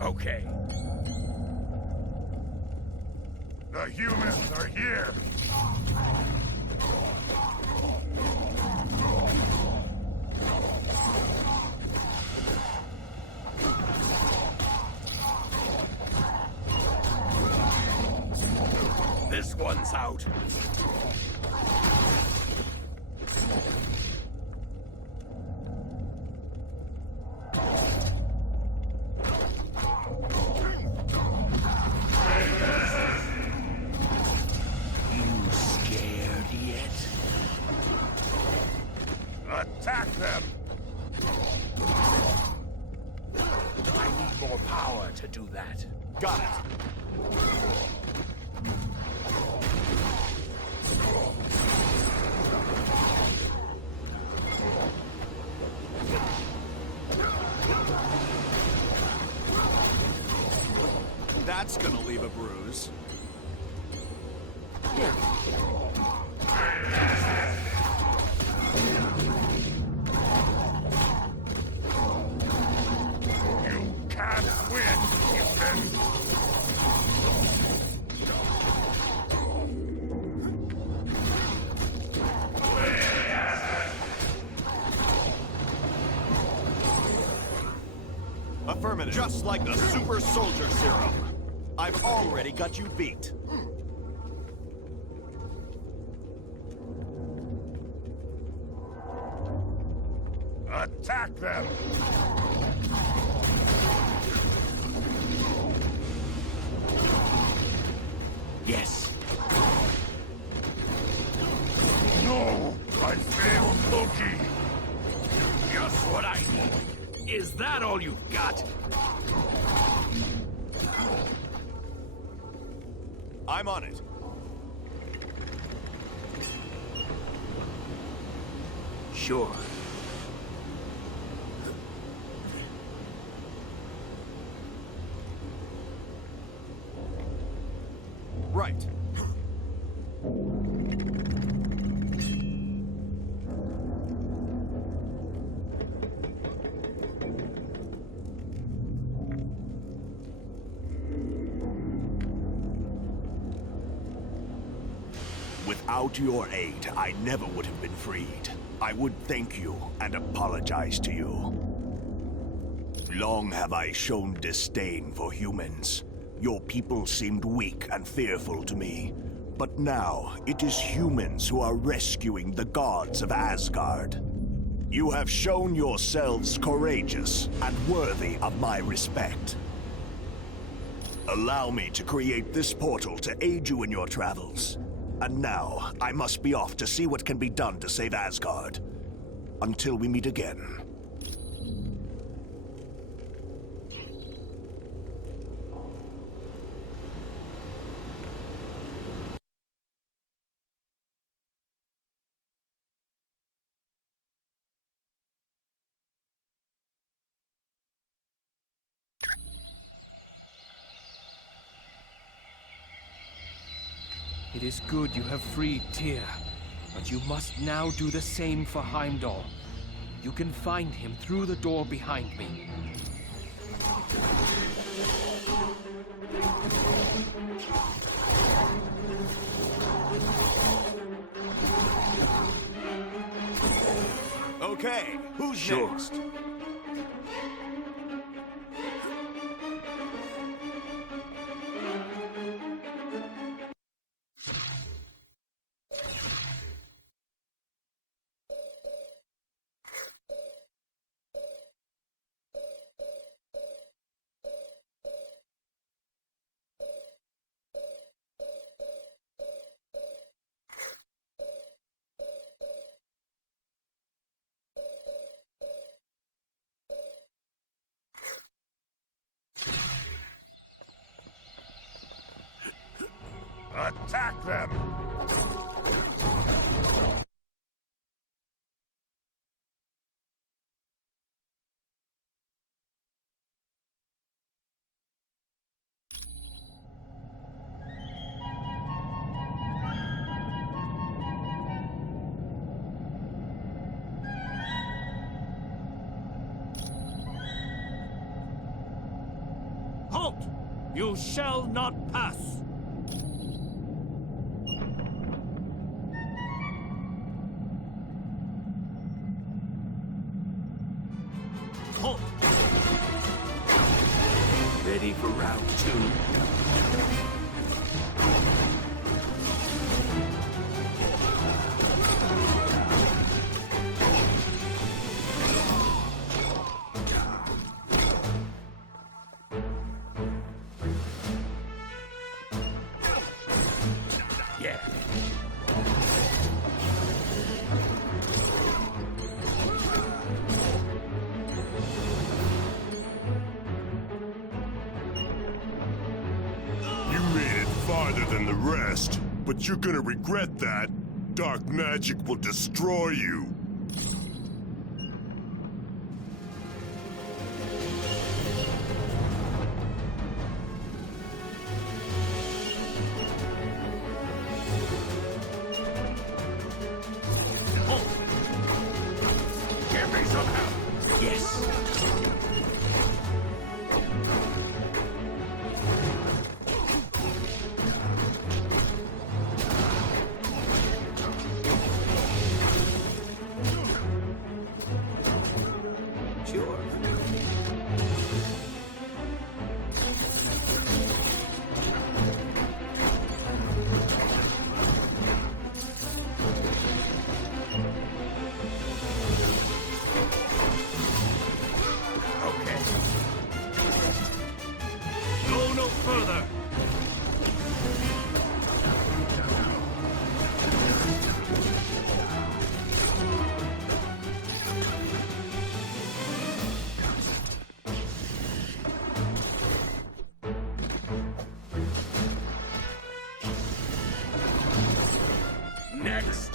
Okay. The humans are here! This one's out. Attack them! I need more power to do that. Got it. That's gonna leave a bruise. You can't win, human! Affirmative. Just like the super soldier serum. I've already got you beat. Attack them! Yes. No! I failed Loki! Just what I need. Is that all you've got? I'm on it. Sure. Right. Without your aid, I never would have been freed. I would thank you and apologize to you. Long have I shown disdain for humans. Your people seemed weak and fearful to me. But now, it is humans who are rescuing the gods of Asgard. You have shown yourselves courageous and worthy of my respect. Allow me to create this portal to aid you in your travels. And now, I must be off to see what can be done to save Asgard. Until we meet again. It is good you have freed Tyr, but you must now do the same for Heimdall. You can find him through the door behind me. Who's next? Attack them! Halt! You shall not pass! Halt! Ready for round two. Yeah. You made it farther than the rest, but you're gonna regret that. Dark magic will destroy you. Give me some help! Yes! Sure. Okay. Go no further! Next!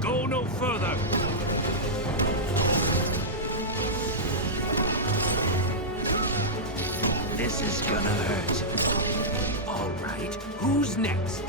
Go no further! This is gonna hurt. All right, who's next?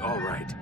All right.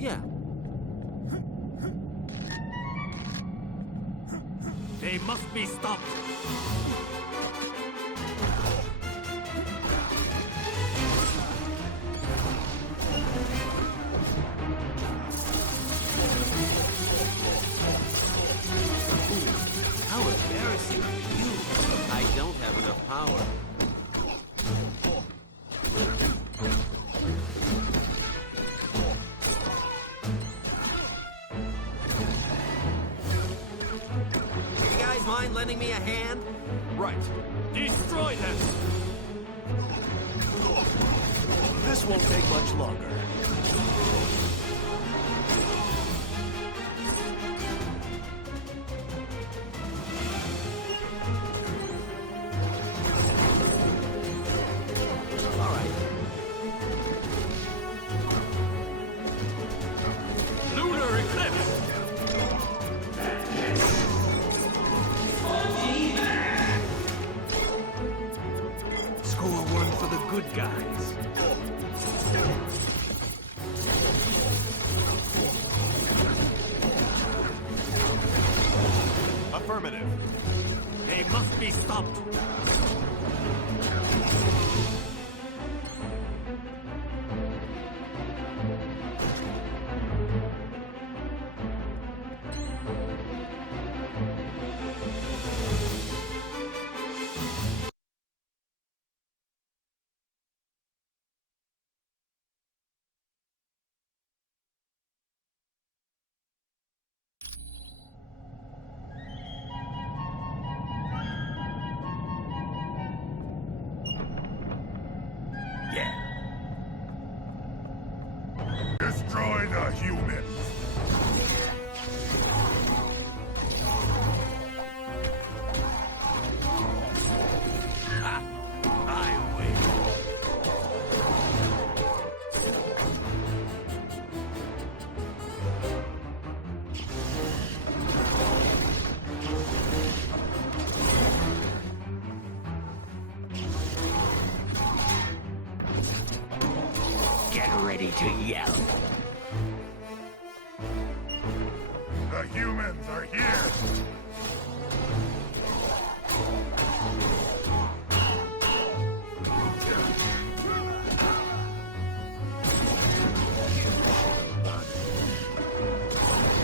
Yeah. They must be stopped. How embarrassing for you. I don't have enough power. You guys mind lending me a hand? Right. Destroy them! This won't take much longer. Lunar eclipse! Score one for the good guys. Affirmative. They must be stopped. Destroy the humans! Get ready to yell. The humans are here!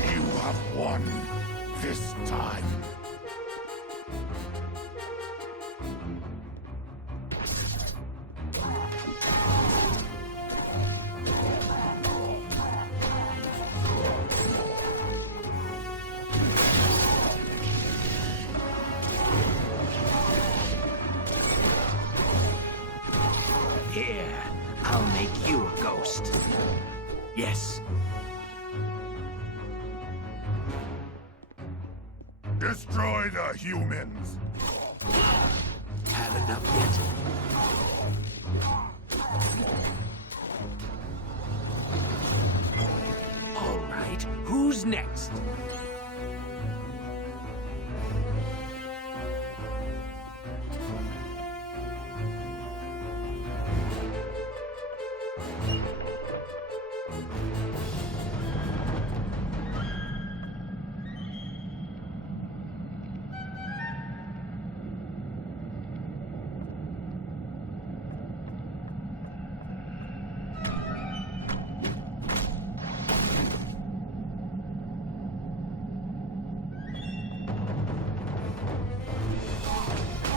You have won this time. Here, I'll make you a ghost. Yes. Destroy the humans! Had enough yet? All right, who's next?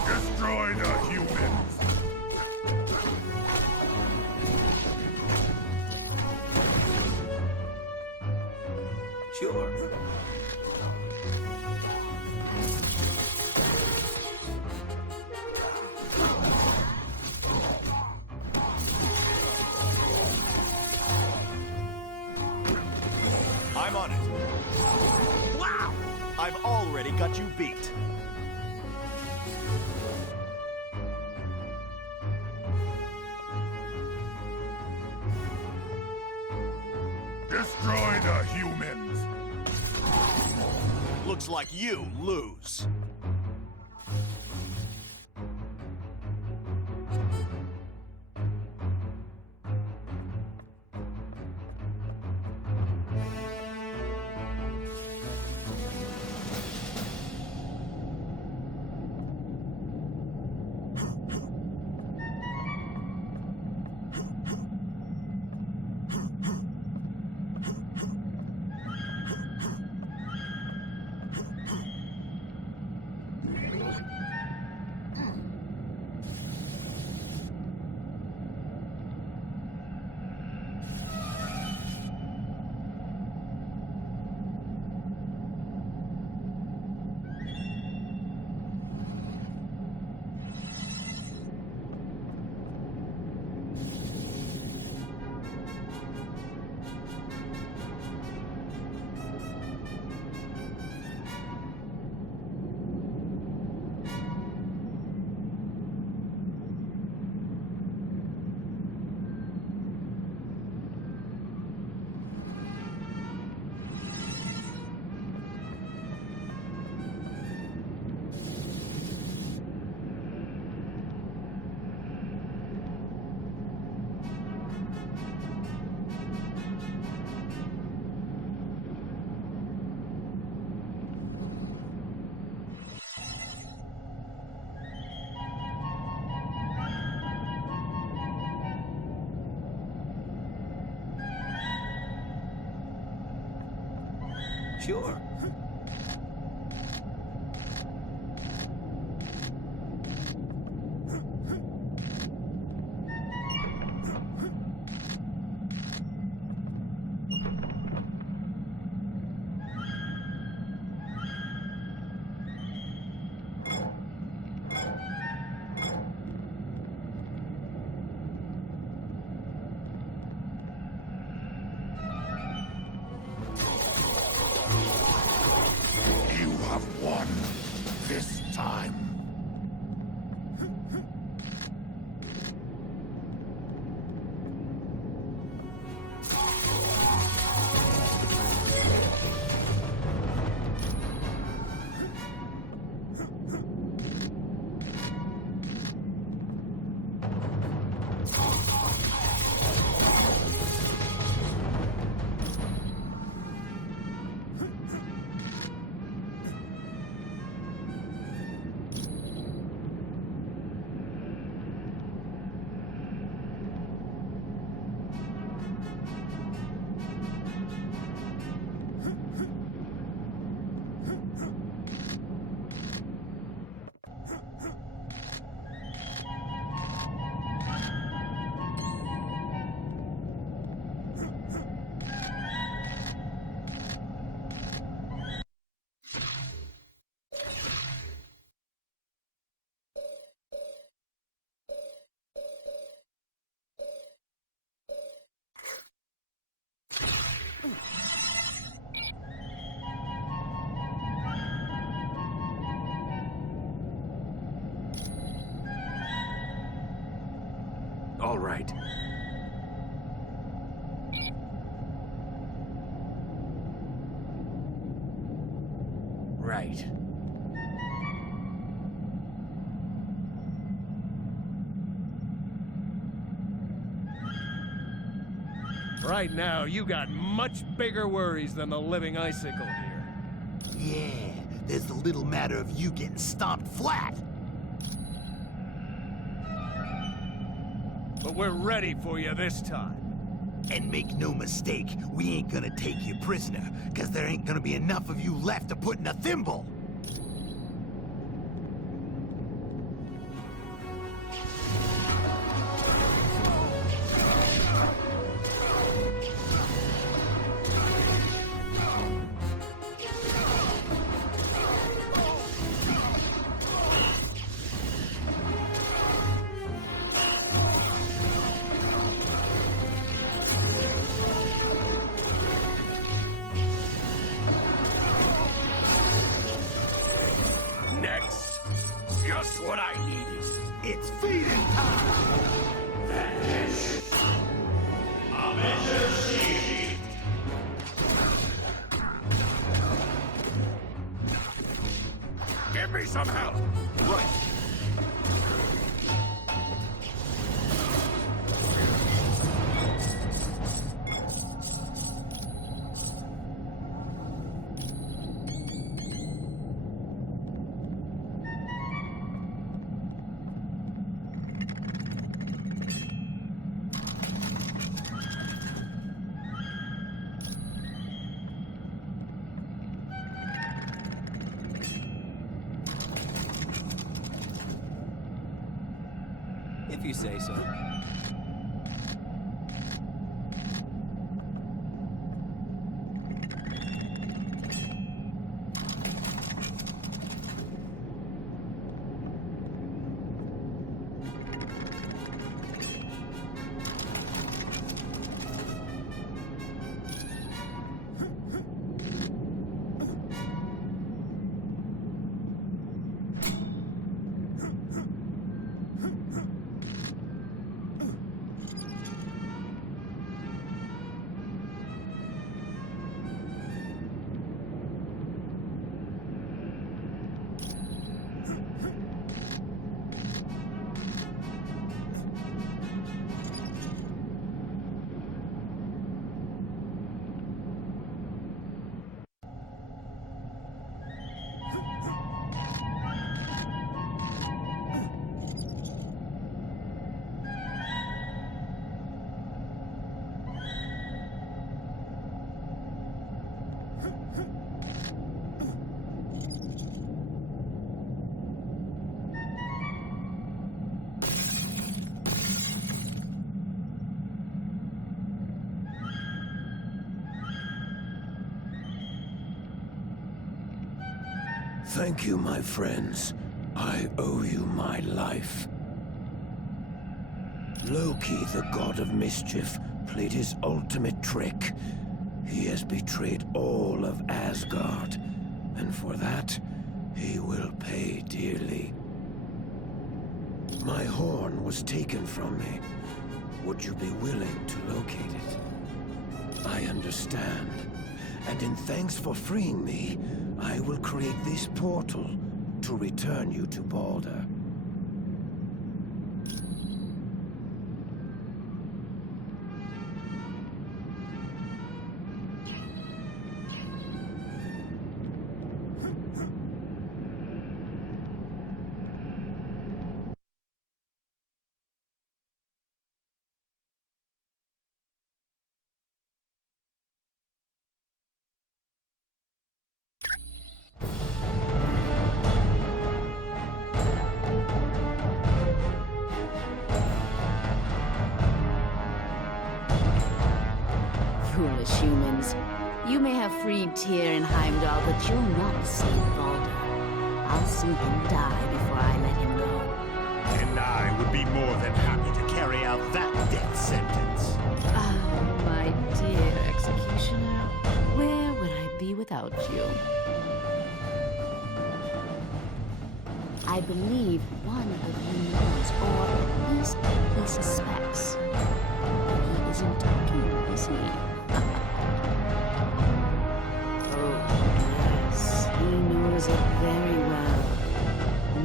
Destroy the humans! Sure. I'm on it. Wow! I've already got you beat. Destroy the humans! Looks like you lose. Sure. You have won this time. All right. Right. Right now, you got much bigger worries than the living icicle here. Yeah, there's the little matter of you getting stomped flat. But we're ready for you this time. And make no mistake, we ain't gonna take you prisoner, cause there ain't gonna be enough of you left to put in a thimble. Next, just what I needed. It's feeding time! Give me some help. Right. If you say so. Thank you, my friends. I owe you my life. Loki, the god of mischief, played his ultimate trick. He has betrayed all of Asgard, and for that, he will pay dearly. My horn was taken from me. Would you be willing to locate it? I understand. And in thanks for freeing me, I will create this portal to return you to Balder. Foolish humans. You may have freed Tyr and Heimdall, but you'll not save Balder. I'll see him die before I let him go. And I would be more than happy to carry out that death sentence. Oh, my dear executioner. Where would I be without you? I believe one of you knows, or at least he suspects. But he isn't talking, is he? Oh, yes, he knows it very well.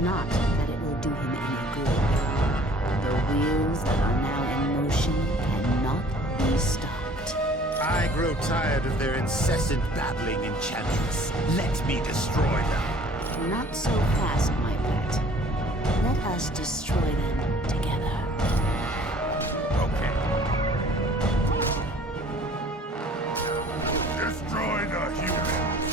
Not that it will do him any good. The wheels that are now in motion cannot be stopped. I grow tired of their incessant babbling, Enchantress. Let me destroy them. Not so fast, my pet. Let us destroy them together. Okay. Destroy the humans!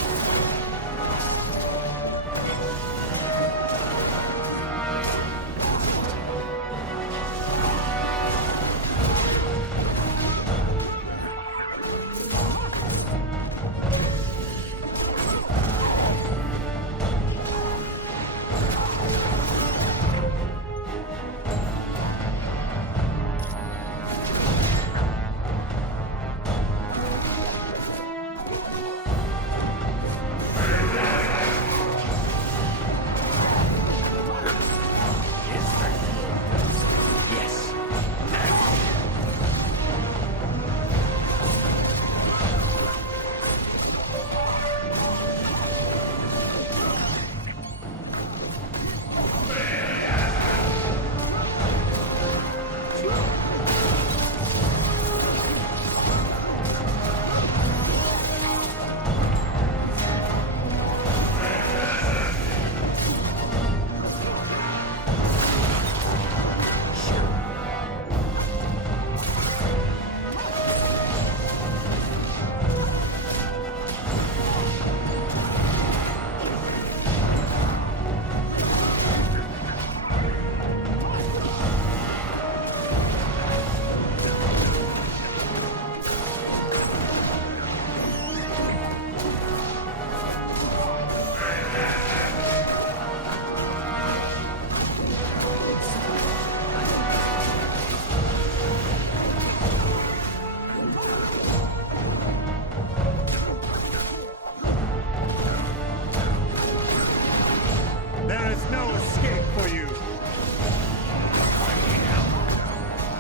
There is no escape for you.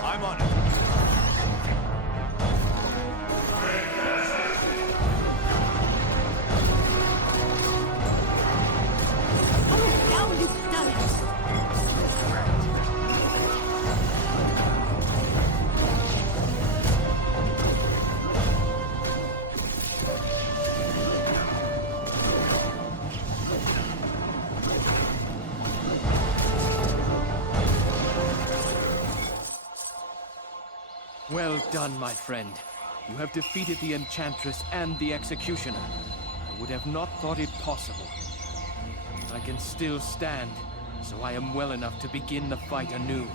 I'm on it. Oh, now you've done it! Well done, my friend. You have defeated the Enchantress and the Executioner. I would have not thought it possible. I can still stand, so I am well enough to begin the fight anew.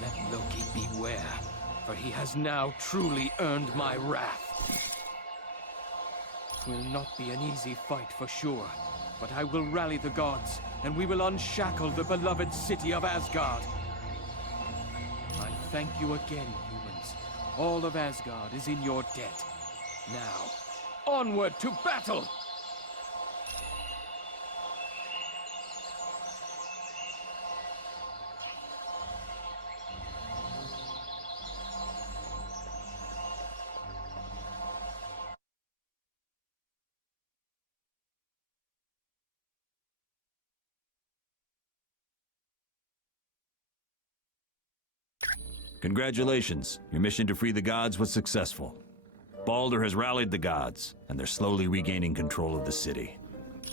Let Loki beware, for he has now truly earned my wrath. It will not be an easy fight for sure, But I will rally the gods, and we will unshackle the beloved city of Asgard. I thank you again, humans. All of Asgard is in your debt. Now, onward to battle! Congratulations. Your mission to free the gods was successful. Baldur has rallied the gods, and they're slowly regaining control of the city.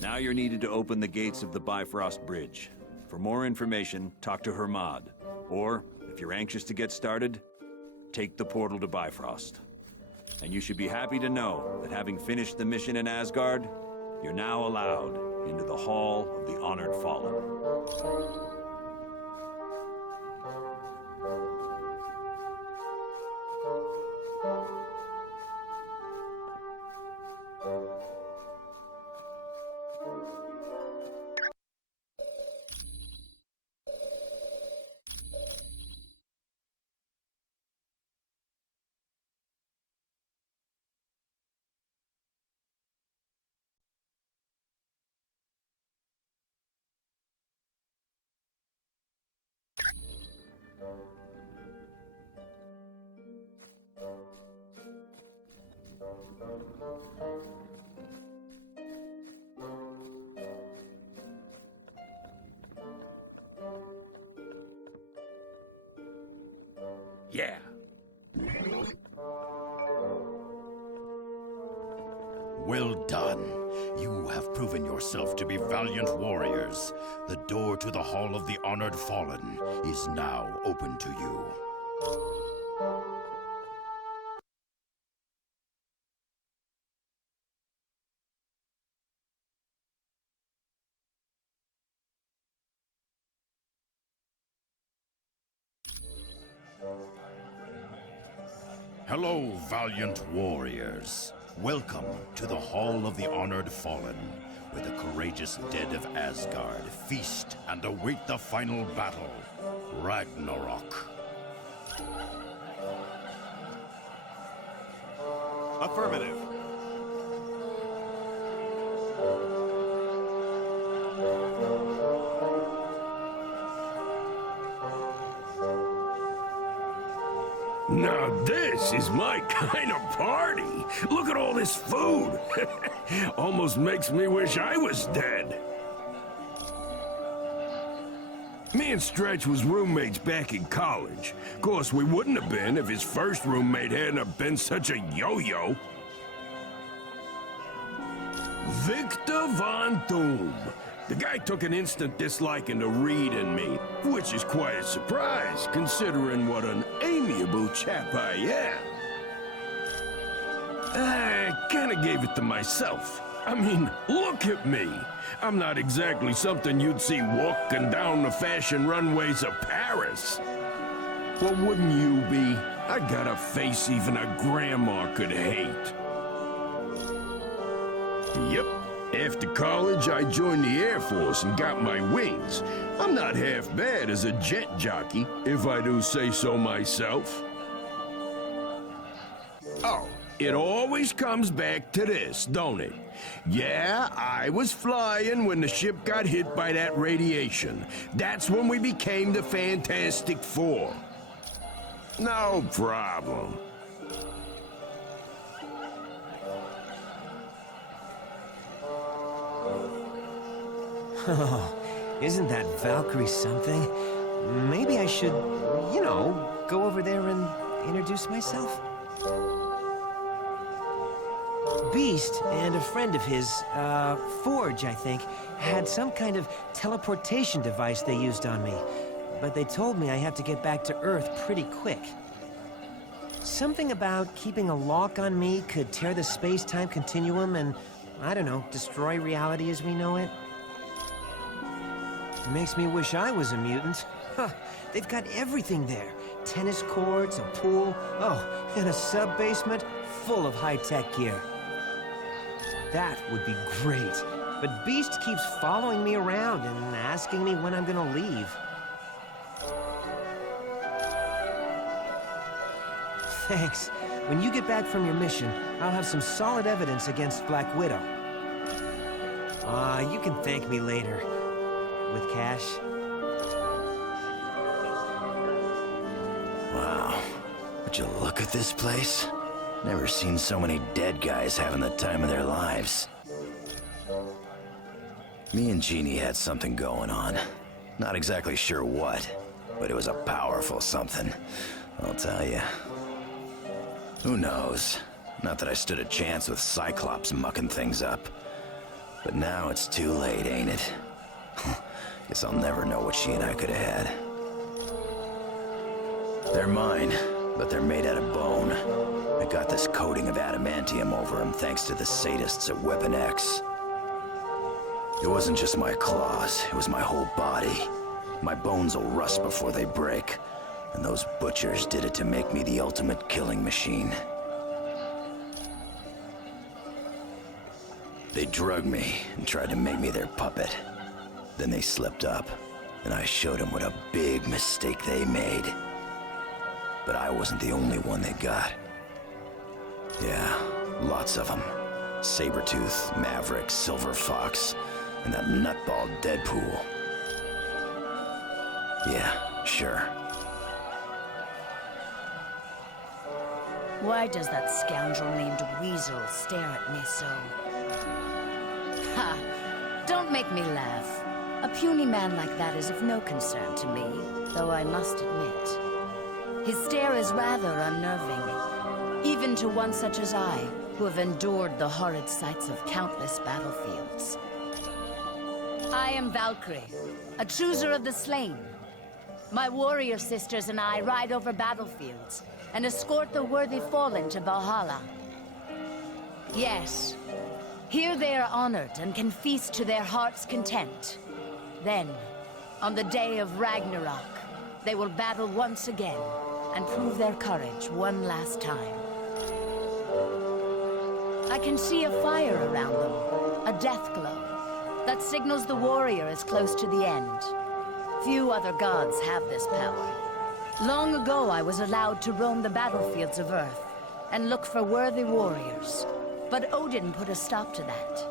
Now you're needed to open the gates of the Bifrost Bridge. For more information, talk to Hermod. Or, if you're anxious to get started, take the portal to Bifrost. And you should be happy to know that having finished the mission in Asgard, you're now allowed into the Hall of the Honored Fallen. Yeah. Well done. You have proven yourself to be valiant warriors. The door to the Hall of the Honored Fallen is now open to you. Hello, valiant warriors. Welcome to the Hall of the Honored Fallen, where the courageous dead of Asgard feast and await the final battle, Ragnarok. Affirmative. Now this is my kind of party. Look at all this food. Almost makes me wish I was dead. Me and Stretch was roommates back in college. Of course, we wouldn't have been if his first roommate hadn't have been such a yo-yo. Victor Von Doom. The guy took an instant disliking to Reed and me, which is quite a surprise, considering what an amiable chap I am. I kinda gave it to myself. I mean, look at me. I'm not exactly something you'd see walking down the fashion runways of Paris. Well, wouldn't you be? I got a face even a grandma could hate. Yep. After college, I joined the Air Force and got my wings. I'm not half bad as a jet jockey, if I do say so myself. Oh, it always comes back to this, don't it? Yeah, I was flying when the ship got hit by that radiation. That's when we became the Fantastic Four. No problem. Oh, isn't that Valkyrie something? Maybe I should, you know, go over there and introduce myself. Beast and a friend of his, Forge, I think, had some kind of teleportation device they used on me. But they told me I have to get back to Earth pretty quick. Something about keeping a lock on me could tear the space-time continuum and, I don't know, destroy reality as we know it. Makes me wish I was a mutant. Huh, they've got everything there. Tennis courts, a pool, oh, and a sub-basement full of high-tech gear. That would be great. but Beast keeps following me around and asking me when I'm gonna leave. Thanks. When you get back from your mission, I'll have some solid evidence against Black Widow. You can thank me later. With cash. Wow. Would you look at this place? Never seen so many dead guys having the time of their lives. Me and Jeannie had something going on. Not exactly sure what, but it was a powerful something, I'll tell you. Who knows? Not that I stood a chance with Cyclops mucking things up. But now it's too late, ain't it? Guess I'll never know what she and I could have had. They're mine, but they're made out of bone. I got this coating of adamantium over them thanks to the sadists at Weapon X. It wasn't just my claws, it was my whole body. My bones will rust before they break. And those butchers did it to make me the ultimate killing machine. They drugged me and tried to make me their puppet. Then they slipped up, and I showed them what a big mistake they made. But I wasn't the only one they got. Yeah, lots of them. Sabretooth, Maverick, Silver Fox, and that nutball Deadpool. Yeah, sure. Why does that scoundrel named Weasel stare at me so? Ha! Don't make me laugh. A puny man like that is of no concern to me, though I must admit. His stare is rather unnerving, even to one such as I, who have endured the horrid sights of countless battlefields. I am Valkyrie, a chooser of the slain. My warrior sisters and I ride over battlefields and escort the worthy fallen to Valhalla. Yes, here they are honored and can feast to their heart's content. Then, on the day of Ragnarok, they will battle once again and prove their courage one last time. I can see a fire around them, a death glow, that signals the warrior is close to the end. Few other gods have this power. Long ago, I was allowed to roam the battlefields of Earth and look for worthy warriors. But Odin put a stop to that.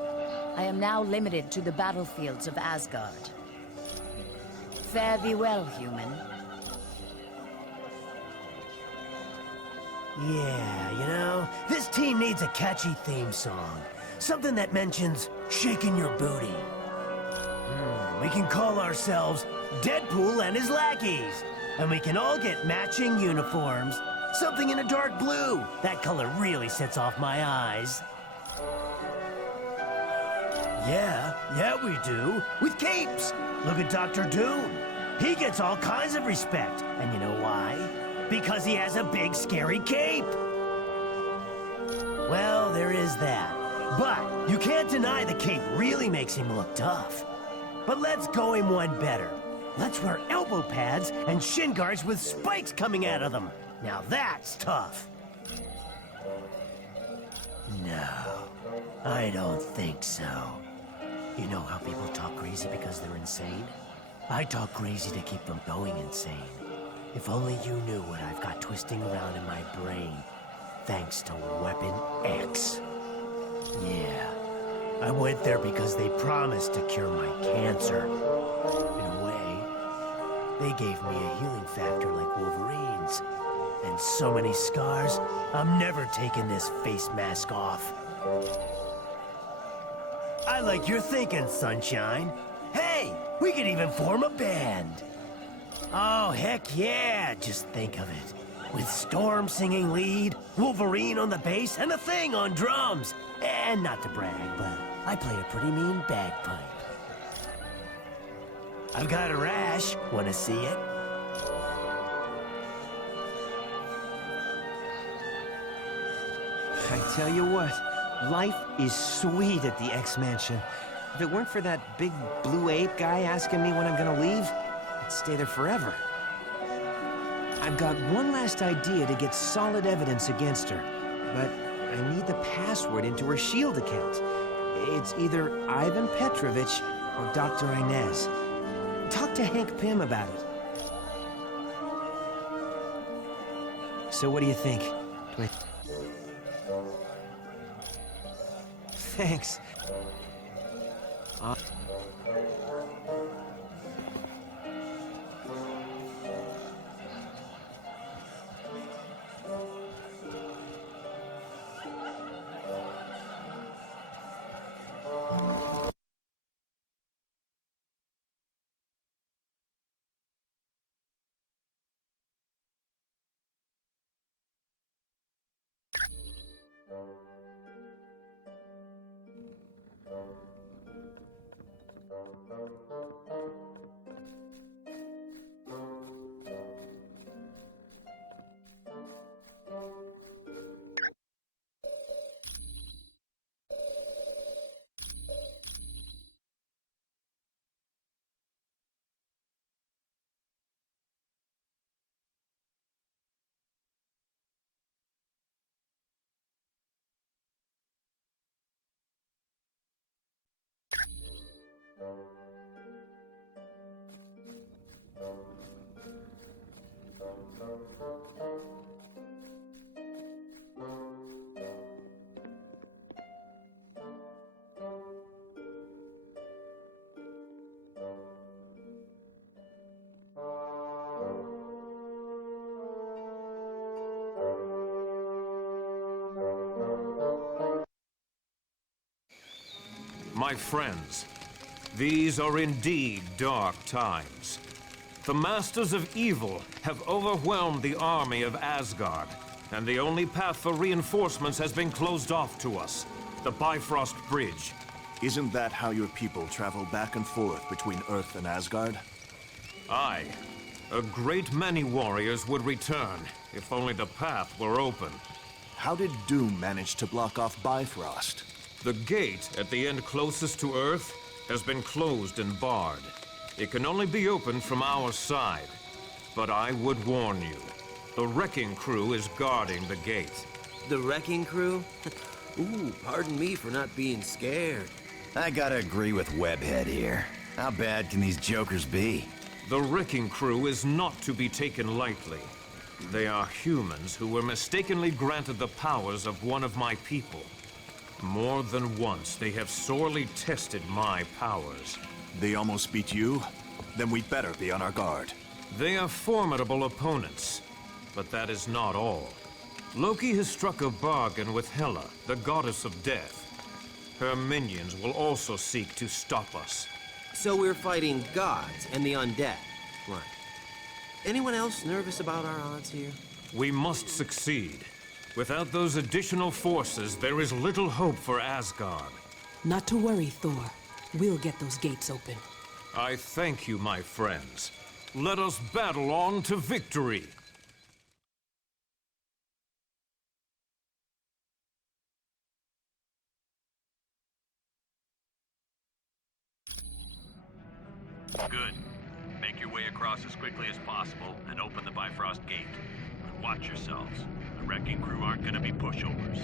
I am now limited to the battlefields of Asgard. Fare thee well, human. Yeah, you know, this team needs a catchy theme song. Something that mentions shaking your booty. We can call ourselves Deadpool and his lackeys. And we can all get matching uniforms. Something in a dark blue. That color really sets off my eyes. Yeah, we do. With capes. Look at Dr. Doom. He gets all kinds of respect. And you know why? Because he has a big, scary cape. Well, there is that. But you can't deny the cape really makes him look tough. But let's go him one better. Let's wear elbow pads and shin guards with spikes coming out of them. Now that's tough. No, I don't think so. You know how people talk crazy because they're insane? I talk crazy to keep from going insane. If only you knew what I've got twisting around in my brain, thanks to Weapon X. Yeah, I went there because they promised to cure my cancer. In a way, they gave me a healing factor like Wolverine's. And so many scars, I'm never taking this face mask off. I like your thinking, Sunshine. Hey, we could even form a band. Oh, heck yeah, just think of it. With Storm singing lead, Wolverine on the bass, and the Thing on drums. And not to brag, but I play a pretty mean bagpipe. I've got a rash. Wanna see it? I tell you what, life is sweet at the X-Mansion. If it weren't for that big blue ape guy asking me when I'm gonna leave, I'd stay there forever. I've got one last idea to get solid evidence against her, but I need the password into her S.H.I.E.L.D. account. It's either Ivan Petrovich or Dr. Inez. Talk to Hank Pym about it. So what do you think? Thanks. My friends, these are indeed dark times. The Masters of Evil have overwhelmed the army of Asgard, and the only path for reinforcements has been closed off to us, the Bifrost Bridge. Isn't that how your people travel back and forth between Earth and Asgard? Aye. A great many warriors would return, if only the path were open. How did Doom manage to block off Bifrost? The gate at the end closest to Earth has been closed and barred. It can only be opened from our side. But I would warn you, the wrecking crew is guarding the gate. The wrecking crew? Ooh, pardon me for not being scared. I gotta agree with Webhead here. How bad can these jokers be? The wrecking crew is not to be taken lightly. They are humans who were mistakenly granted the powers of one of my people. More than once, they have sorely tested my powers. They almost beat you? Then we better be on our guard. They are formidable opponents, but that is not all. Loki has struck a bargain with Hela, the goddess of death. Her minions will also seek to stop us. So we're fighting gods and the undead. Right. Anyone else nervous about our odds here? We must succeed. Without those additional forces, there is little hope for Asgard. Not to worry, Thor. We'll get those gates open. I thank you, my friends. Let us battle on to victory. Good. Make your way across as quickly as possible and open the Bifrost Gate. But watch yourselves. The wrecking crew aren't gonna be pushovers.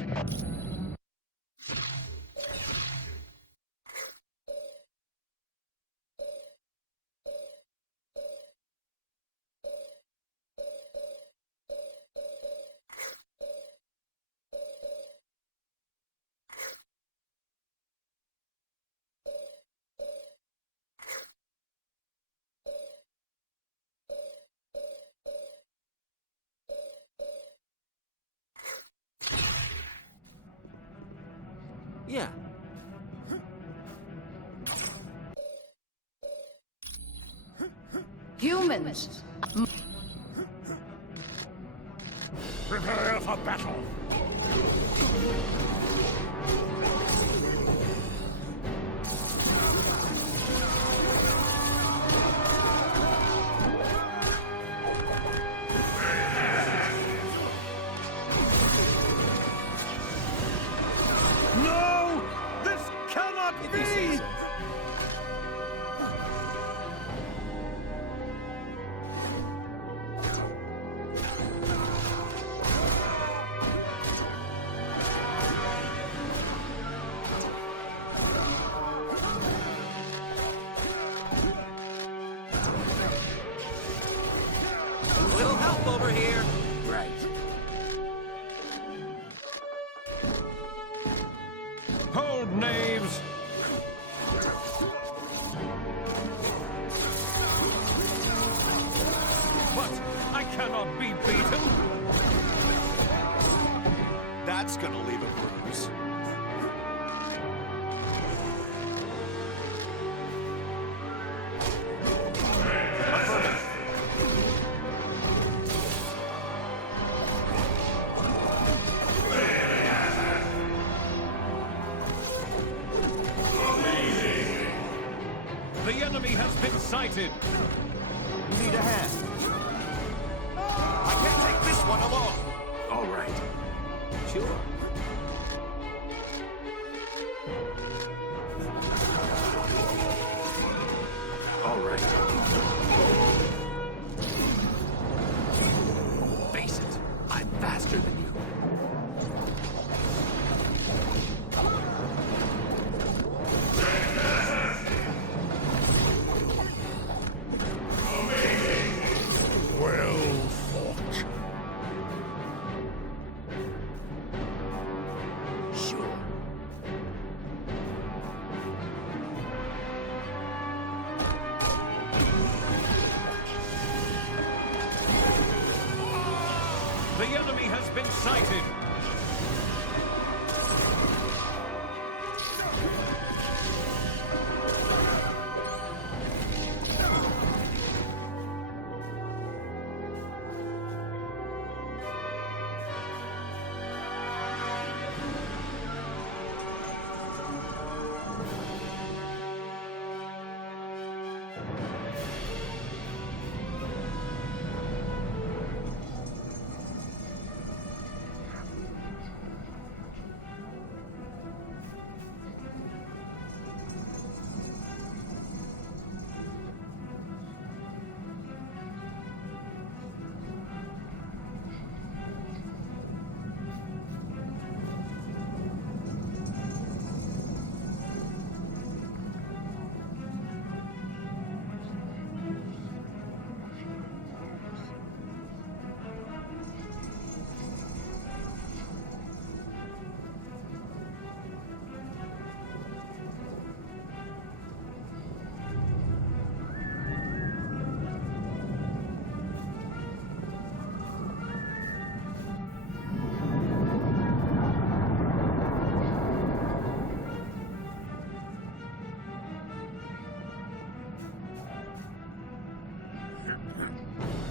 Yeah. Humans! Prepare for battle! No! This cannot If you say so. here? Right. Hold, knaves! What? I cannot be beaten! That's gonna leave a bruise. The enemy has been sighted! You need a hand. I can't take this one alone. All right. Sure. All right. Face it, I'm faster than you. Well fought. Sure. The enemy has been sighted!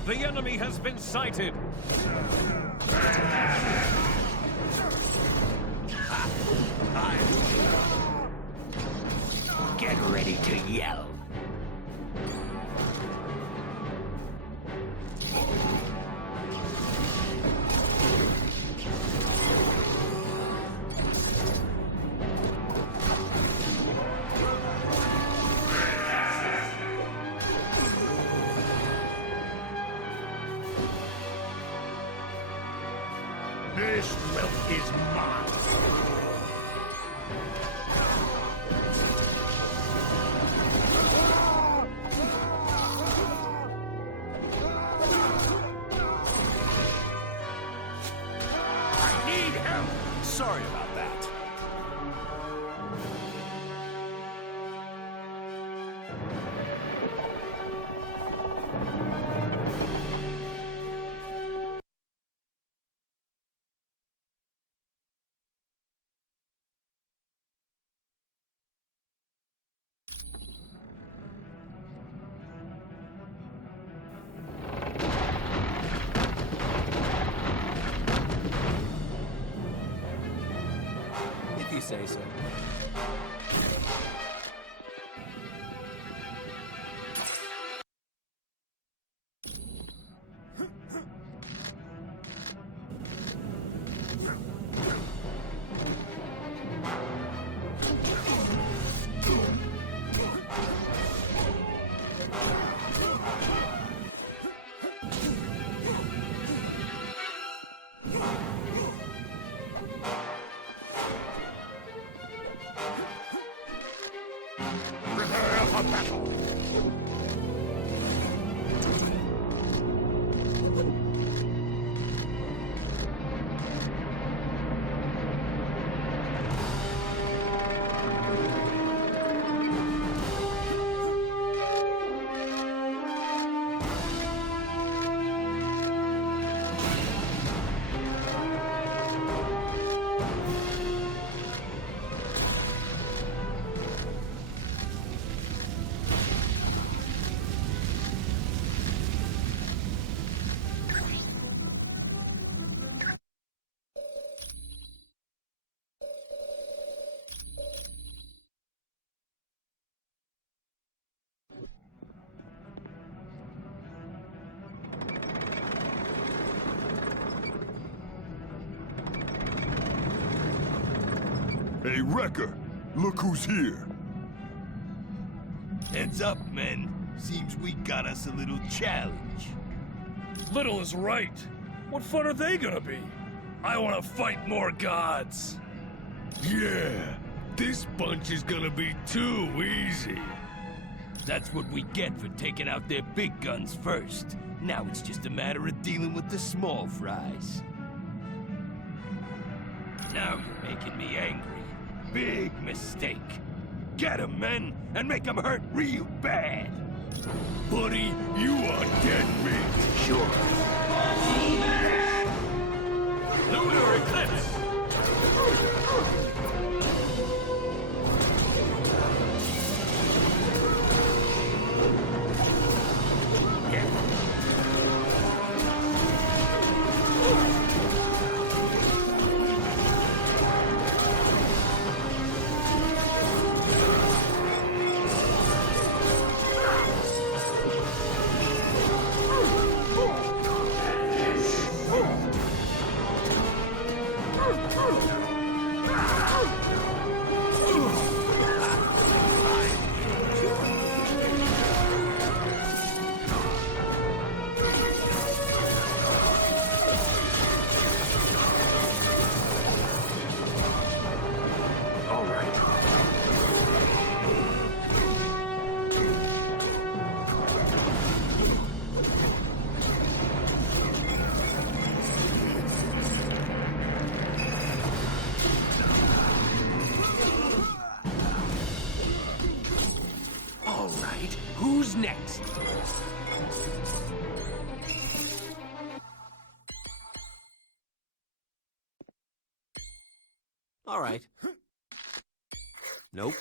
The enemy has been sighted! Get ready to yell. This wealth is mine. I need help. Sorry about that. If you say so. Hey, Wrecker! Look who's here! Heads up, men. Seems we got us a little challenge. Little is right. What fun are they gonna be? I want to fight more gods. Yeah, this bunch is gonna be too easy. That's what we get for taking out their big guns first. Now it's just a matter of dealing with the small fries. Now you're making me angry. Big mistake. Get 'em, men, and make 'em hurt real bad. Buddy, you are dead meat. Sure. Lunar Eclipse! Who's next? All right. Nope.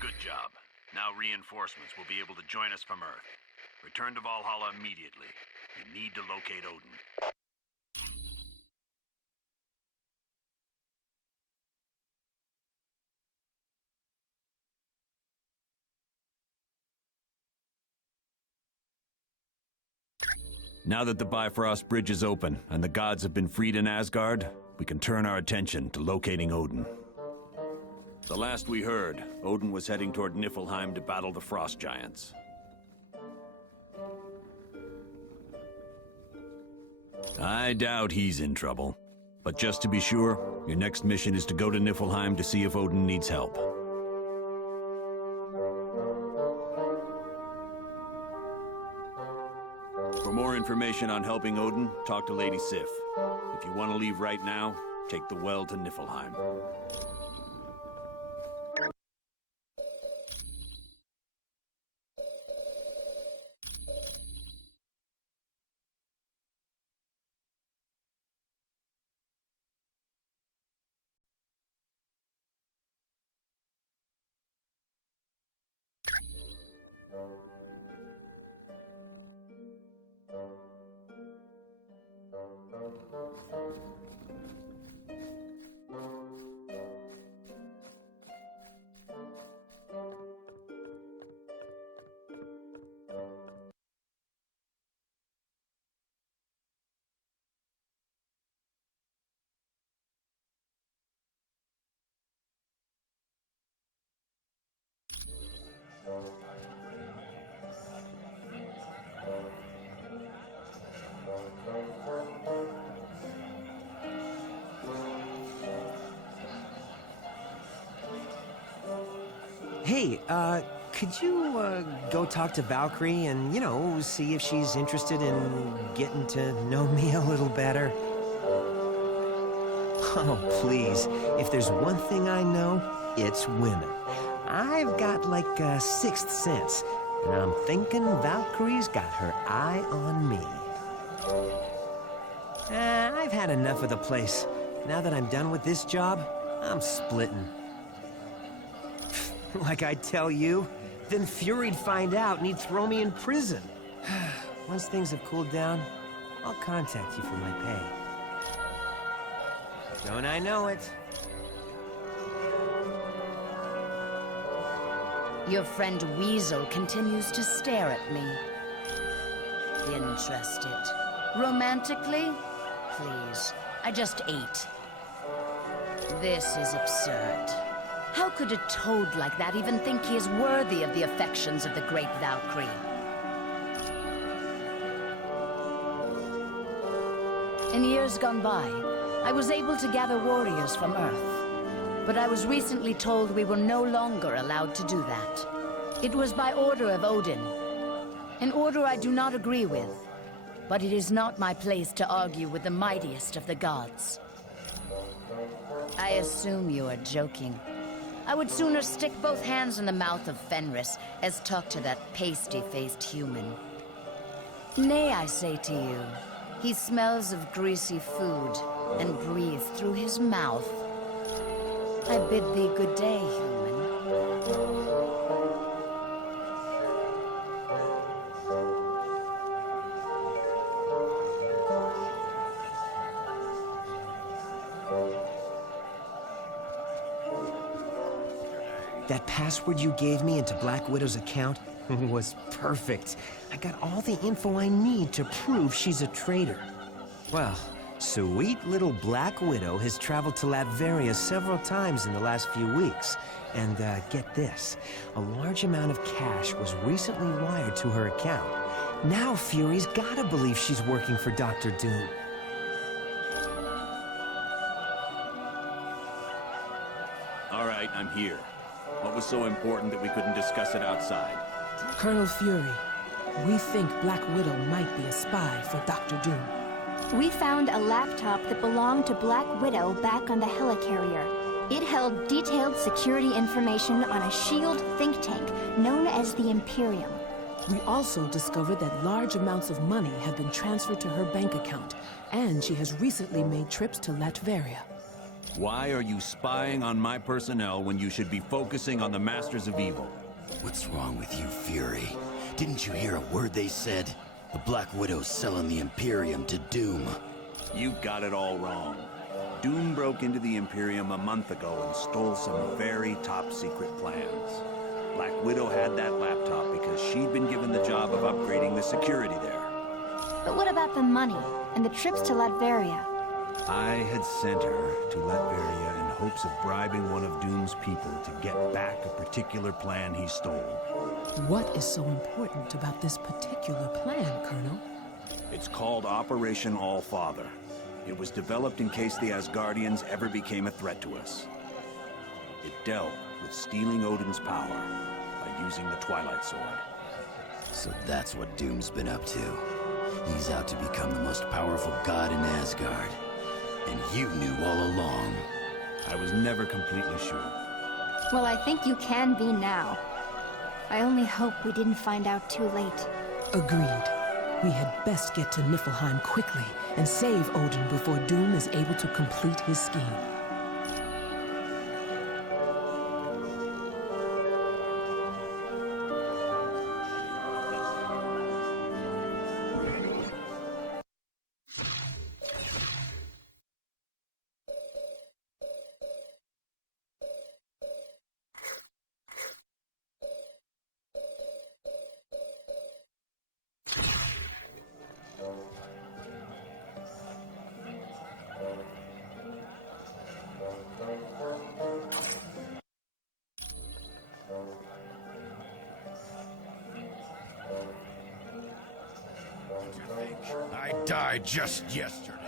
Good job. Now reinforcements will be able to join us from Earth. Return to Valhalla immediately. We need to locate Odin. Now that the Bifrost Bridge is open and the gods have been freed in Asgard, we can turn our attention to locating Odin. The last we heard, Odin was heading toward Niflheim to battle the Frost Giants. I doubt he's in trouble. But just to be sure, your next mission is to go to Niflheim to see if Odin needs help. For more information on helping Odin, talk to Lady Sif. If you want to leave right now, take the well to Niflheim. Hey, could you, go talk to Valkyrie and, you know, see if she's interested in getting to know me a little better? Oh, please. If there's one thing I know, it's women. I've got like a sixth sense, and I'm thinking Valkyrie's got her eye on me. I've had enough of the place. Now that I'm done with this job, I'm splitting. Like I tell you, then Fury'd find out and he'd throw me in prison. Once things have cooled down, I'll contact you for my pay. Don't I know it? Your friend Weasel continues to stare at me. Interested. Romantically? Please. I just ate. This is absurd. How could a toad like that even think he is worthy of the affections of the great Valkyrie? In years gone by, I was able to gather warriors from Earth. But I was recently told we were no longer allowed to do that. It was by order of Odin. An order I do not agree with. But it is not my place to argue with the mightiest of the gods. I assume you are joking. I would sooner stick both hands in the mouth of Fenris as talk to that pasty-faced human. Nay, I say to you, he smells of greasy food and breathes through his mouth. I bid thee good day, human. That password you gave me into Black Widow's account was perfect. I got all the info I need to prove she's a traitor. Well, sweet little Black Widow has traveled to Latveria several times in the last few weeks. And get this, a large amount of cash was recently wired to her account. Now Fury's gotta believe she's working for Dr. Doom. All right, I'm here. What was so important that we couldn't discuss it outside? Colonel Fury, we think Black Widow might be a spy for Dr. Doom. We found a laptop that belonged to Black Widow back on the helicarrier. It held detailed security information on a SHIELD think tank known as the Imperium. We also discovered that large amounts of money have been transferred to her bank account, and she has recently made trips to Latveria. Why are you spying on my personnel when you should be focusing on the Masters of Evil? What's wrong with you, Fury? Didn't you hear a word they said? The Black Widow's selling the Imperium to Doom. You've got it all wrong. Doom broke into the Imperium a month ago and stole some very top-secret plans. Black Widow had that laptop because she'd been given the job of upgrading the security there. But what about the money and the trips to Latveria? I had sent her to Latveria in hopes of bribing one of Doom's people to get back a particular plan he stole. What is so important about this particular plan, Colonel? It's called Operation All-Father. It was developed in case the Asgardians ever became a threat to us. It dealt with stealing Odin's power by using the Twilight Sword. So that's what Doom's been up to. He's out to become the most powerful god in Asgard. And you knew all along. I was never completely sure. Well, I think you can be now. I only hope we didn't find out too late. Agreed. We had best get to Niflheim quickly and save Odin before Doom is able to complete his scheme. I died just yesterday.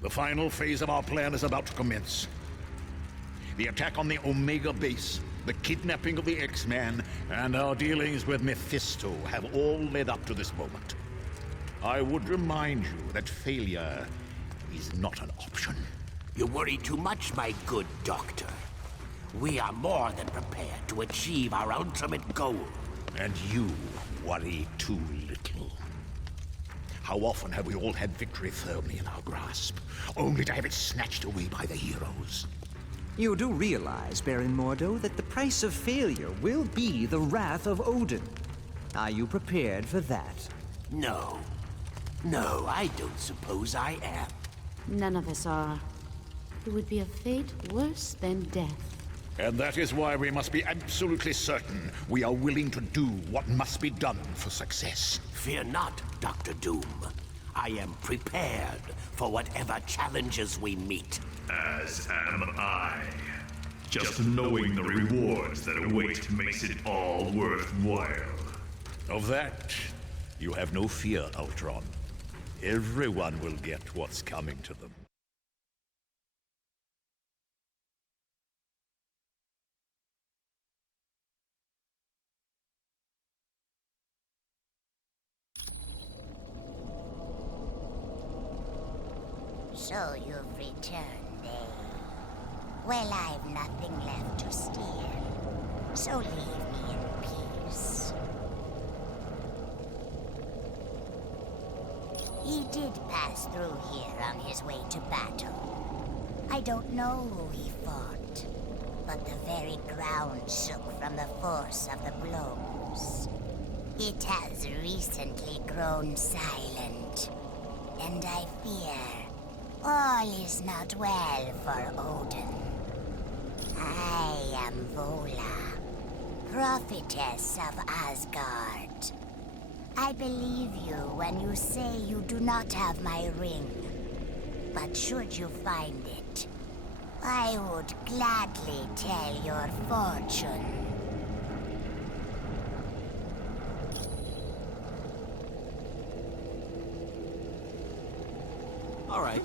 The final phase of our plan is about to commence. The attack on the Omega base, the kidnapping of the X-Man, and our dealings with Mephisto have all led up to this moment. I would remind you that failure is not an option. You worry too much, my good doctor. We are more than prepared to achieve our ultimate goal. And you worry too little. How often have we all had victory firmly in our grasp, only to have it snatched away by the heroes? You do realize, Baron Mordo, that the price of failure will be the wrath of Odin. Are you prepared for that? No. No, I don't suppose I am. None of us are. It would be a fate worse than death. And that is why we must be absolutely certain we are willing to do what must be done for success. Fear not, Dr. Doom. I am prepared for whatever challenges we meet. As am I. Just knowing the rewards that await makes it all worthwhile. Of that, you have no fear, Ultron. Everyone will get what's coming to them. So you've returned, eh? Well, I've nothing left to steal, so leave me in peace. He did pass through here on his way to battle. I don't know who he fought, but the very ground shook from the force of the blows. It has recently grown silent, and I fear all is not well for Odin. I am Vola, prophetess of Asgard. I believe you when you say you do not have my ring. But should you find it, I would gladly tell your fortune. All right.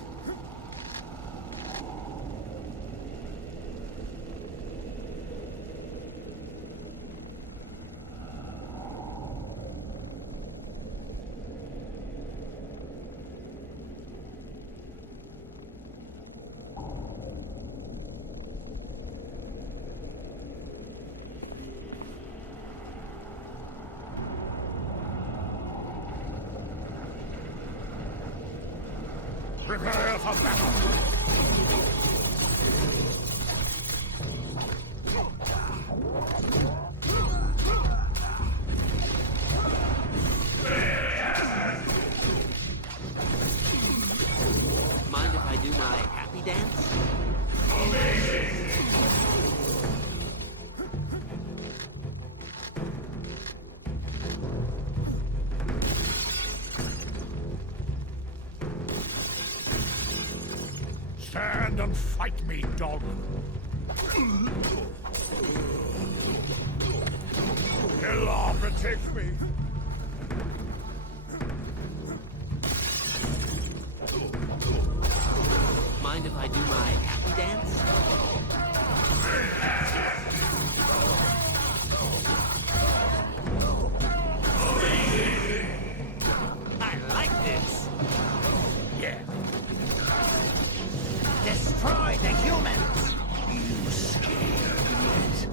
Prepare for battle! Mind if I do my happy dance? Amazing! Stand and fight me, dog! He'll protect me! Mind if I do my happy dance? I like this! Yeah. Destroy the humans! You scared yet?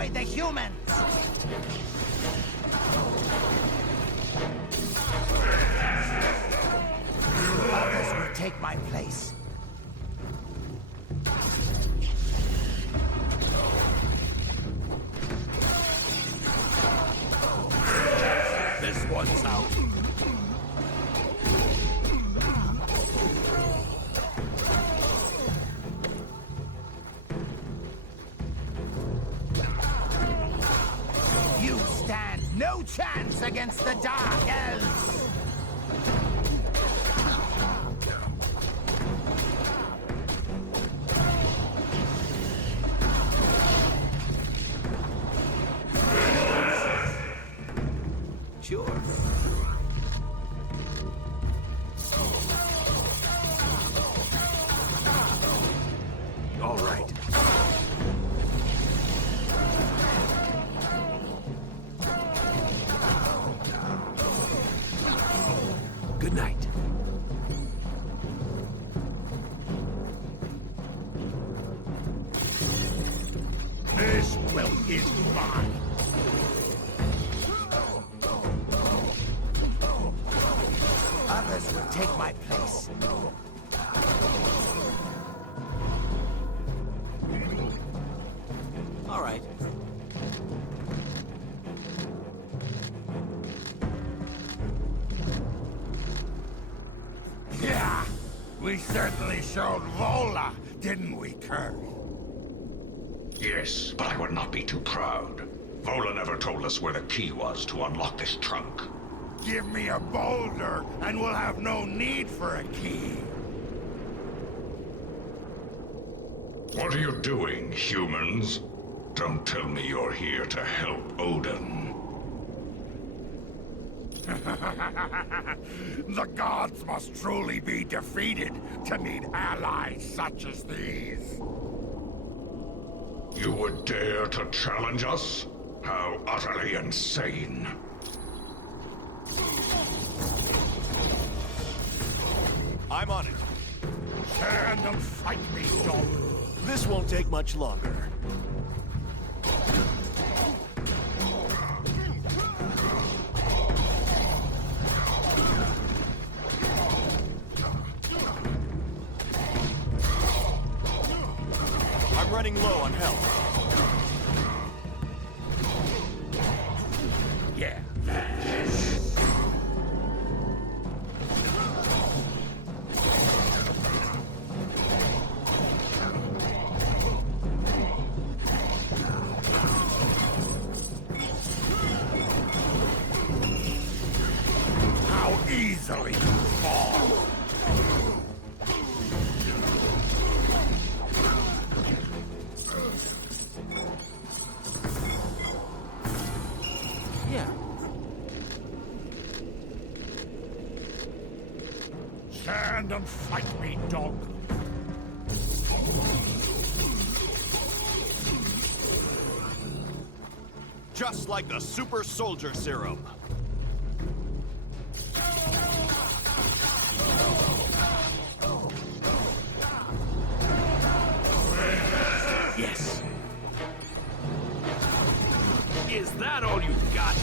destroy the humans! Others will take my place. This one's out. You stand no chance against the Dark Elves! Sure. All right. Good night. This well is mine. Others will take my place. All right. Yeah! We certainly showed Vola, didn't we, Kurt? Yes, but I would not be too proud. Vola never told us where the key was to unlock this trunk. Give me a boulder, and we'll have no need for a key. What are you doing, humans? Don't tell me you're here to help Odin. The gods must truly be defeated to need allies such as these. You would dare to challenge us? How utterly insane. I'm on it. Stand and fight me, dog. This won't take much longer. I'm running low on health. Yeah. How easily you fall. Yeah. Stand and fight me, dog. Just like the super soldier serum. Yes. Is that all you've got?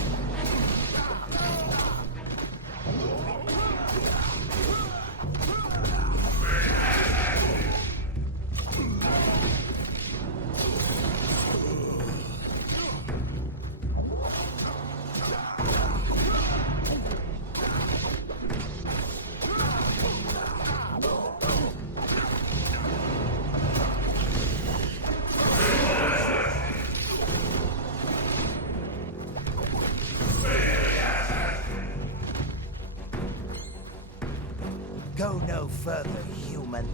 Go no further, human.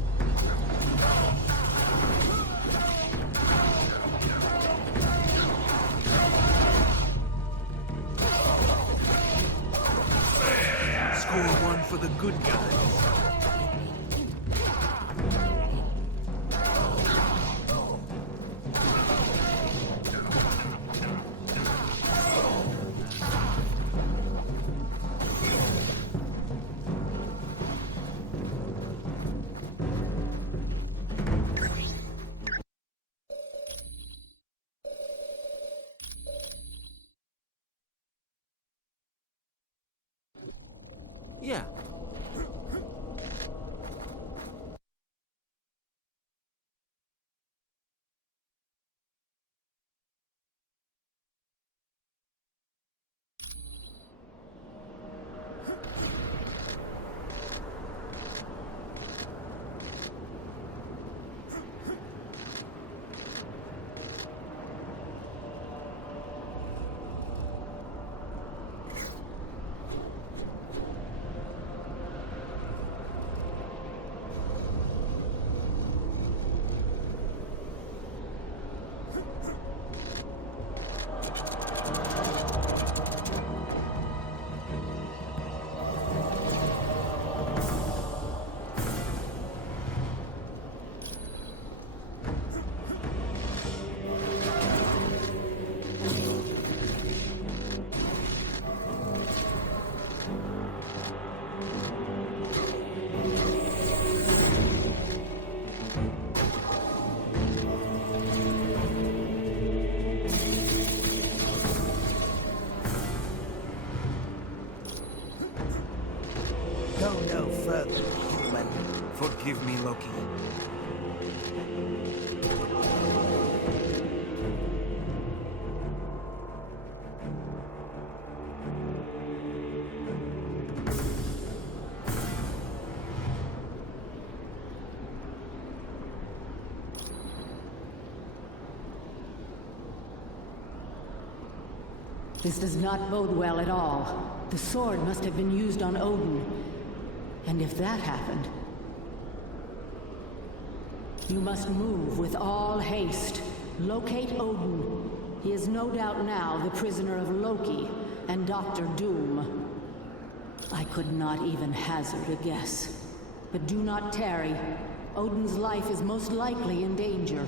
Score one for the good guys. Forgive me, Loki. This does not bode well at all. The sword must have been used on Odin. And if that happened... You must move with all haste. Locate Odin. He is no doubt now the prisoner of Loki and Dr. Doom. I could not even hazard a guess. But do not tarry. Odin's life is most likely in danger.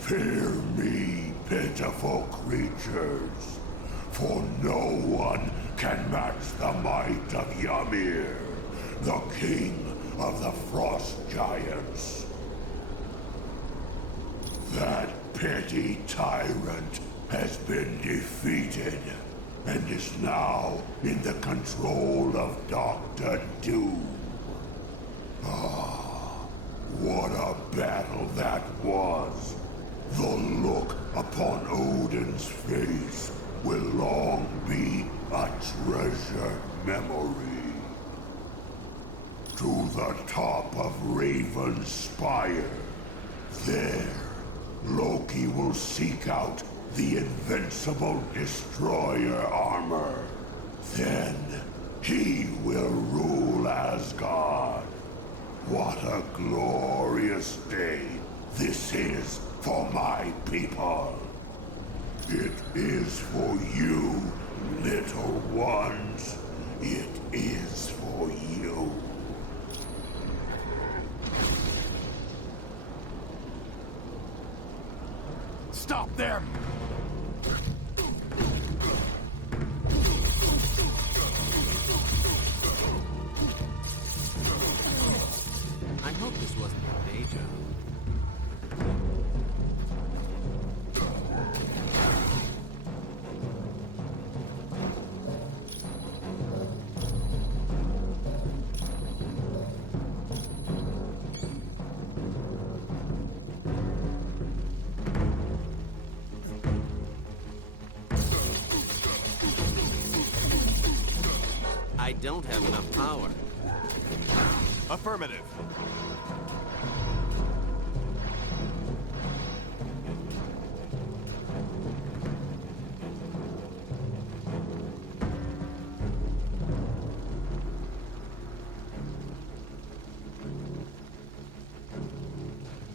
Fear me, pitiful creatures, for no one can match the might of Ymir, the king of the Frost Giants. That petty tyrant has been defeated, and is now in the control of Dr. Doom. Ah, what a battle that was! The look upon Odin's face will long be a treasured memory. To the top of Raven's Spire, there, Loki will seek out the invincible destroyer armor. Then, he will rule Asgard. What a glorious day this is for my people. It is for you, little ones. It is for you. Stop them! I hope this wasn't a deja. I don't have enough power. Affirmative.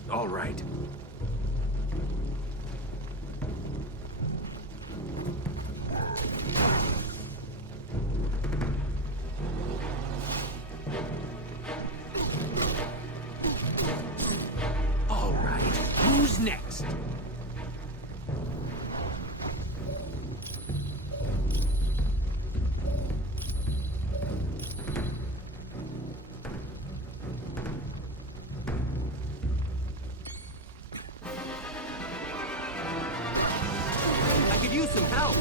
All right. All right. Who's next? I could use some help.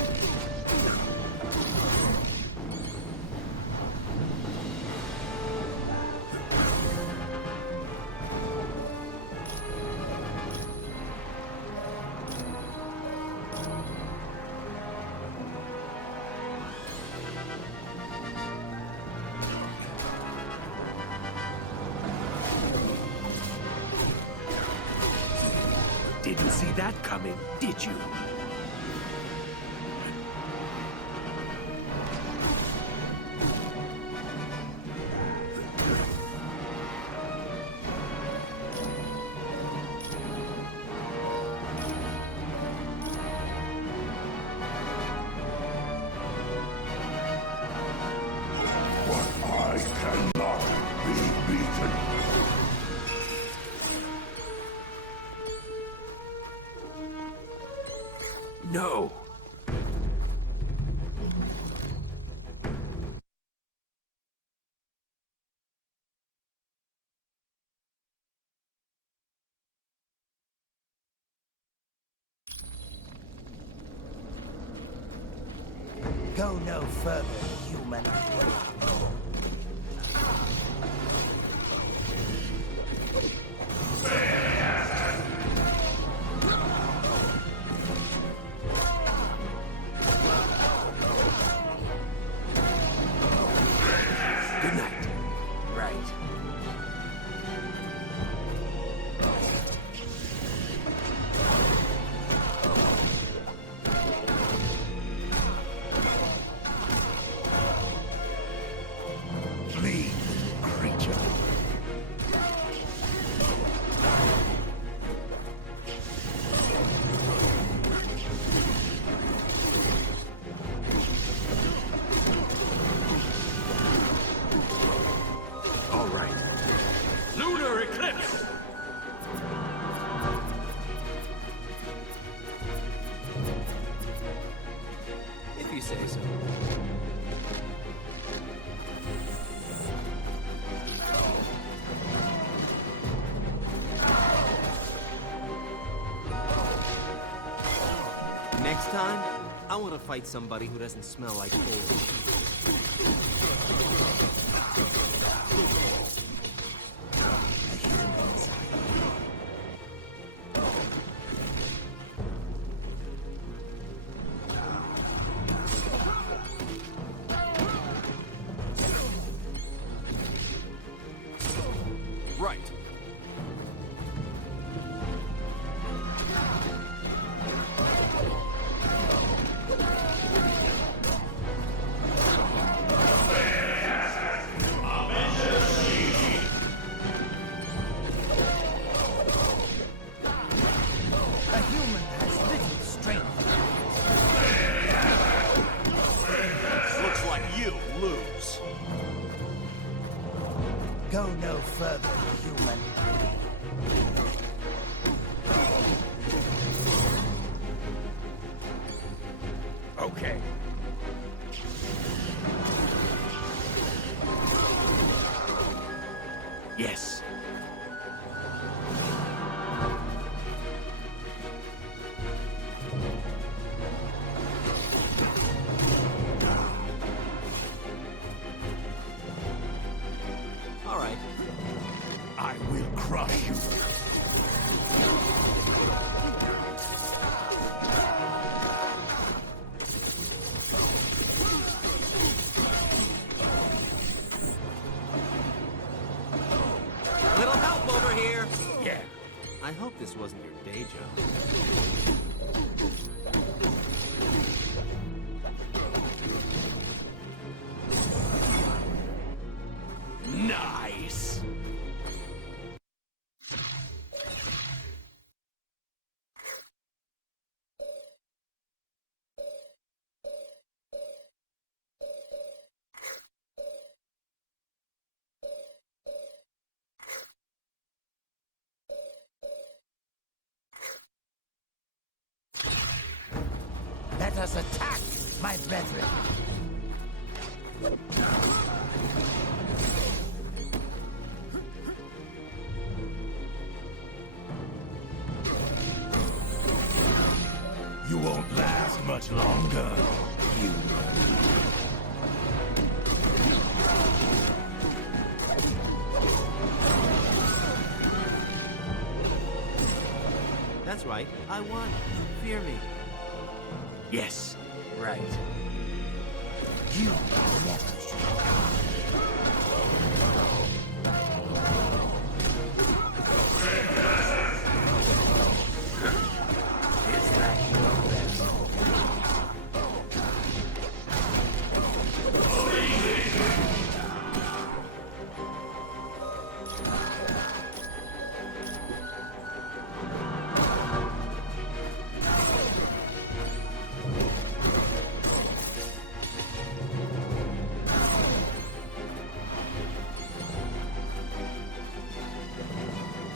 Didn't see that coming, did you? But I cannot be beaten. No. Go no further, human. Good night. Right. Flee, creature. All right. Lunar eclipse! If you say so. Next time, I want to fight somebody who doesn't smell like old cheese. Right. A human has little strength. Looks like you lose. Go no further, human. Okay. Yes. All right. I will crush you. Little help over here. Yeah. I hope this wasn't your day job. Nice. Let us attack, my brethren. You won't last much longer, you. That's right. I won. Fear me. Yes. Right. You never Is that your best?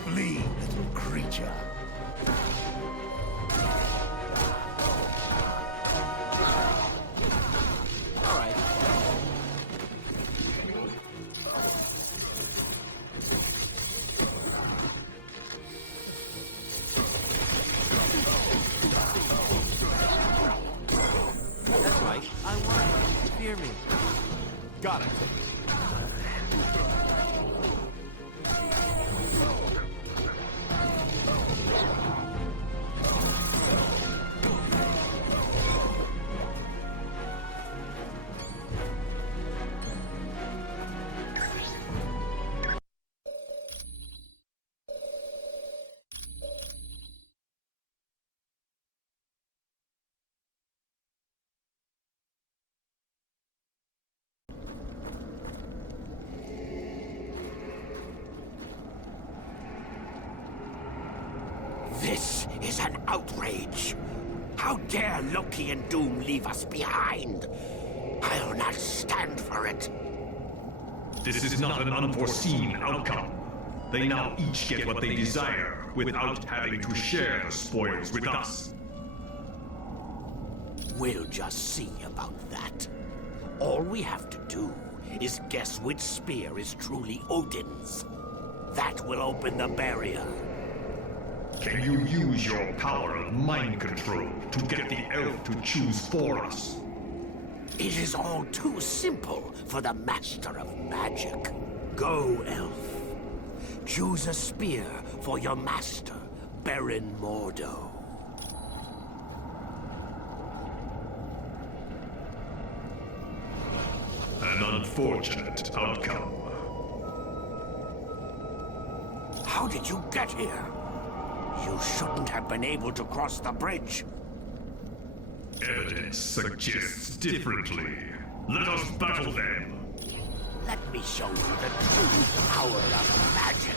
Flee, little creature. Got it. This is an outrage. How dare Loki and Doom leave us behind? I'll not stand for it. This is not an unforeseen outcome. They now each get what they desire without having to share the spoils with us. We'll just see about that. All we have to do is guess which spear is truly Odin's. That will open the barrier. Can you use your power of mind control to get the elf to choose for us? It is all too simple for the Master of Magic. Go, elf. Choose a spear for your master, Baron Mordo. An unfortunate outcome. How did you get here? You shouldn't have been able to cross the bridge. Evidence suggests differently. Let us battle them. Let me show you the true power of magic.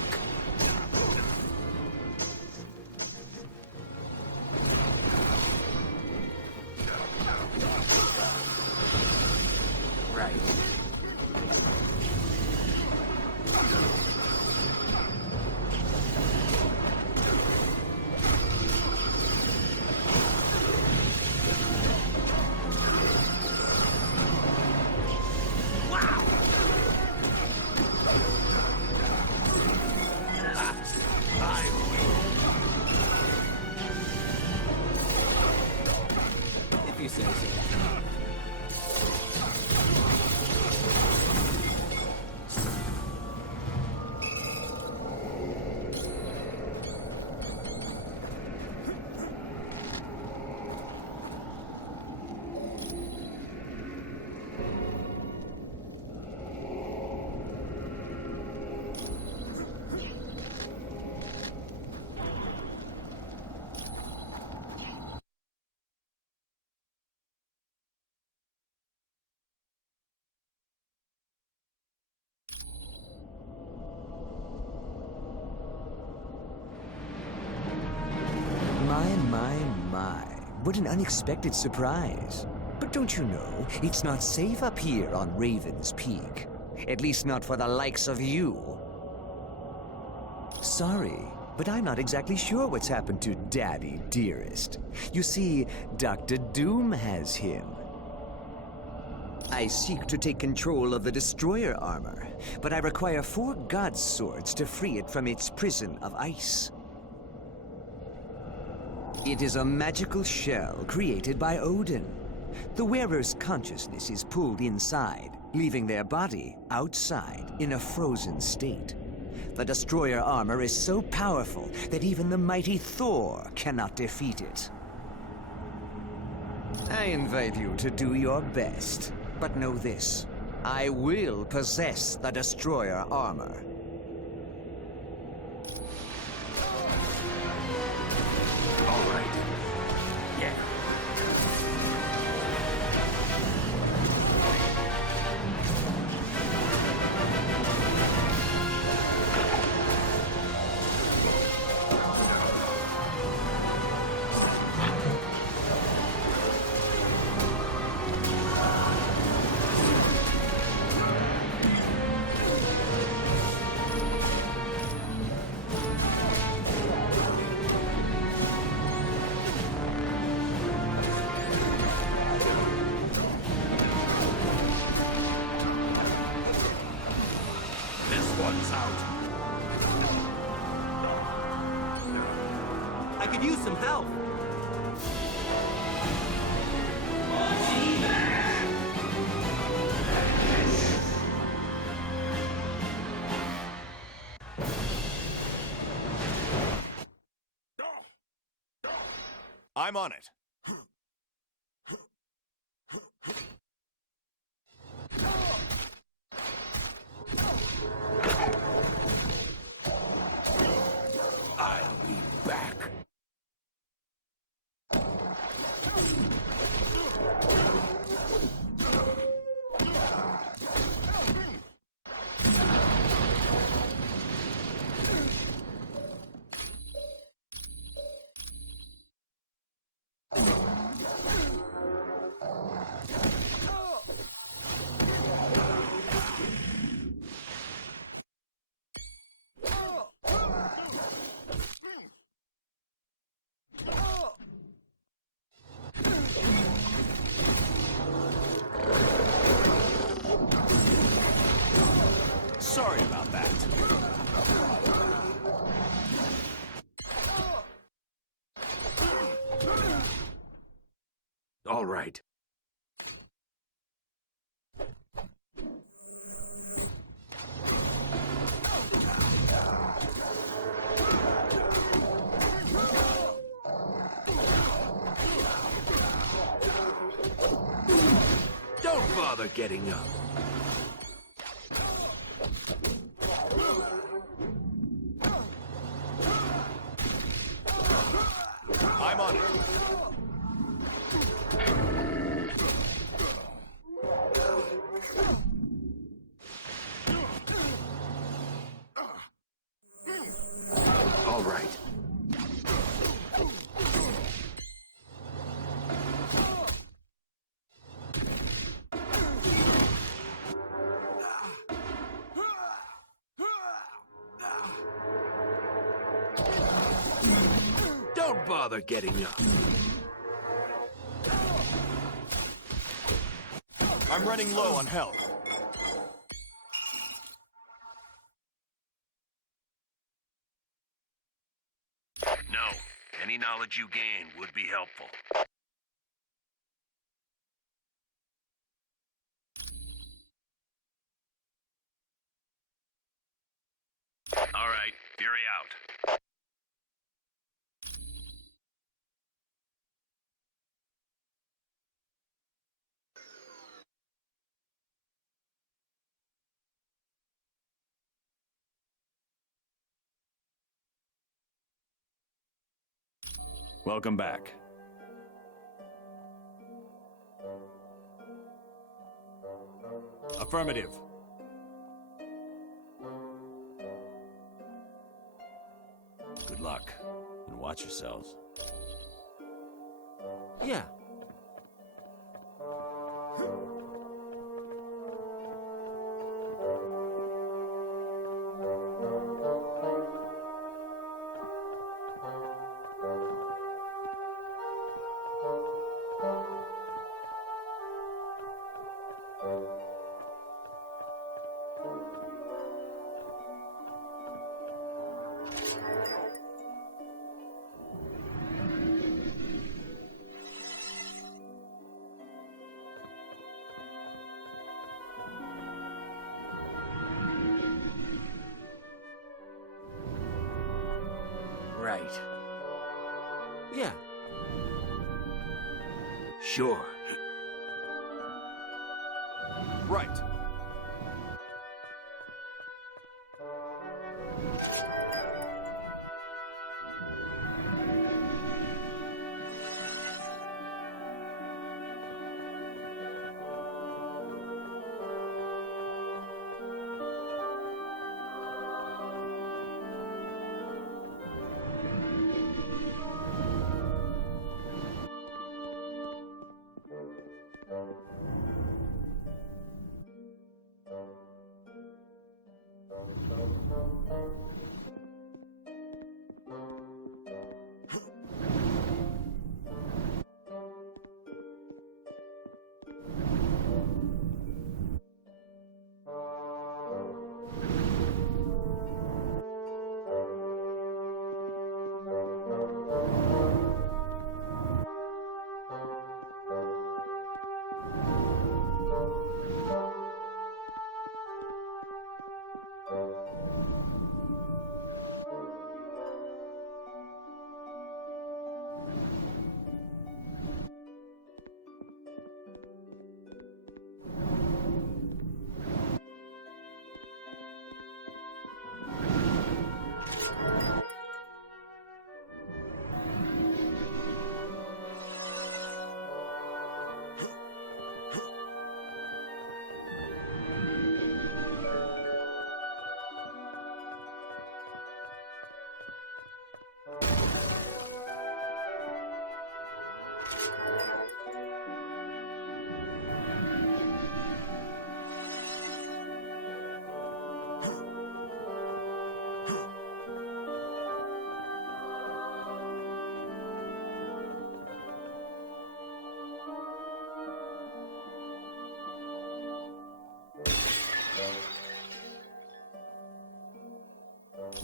Right. If you say so. My. What an unexpected surprise. But don't you know, it's not safe up here on Raven's Peak. At least not for the likes of you. Sorry, but I'm not exactly sure what's happened to Daddy Dearest. You see, Dr. Doom has him. I seek to take control of the Destroyer armor, but I require 4 God's swords to free it from its prison of ice. It is a magical shell created by Odin. The wearer's consciousness is pulled inside, leaving their body outside in a frozen state. The Destroyer armor is so powerful that even the mighty Thor cannot defeat it. I invite you to do your best, but know this. I will possess the Destroyer armor. All right. Yeah. One's out. I could use some help. I'm on it. I'll be back. Sorry about that. All right. Don't bother getting up. I'm on it. All right. Don't bother getting up. I'm running low on health. No. Any knowledge you gain would be helpful. All right. Fury out. Welcome back. Affirmative. Good luck, and watch yourselves. Yeah. Right. Yeah. Sure. Right.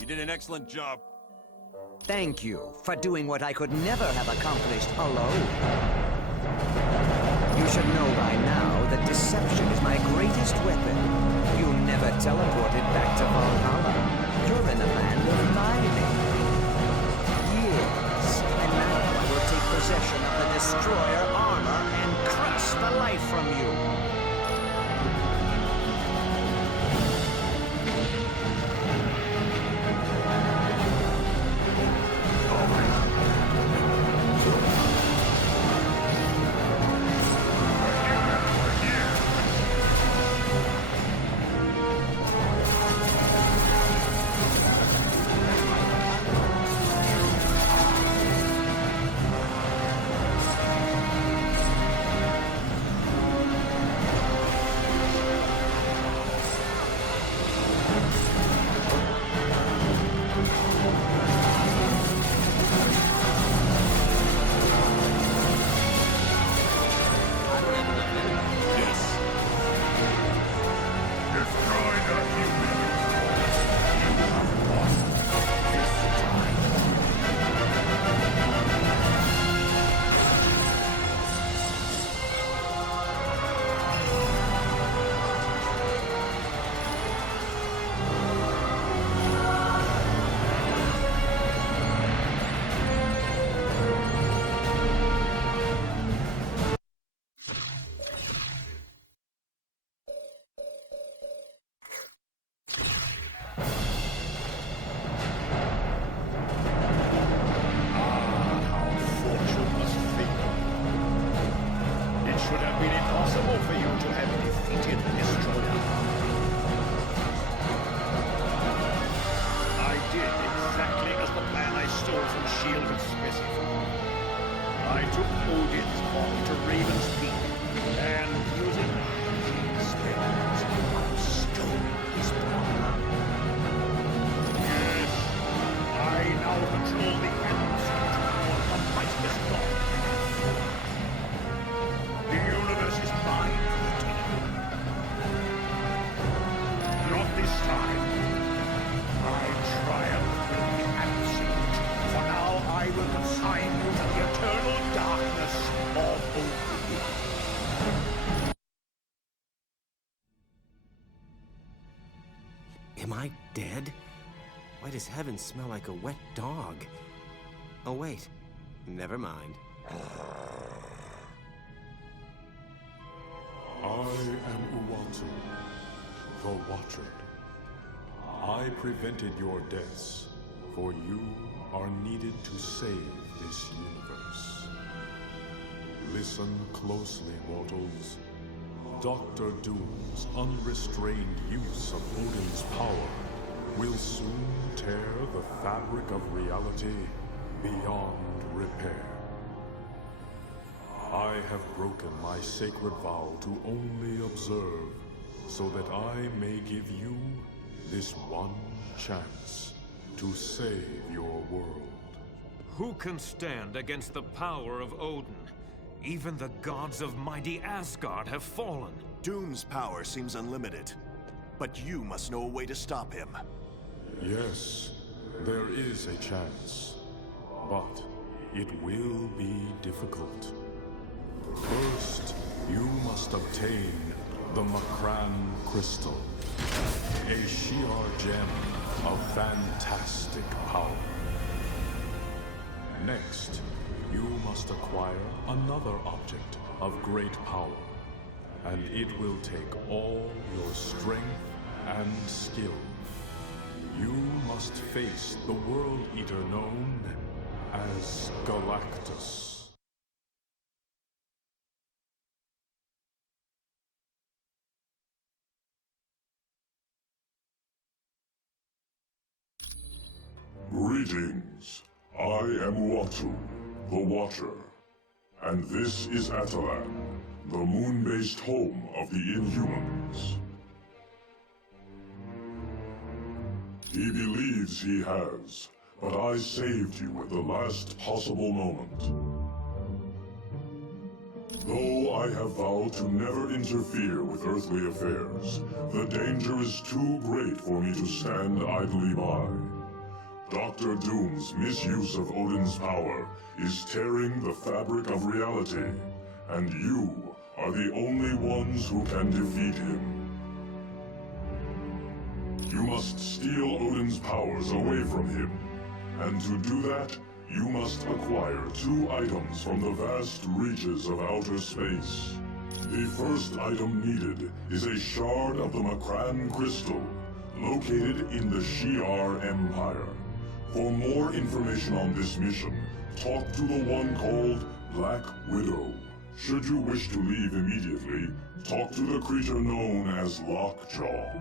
You did an excellent job. Thank you for doing what I could never have accomplished alone. You should know by now that deception is my greatest weapon. You never teleported back to Valhalla. You're in the land of mining. Yes, and now I will take possession of the Destroyer armor and crush the life from you. Am I dead? Why does heaven smell like a wet dog? Oh wait, never mind. I am Uatu, the Watcher. I prevented your deaths, for you are needed to save this universe. Listen closely, mortals. Dr. Doom's unrestrained use of Odin's power will soon tear the fabric of reality beyond repair. I have broken my sacred vow to only observe, so that I may give you this one chance to save your world. Who can stand against the power of Odin? Even the gods of mighty Asgard have fallen. Doom's power seems unlimited, but you must know a way to stop him. Yes, there is a chance, but it will be difficult. First, you must obtain the Makran Crystal, a Shi'ar gem of fantastic power. Next, you must acquire another object of great power, and it will take all your strength and skill. You must face the World Eater known as Galactus. Greetings. I am Uatu, the Watcher. And this is Atalan, the moon-based home of the Inhumans. He believes he has, but I saved you at the last possible moment. Though I have vowed to never interfere with earthly affairs, the danger is too great for me to stand idly by. Dr. Doom's misuse of Odin's power is tearing the fabric of reality, and you are the only ones who can defeat him. You must steal Odin's powers away from him, and to do that, you must acquire 2 items from the vast reaches of outer space. The first item needed is a shard of the Makran crystal, located in the Shi'ar Empire. For more information on this mission, talk to the one called Black Widow. Should you wish to leave immediately, talk to the creature known as Lockjaw.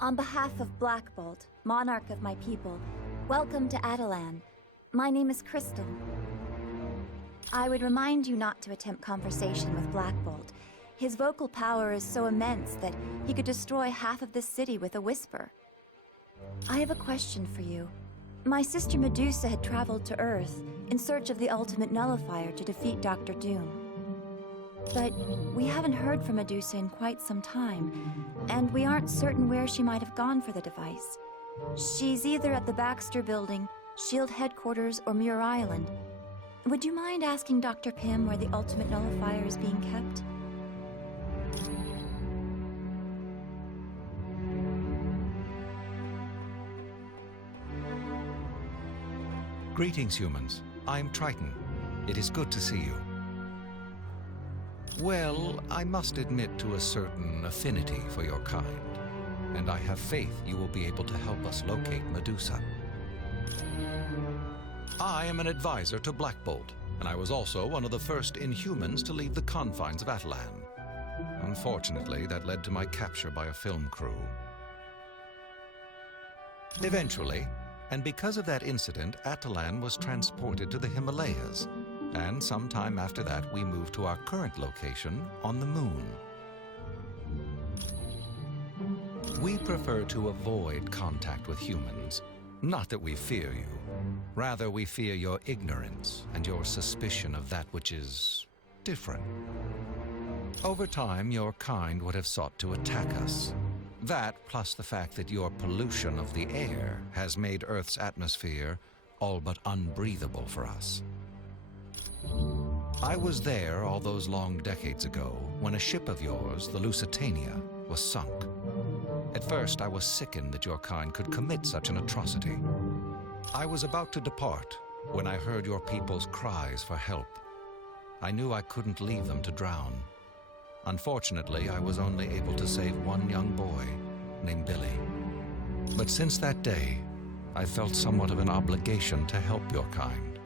On behalf of Black Bolt, monarch of my people, welcome to Atalan. My name is Crystal. I would remind you not to attempt conversation with Black Bolt. His vocal power is so immense that he could destroy half of this city with a whisper. I have a question for you. My sister Medusa had traveled to Earth in search of the ultimate nullifier to defeat Dr. Doom. But we haven't heard from Medusa in quite some time, and we aren't certain where she might have gone for the device. She's either at the Baxter Building, SHIELD headquarters, or Muir Island. Would you mind asking Dr. Pym where the ultimate nullifier is being kept? Greetings, humans. I'm Triton. It is good to see you. Well, I must admit to a certain affinity for your kind, and I have faith you will be able to help us locate Medusa. I am an advisor to Black Bolt, and I was also one of the first Inhumans to leave the confines of Atalan. Unfortunately, that led to my capture by a film crew. Eventually, and because of that incident, Atalan was transported to the Himalayas, and sometime after that we moved to our current location on the Moon. We prefer to avoid contact with humans. Not that we fear you. Rather, we fear your ignorance and your suspicion of that which is different. Over time, your kind would have sought to attack us. That, plus the fact that your pollution of the air has made Earth's atmosphere all but unbreathable for us. I was there all those long decades ago when a ship of yours, the Lusitania, was sunk. At first, I was sickened that your kind could commit such an atrocity. I was about to depart when I heard your people's cries for help. I knew I couldn't leave them to drown. Unfortunately, I was only able to save one young boy named Billy. But since that day, I felt somewhat of an obligation to help your kind.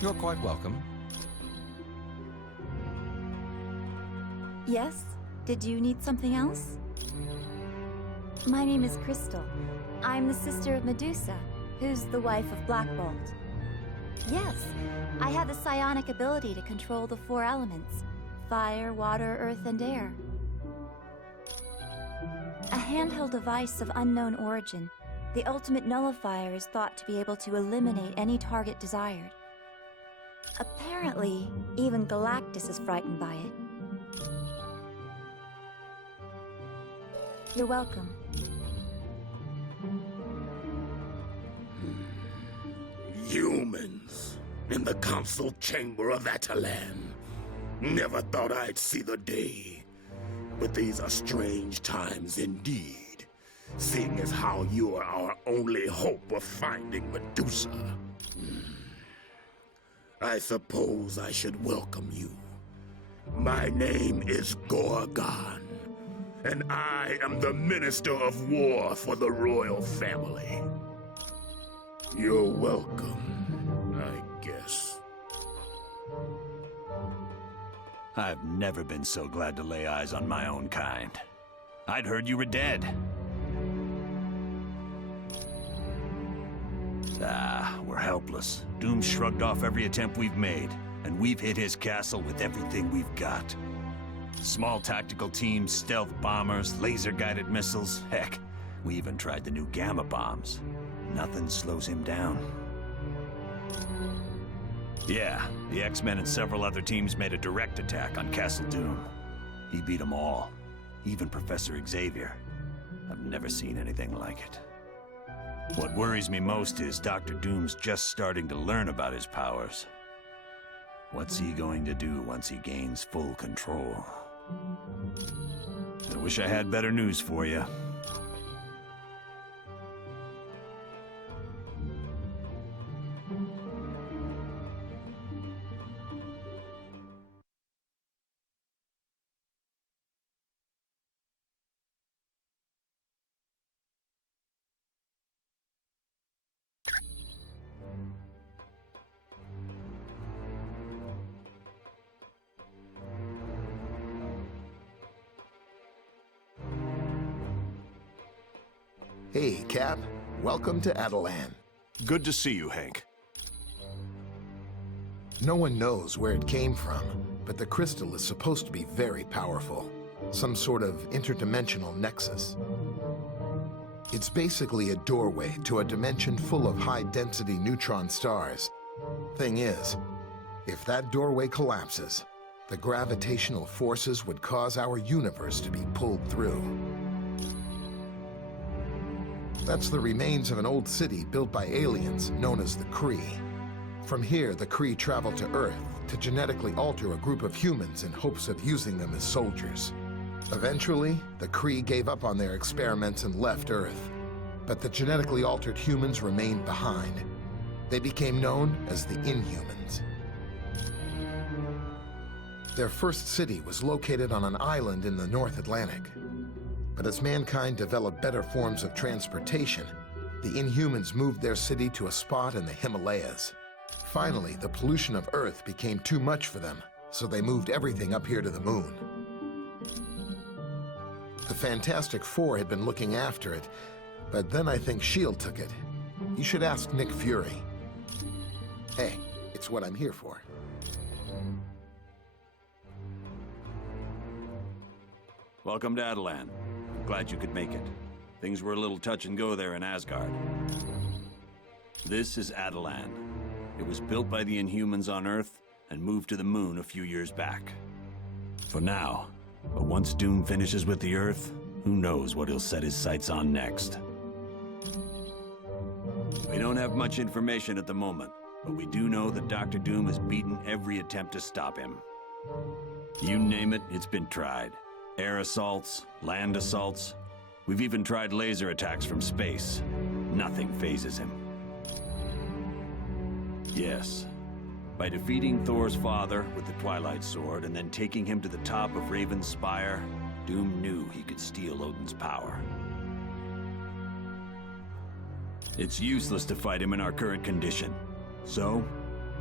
You're quite welcome. Yes? Did you need something else? My name is Crystal. I'm the sister of Medusa, who's the wife of Black Bolt. Yes, I have the psionic ability to control the 4 elements: fire, water, earth, and air. A handheld device of unknown origin, the ultimate nullifier is thought to be able to eliminate any target desired. Apparently, even Galactus is frightened by it. You're welcome. Humans in the council chamber of Atalan. Never thought I'd see the day. But these are strange times indeed, seeing as how you are our only hope of finding Medusa. I suppose I should welcome you. My name is Gorgon, and I am the Minister of War for the royal family. You're welcome, I guess. I've never been so glad to lay eyes on my own kind. I'd heard you were dead. We're helpless. Doom shrugged off every attempt we've made, and we've hit his castle with everything we've got. Small tactical teams, stealth bombers, laser-guided missiles. Heck, we even tried the new gamma bombs. Nothing slows him down. Yeah, the X-Men and several other teams made a direct attack on Castle Doom. He beat them all, even Professor Xavier. I've never seen anything like it. What worries me most is Dr. Doom's just starting to learn about his powers. What's he going to do once he gains full control? I wish I had better news for you. Hey, Cap. Welcome to Adelan. Good to see you, Hank. No one knows where it came from, but the crystal is supposed to be very powerful. Some sort of interdimensional nexus. It's basically a doorway to a dimension full of high-density neutron stars. Thing is, if that doorway collapses, the gravitational forces would cause our universe to be pulled through. That's the remains of an old city built by aliens known as the Kree. From here, the Kree traveled to Earth to genetically alter a group of humans in hopes of using them as soldiers. Eventually, the Kree gave up on their experiments and left Earth. But the genetically altered humans remained behind. They became known as the Inhumans. Their first city was located on an island in the North Atlantic. But as mankind developed better forms of transportation, the Inhumans moved their city to a spot in the Himalayas. Finally, the pollution of Earth became too much for them, so they moved everything up here to the moon. The Fantastic Four had been looking after it, but then I think S.H.I.E.L.D. took it. You should ask Nick Fury. Hey, it's what I'm here for. Welcome to Adelan. Glad you could make it. Things were a little touch and go there in Asgard. This is Adelan. It was built by the Inhumans on Earth and moved to the moon a few years back. For now. But once Doom finishes with the Earth, who knows what he'll set his sights on next. We don't have much information at the moment, but we do know that Dr. Doom has beaten every attempt to stop him. You name it, it's been tried. Air assaults, land assaults. We've even tried laser attacks from space. Nothing phases him. Yes. By defeating Thor's father with the Twilight Sword and then taking him to the top of Raven's Spire, Doom knew he could steal Odin's power. It's useless to fight him in our current condition. So,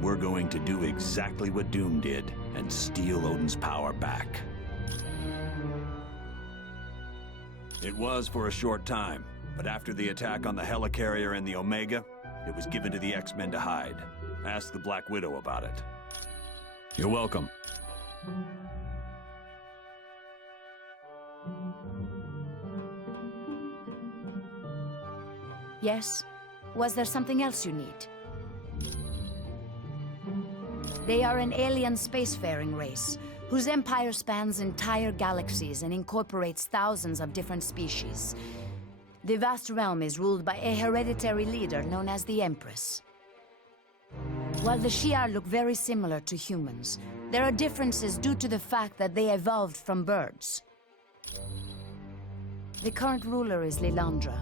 we're going to do exactly what Doom did and steal Odin's power back. It was for a short time, but after the attack on the Helicarrier and the Omega, it was given to the X-Men to hide. Ask the Black Widow about it. You're welcome. Yes? Was there something else you need? They are an alien spacefaring race, whose empire spans entire galaxies and incorporates thousands of different species. The vast realm is ruled by a hereditary leader known as the Empress. While the Shi'ar look very similar to humans, there are differences due to the fact that they evolved from birds. The current ruler is Lilandra,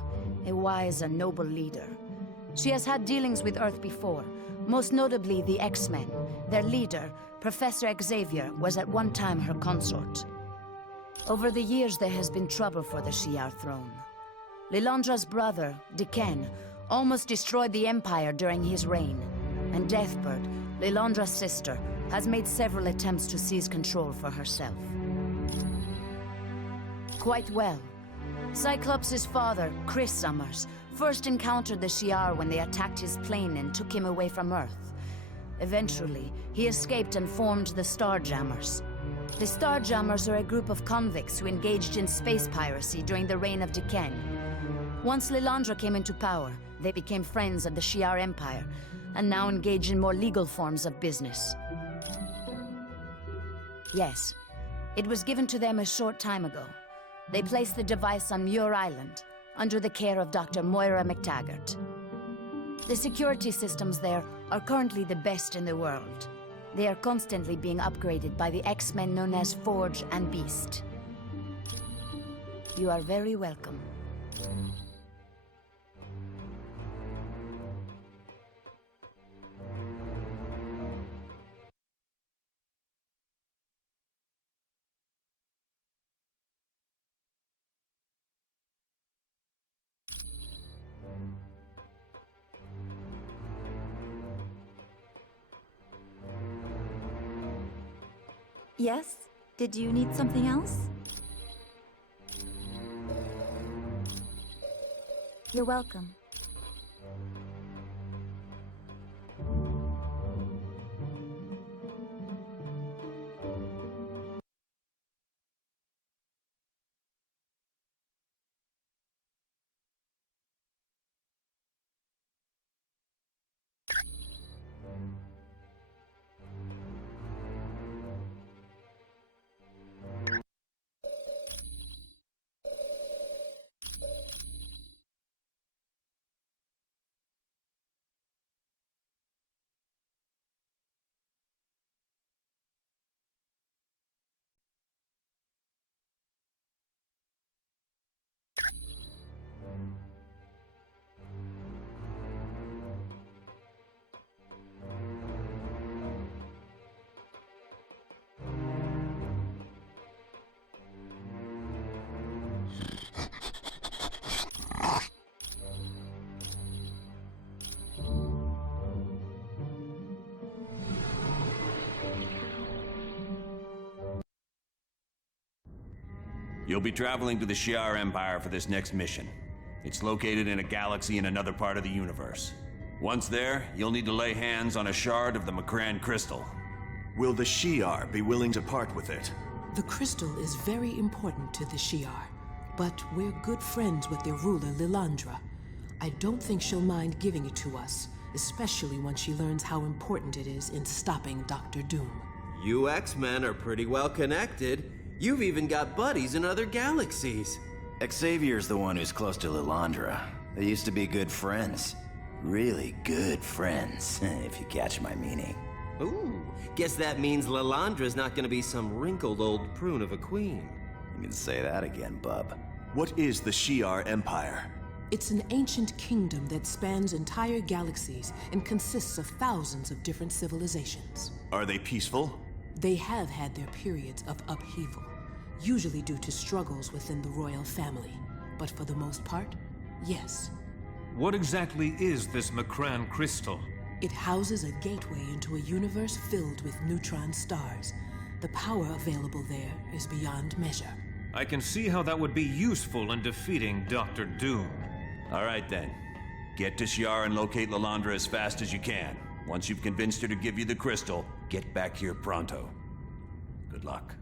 a wise and noble leader. She has had dealings with Earth before, most notably the X-Men. Their leader, Professor Xavier, was at one time her consort. Over the years, there has been trouble for the Shi'ar throne. Lilandra's brother, Diken, almost destroyed the Empire during his reign. And Deathbird, Lilandra's sister, has made several attempts to seize control for herself. Quite well. Cyclops' father, Chris Summers, first encountered the Shi'ar when they attacked his plane and took him away from Earth. Eventually, he escaped and formed the Starjammers. The Starjammers are a group of convicts who engaged in space piracy during the reign of Dekhen. Once Lilandra came into power, they became friends of the Shi'ar Empire, and now engage in more legal forms of business. Yes, it was given to them a short time ago. They placed the device on Muir Island, under the care of Dr. Moira McTaggart. The security systems there are currently the best in the world. They are constantly being upgraded by the X-Men known as Forge and Beast. You are very welcome. Yes? Did you need something else? You're welcome. You'll be traveling to the Shi'ar Empire for this next mission. It's located in a galaxy in another part of the universe. Once there, you'll need to lay hands on a shard of the Macran crystal. Will the Shi'ar be willing to part with it? The crystal is very important to the Shi'ar, but we're good friends with their ruler, Lilandra. I don't think she'll mind giving it to us, especially when she learns how important it is in stopping Dr. Doom. You X-Men are pretty well connected. You've even got buddies in other galaxies. Xavier's the one who's close to Lilandra. They used to be good friends. Really good friends, if you catch my meaning. Ooh, guess that means Lilandra's not gonna be some wrinkled old prune of a queen. You can say that again, bub. What is the Shi'ar Empire? It's an ancient kingdom that spans entire galaxies and consists of thousands of different civilizations. Are they peaceful? They have had their periods of upheaval, usually due to struggles within the royal family. But for the most part, yes. What exactly is this Macran crystal? It houses a gateway into a universe filled with neutron stars. The power available there is beyond measure. I can see how that would be useful in defeating Dr. Doom. All right then. Get to Shi'ar and locate Lilandra as fast as you can. Once you've convinced her to give you the crystal, get back here pronto. Good luck.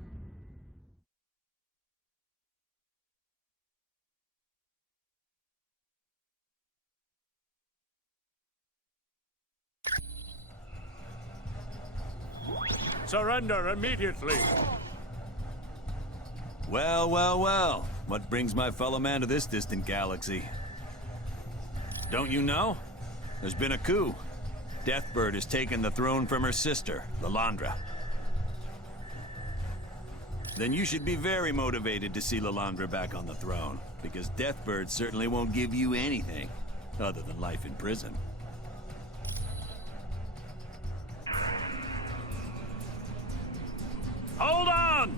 Surrender immediately! Well, well, well. What brings my fellow man to this distant galaxy? Don't you know? There's been a coup. Deathbird has taken the throne from her sister, Lilandra. Then you should be very motivated to see Lilandra back on the throne, because Deathbird certainly won't give you anything other than life in prison. Hold on!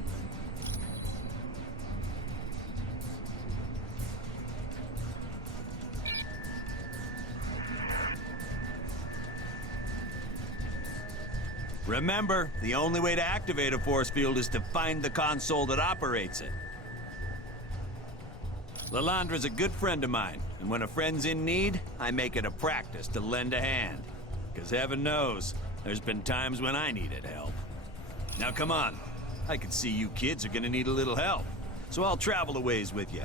Remember, the only way to activate a force field is to find the console that operates it. Lilandra's a good friend of mine, and when a friend's in need, I make it a practice to lend a hand. Because heaven knows, there's been times when I needed help. Now come on, I can see you kids are gonna need a little help, so I'll travel a ways with you.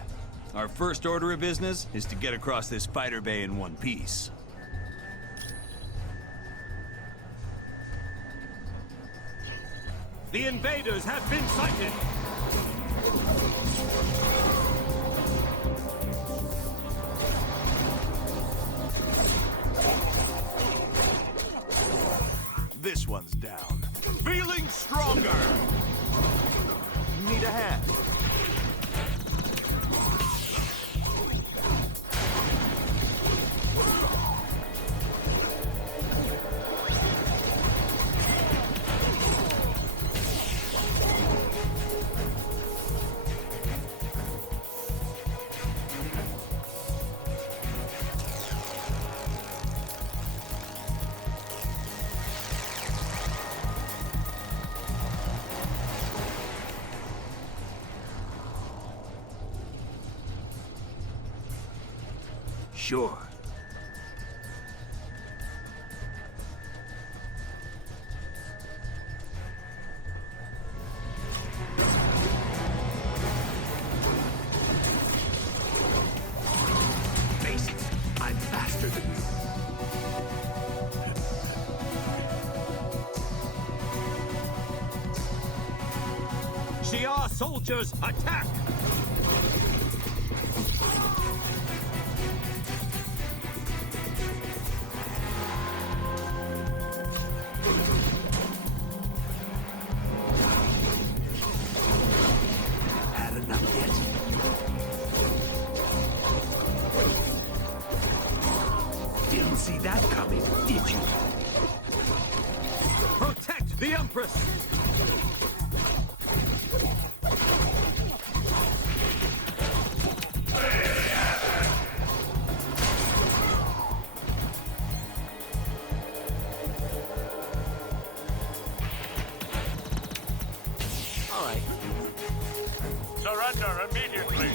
Our first order of business is to get across this fighter bay in one piece. The invaders have been sighted! This one's down. Feeling stronger! Need a hand? Sure. Face it, I'm faster than you. Shi'ar soldiers, attack! Didn't see that coming, did you? Protect the Empress! All right. Surrender immediately!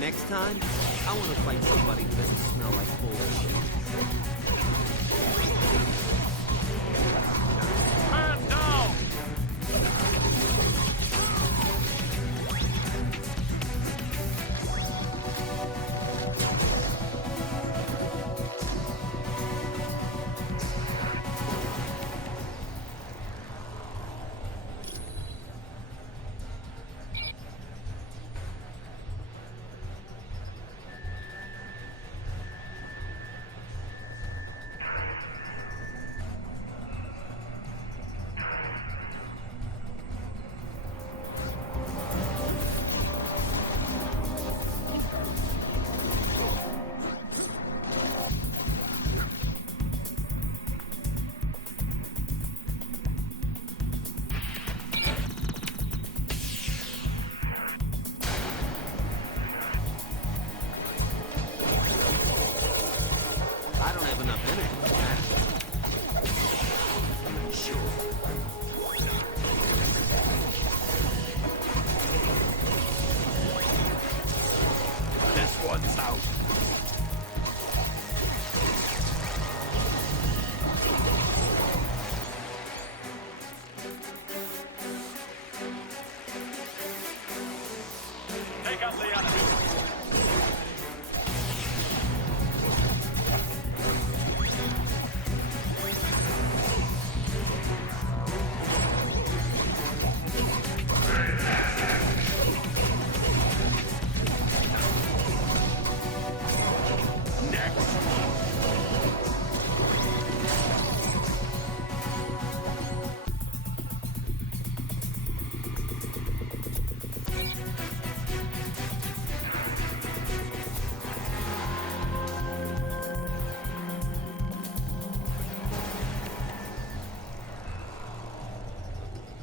Next time, I want to fight somebody who doesn't smell like bullshit. Man down!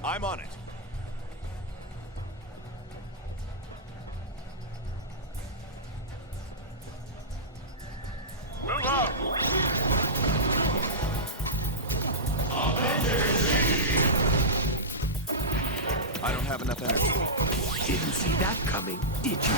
I'm on it. Move out! I don't have enough energy. Didn't see that coming, did you?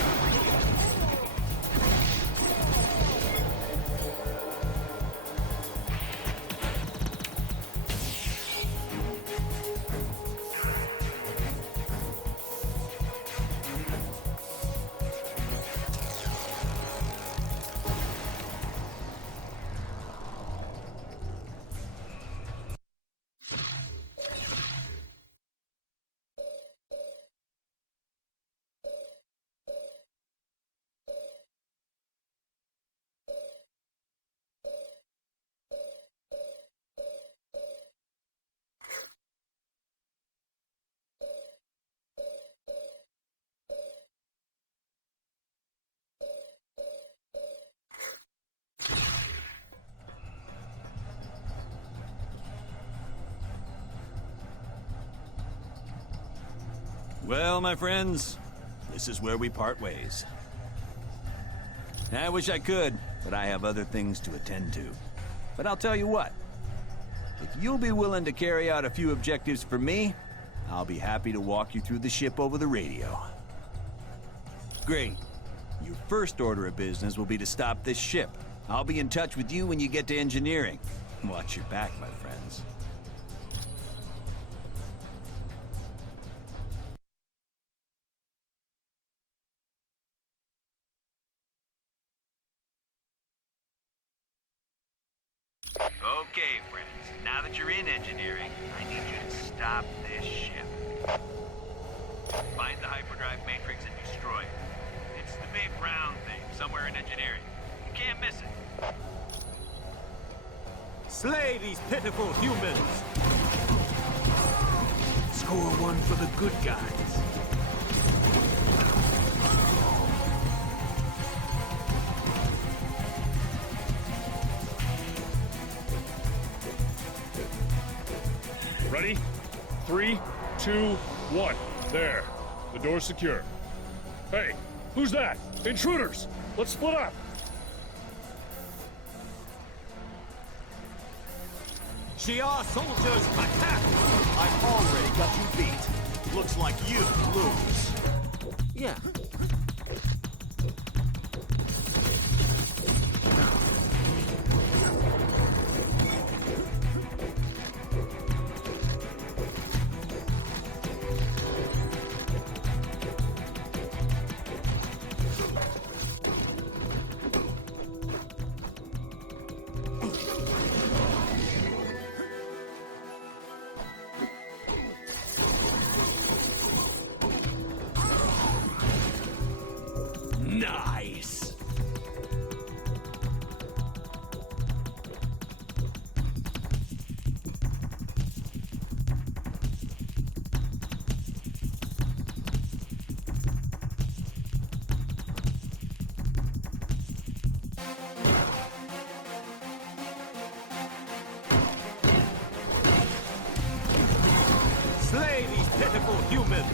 Well, my friends, this is where we part ways. I wish I could, but I have other things to attend to. But I'll tell you what, if you'll be willing to carry out a few objectives for me, I'll be happy to walk you through the ship over the radio. Great. Your first order of business will be to stop this ship. I'll be in touch with you when you get to engineering. Watch your back, my friends. Okay, friends. Now that you're in engineering, I need you to stop this ship. Find the hyperdrive matrix and destroy it. It's the big round thing somewhere in engineering. You can't miss it. Slay these pitiful humans! Score one for the good guys. Ready? 3, 2, 1. There. The door's secure. Hey, who's that? Intruders! Let's split up! Shi'ar soldiers, attack! I've already got you beat. Looks like you lose. Yeah. Nice! Slay these pitiful humans!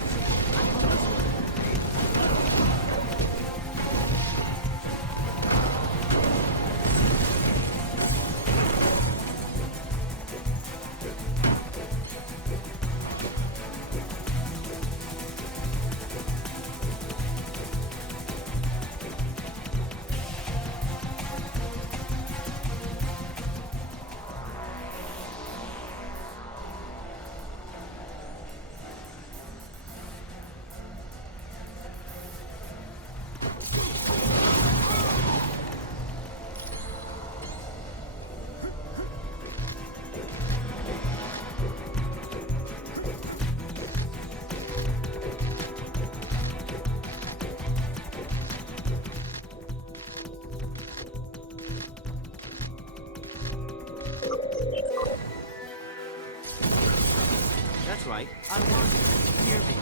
That's right. I want you to hear me.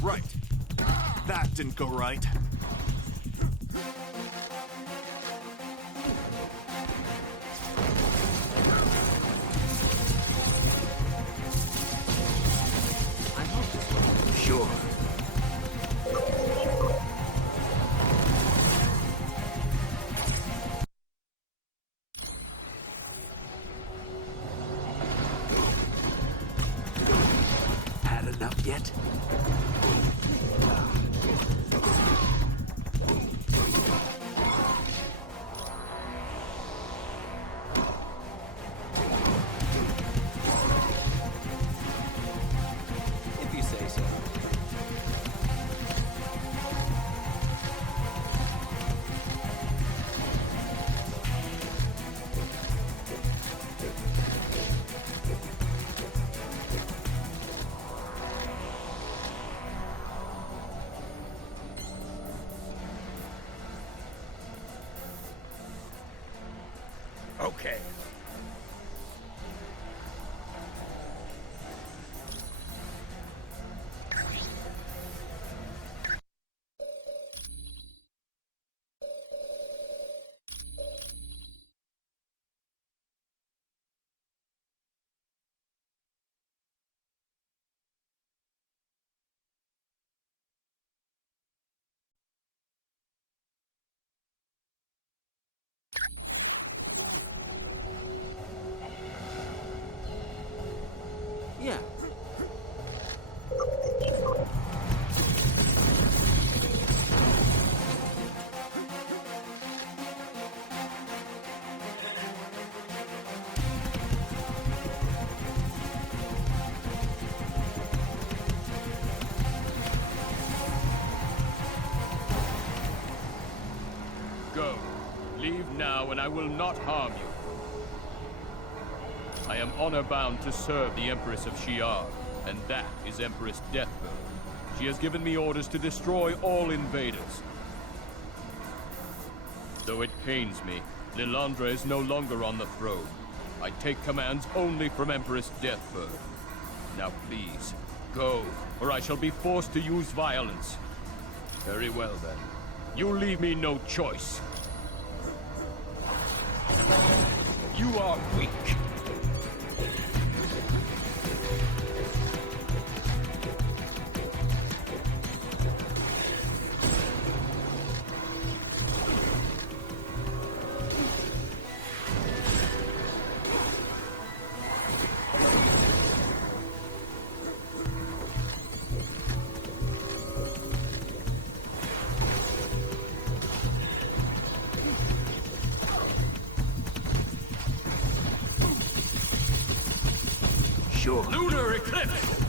Right. That didn't go right. I hope this will. Sure. Had enough yet? If you say so. Okay. Yeah. Go. Leave now, and I will not harm you. I am honor-bound to serve the Empress of Shi'ar, and that is Empress Deathbird. She has given me orders to destroy all invaders. Though it pains me, Lilandra is no longer on the throne. I take commands only from Empress Deathbird. Now please, go, or I shall be forced to use violence. Very well then. You leave me no choice. You are weak. Sure. Lunar eclipse!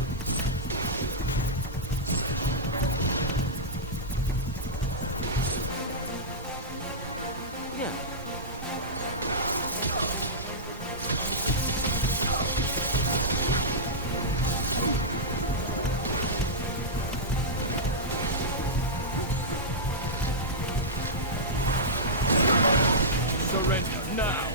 Yeah. Surrender now!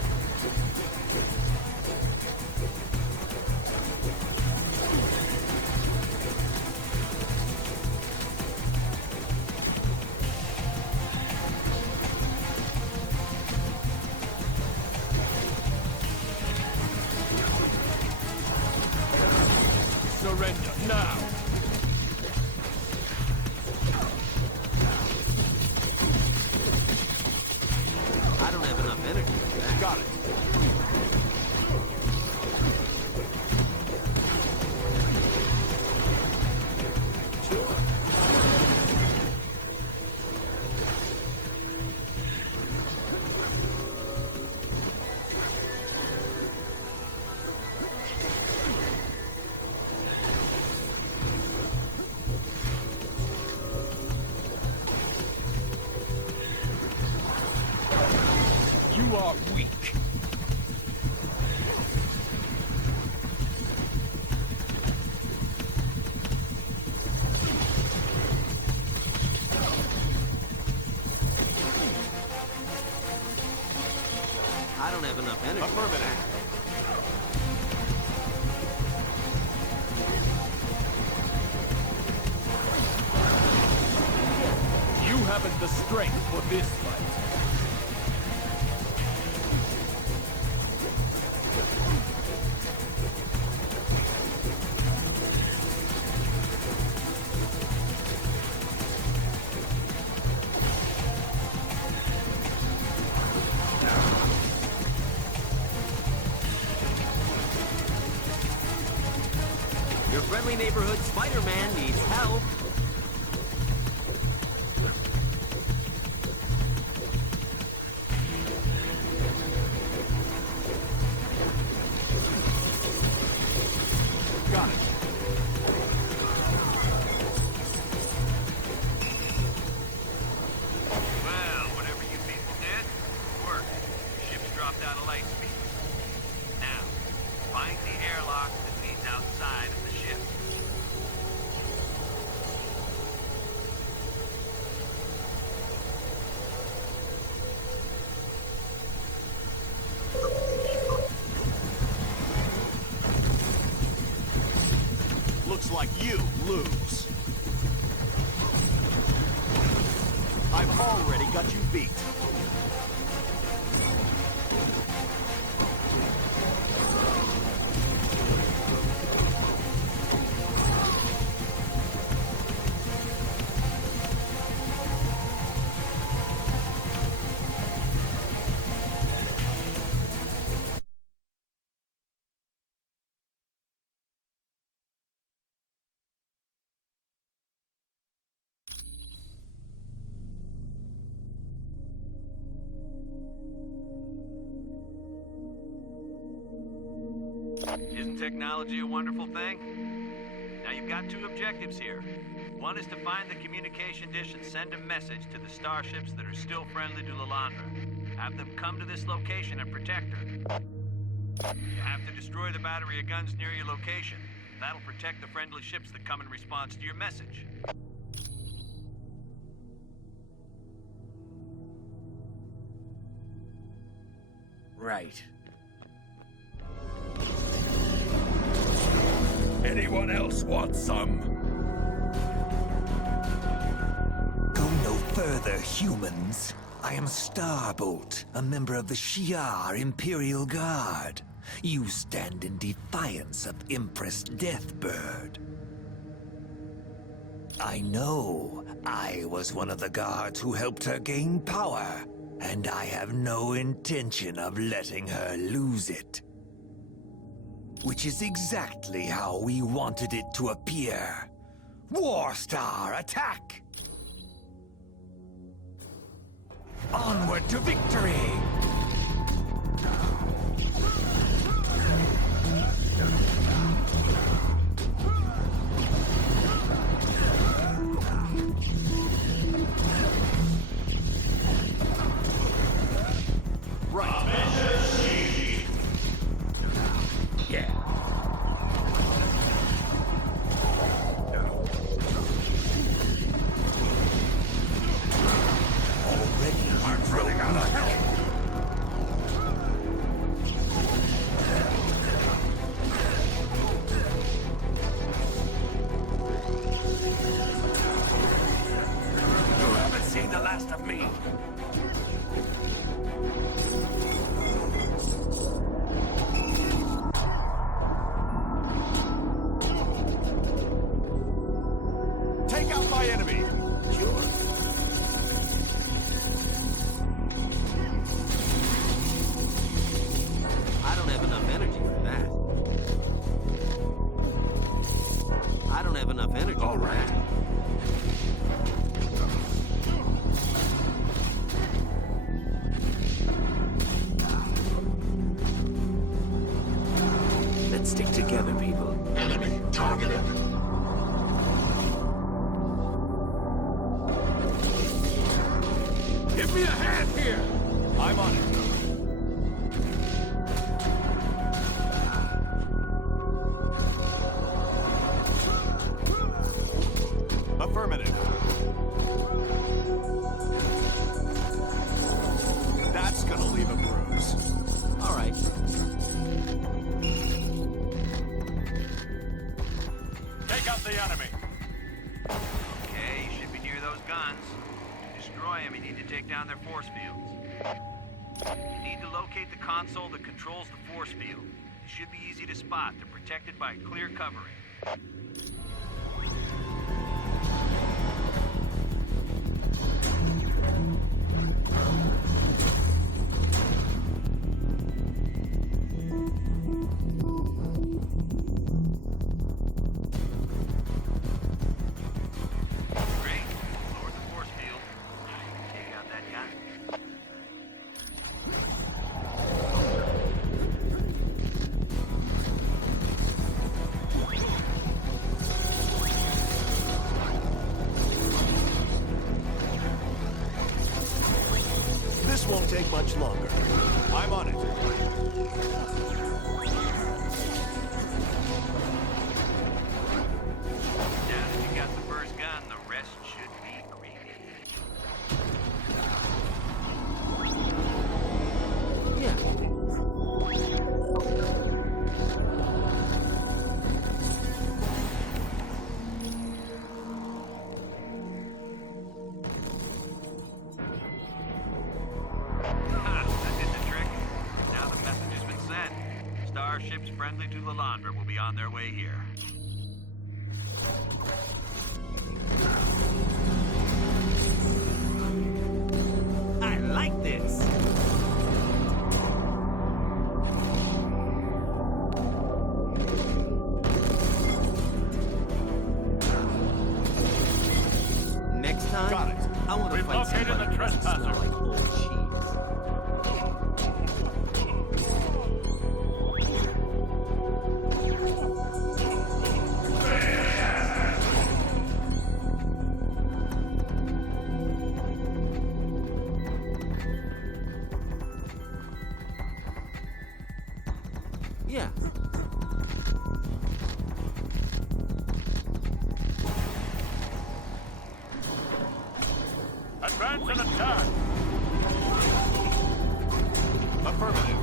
Surrender now! I don't have enough energy for that. Got it. You are weak. I don't have enough energy. Affirmative. haven't the strength for this fight. Your friendly neighborhood Spider-Man needs help. Got it. Well, whatever you people did, worked. Ship's dropped out of light speed. Now, find the airlock that leads outside of the ship. Looks like you lose. I've already got you beat. Isn't technology a wonderful thing? Now you've got two objectives here. One is to find the communication dish and send a message to the starships that are still friendly to Lilandra. Have them come to this location and protect her. You have to destroy the battery of guns near your location. That'll protect the friendly ships that come in response to your message. Right. Anyone else want some? Go no further, humans. I am Starbolt, a member of the Shi'ar Imperial Guard. You stand in defiance of Empress Deathbird. I know. I was one of the guards who helped her gain power, and I have no intention of letting her lose it. Which is exactly how we wanted it to appear. Warstar, attack! Onward to victory! Stick together, people. Enemy targeted. Give me a hand here! I'm on it. Affirmative. That's gonna leave a bruise. All right. Take out the enemy. Okay, you should be near those guns. take down their force fields. You need to locate the console that controls the force field. It should be easy to spot. They're protected by clear covering. This won't take much longer. I'm on it. Now that you got the first gun, the rest should be gravy. Starships friendly to Lilandra will be on their way here. I like this. Next time, got it. I want to We've fight located somebody the who doesn't smell trespasser. like old cheese. Yeah. Advance and attack! Affirmative.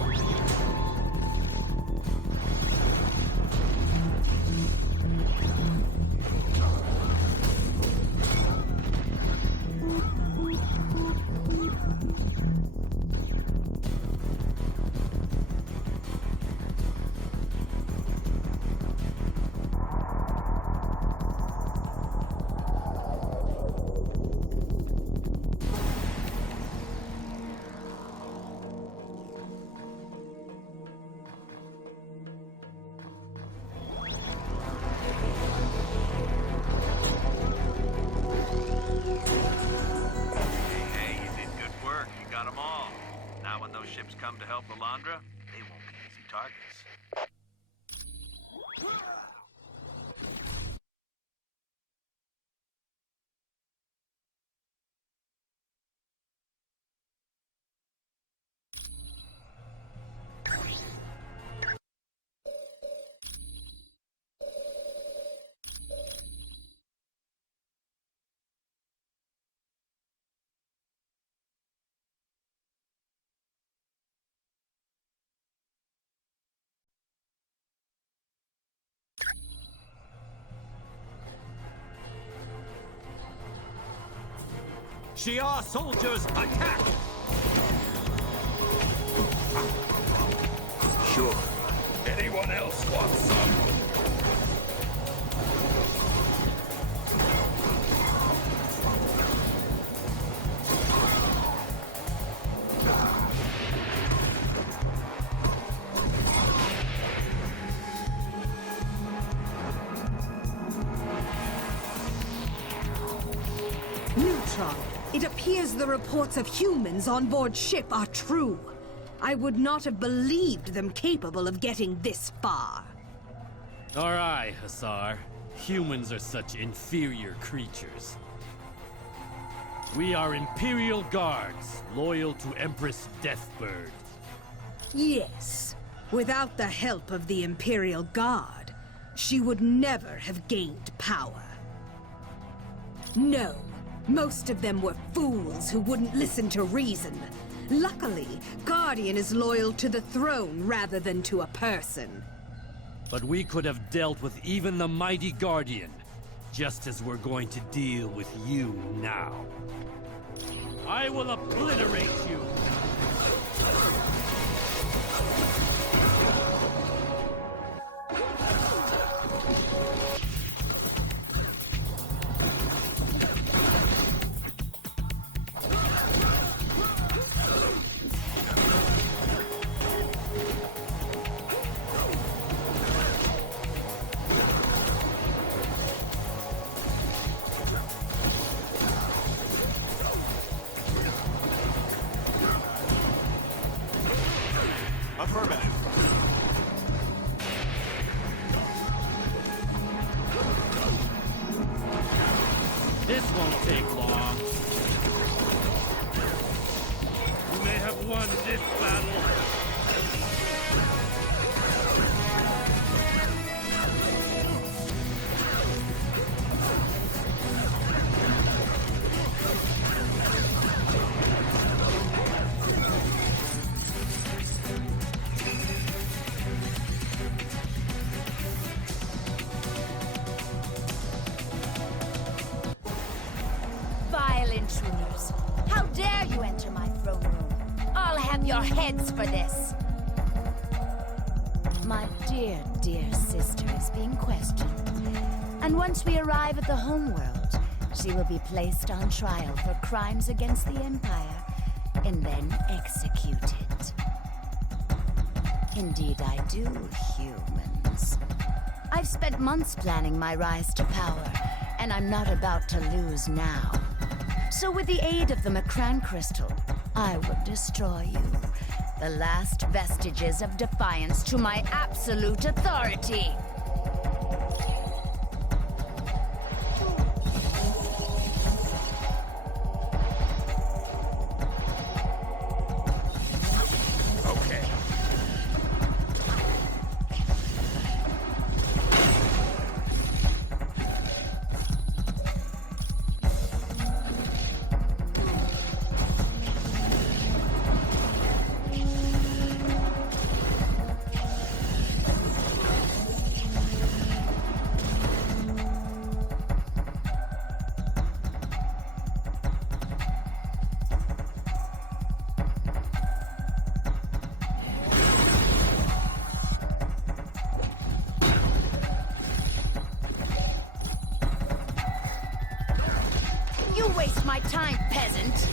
Ships come to help Lilandra, they won't be easy targets. Shi'ar soldiers, attack! Sure. Anyone else want some? Neutron, it appears the reports of humans on board ship are true. I would not have believed them capable of getting this far. All right, Hussar. Humans are such inferior creatures. We are Imperial Guards, loyal to Empress Deathbird. Yes. Without the help of the Imperial Guard, she would never have gained power. No, most of them were fools who wouldn't listen to reason. Luckily, Guardian is loyal to the throne rather than to a person. But we could have dealt with even the mighty Guardian, just as we're going to deal with you now. I will obliterate you! Affirmative. This won't take long. You may have won this battle. Vile intruders! How dare you enter my throne room? I'll have your heads for this! My dear, dear sister is being questioned. And once we arrive at the homeworld, she will be placed on trial for crimes against the Empire, and then executed. Indeed I do, humans. I've spent months planning my rise to power, and I'm not about to lose now. So with the aid of the Macran crystal, I will destroy you. The last vestiges of defiance to my absolute authority. You waste my time, peasant!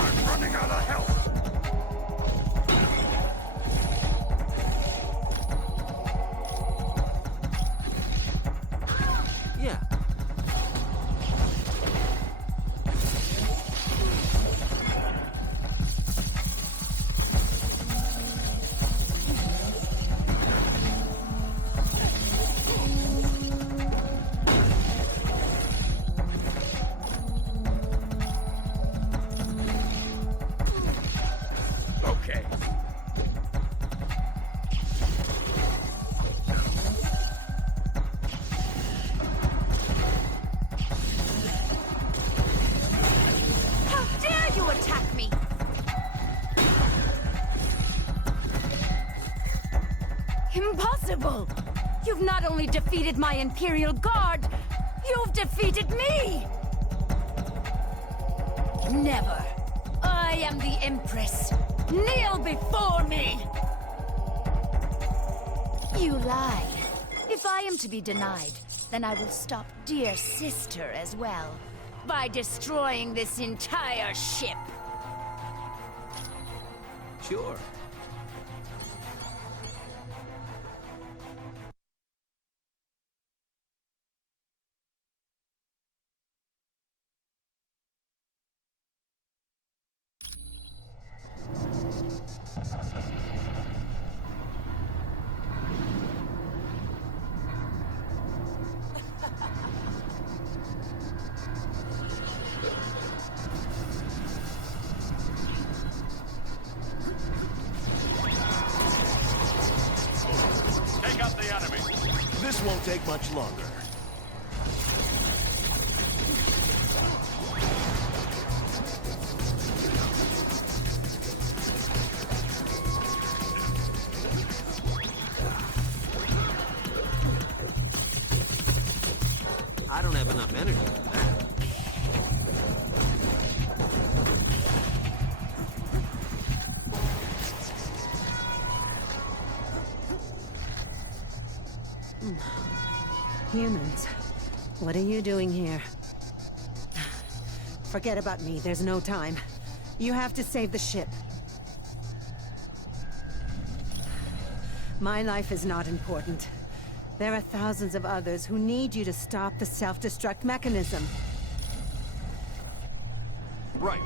I'm running out of health! Yeah. Okay. How dare you attack me! Impossible! You've not only defeated my Imperial Guard, you've defeated me! Never! I am the Empress! Kneel before me! You lie. If I am to be denied, then I will stop dear sister as well, by destroying this entire ship. Sure. Take out the enemy! This won't take much longer. enough energy for that. Humans, what are you doing here? Forget about me, there's no time. You have to save the ship. My life is not important. There are thousands of others who need you to stop the self-destruct mechanism. Right.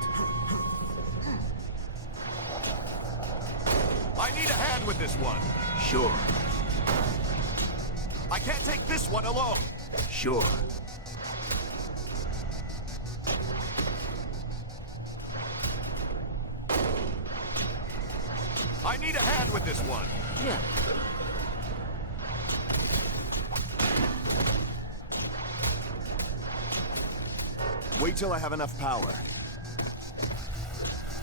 I need a hand with this one. Sure. I can't take this one alone. Sure. I need a hand with this one. Yeah. Wait till I have enough power.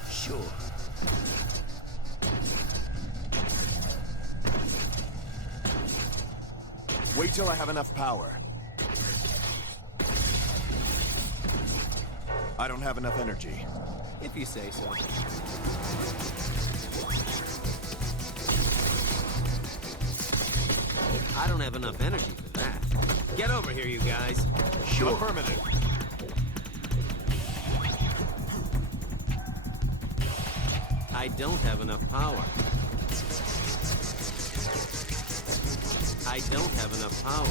Sure. Wait till I have enough power. I don't have enough energy. If you say so. I don't have enough energy for that. Get over here, you guys. Sure. Affirmative. I don't have enough power. I don't have enough power.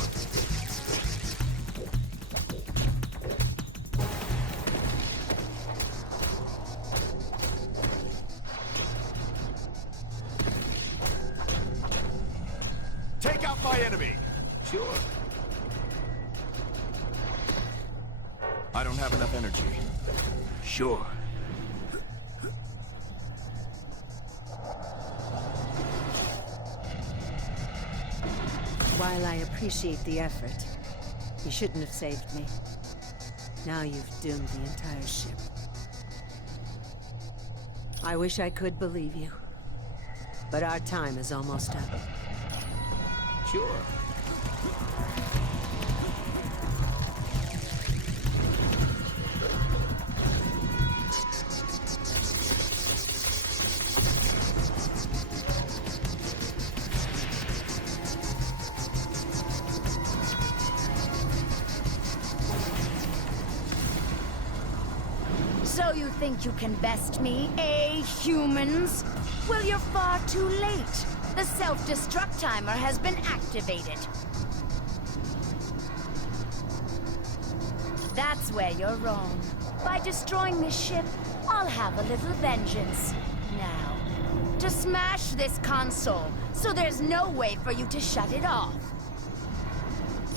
Take out my enemy! Sure. I don't have enough energy. Sure. While I appreciate the effort, you shouldn't have saved me. Now you've doomed the entire ship. I wish I could believe you, but our time is almost up. Sure. So you think you can best me, eh, humans? Well, you're far too late. The self-destruct timer has been activated. That's where you're wrong. By destroying this ship, I'll have a little vengeance. Now, to smash this console, so there's no way for you to shut it off.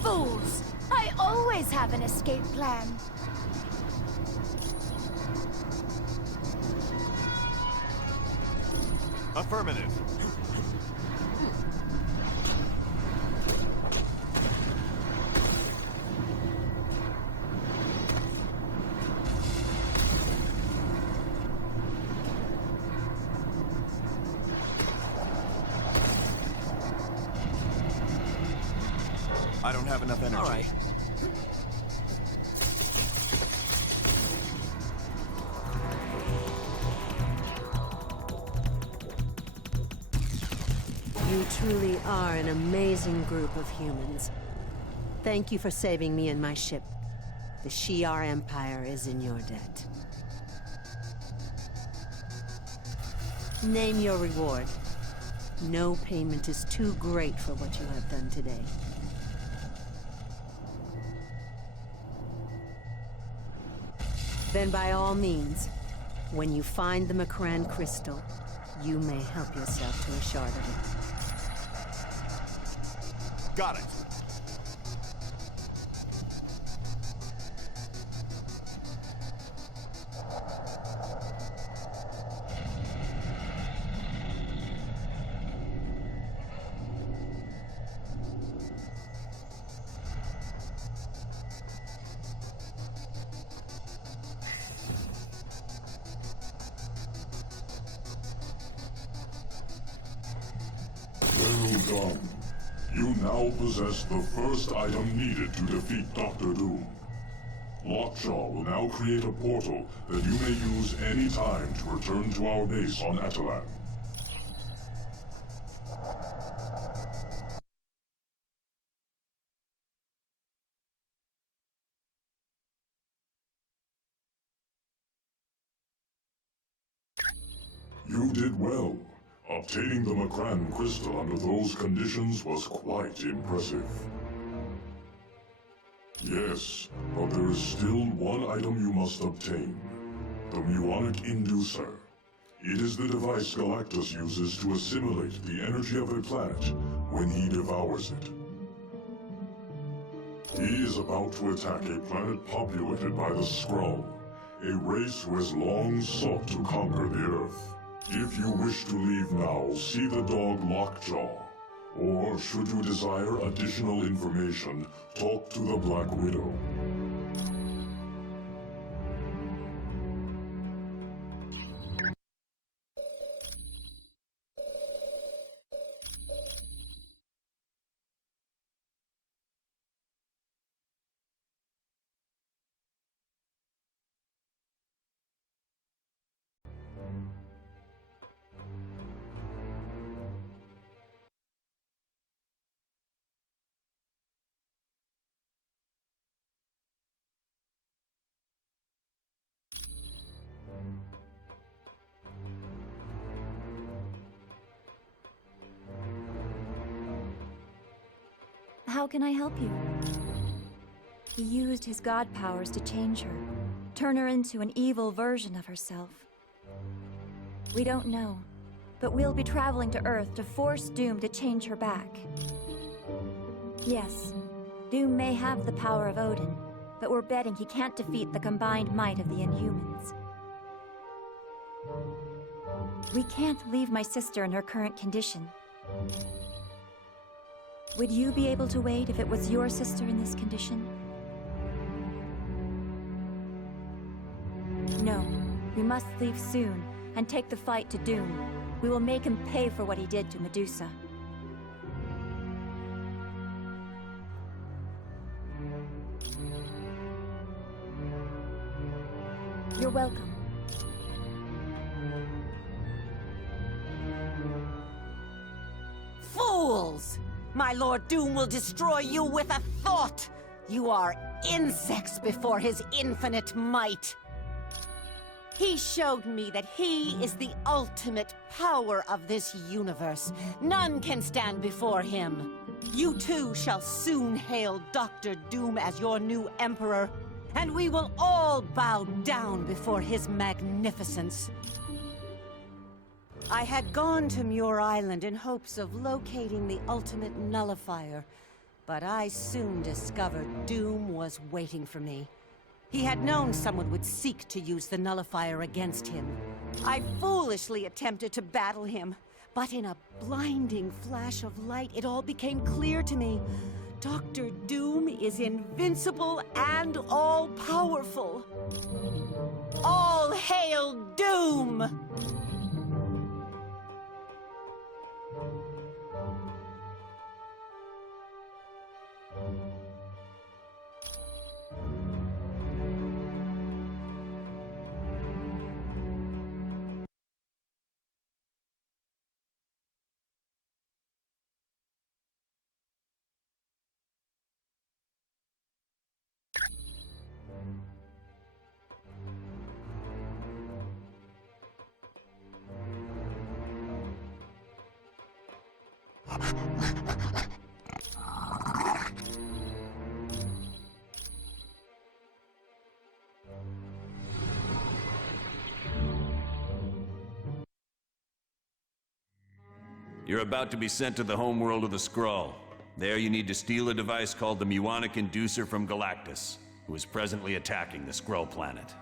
Fools! I always have an escape plan. Affirmative. I don't have enough energy. All right. You truly are an amazing group of humans. Thank you for saving me and my ship. The Shi'ar Empire is in your debt. Name your reward. No payment is too great for what you have done today. Then by all means, when you find the Macran crystal, you may help yourself to a shard of it. Got it. Well done. You now possess the first item needed to defeat Dr. Doom. Lockjaw will now create a portal that you may use any time to return to our base on Atalan. You did well. Obtaining the Macran crystal under those conditions was quite impressive. Yes, but there is still one item you must obtain. The Muonic Inducer. It is the device Galactus uses to assimilate the energy of a planet when he devours it. He is about to attack a planet populated by the Skrull, a race who has long sought to conquer the Earth. If you wish to leave now, see the dog Lockjaw. Or, should you desire additional information, talk to the Black Widow. How can I help you? He used his god powers to change her, turn her into an evil version of herself. We don't know, but we'll be traveling to Earth to force Doom to change her back. Yes, Doom may have the power of Odin, but we're betting he can't defeat the combined might of the Inhumans. We can't leave my sister in her current condition. Would you be able to wait if it was your sister in this condition? No, we must leave soon and take the fight to Doom. We will make him pay for what he did to Medusa. You're welcome. Fools! My Lord Doom will destroy you with a thought! You are insects before his infinite might! He showed me that he is the ultimate power of this universe. None can stand before him. You too shall soon hail Dr. Doom as your new emperor, and we will all bow down before his magnificence. I had gone to Muir Island in hopes of locating the ultimate nullifier, but I soon discovered Doom was waiting for me. He had known someone would seek to use the nullifier against him. I foolishly attempted to battle him, but in a blinding flash of light, it all became clear to me. Dr. Doom is invincible and all-powerful. All hail Doom! You're about to be sent to the homeworld of the Skrull. There you need to steal a device called the Muonic Inducer from Galactus, who is presently attacking the Skrull planet.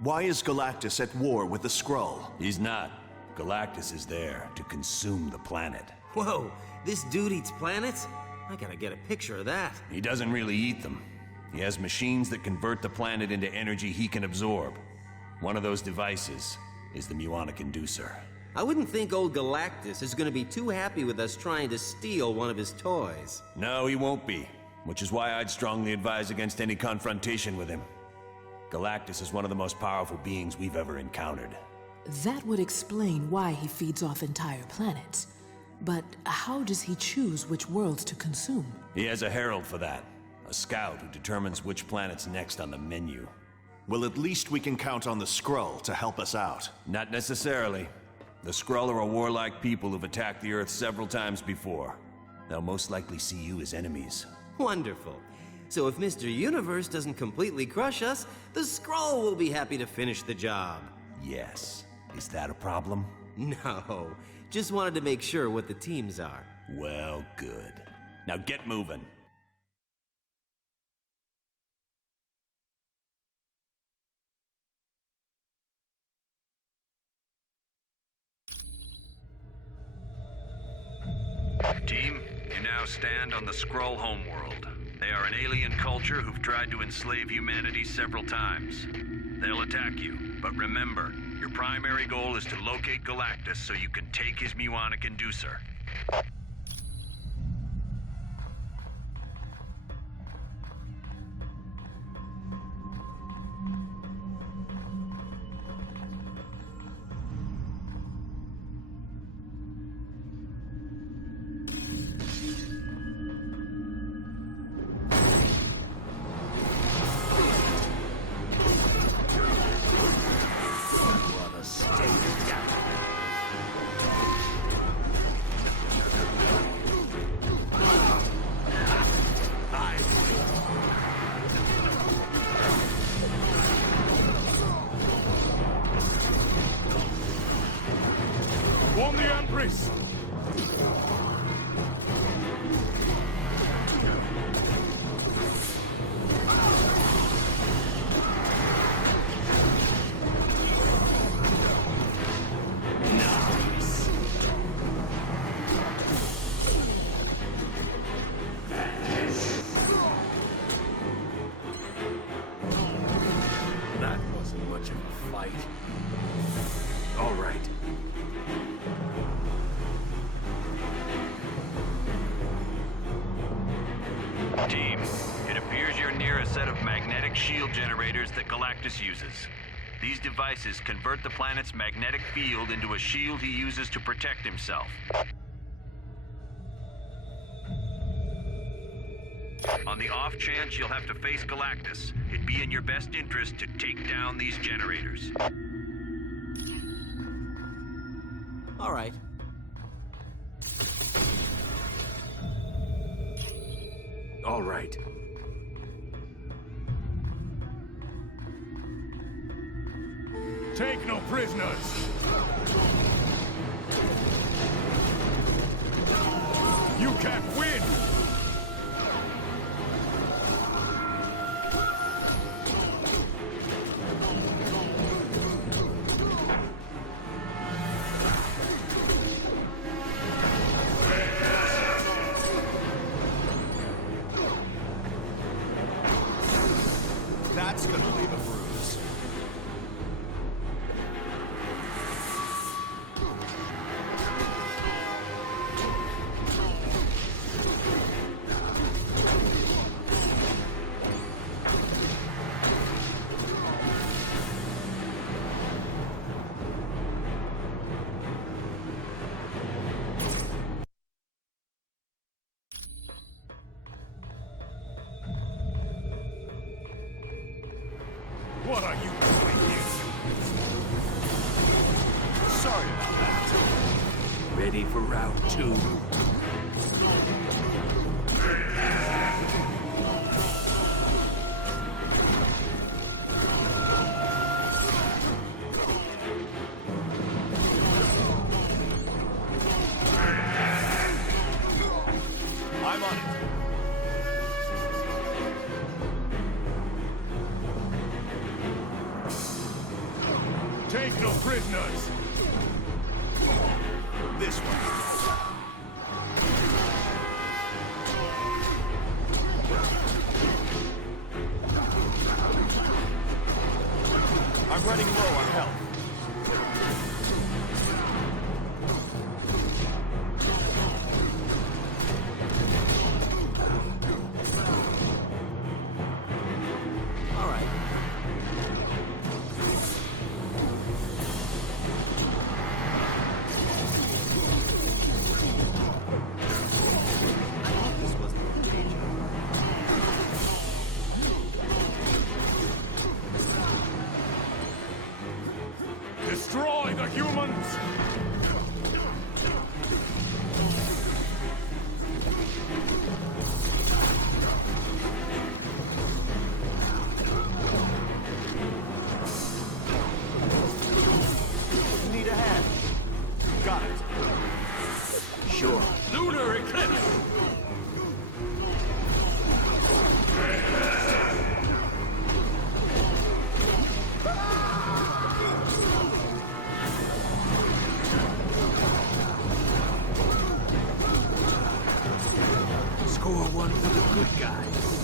Why is Galactus at war with the Skrull? He's not. Galactus is there to consume the planet. Whoa, this dude eats planets? I gotta get a picture of that. He doesn't really eat them. He has machines that convert the planet into energy he can absorb. One of those devices is the Muonic Inducer. I wouldn't think old Galactus is gonna be too happy with us trying to steal one of his toys. No, he won't be. Which is why I'd strongly advise against any confrontation with him. Galactus is one of the most powerful beings we've ever encountered. That would explain why he feeds off entire planets. But how does he choose which worlds to consume? He has a herald for that. A scout who determines which planet's next on the menu. Well, at least we can count on the Skrull to help us out. Not necessarily. The Skrull are a warlike people who've attacked the Earth several times before. They'll most likely see you as enemies. Wonderful. So if Mr. Universe doesn't completely crush us, the Skrull will be happy to finish the job. Yes. Is that a problem? No. Just wanted to make sure what the teams are. Well, good. Now get moving. Team, you now stand on the Skrull homeworld. They are an alien culture who've tried to enslave humanity several times. They'll attack you, but remember, your primary goal is to locate Galactus so you can take his muonic inducer. Warn the Empress! Nice. That wasn't much of a fight. All right. Team, it appears you're near a set of magnetic shield generators that Galactus uses. These devices convert the planet's magnetic field into a shield he uses to protect himself. On the off chance you'll have to face Galactus, it'd be in your best interest to take down these generators. All right. All right. Take no prisoners! You can't win! That's gonna leave a bruise. What are you doing here? Sorry about that. Ready for round two. I'm on it. Take no prisoners! This one. I'm running low on health. All right. Destroy the humans! Need a hand. Got it. Sure. Lunar eclipse! Score one for the good guys.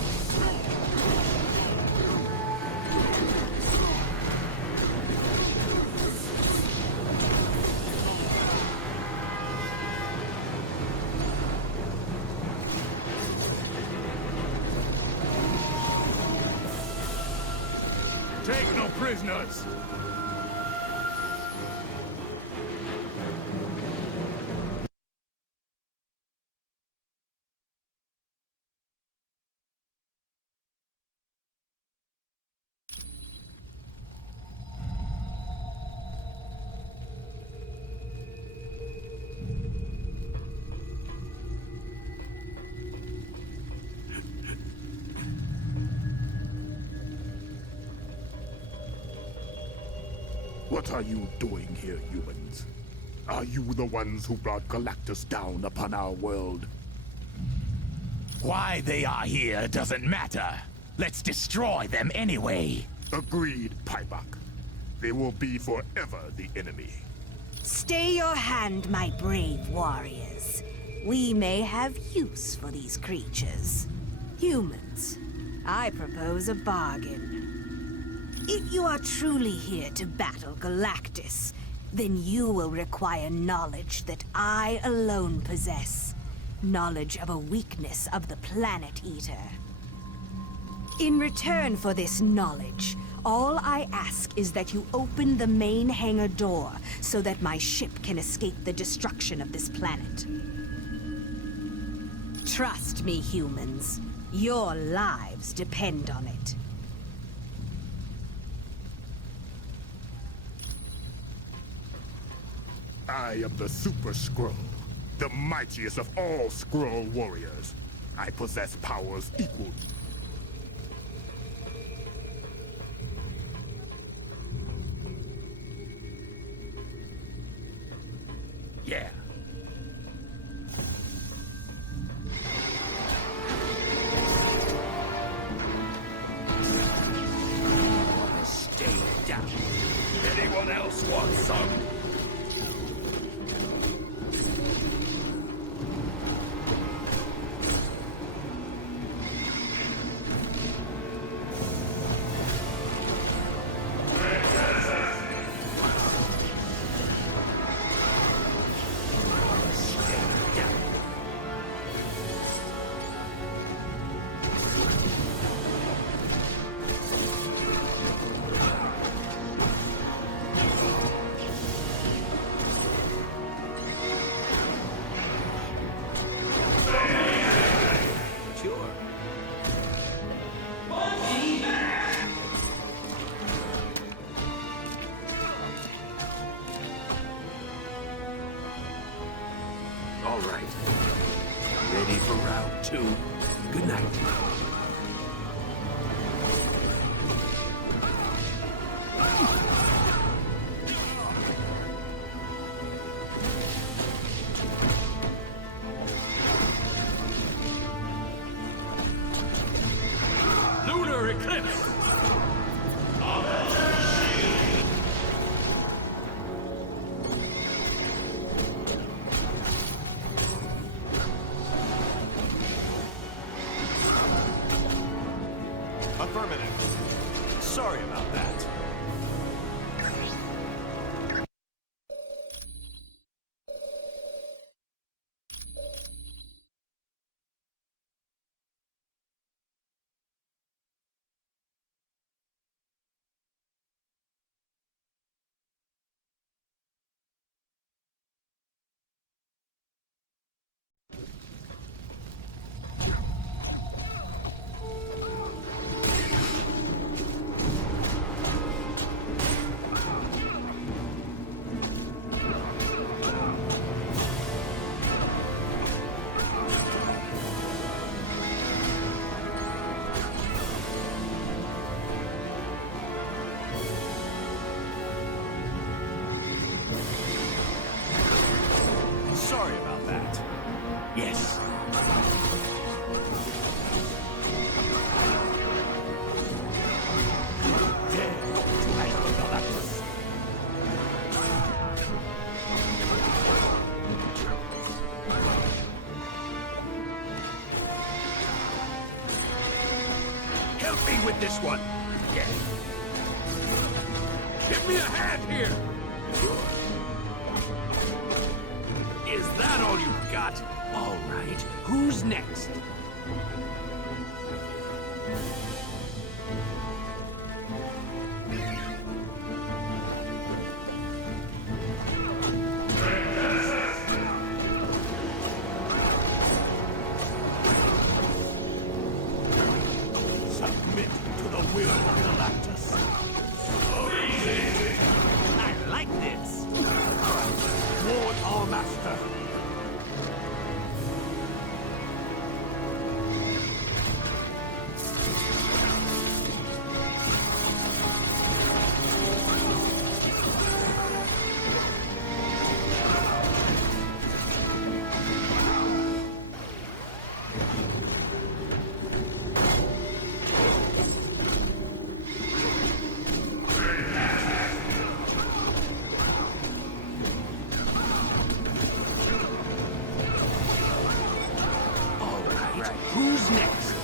Take no prisoners! What are you doing here, humans? Are you the ones who brought Galactus down upon our world? Why they are here doesn't matter. Let's destroy them anyway. Agreed, Pybok. They will be forever the enemy. Stay your hand, my brave warriors. We may have use for these creatures. Humans, I propose a bargain. If you are truly here to battle Galactus, then you will require knowledge that I alone possess. Knowledge of a weakness of the Planet Eater. In return for this knowledge, all I ask is that you open the main hangar door so that my ship can escape the destruction of this planet. Trust me, humans. Your lives depend on it. I am the Super Skrull, the mightiest of all Skrull warriors. I possess powers equal. Yeah. Stay down. Anyone else want some? All right. Ready for round two. Good night. Lunar eclipse! Affirmative. Sorry about that. this one. Yeah. Give me a hand here. Is that all you've got? All right. Who's next? Submit to the will of Galactus. I like this. Toward our master. Who's next?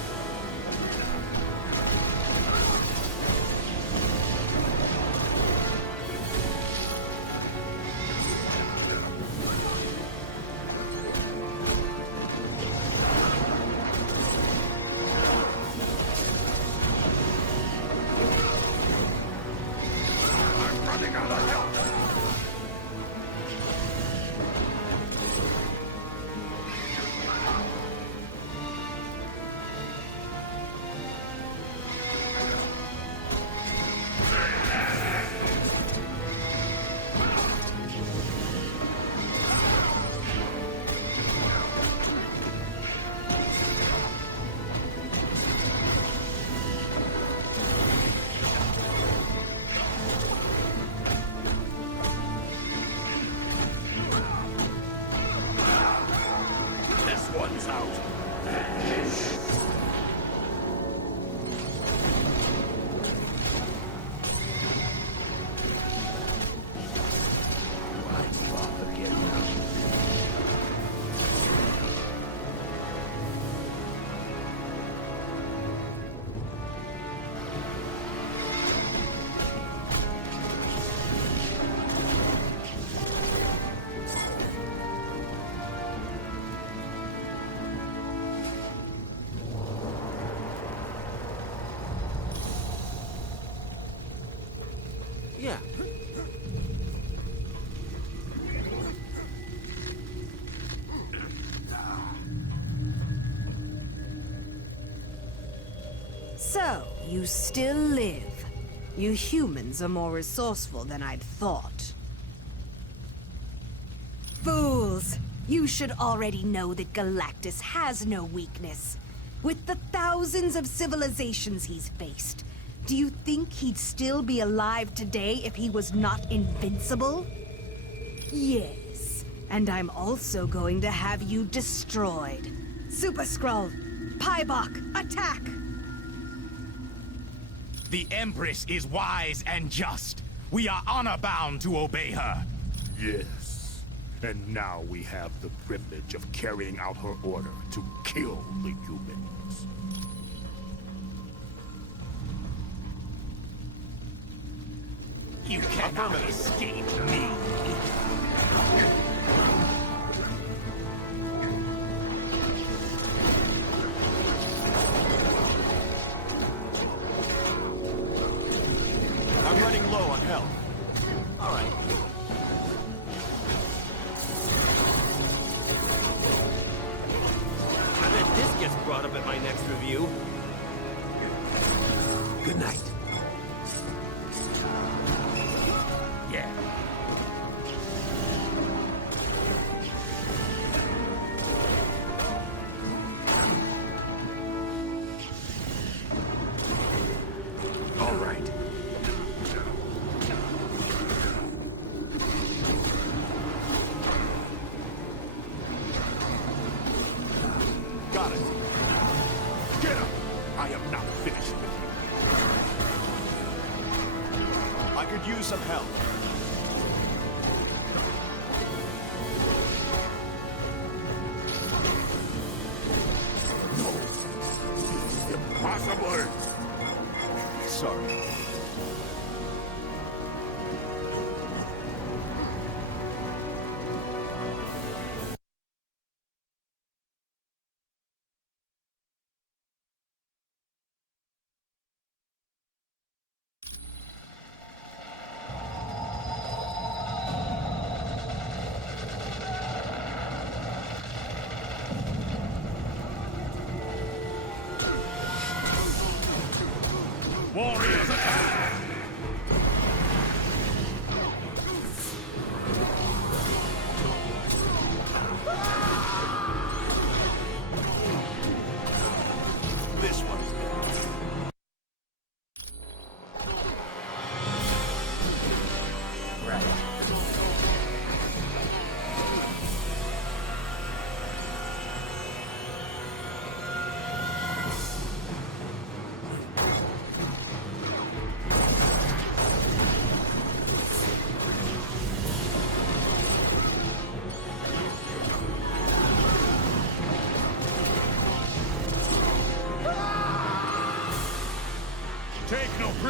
I'm running out of help. This one's out. Yeah. So, you still live. You humans are more resourceful than I'd thought. Fools! You should already know that Galactus has no weakness. With the thousands of civilizations he's faced, do you think he'd still be alive today if he was not invincible? Yes, and I'm also going to have you destroyed. Super Skrull, Pybok, attack! The Empress is wise and just. We are honor-bound to obey her. Yes. And now we have the privilege of carrying out her order to kill the humans. You cannot escape me. I'm running low on health. All right. I bet this gets brought up at my next review. Good night. Yeah. All right. Got it. Get him! I am not finished with you. I could use some help. Impossible!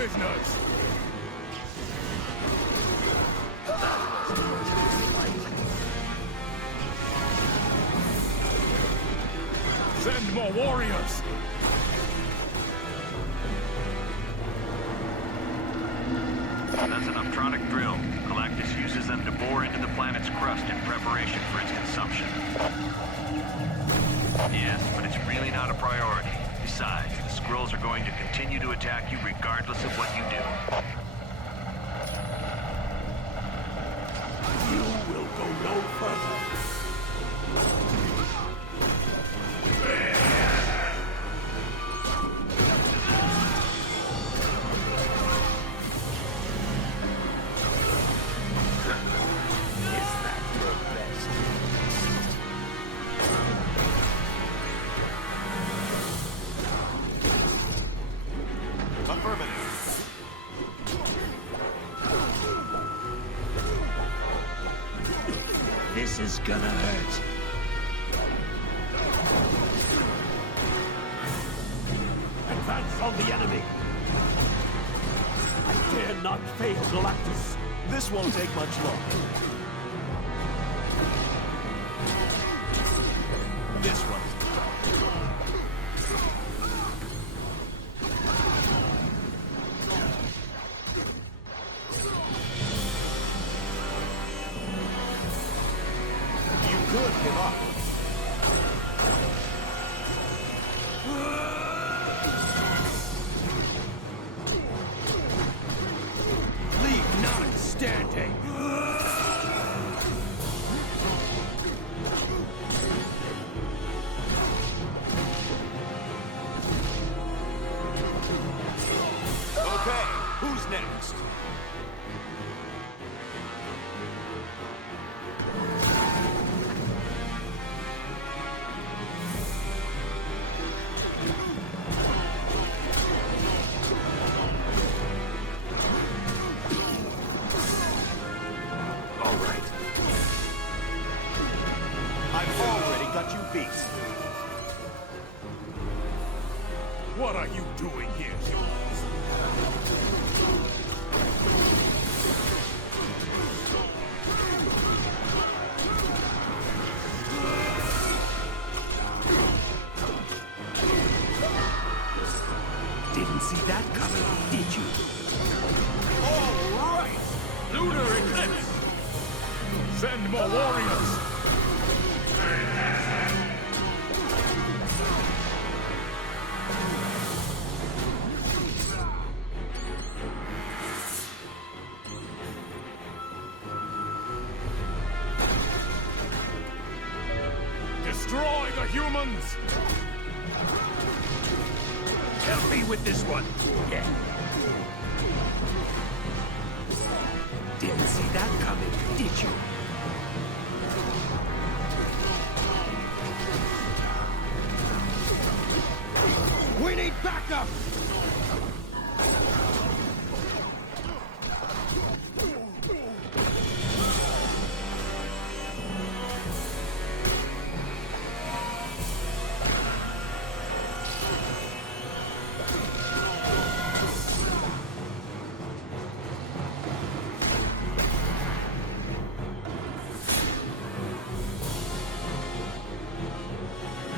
prisoners! Send more warriors! That's an optronic drill. Galactus uses them to bore into the planet's crust in preparation for its consumption. Yes, but it's really not a priority. Besides, the Skrulls are going to continue to attack you regardless of what you do. You will go no further. This is gonna hurt. Advance on the enemy. I dare not fail Galactus. This won't take much longer. This one. Give up. Leave none standing. Okay, who's next? What are you doing here, humans? Didn't see that coming, did you? All right! Lunar Eclipse! Send more warriors! Destroy the humans! Help me with this one. Yeah. Didn't see that coming, did you? We need backup!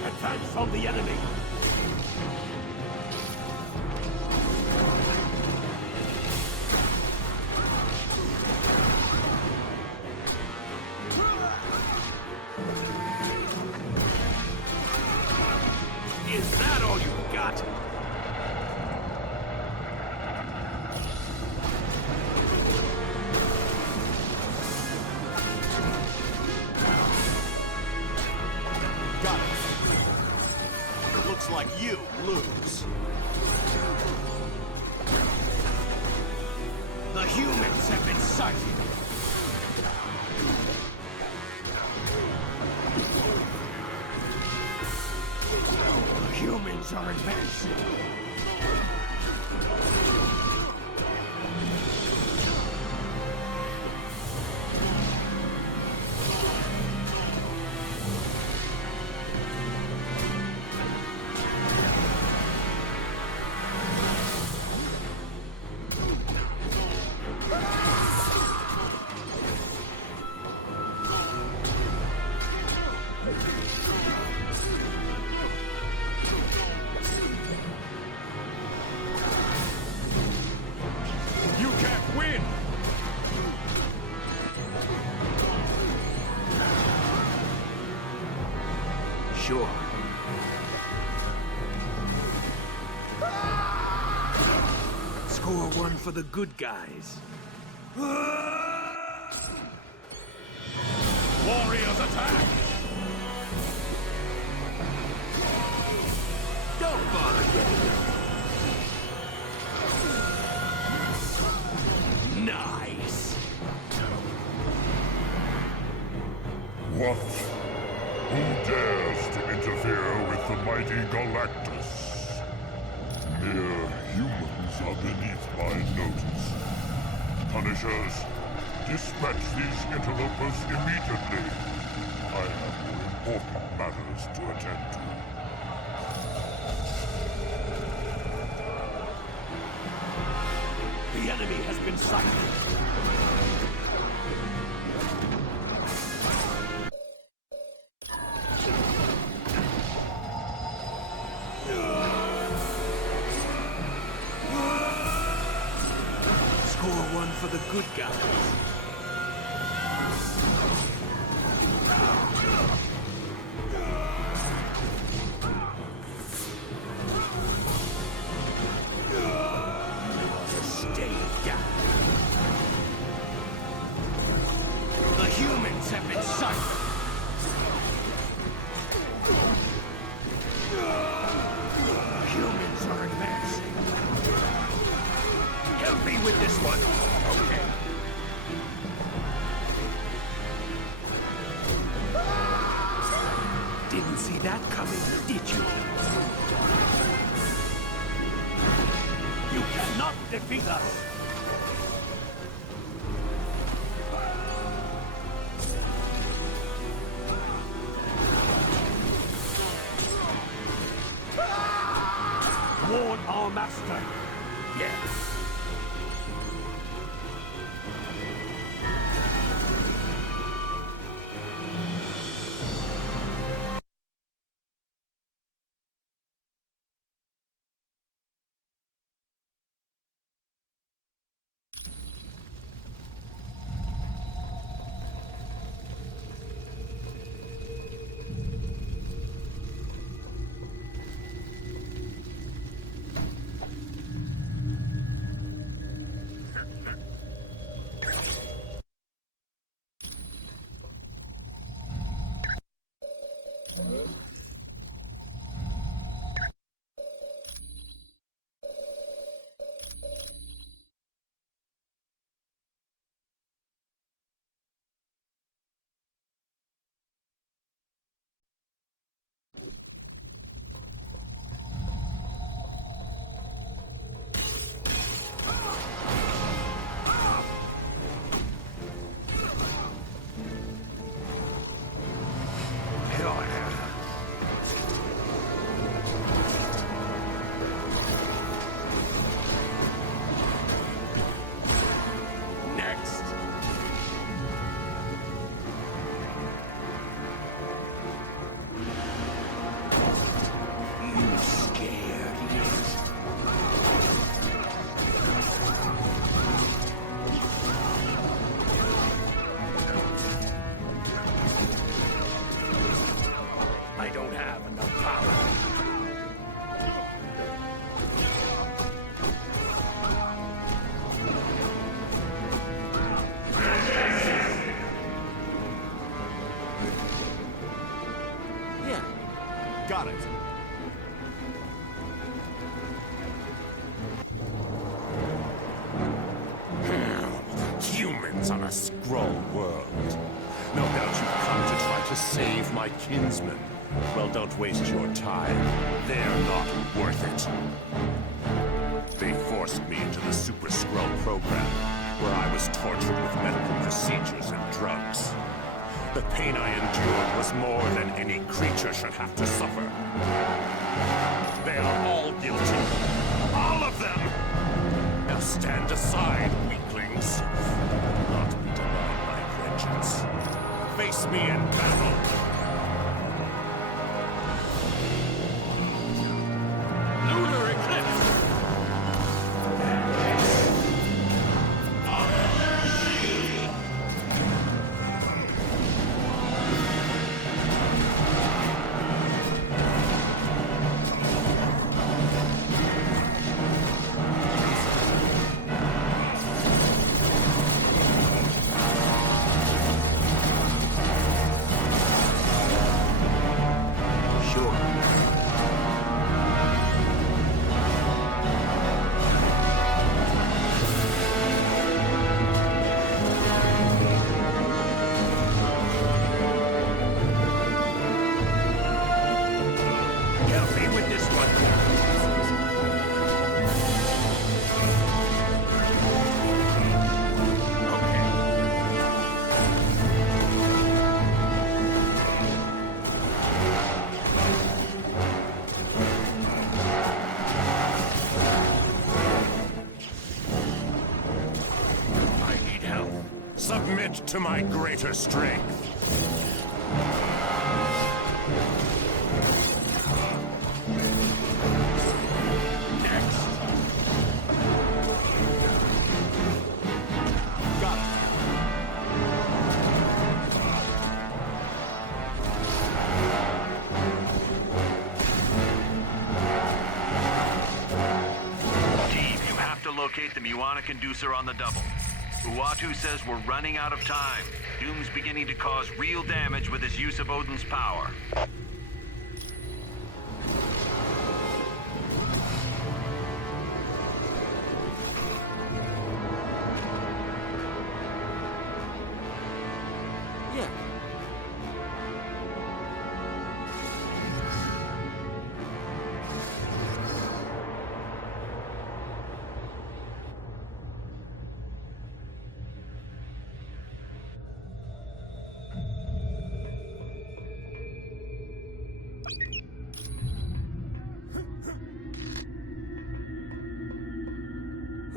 Advance on the enemy! Is that all you got? Got it. Looks like you lose. The humans have been sighted. The humans are advancing. win! Sure. Score one for the good guys. Warriors attack! Don't bother getting up. Nice. What? Who dares to interfere with the mighty Galactus? Mere humans are beneath my notice. Punishers, dispatch these interlopers immediately. I have more important matters to attend to. The enemy has been sighted. Score one for the good guys. Stay down. The humans have been sighted. Humans are advancing. Help me with this one. Okay. Didn't see that coming, did you? You cannot defeat us! Warn our master! Yes. I don't have enough power. Yeah. Got it. Humans on a scroll world. No doubt you've come to try to save my kinsmen. Well, don't waste your time. They're not worth it. They forced me into the Super Skrull program, where I was tortured with medical procedures and drugs. The pain I endured was more than any creature should have to suffer. They are all guilty. All of them! Now stand aside, weaklings. Not be denied my vengeance. Face me in battle. Lunar eclipse! Submit to my greater strength. Locate the Muana conducer on the double. Uatu says we're running out of time. Doom's beginning to cause real damage with his use of Odin's power.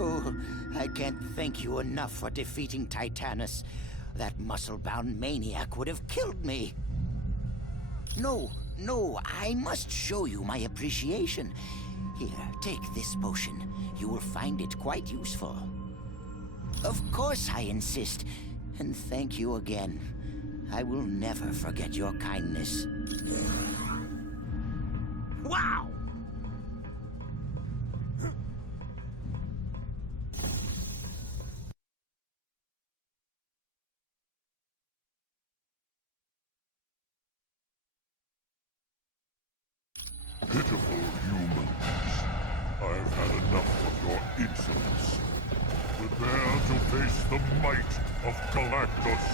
Oh, I can't thank you enough for defeating Titanus. That muscle-bound maniac would have killed me. No, I must show you my appreciation. Here, take this potion. You will find it quite useful. Of course I insist, and thank you again. I will never forget your kindness. Wow! Pitiful humans. I've had enough of your insolence. Prepare to face the might of Galactus.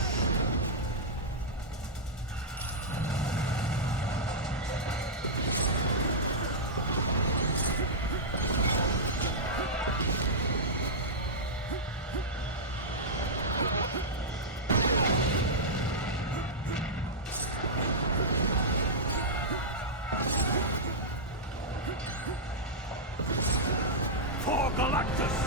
For Galactus!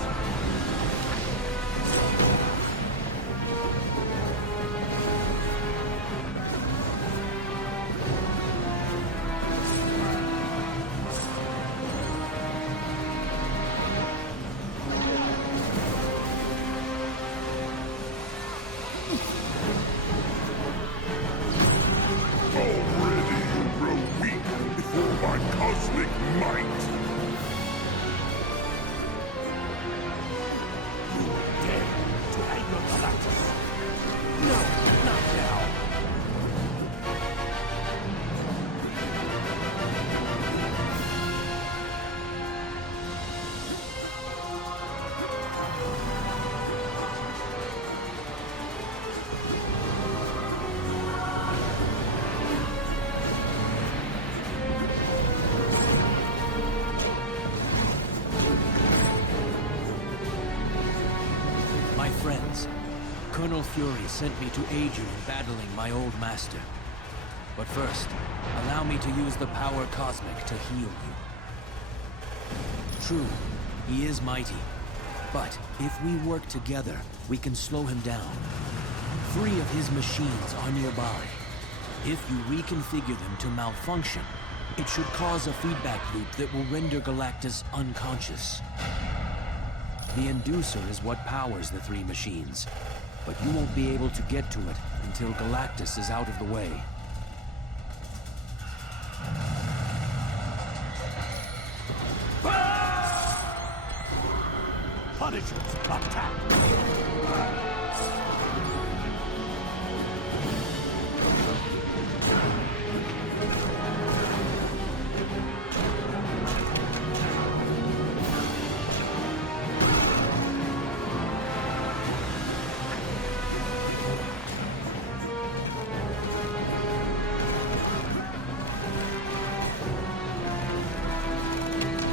Already you grow weak before my cosmic might. To anger Galactus. No, not now. My friends, Colonel Fury sent me to aid you in battling my old master. But first, allow me to use the power cosmic to heal you. True, he is mighty. But if we work together, we can slow him down. 3 of his machines are nearby. If you reconfigure them to malfunction, it should cause a feedback loop that will render Galactus unconscious. The Inducer is what powers the 3 machines, but you won't be able to get to it until Galactus is out of the way. Punishers, attack!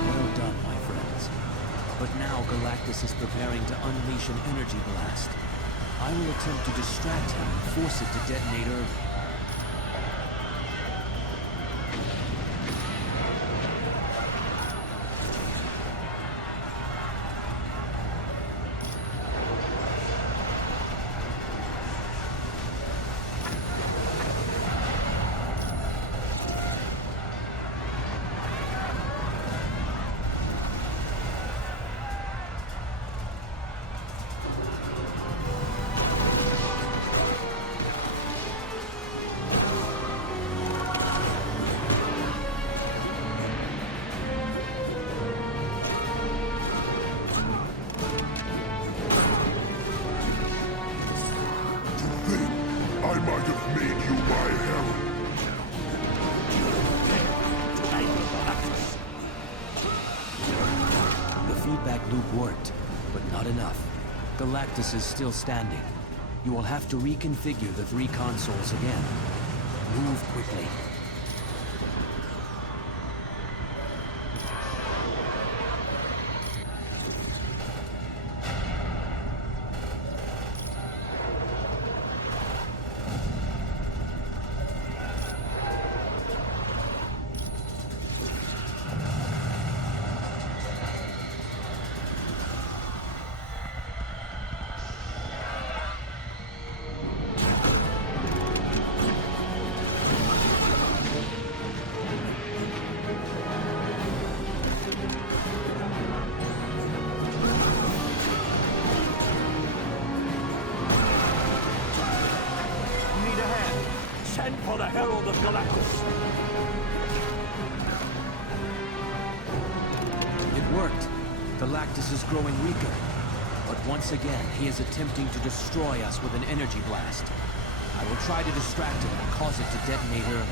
Well done, my friends. But now Galactus is preparing to unleash an energy blast. I will attempt to distract him and force it to detonate early. I might have made you my herald. The feedback loop worked, but not enough. Galactus is still standing. You will have to reconfigure the 3 consoles again. Move quickly. Send for the Herald of Galactus! It worked. Galactus is growing weaker. But once again, he is attempting to destroy us with an energy blast. I will try to distract him and cause it to detonate early.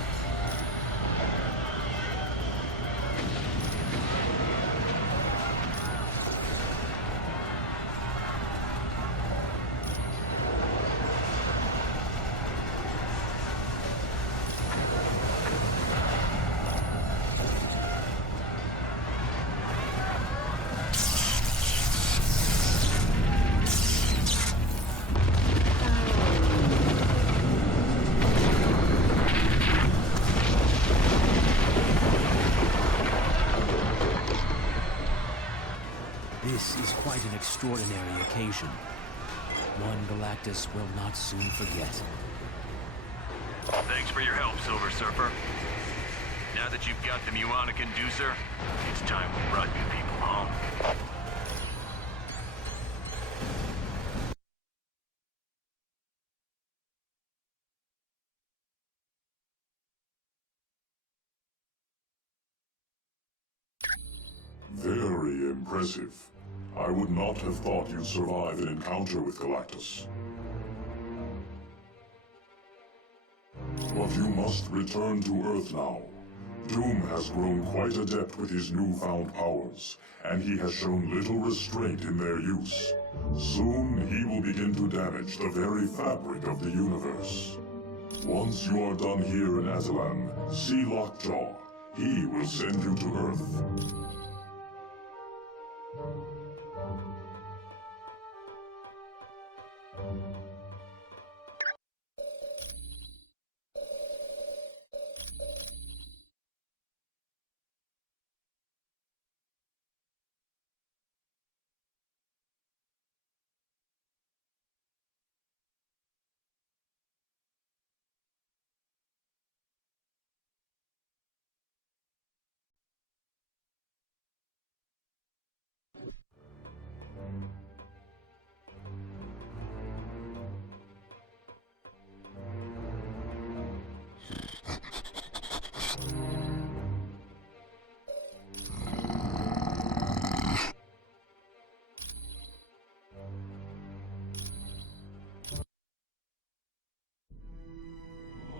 This is quite an extraordinary occasion. One Galactus will not soon forget. Thanks for your help, Silver Surfer. Now that you've got the Muonic inducer, it's time we brought you people home. Very impressive. I would not have thought you'd survive an encounter with Galactus. But you must return to Earth now. Doom has grown quite adept with his newfound powers, and he has shown little restraint in their use. Soon he will begin to damage the very fabric of the universe. Once you are done here in Azalan, see Lockjaw. He will send you to Earth.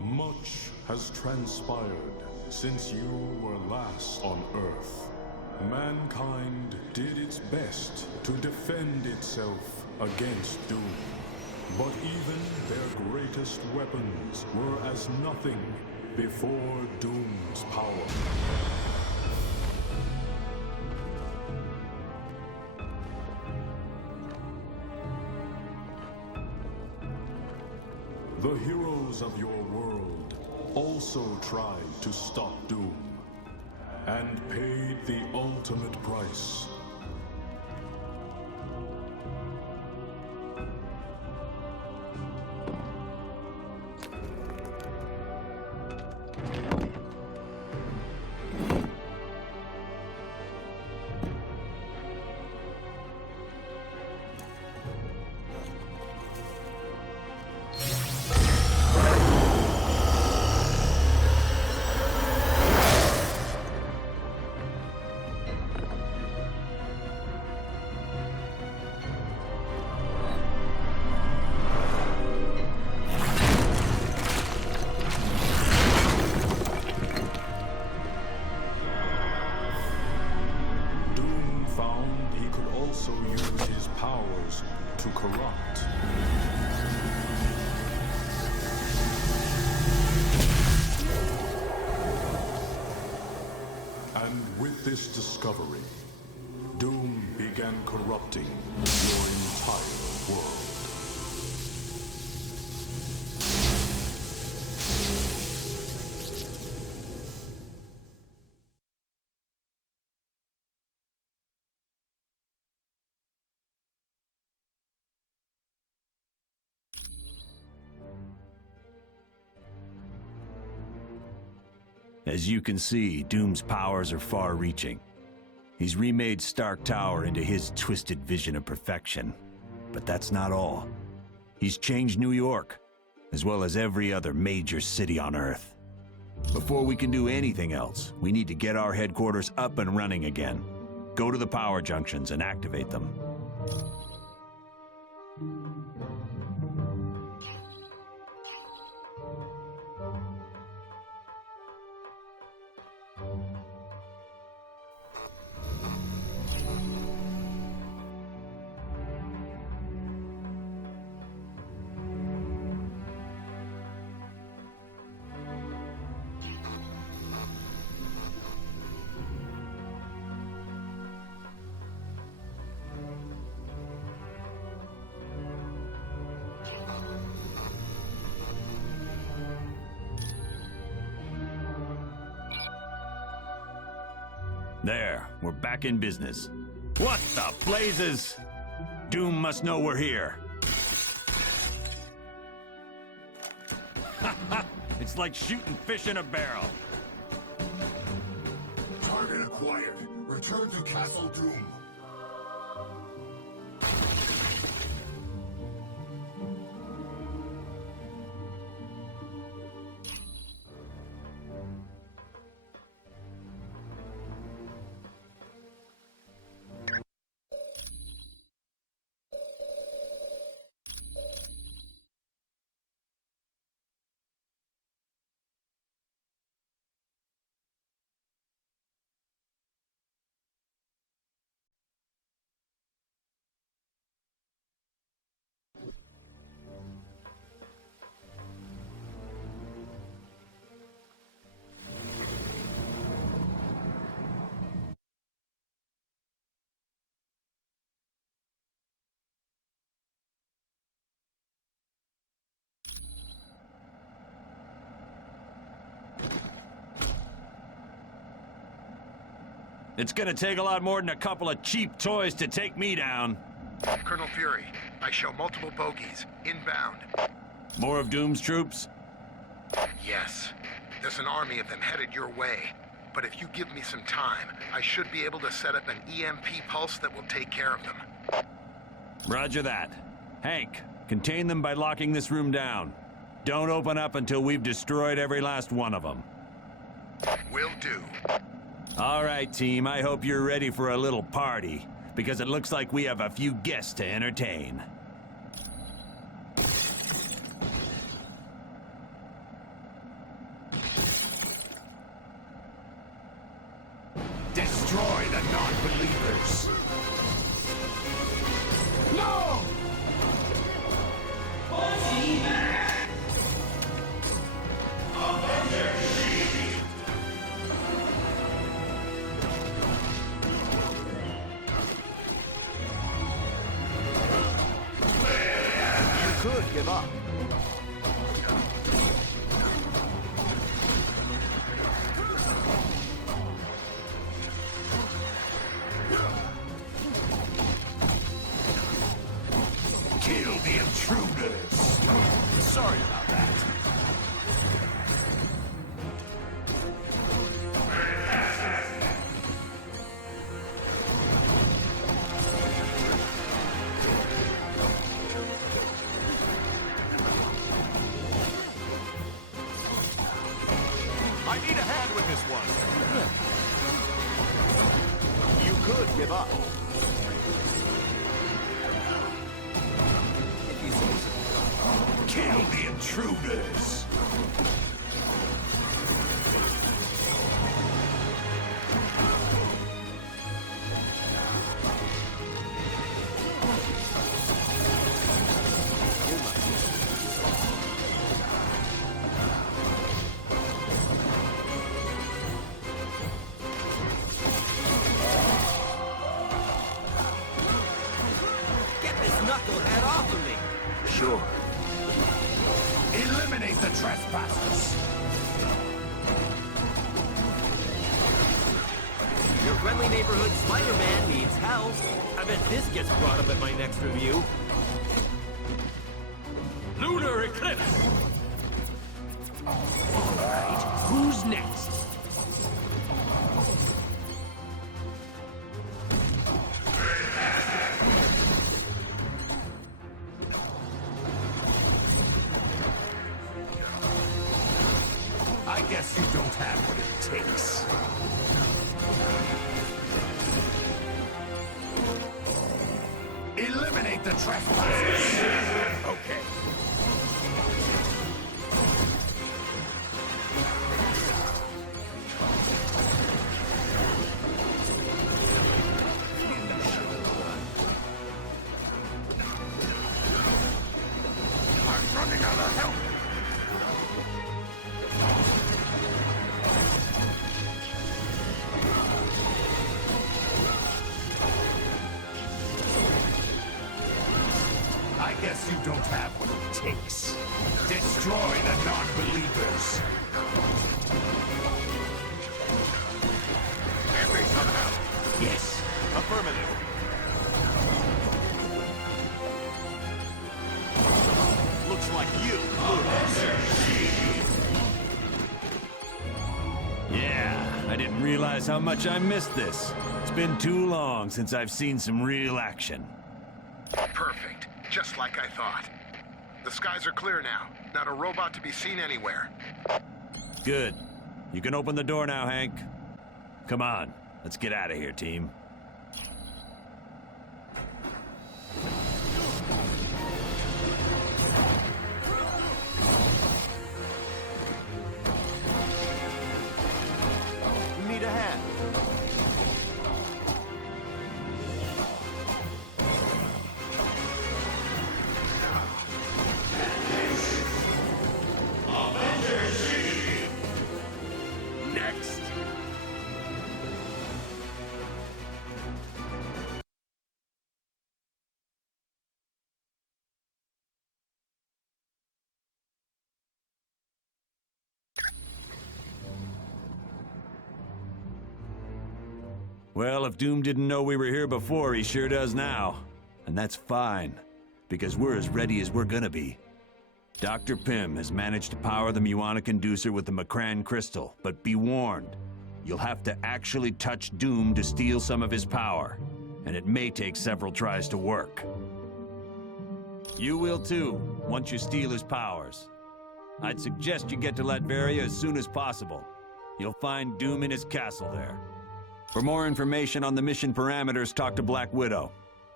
Much has transpired since you were last on Earth. Mankind did its best to defend itself against Doom. But even their greatest weapons were as nothing before Doom's power. The heroes of your world also tried to stop Doom, and paid the ultimate price. corrupt. And with this discovery, Doom began corrupting your entire world. As you can see, Doom's powers are far-reaching. He's remade Stark Tower into his twisted vision of perfection. But that's not all. He's changed New York, as well as every other major city on Earth. Before we can do anything else, we need to get our headquarters up and running again. Go to the power junctions and activate them. There, we're back in business. What the blazes? Doom must know we're here. It's like shooting fish in a barrel. Target acquired. Return to Castle Doom. It's gonna take a lot more than a couple of cheap toys to take me down. Colonel Fury, I show multiple bogies, inbound. More of Doom's troops? Yes. There's an army of them headed your way. But if you give me some time, I should be able to set up an EMP pulse that will take care of them. Roger that. Hank, contain them by locking this room down. Don't open up until we've destroyed every last one of them. Will do. All right, team, I hope you're ready for a little party, because it looks like we have a few guests to entertain. Destroy the non-believers! No! Could give up. Kill the intruders! Sorry about that. I need a hand with this one. You could give up. Kill the intruders! Sure. Eliminate the trespassers! Your friendly neighborhood Spider-Man needs help. I bet this gets brought up at my next review. Lunar Eclipse! Alright, who's next? I guess you don't have what it takes. Eliminate the trespassers! Okay. I'm running out of help! I guess you don't have what it takes. Destroy the non-believers. Give me some help. Yes. Affirmative. Looks like you. Yeah, I didn't realize how much I missed this. It's been too long since I've seen some real action. Perfect. Just like I thought. The skies are clear now. Not a robot to be seen anywhere. Good. You can open the door now, Hank. Come on, let's get out of here, team. Need a hand. Next! Well, if Doom didn't know we were here before, he sure does now. And that's fine, because we're as ready as we're gonna be. Dr. Pym has managed to power the muonic inducer with the Macran crystal, but be warned, you'll have to actually touch Doom to steal some of his power, and it may take several tries to work. You will too, once you steal his powers. I'd suggest you get to Latveria as soon as possible. You'll find Doom in his castle there. For more information on the mission parameters, talk to Black Widow.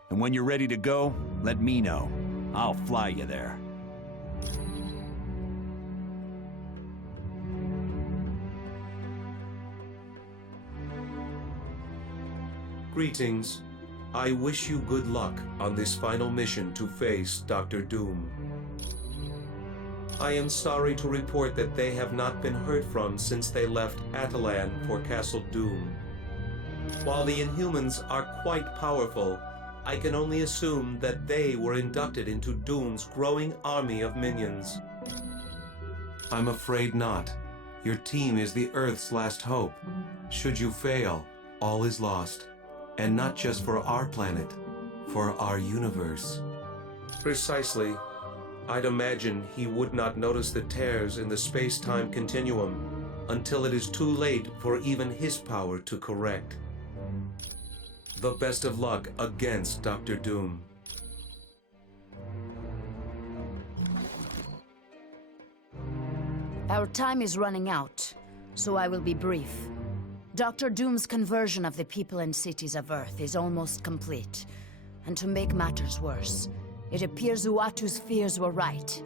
And when you're ready to go, let me know. I'll fly you there. Greetings. I wish you good luck on this final mission to face Dr. Doom. I am sorry to report that they have not been heard from since they left Atalan for Castle Doom. While the Inhumans are quite powerful, I can only assume that they were inducted into Doom's growing army of minions. I'm afraid not. Your team is the Earth's last hope. Should you fail, all is lost. And not just for our planet, for our universe. Precisely. I'd imagine he would not notice the tears in the space-time continuum until it is too late for even his power to correct. The best of luck against Dr. Doom. Our time is running out, so I will be brief. Dr. Doom's conversion of the people and cities of Earth is almost complete. And to make matters worse, it appears Uatu's fears were right.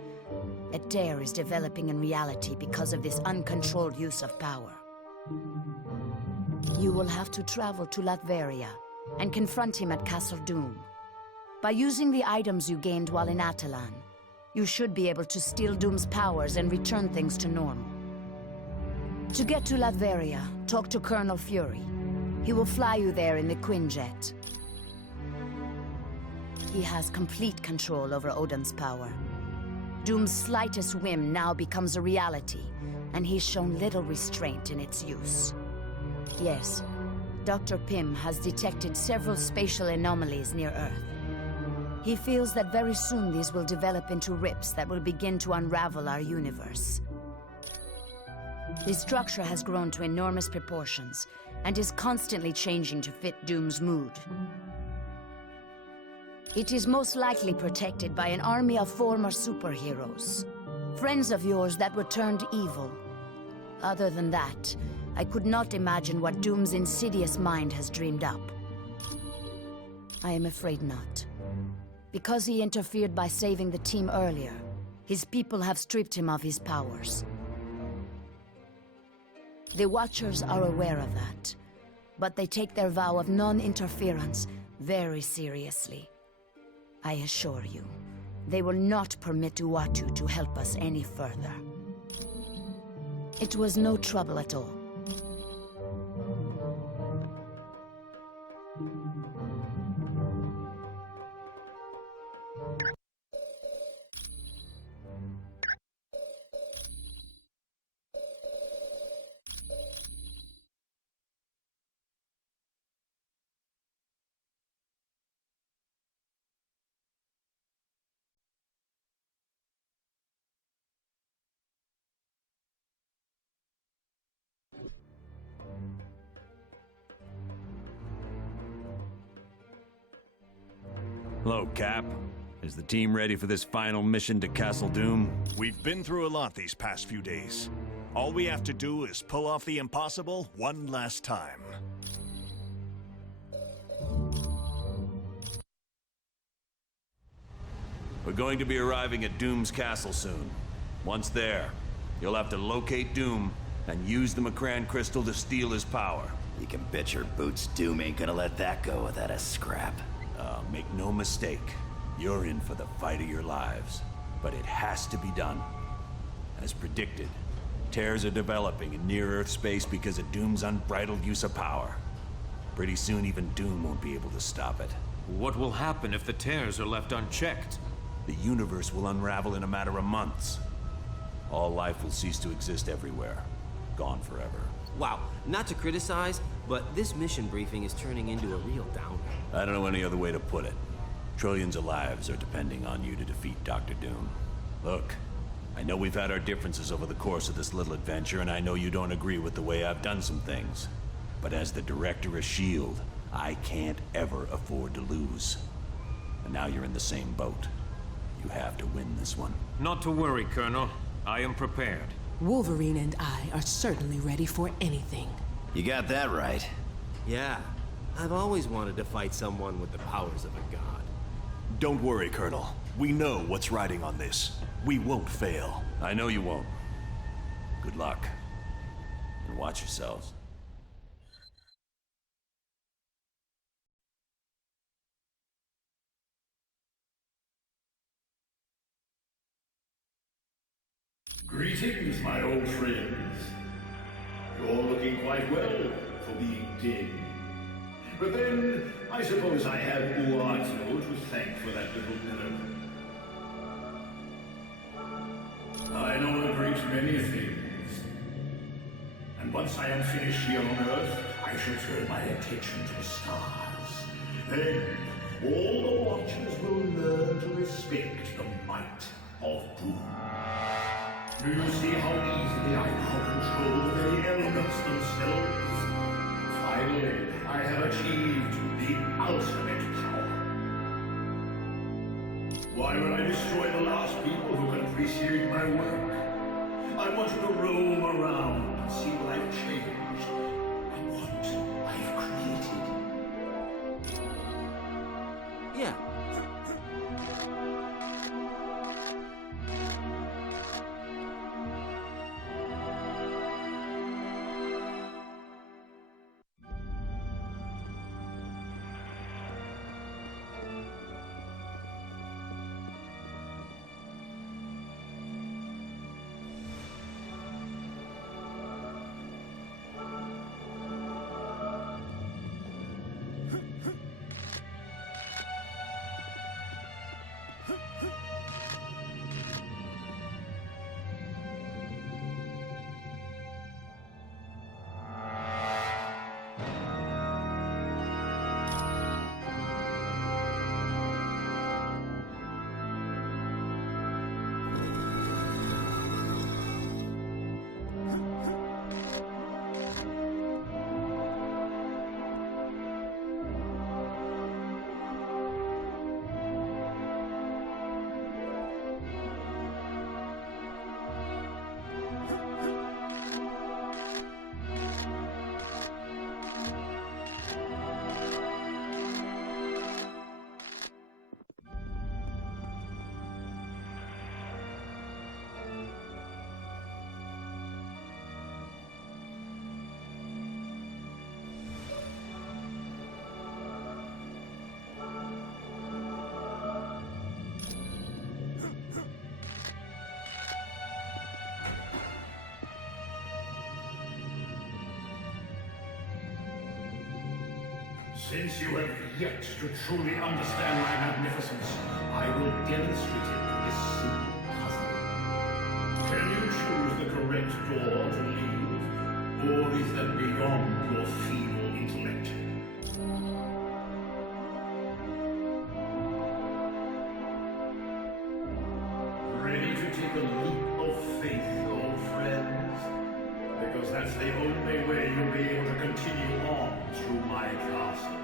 A dare is developing in reality because of this uncontrolled use of power. You will have to travel to Latveria and confront him at Castle Doom. By using the items you gained while in Atalan, you should be able to steal Doom's powers and return things to normal. To get to Latveria, talk to Colonel Fury. He will fly you there in the Quinjet. he has complete control over Odin's power. Doom's slightest whim now becomes a reality, and he's shown little restraint in its use. Yes, Dr. Pym has detected several spatial anomalies near Earth. He feels that very soon these will develop into rips that will begin to unravel our universe. The structure has grown to enormous proportions, and is constantly changing to fit Doom's mood. It is most likely protected by an army of former superheroes. Friends of yours that were turned evil. Other than that, I could not imagine what Doom's insidious mind has dreamed up. I am afraid not. Because he interfered by saving the team earlier, his people have stripped him of his powers. The Watchers are aware of that, but they take their vow of non-interference very seriously. I assure you, they will not permit Uatu to help us any further. It was no trouble at all. Hello, Cap. Is the team ready for this final mission to Castle Doom? We've been through a lot these past few days. All we have to do is pull off the impossible one last time. We're going to be arriving at Doom's castle soon. Once there, you'll have to locate Doom and use the Macran crystal to steal his power. You can bet your boots Doom ain't gonna let that go without a scrap. Make no mistake, you're in for the fight of your lives. But it has to be done. As predicted, tears are developing in near-Earth space because of Doom's unbridled use of power. Pretty soon even Doom won't be able to stop it. What will happen if the tears are left unchecked? The universe will unravel in a matter of months. All life will cease to exist everywhere. Gone forever. Wow, not to criticize, but this mission briefing is turning into a real downer. I don't know any other way to put it. Trillions of lives are depending on you to defeat Dr. Doom. Look, I know we've had our differences over the course of this little adventure, and I know you don't agree with the way I've done some things. But as the director of S.H.I.E.L.D., I can't ever afford to lose. And now you're in the same boat. You have to win this one. Not to worry, Colonel. I am prepared. Wolverine and I are certainly ready for anything. You got that right. Yeah, I've always wanted to fight someone with the powers of a god. Don't worry, Colonel. We know what's riding on this. We won't fail. I know you won't. Good luck. And watch yourselves. Greetings, my old friends. You're looking quite well for being dead. But then, I suppose I have Uatu to thank for that little miracle. I know a great many things. And once I am finished here on Earth, I shall turn my attention to the stars. Then, all the Watchers will learn to respect the might of Doom. Do you see how easily I now control the very elements themselves? Finally, I have achieved the ultimate power. Why would I destroy the last people who can appreciate my work? I want you to roam around and see what I've changed and what I've created. Yeah. Since you have yet to truly understand my magnificence, I will demonstrate it with this simple puzzle. Can you choose the correct door to leave, or is that beyond your feeble intellect? Ready to take a leap of faith, old friends? Because that's the only way you'll be able to continue on through my castle.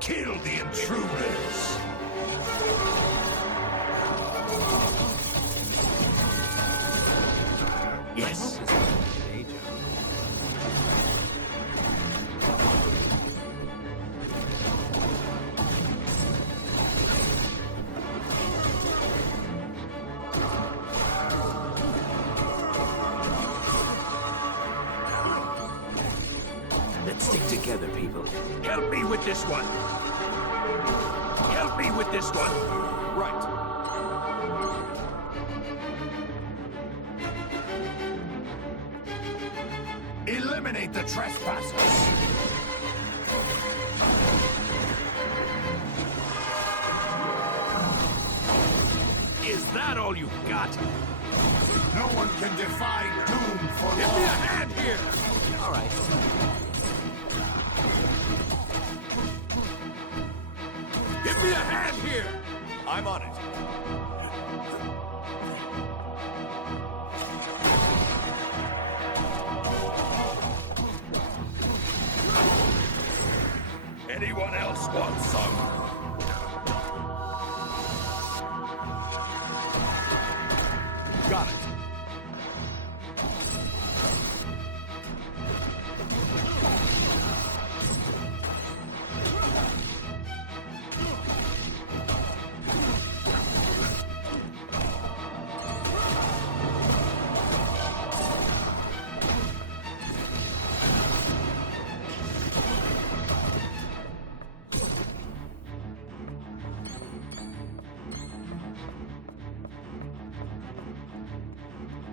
Kill the intruders! Yes. Let's stick together, people. Help me with this one! Help me with this one! Right. Eliminate the trespassers! Is that all you got? No one can defy doom for long. Give me a hand here! All right. Give me a hand here! I'm on it. Anyone else want some? Got it.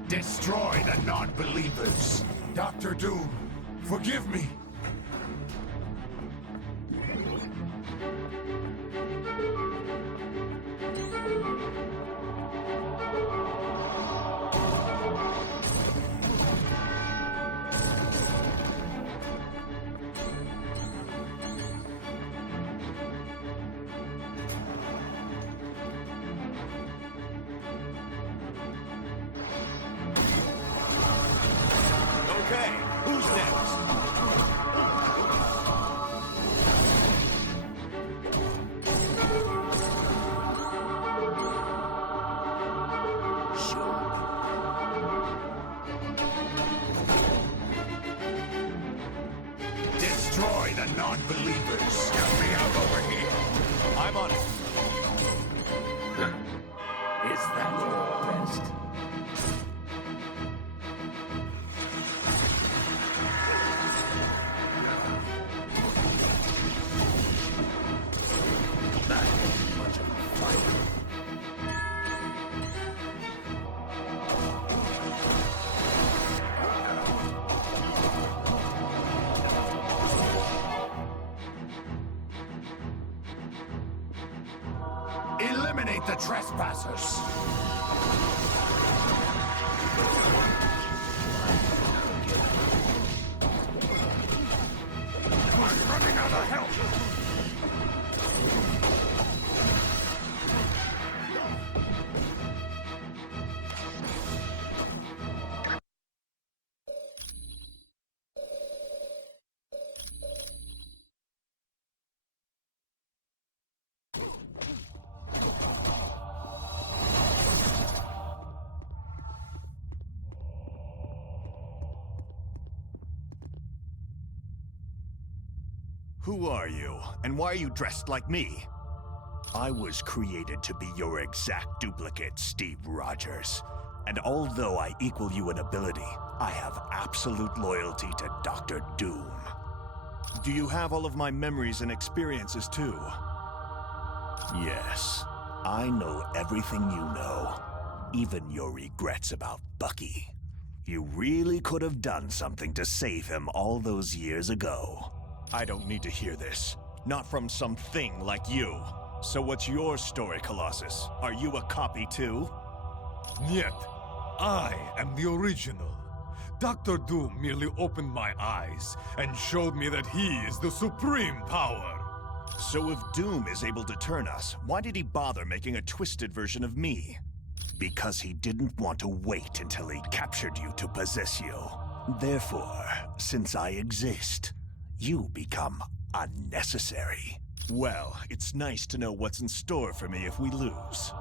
Destroy the non-believers. Dr. Doom, forgive me. Okay, who's next? Destroy the non-believers. Help me out over here. I'm on it. Is that your best? Eliminate the trespassers! I'm running out of help! Who are you, and why are you dressed like me? I was created to be your exact duplicate, Steve Rogers. And although I equal you in ability, I have absolute loyalty to Dr. Doom. Do you have all of my memories and experiences too? Yes, I know everything you know, even your regrets about Bucky. You really could have done something to save him all those years ago. I don't need to hear this. Not from some thing like you. So what's your story, Colossus? Are you a copy too? Niet. I am the original. Dr. Doom merely opened my eyes and showed me that he is the supreme power. So if Doom is able to turn us, why did he bother making a twisted version of me? Because he didn't want to wait until he captured you to possess you. Therefore, since I exist, you become unnecessary. Well, it's nice to know what's in store for me if we lose.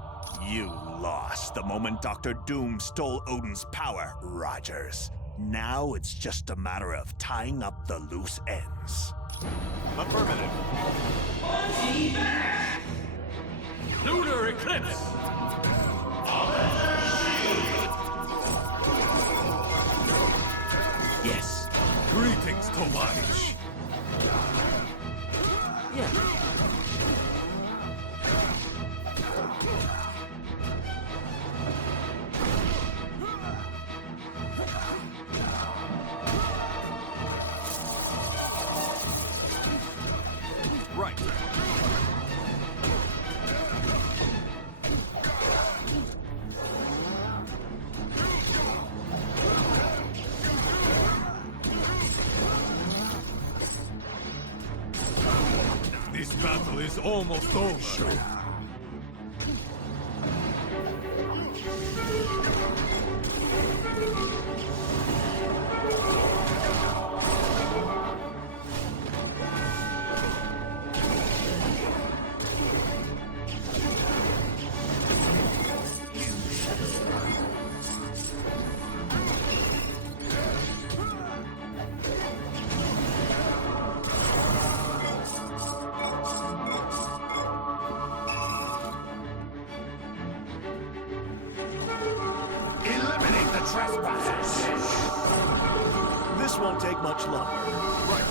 You lost the moment Dr. Doom stole Odin's power, Rogers. Now it's just a matter of tying up the loose ends. Affirmative. Lunar eclipse! Yes. Greetings, Tovarich. Yeah. Right. This battle is almost over. Eliminate the trespassers! This won't take much longer. Right.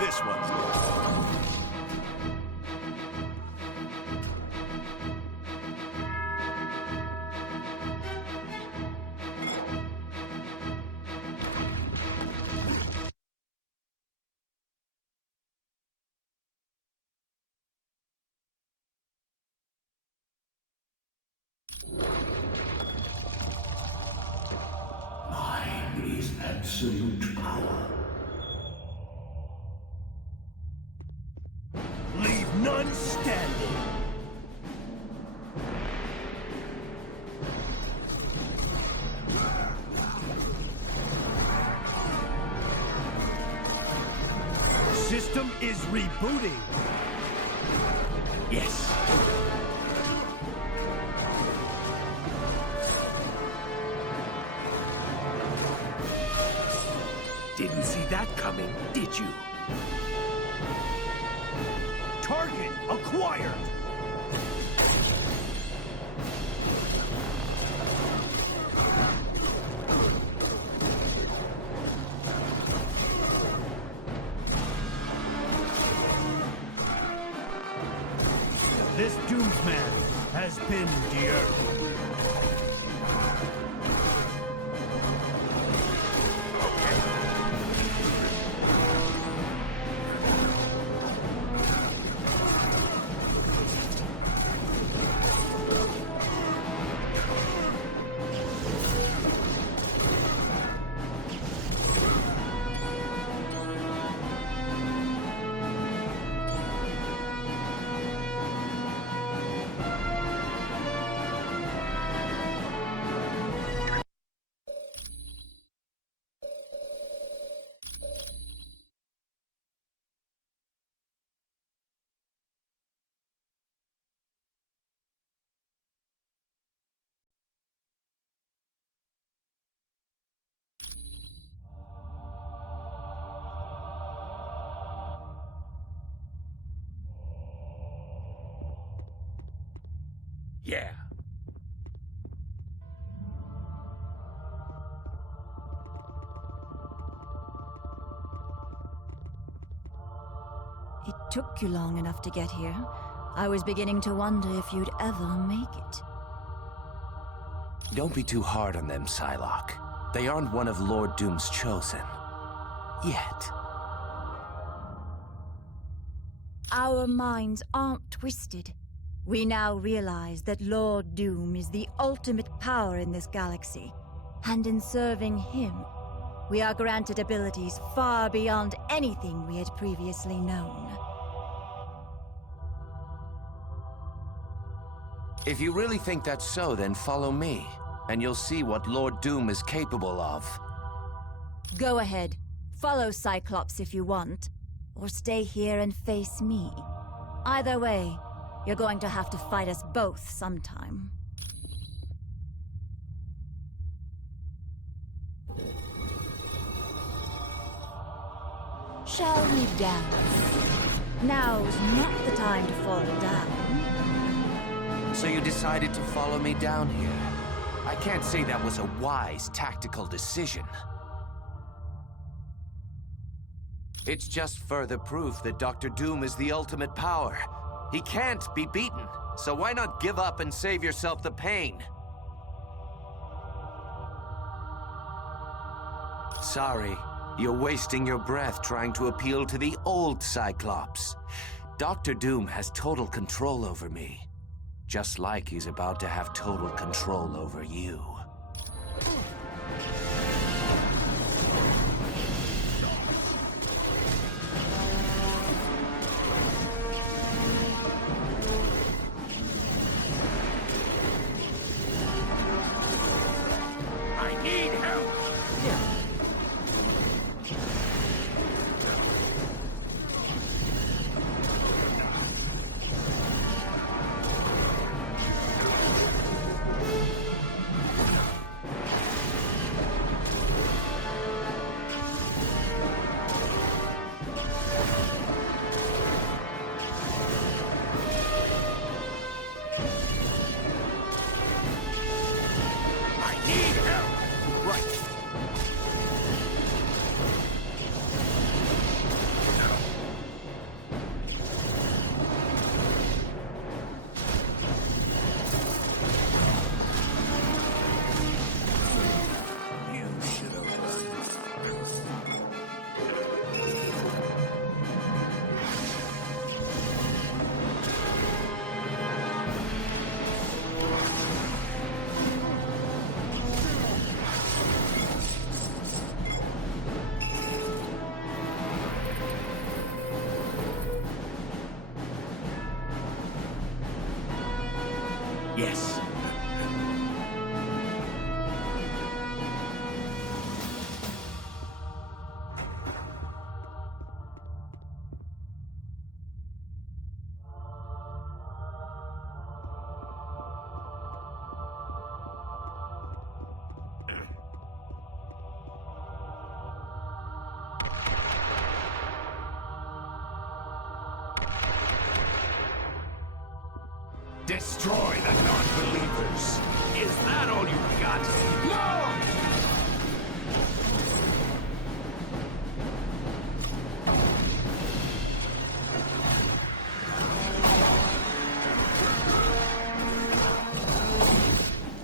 This one's good. Mine is absolute power. Leave none standing! System is rebooting! Yes! Didn't see that coming, did you? Target acquired! This Doomsman has been the Earth. Okay. Yeah. It took you long enough to get here. I was beginning to wonder if you'd ever make it. Don't be too hard on them, Psylocke. They aren't one of Lord Doom's chosen. Yet. Our minds aren't twisted. We now realize that Lord Doom is the ultimate power in this galaxy. And in serving him, we are granted abilities far beyond anything we had previously known. If you really think that's so, then follow me, and you'll see what Lord Doom is capable of. Go ahead. Follow Cyclops if you want. Or stay here and face me. Either way, you're going to have to fight us both sometime. Shall we dance? Now's not the time to fall down. So you decided to follow me down here. I can't say that was a wise, tactical decision. It's just further proof that Dr. Doom is the ultimate power. He can't be beaten, so why not give up and save yourself the pain? Sorry, you're wasting your breath trying to appeal to the old Cyclops. Dr. Doom has total control over me. Just like he's about to have total control over you. I need help! Yes. Destroy the non-believers! Is that all you got? No!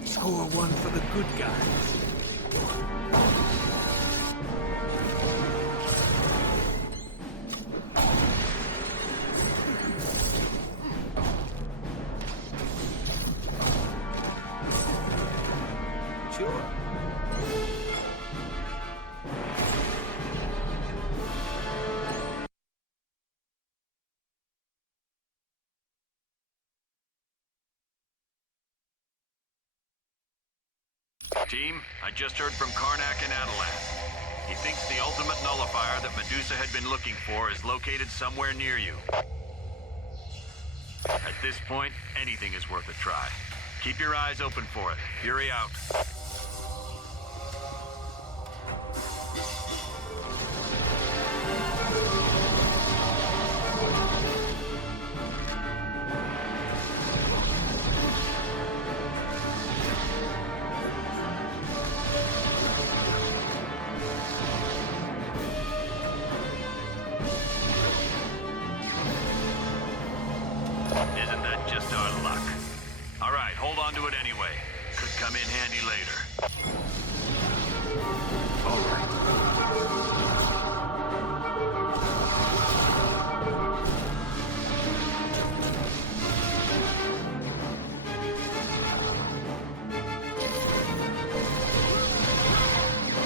Score one for the good guys. Team, I just heard from Karnak and Atalan. He thinks the ultimate nullifier that Medusa had been looking for is located somewhere near you. At this point, anything is worth a try. Keep your eyes open for it. Fury out. Isn't that just our luck? All right, hold on to it anyway. Could come in handy later. All right.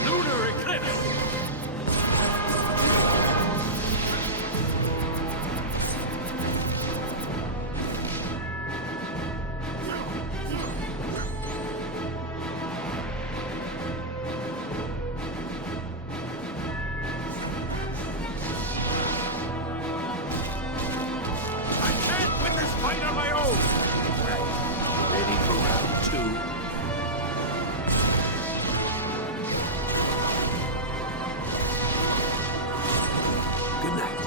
Lunar eclipse! Fight on my own! Ready for round 2? Good night.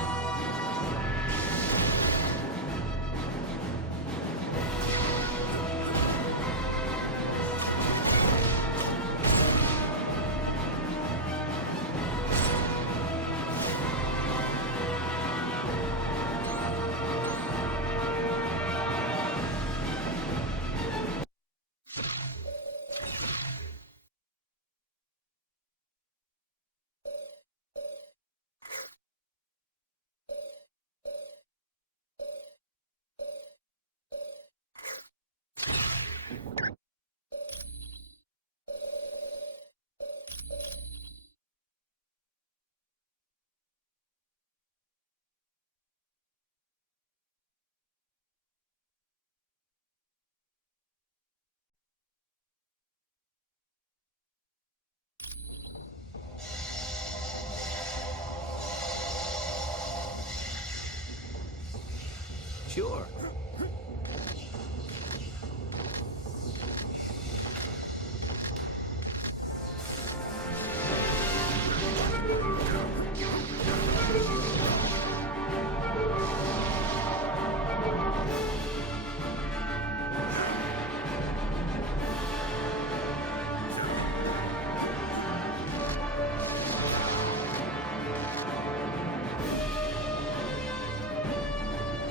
Sure.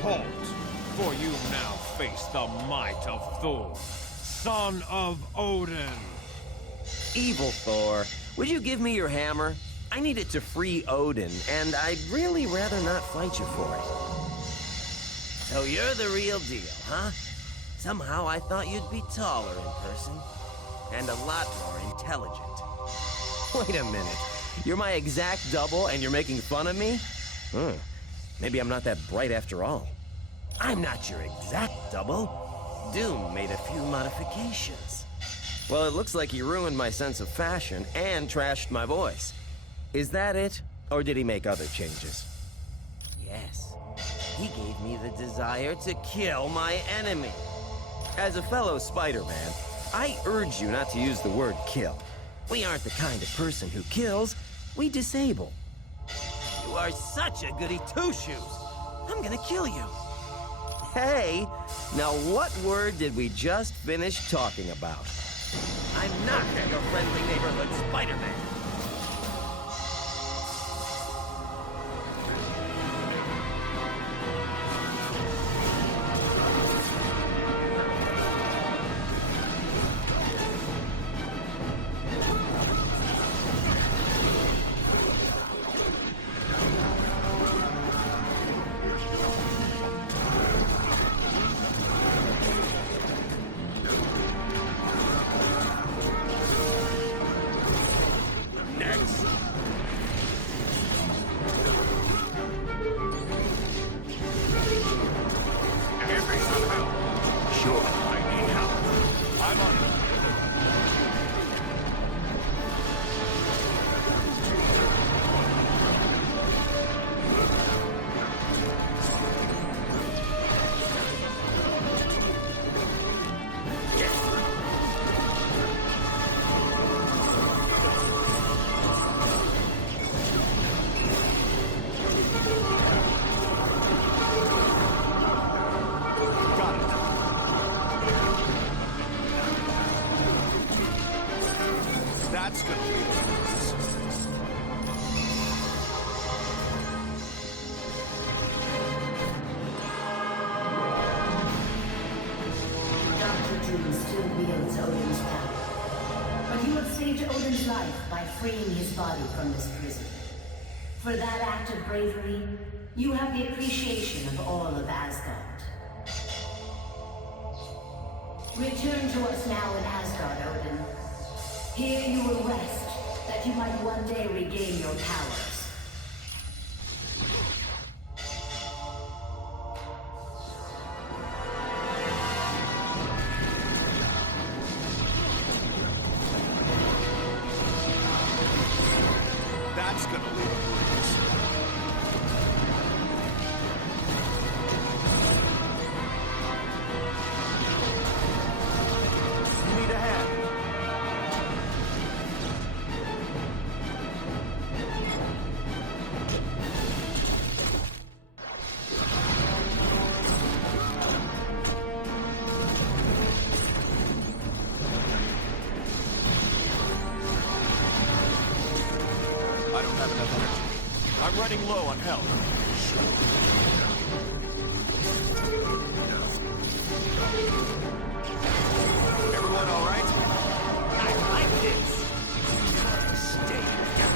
Halt, for you now face the might of Thor, son of Odin. Evil Thor, would you give me your hammer? I need it to free Odin, and I'd really rather not fight you for it. So you're the real deal, huh? Somehow I thought you'd be taller in person, and a lot more intelligent. Wait a minute, you're my exact double and you're making fun of me? Maybe I'm not that bright after all. I'm not your exact double. Doom made a few modifications. Well, it looks like he ruined my sense of fashion and trashed my voice. Is that it? Or did he make other changes? Yes. He gave me the desire to kill my enemy. As a fellow Spider-Man, I urge you not to use the word kill. We aren't the kind of person who kills, we disable. You are such a goody two-shoes. I'm gonna kill you. Hey, now what word did we just finish talking about? I'm not your friendly neighborhood Spider-Man. still wields Odin's power. But you have saved Odin's life by freeing his body from this prison. For that act of bravery, you have the appreciation of all of Asgard. Return to us now in Asgard, Odin. Here you will rest, that you might one day regain your powers. That's gonna leave a bruise. Need a hand. I don't have enough energy. I'm running low on health. Everyone all right? I like this. Stay down.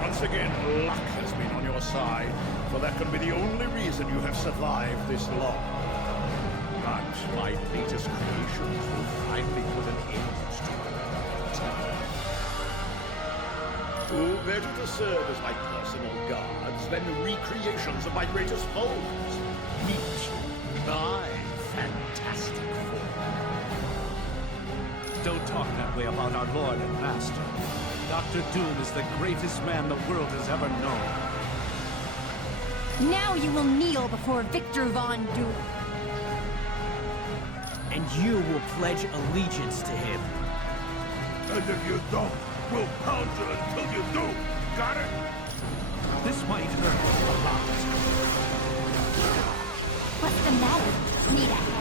Once again, luck has been on your side, for that can be the only reason you have survived this long. But my latest creations will finally put an end to it. Who better to serve as my personal guards than the recreations of my greatest foes? Meet my fantastic form. Don't talk that way about our Lord and Master. Dr. Doom is the greatest man the world has ever known. Now you will kneel before Victor Von Doom. And you will pledge allegiance to him. And if you don't, we'll pound you until you do. Got it? This might hurt a lot. What's the matter? Need a hand?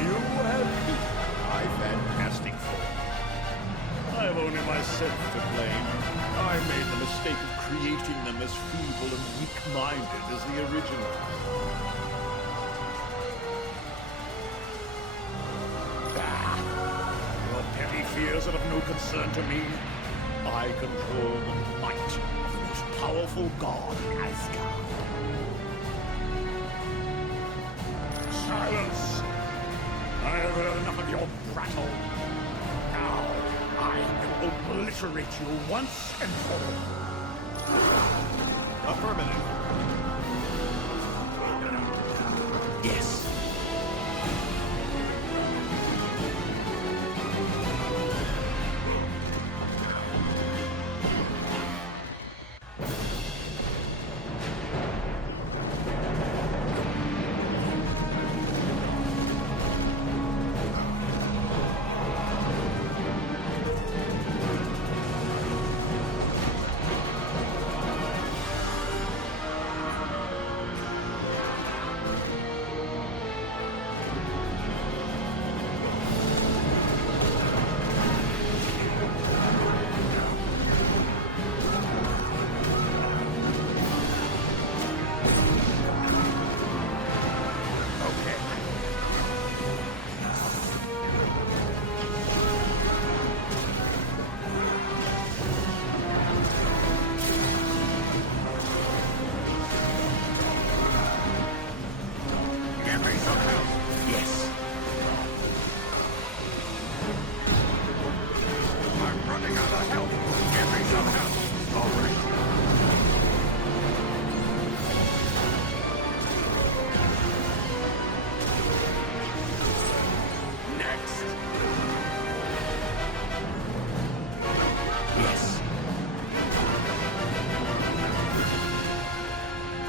You have beaten my fantastic foe. I have only myself to blame. I made the mistake of creating them as feeble and weak-minded as the original. Your petty fears are of no concern to me. I control the might of the most powerful god in Asgard. Silence! I have heard enough of your prattle. Now, I will obliterate you once and for all. Affirmative. Yes.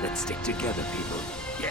Let's stick together, people. Yeah.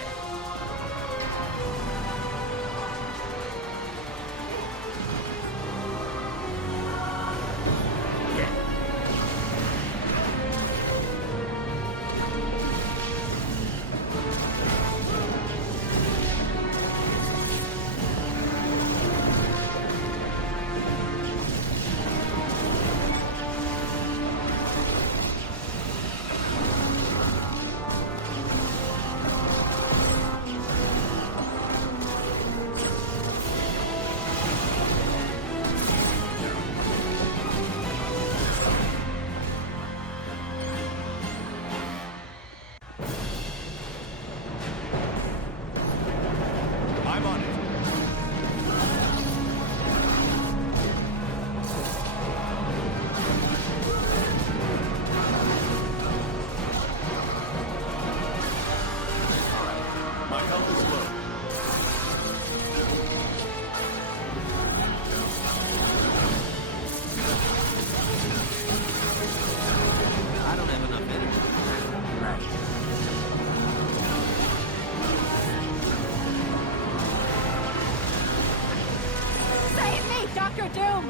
Dr. Doom!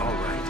All right.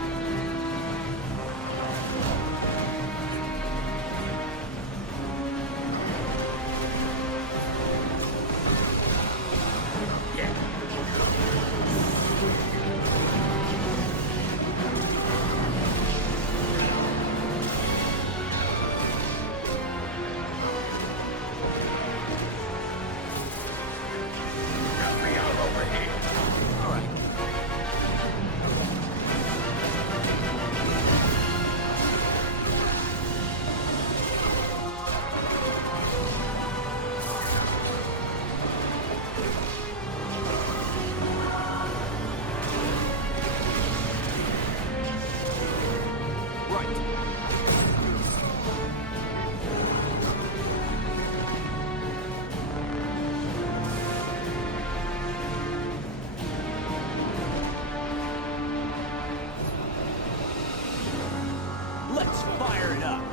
Let's fire it up.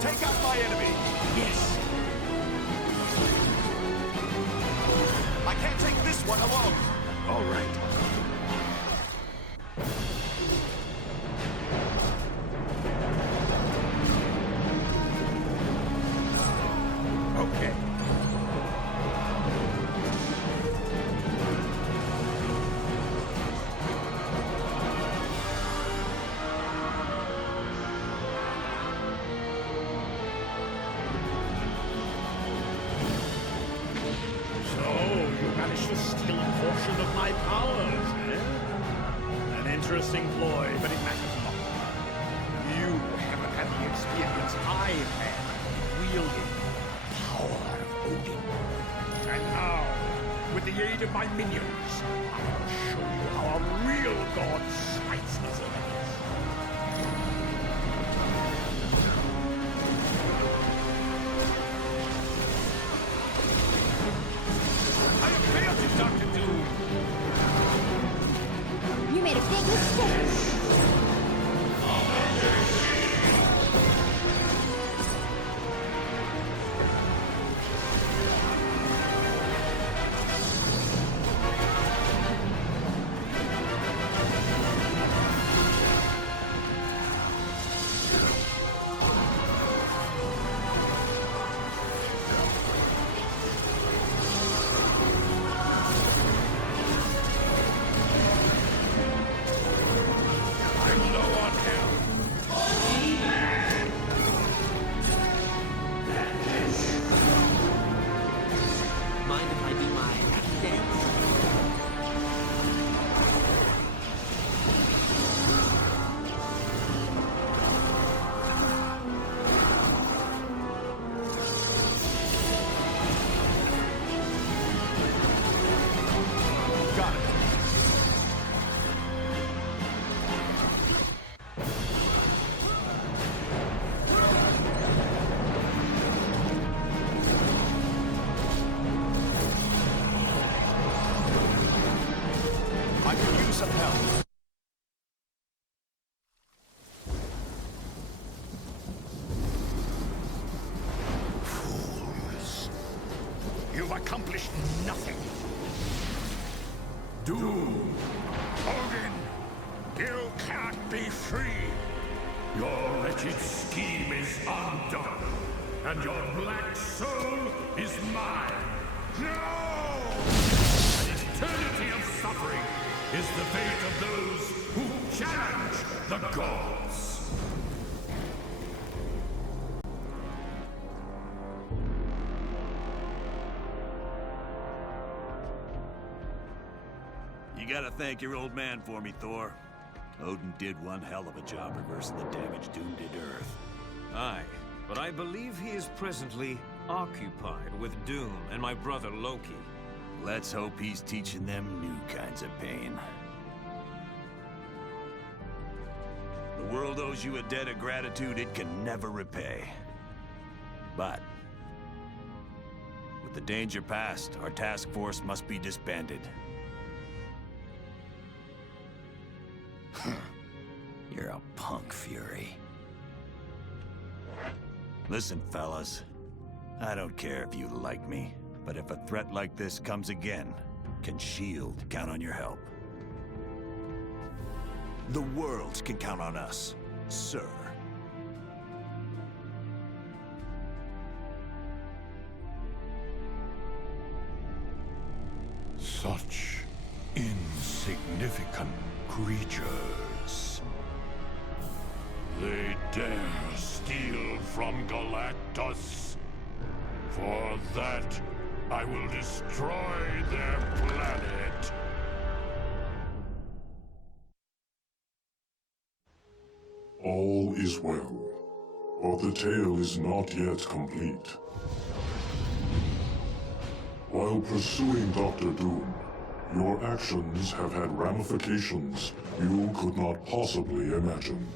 Take out my enemy. Yes. I can't take this one alone. All right. interesting ploy, but it matters not. You haven't had the experience I've had wielding the power of Odin. And now, with the aid of my minions, I'll show you how a real god smites his enemies. I have failed you, Dr. Doom! You made a big mistake! Some help. Fools. You've accomplished nothing. Doom. Odin. You can't be free. Your wretched scheme is undone. And your black soul is mine. No! An eternity of suffering is the fate of those who challenge the gods. You gotta thank your old man for me, Thor. Odin did one hell of a job reversing the damage Doom did to Earth. Aye, but I believe he is presently occupied with Doom and my brother Loki. Let's hope he's teaching them new kinds of pain. The world owes you a debt of gratitude it can never repay. But with the danger past, our task force must be disbanded. You're a punk, Fury. Listen, fellas. I don't care if you like me. But if a threat like this comes again, can S.H.I.E.L.D. count on your help? The world can count on us, sir. Such insignificant creatures. They dare steal from Galactus. For that, I will destroy their planet. All is well, but the tale is not yet complete. While pursuing Dr. Doom, your actions have had ramifications you could not possibly imagine.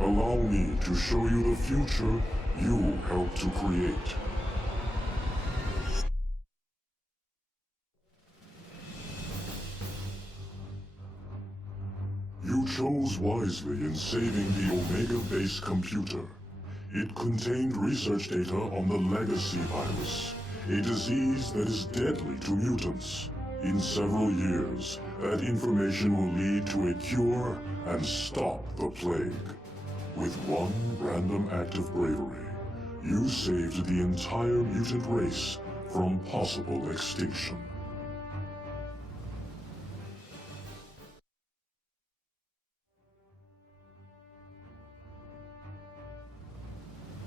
Allow me to show you the future you helped to create. You chose wisely in saving the Omega-based computer. It contained research data on the Legacy virus, a disease that is deadly to mutants. In several years, that information will lead to a cure and stop the plague. With one random act of bravery, you saved the entire mutant race from possible extinction.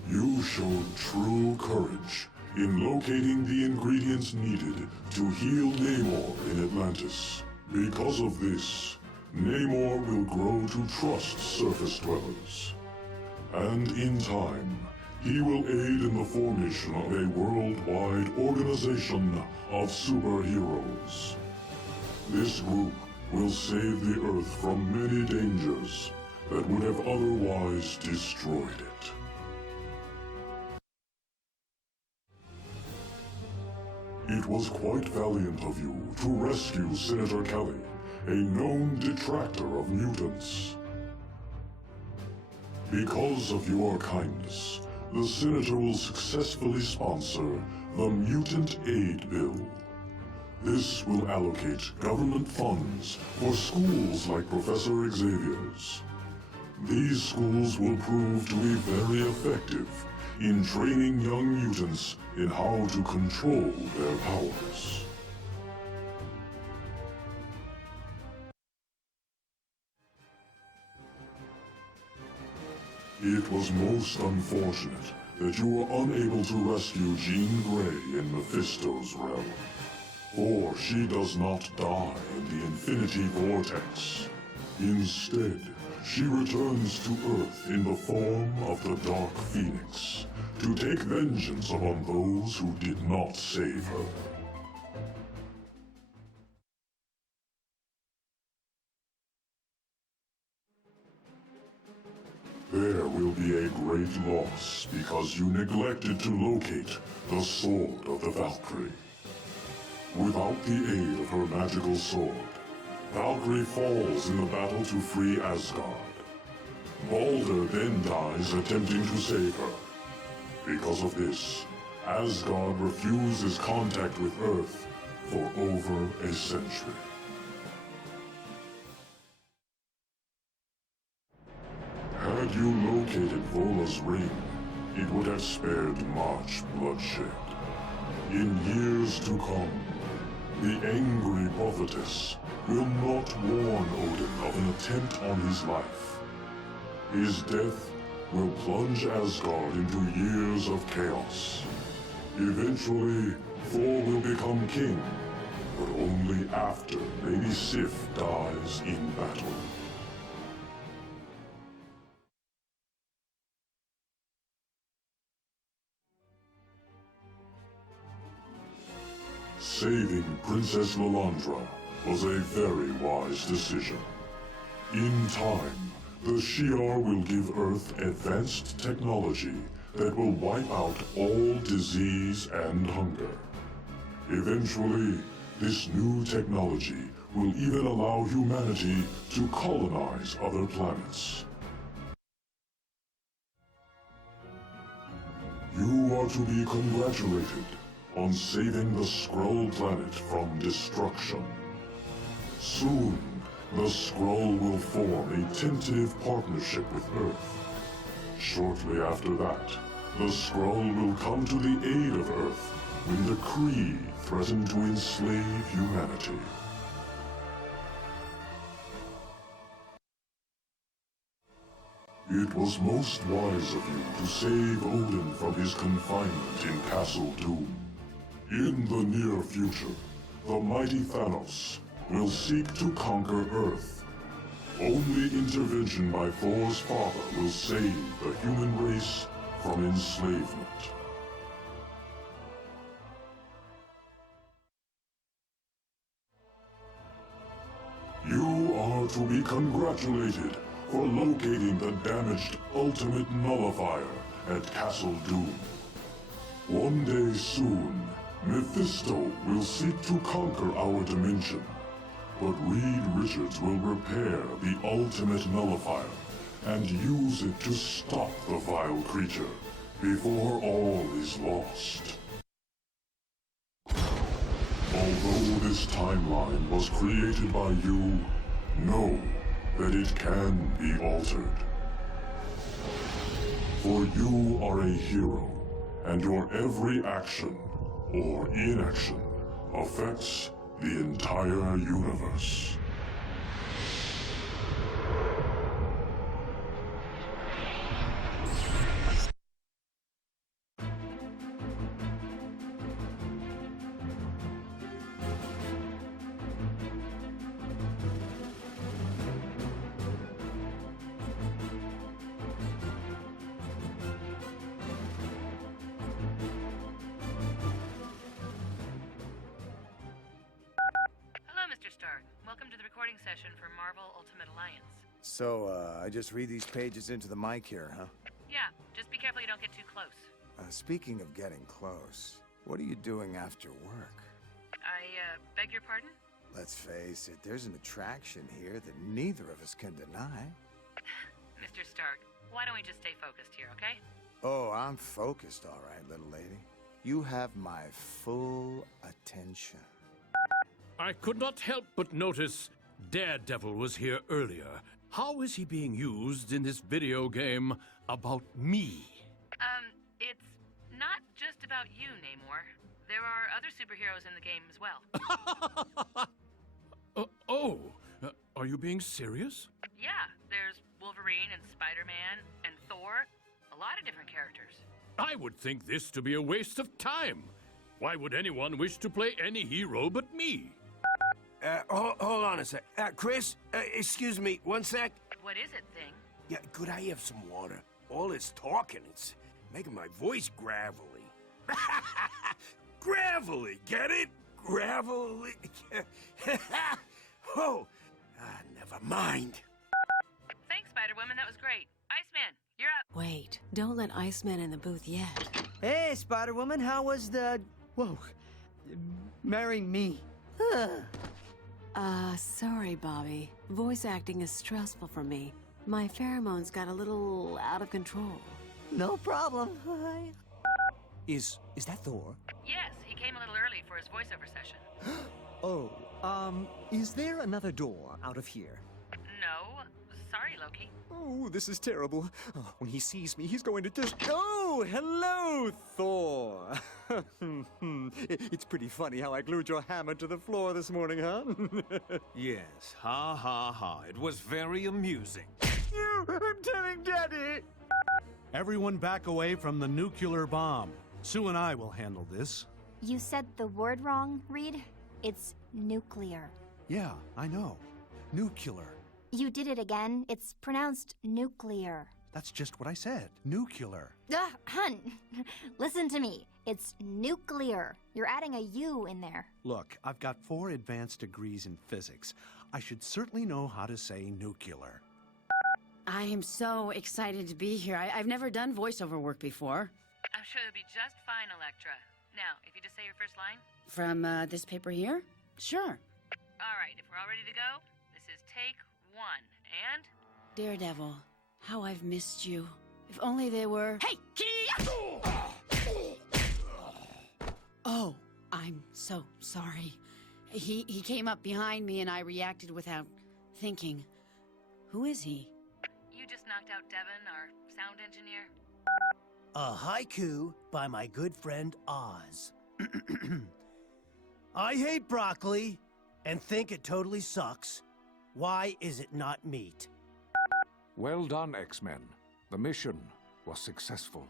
You showed true courage in locating the ingredients needed to heal Namor in Atlantis. Because of this, Namor will grow to trust surface dwellers. And in time, he will aid in the formation of a worldwide organization of superheroes. This group will save the Earth from many dangers that would have otherwise destroyed it. It was quite valiant of you to rescue Senator Kelly, a known detractor of mutants. Because of your kindness, the Senator will successfully sponsor the Mutant Aid Bill. This will allocate government funds for schools like Professor Xavier's. These schools will prove to be very effective in training young mutants in how to control their powers. It was most unfortunate that you were unable to rescue Jean Grey in Mephisto's realm. For she does not die in the Infinity Vortex. Instead, she returns to Earth in the form of the Dark Phoenix, to take vengeance upon those who did not save her. There will be a great loss because you neglected to locate the Sword of the Valkyrie. Without the aid of her magical sword, Valkyrie falls in the battle to free Asgard. Balder then dies attempting to save her. Because of this, Asgard refuses contact with Earth for over a century. Had you located Vola's ring, it would have spared much bloodshed. In years to come, the angry prophetess will not warn Odin of an attempt on his life. His death will plunge Asgard into years of chaos. Eventually, Thor will become king, but only after Lady Sif dies in battle. Saving Princess Lilandra was a very wise decision. In time, the Shi'ar will give Earth advanced technology that will wipe out all disease and hunger. Eventually, this new technology will even allow humanity to colonize other planets. You are to be congratulated on saving the Skrull planet from destruction. Soon, the Skrull will form a tentative partnership with Earth. Shortly after that, the Skrull will come to the aid of Earth when the Kree threaten to enslave humanity. It was most wise of you to save Odin from his confinement in Castle Doom. In the near future, the mighty Thanos will seek to conquer Earth. Only intervention by Thor's father will save the human race from enslavement. You are to be congratulated for locating the damaged Ultimate Nullifier at Castle Doom. One day soon, Mephisto will seek to conquer our dimension, but Reed Richards will repair the Ultimate Nullifier and use it to stop the vile creature before all is lost. Although this timeline was created by you, know that it can be altered. For you are a hero, and your every action or inaction affects the entire universe. session for Marvel Ultimate Alliance. So, I just read these pages into the mic here, huh? Yeah, just be careful you don't get too close. Speaking of getting close, what are you doing after work? I, beg your pardon? Let's face it, there's an attraction here that neither of us can deny. Mr. Stark, why don't we just stay focused here, okay? Oh, I'm focused, all right, little lady. You have my full attention. I could not help but notice Daredevil was here earlier. How is he being used in this video game about me? It's not just about you, Namor. There are other superheroes in the game as well. Are you being serious? Yeah, there's Wolverine and Spider-Man and Thor. A lot of different characters. I would think this to be a waste of time. Why would anyone wish to play any hero but me? Hold on a sec. Chris, excuse me, one sec. What is it, Thing? Yeah, could I have some water? All this talking, it's making my voice gravelly. Gravelly, get it? Gravelly. Never mind. Thanks, Spider-Woman, that was great. Iceman, you're up. Wait, don't let Iceman in the booth yet. Hey, Spider-Woman, how was the... Whoa. Marry me. Sorry, Bobby. Voice acting is stressful for me. My pheromones got a little out of control. No problem. Is that Thor? Yes, he came a little early for his voiceover session. Oh, is there another door out of here? No. Sorry, Loki. Oh, this is terrible. Oh, when he sees me, he's going to just... Oh, hello, Thor. It's pretty funny how I glued your hammer to the floor this morning, huh? Yes, ha ha ha. It was very amusing. I'm telling Daddy. Everyone back away from the nuclear bomb. Sue and I will handle this. You said the word wrong, Reed. It's nuclear. Yeah, I know. Nuclear. You did it again. It's pronounced nuclear. That's just what I said. Nuclear. Hun, listen to me. It's nuclear. You're adding a U in there. Look, I've got 4 advanced degrees in physics. I should certainly know how to say nuclear. I am so excited to be here. I've never done voiceover work before. I'm sure you'll be just fine, Elektra. Now, if you just say your first line. From this paper here? Sure. All right, if we're all ready to go, this is take 1, and... Daredevil, how I've missed you. If only they were... Hey! Oh, I'm so sorry. He came up behind me and I reacted without thinking. Who is he? You just knocked out Devin, our sound engineer. A haiku by my good friend Oz. I hate broccoli and think it totally sucks. Why is it not meat? Well done, X-Men. The mission was successful.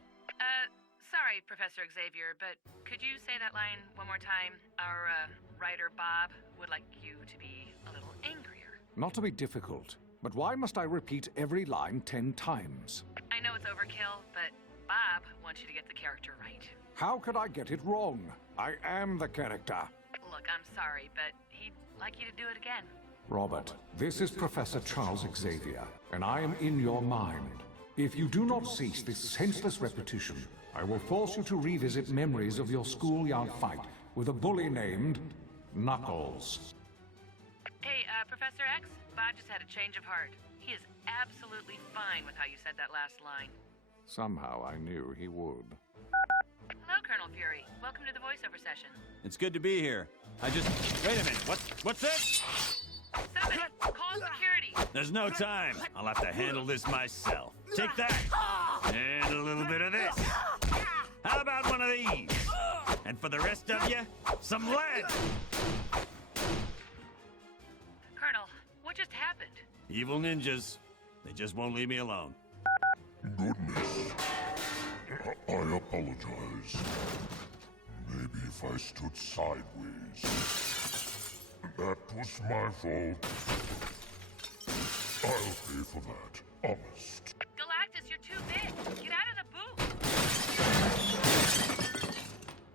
Sorry, Professor Xavier, but could you say that line one more time? Our, writer Bob would like you to be a little angrier. Not to be difficult, but why must I repeat every line 10 times? I know it's overkill, but Bob wants you to get the character right. How could I get it wrong? I am the character. Look, I'm sorry, but he'd like you to do it again. Robert, this is Professor Charles Xavier, and I am in your mind. If you do not cease this senseless repetition, I will force you to revisit memories of your schoolyard fight with a bully named Knuckles. Hey, Professor X, Bob just had a change of heart. He is absolutely fine with how you said that last line. Somehow I knew he would. Hello, Colonel Fury. Welcome to the voiceover session. It's good to be here. Wait a minute, what's this? Somebody, call security. There's no time. I'll have to handle this myself. Take that. And a little bit of this. How about one of these? And for the rest of you, some lead. Colonel, what just happened? Evil ninjas. They just won't leave me alone. Goodness. I apologize. Maybe if I stood sideways. That was my fault. I'll pay for that, honest. Galactus, you're too big. Get out of the booth.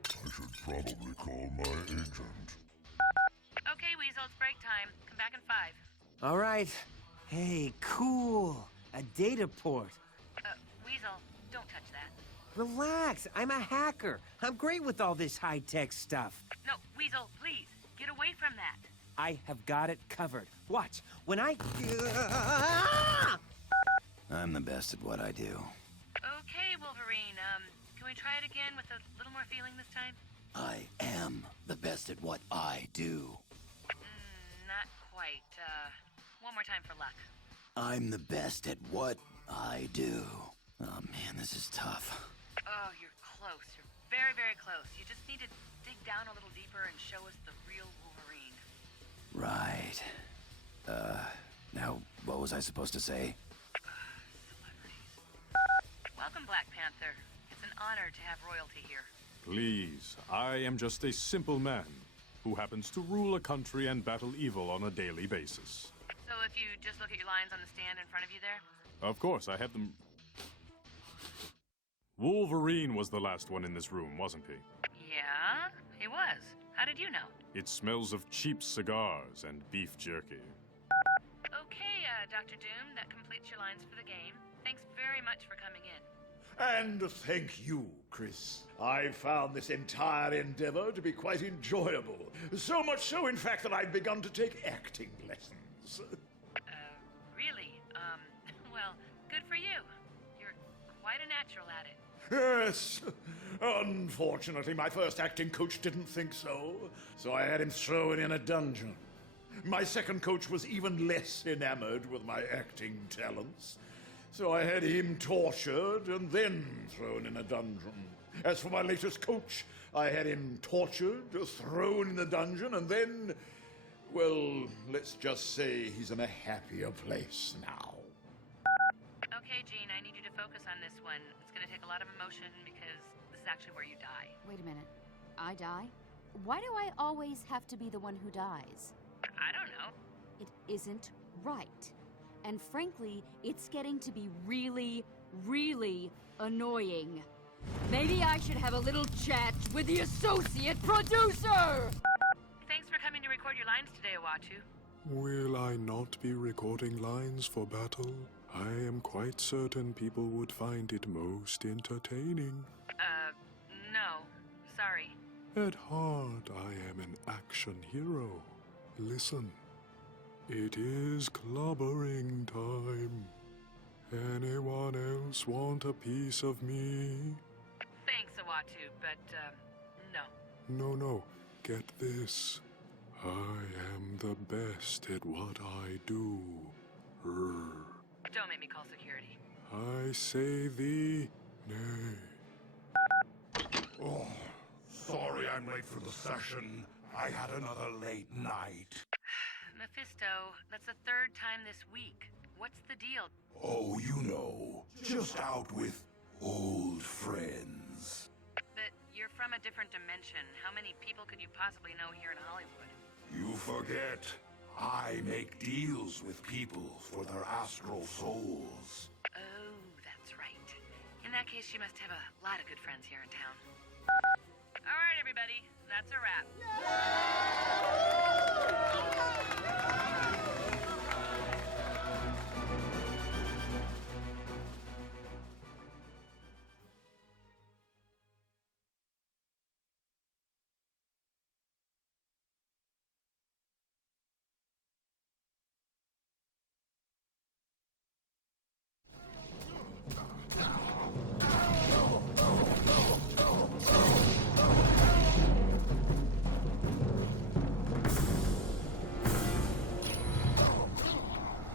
I should probably call my agent. Okay, Weasel, it's break time. Come back in 5. right. Hey, cool. A data port. Weasel, don't touch that. Relax, I'm a hacker. I'm great with all this high-tech stuff. No, Weasel, please, get away from that. I have got it covered. Watch, when I... I'm the best at what I do. Okay, Wolverine, can we try it again with a little more feeling this time? I am the best at what I do. Not quite. One more time for luck. I'm the best at what I do. Oh man, this is tough. Oh, you're close. You're very, very close. You just need to dig down a little deeper and show us the real Wolverine. Right. Now, what was I supposed to say? Welcome, Black Panther. It's an honor to have royalty here. Please, I am just a simple man who happens to rule a country and battle evil on a daily basis. So if you just look at your lines on the stand in front of you there? Of course, I have them... Wolverine was the last one in this room, wasn't he? Yeah, he was. How did you know? It smells of cheap cigars and beef jerky. Okay, Dr. Doom, that completes your lines for the game. Thanks very much for coming in. And thank you, Chris. I found this entire endeavor to be quite enjoyable. So much so, in fact, that I've begun to take acting lessons. Really? Well, good for you. You're quite a natural at it. Yes. Unfortunately, my first acting coach didn't think so, so I had him thrown in a dungeon. My second coach was even less enamored with my acting talents, so I had him tortured and then thrown in a dungeon. As for my latest coach, I had him tortured, thrown in the dungeon, and then, well, let's just say he's in a happier place now. Okay, Jean, I need you to focus on this one. It's gonna take a lot of emotion because this is actually where you die. Wait a minute. I die? Why do I always have to be the one who dies? I don't know. It isn't right. And frankly, it's getting to be really, really annoying. Maybe I should have a little chat with the associate producer! Thanks for coming to record your lines today, Uatu. Will I not be recording lines for battle? I am quite certain people would find it most entertaining. No. Sorry. At heart, I am an action hero. Listen. It is clobbering time. Anyone else want a piece of me? Thanks, Uatu, but, no. No. Get this. I am the best at what I do. Don't make me call security. I say thee nay. Oh, sorry I'm late for the session. I had another late night. Mephisto, that's the third time this week. What's the deal? Oh, you know, just out with old friends. But you're from a different dimension. How many people could you possibly know here in Hollywood? You forget. I make deals with people for their astral souls. Oh, that's right. In that case, you must have a lot of good friends here in town. All right, everybody. That's a wrap.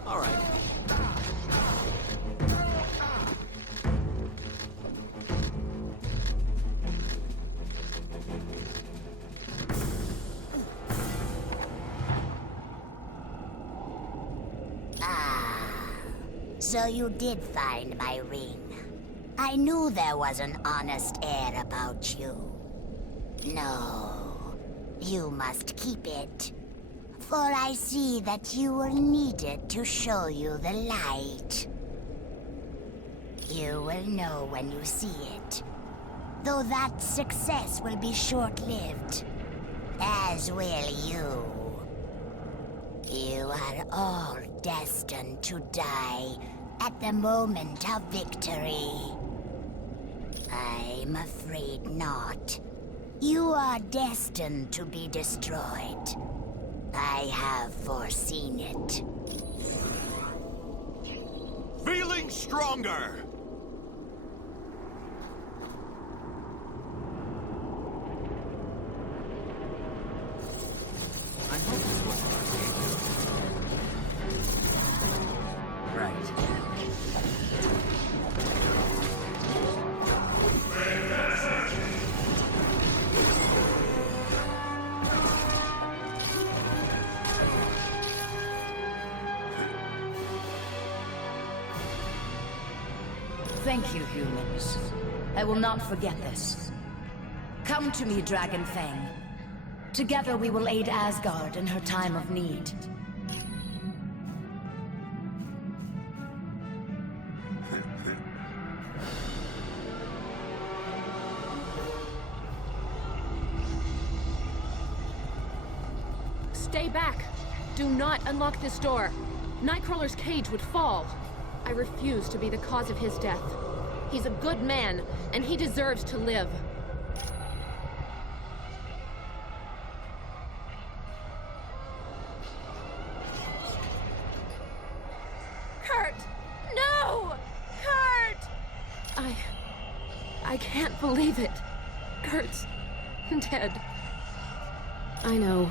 All right. So you did find my ring. I knew there was an honest air about you. No, you must keep it. For I see that you will need it to show you the light. You will know when you see it. Though that success will be short-lived. As will you. You are all destined to die at the moment of victory. I'm afraid not. You are destined to be destroyed. I have foreseen it. Feeling stronger! I hope this wasn't right. Thank you, humans. I will not forget this. Come to me, Dragon Fang. Together we will aid Asgard in her time of need. Stay back! Do not unlock this door. Nightcrawler's cage would fall. I refuse to be the cause of his death. He's a good man, and he deserves to live. Kurt! No! Kurt! I can't believe it. Kurt's dead. I know.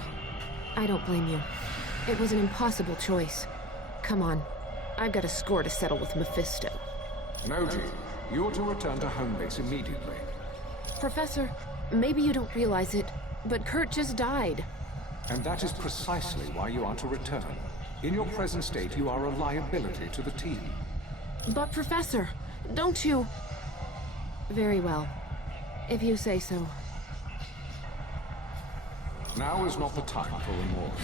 I don't blame you. It was an impossible choice. Come on. I've got a score to settle with Mephisto. No, Jean. You are to return to home base immediately. Professor, maybe you don't realize it, but Kurt just died. And that is precisely why you are to return. In your present state, you are a liability to the team. But Professor, don't you... Very well. If you say so. Now is not the time for remorse.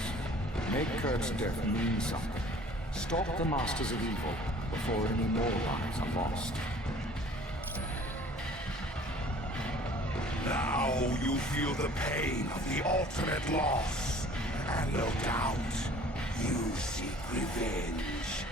Make Kurt's death mean something. Stop the Masters of Evil before any more lives are lost. Now you feel the pain of the ultimate loss. And no doubt, you seek revenge.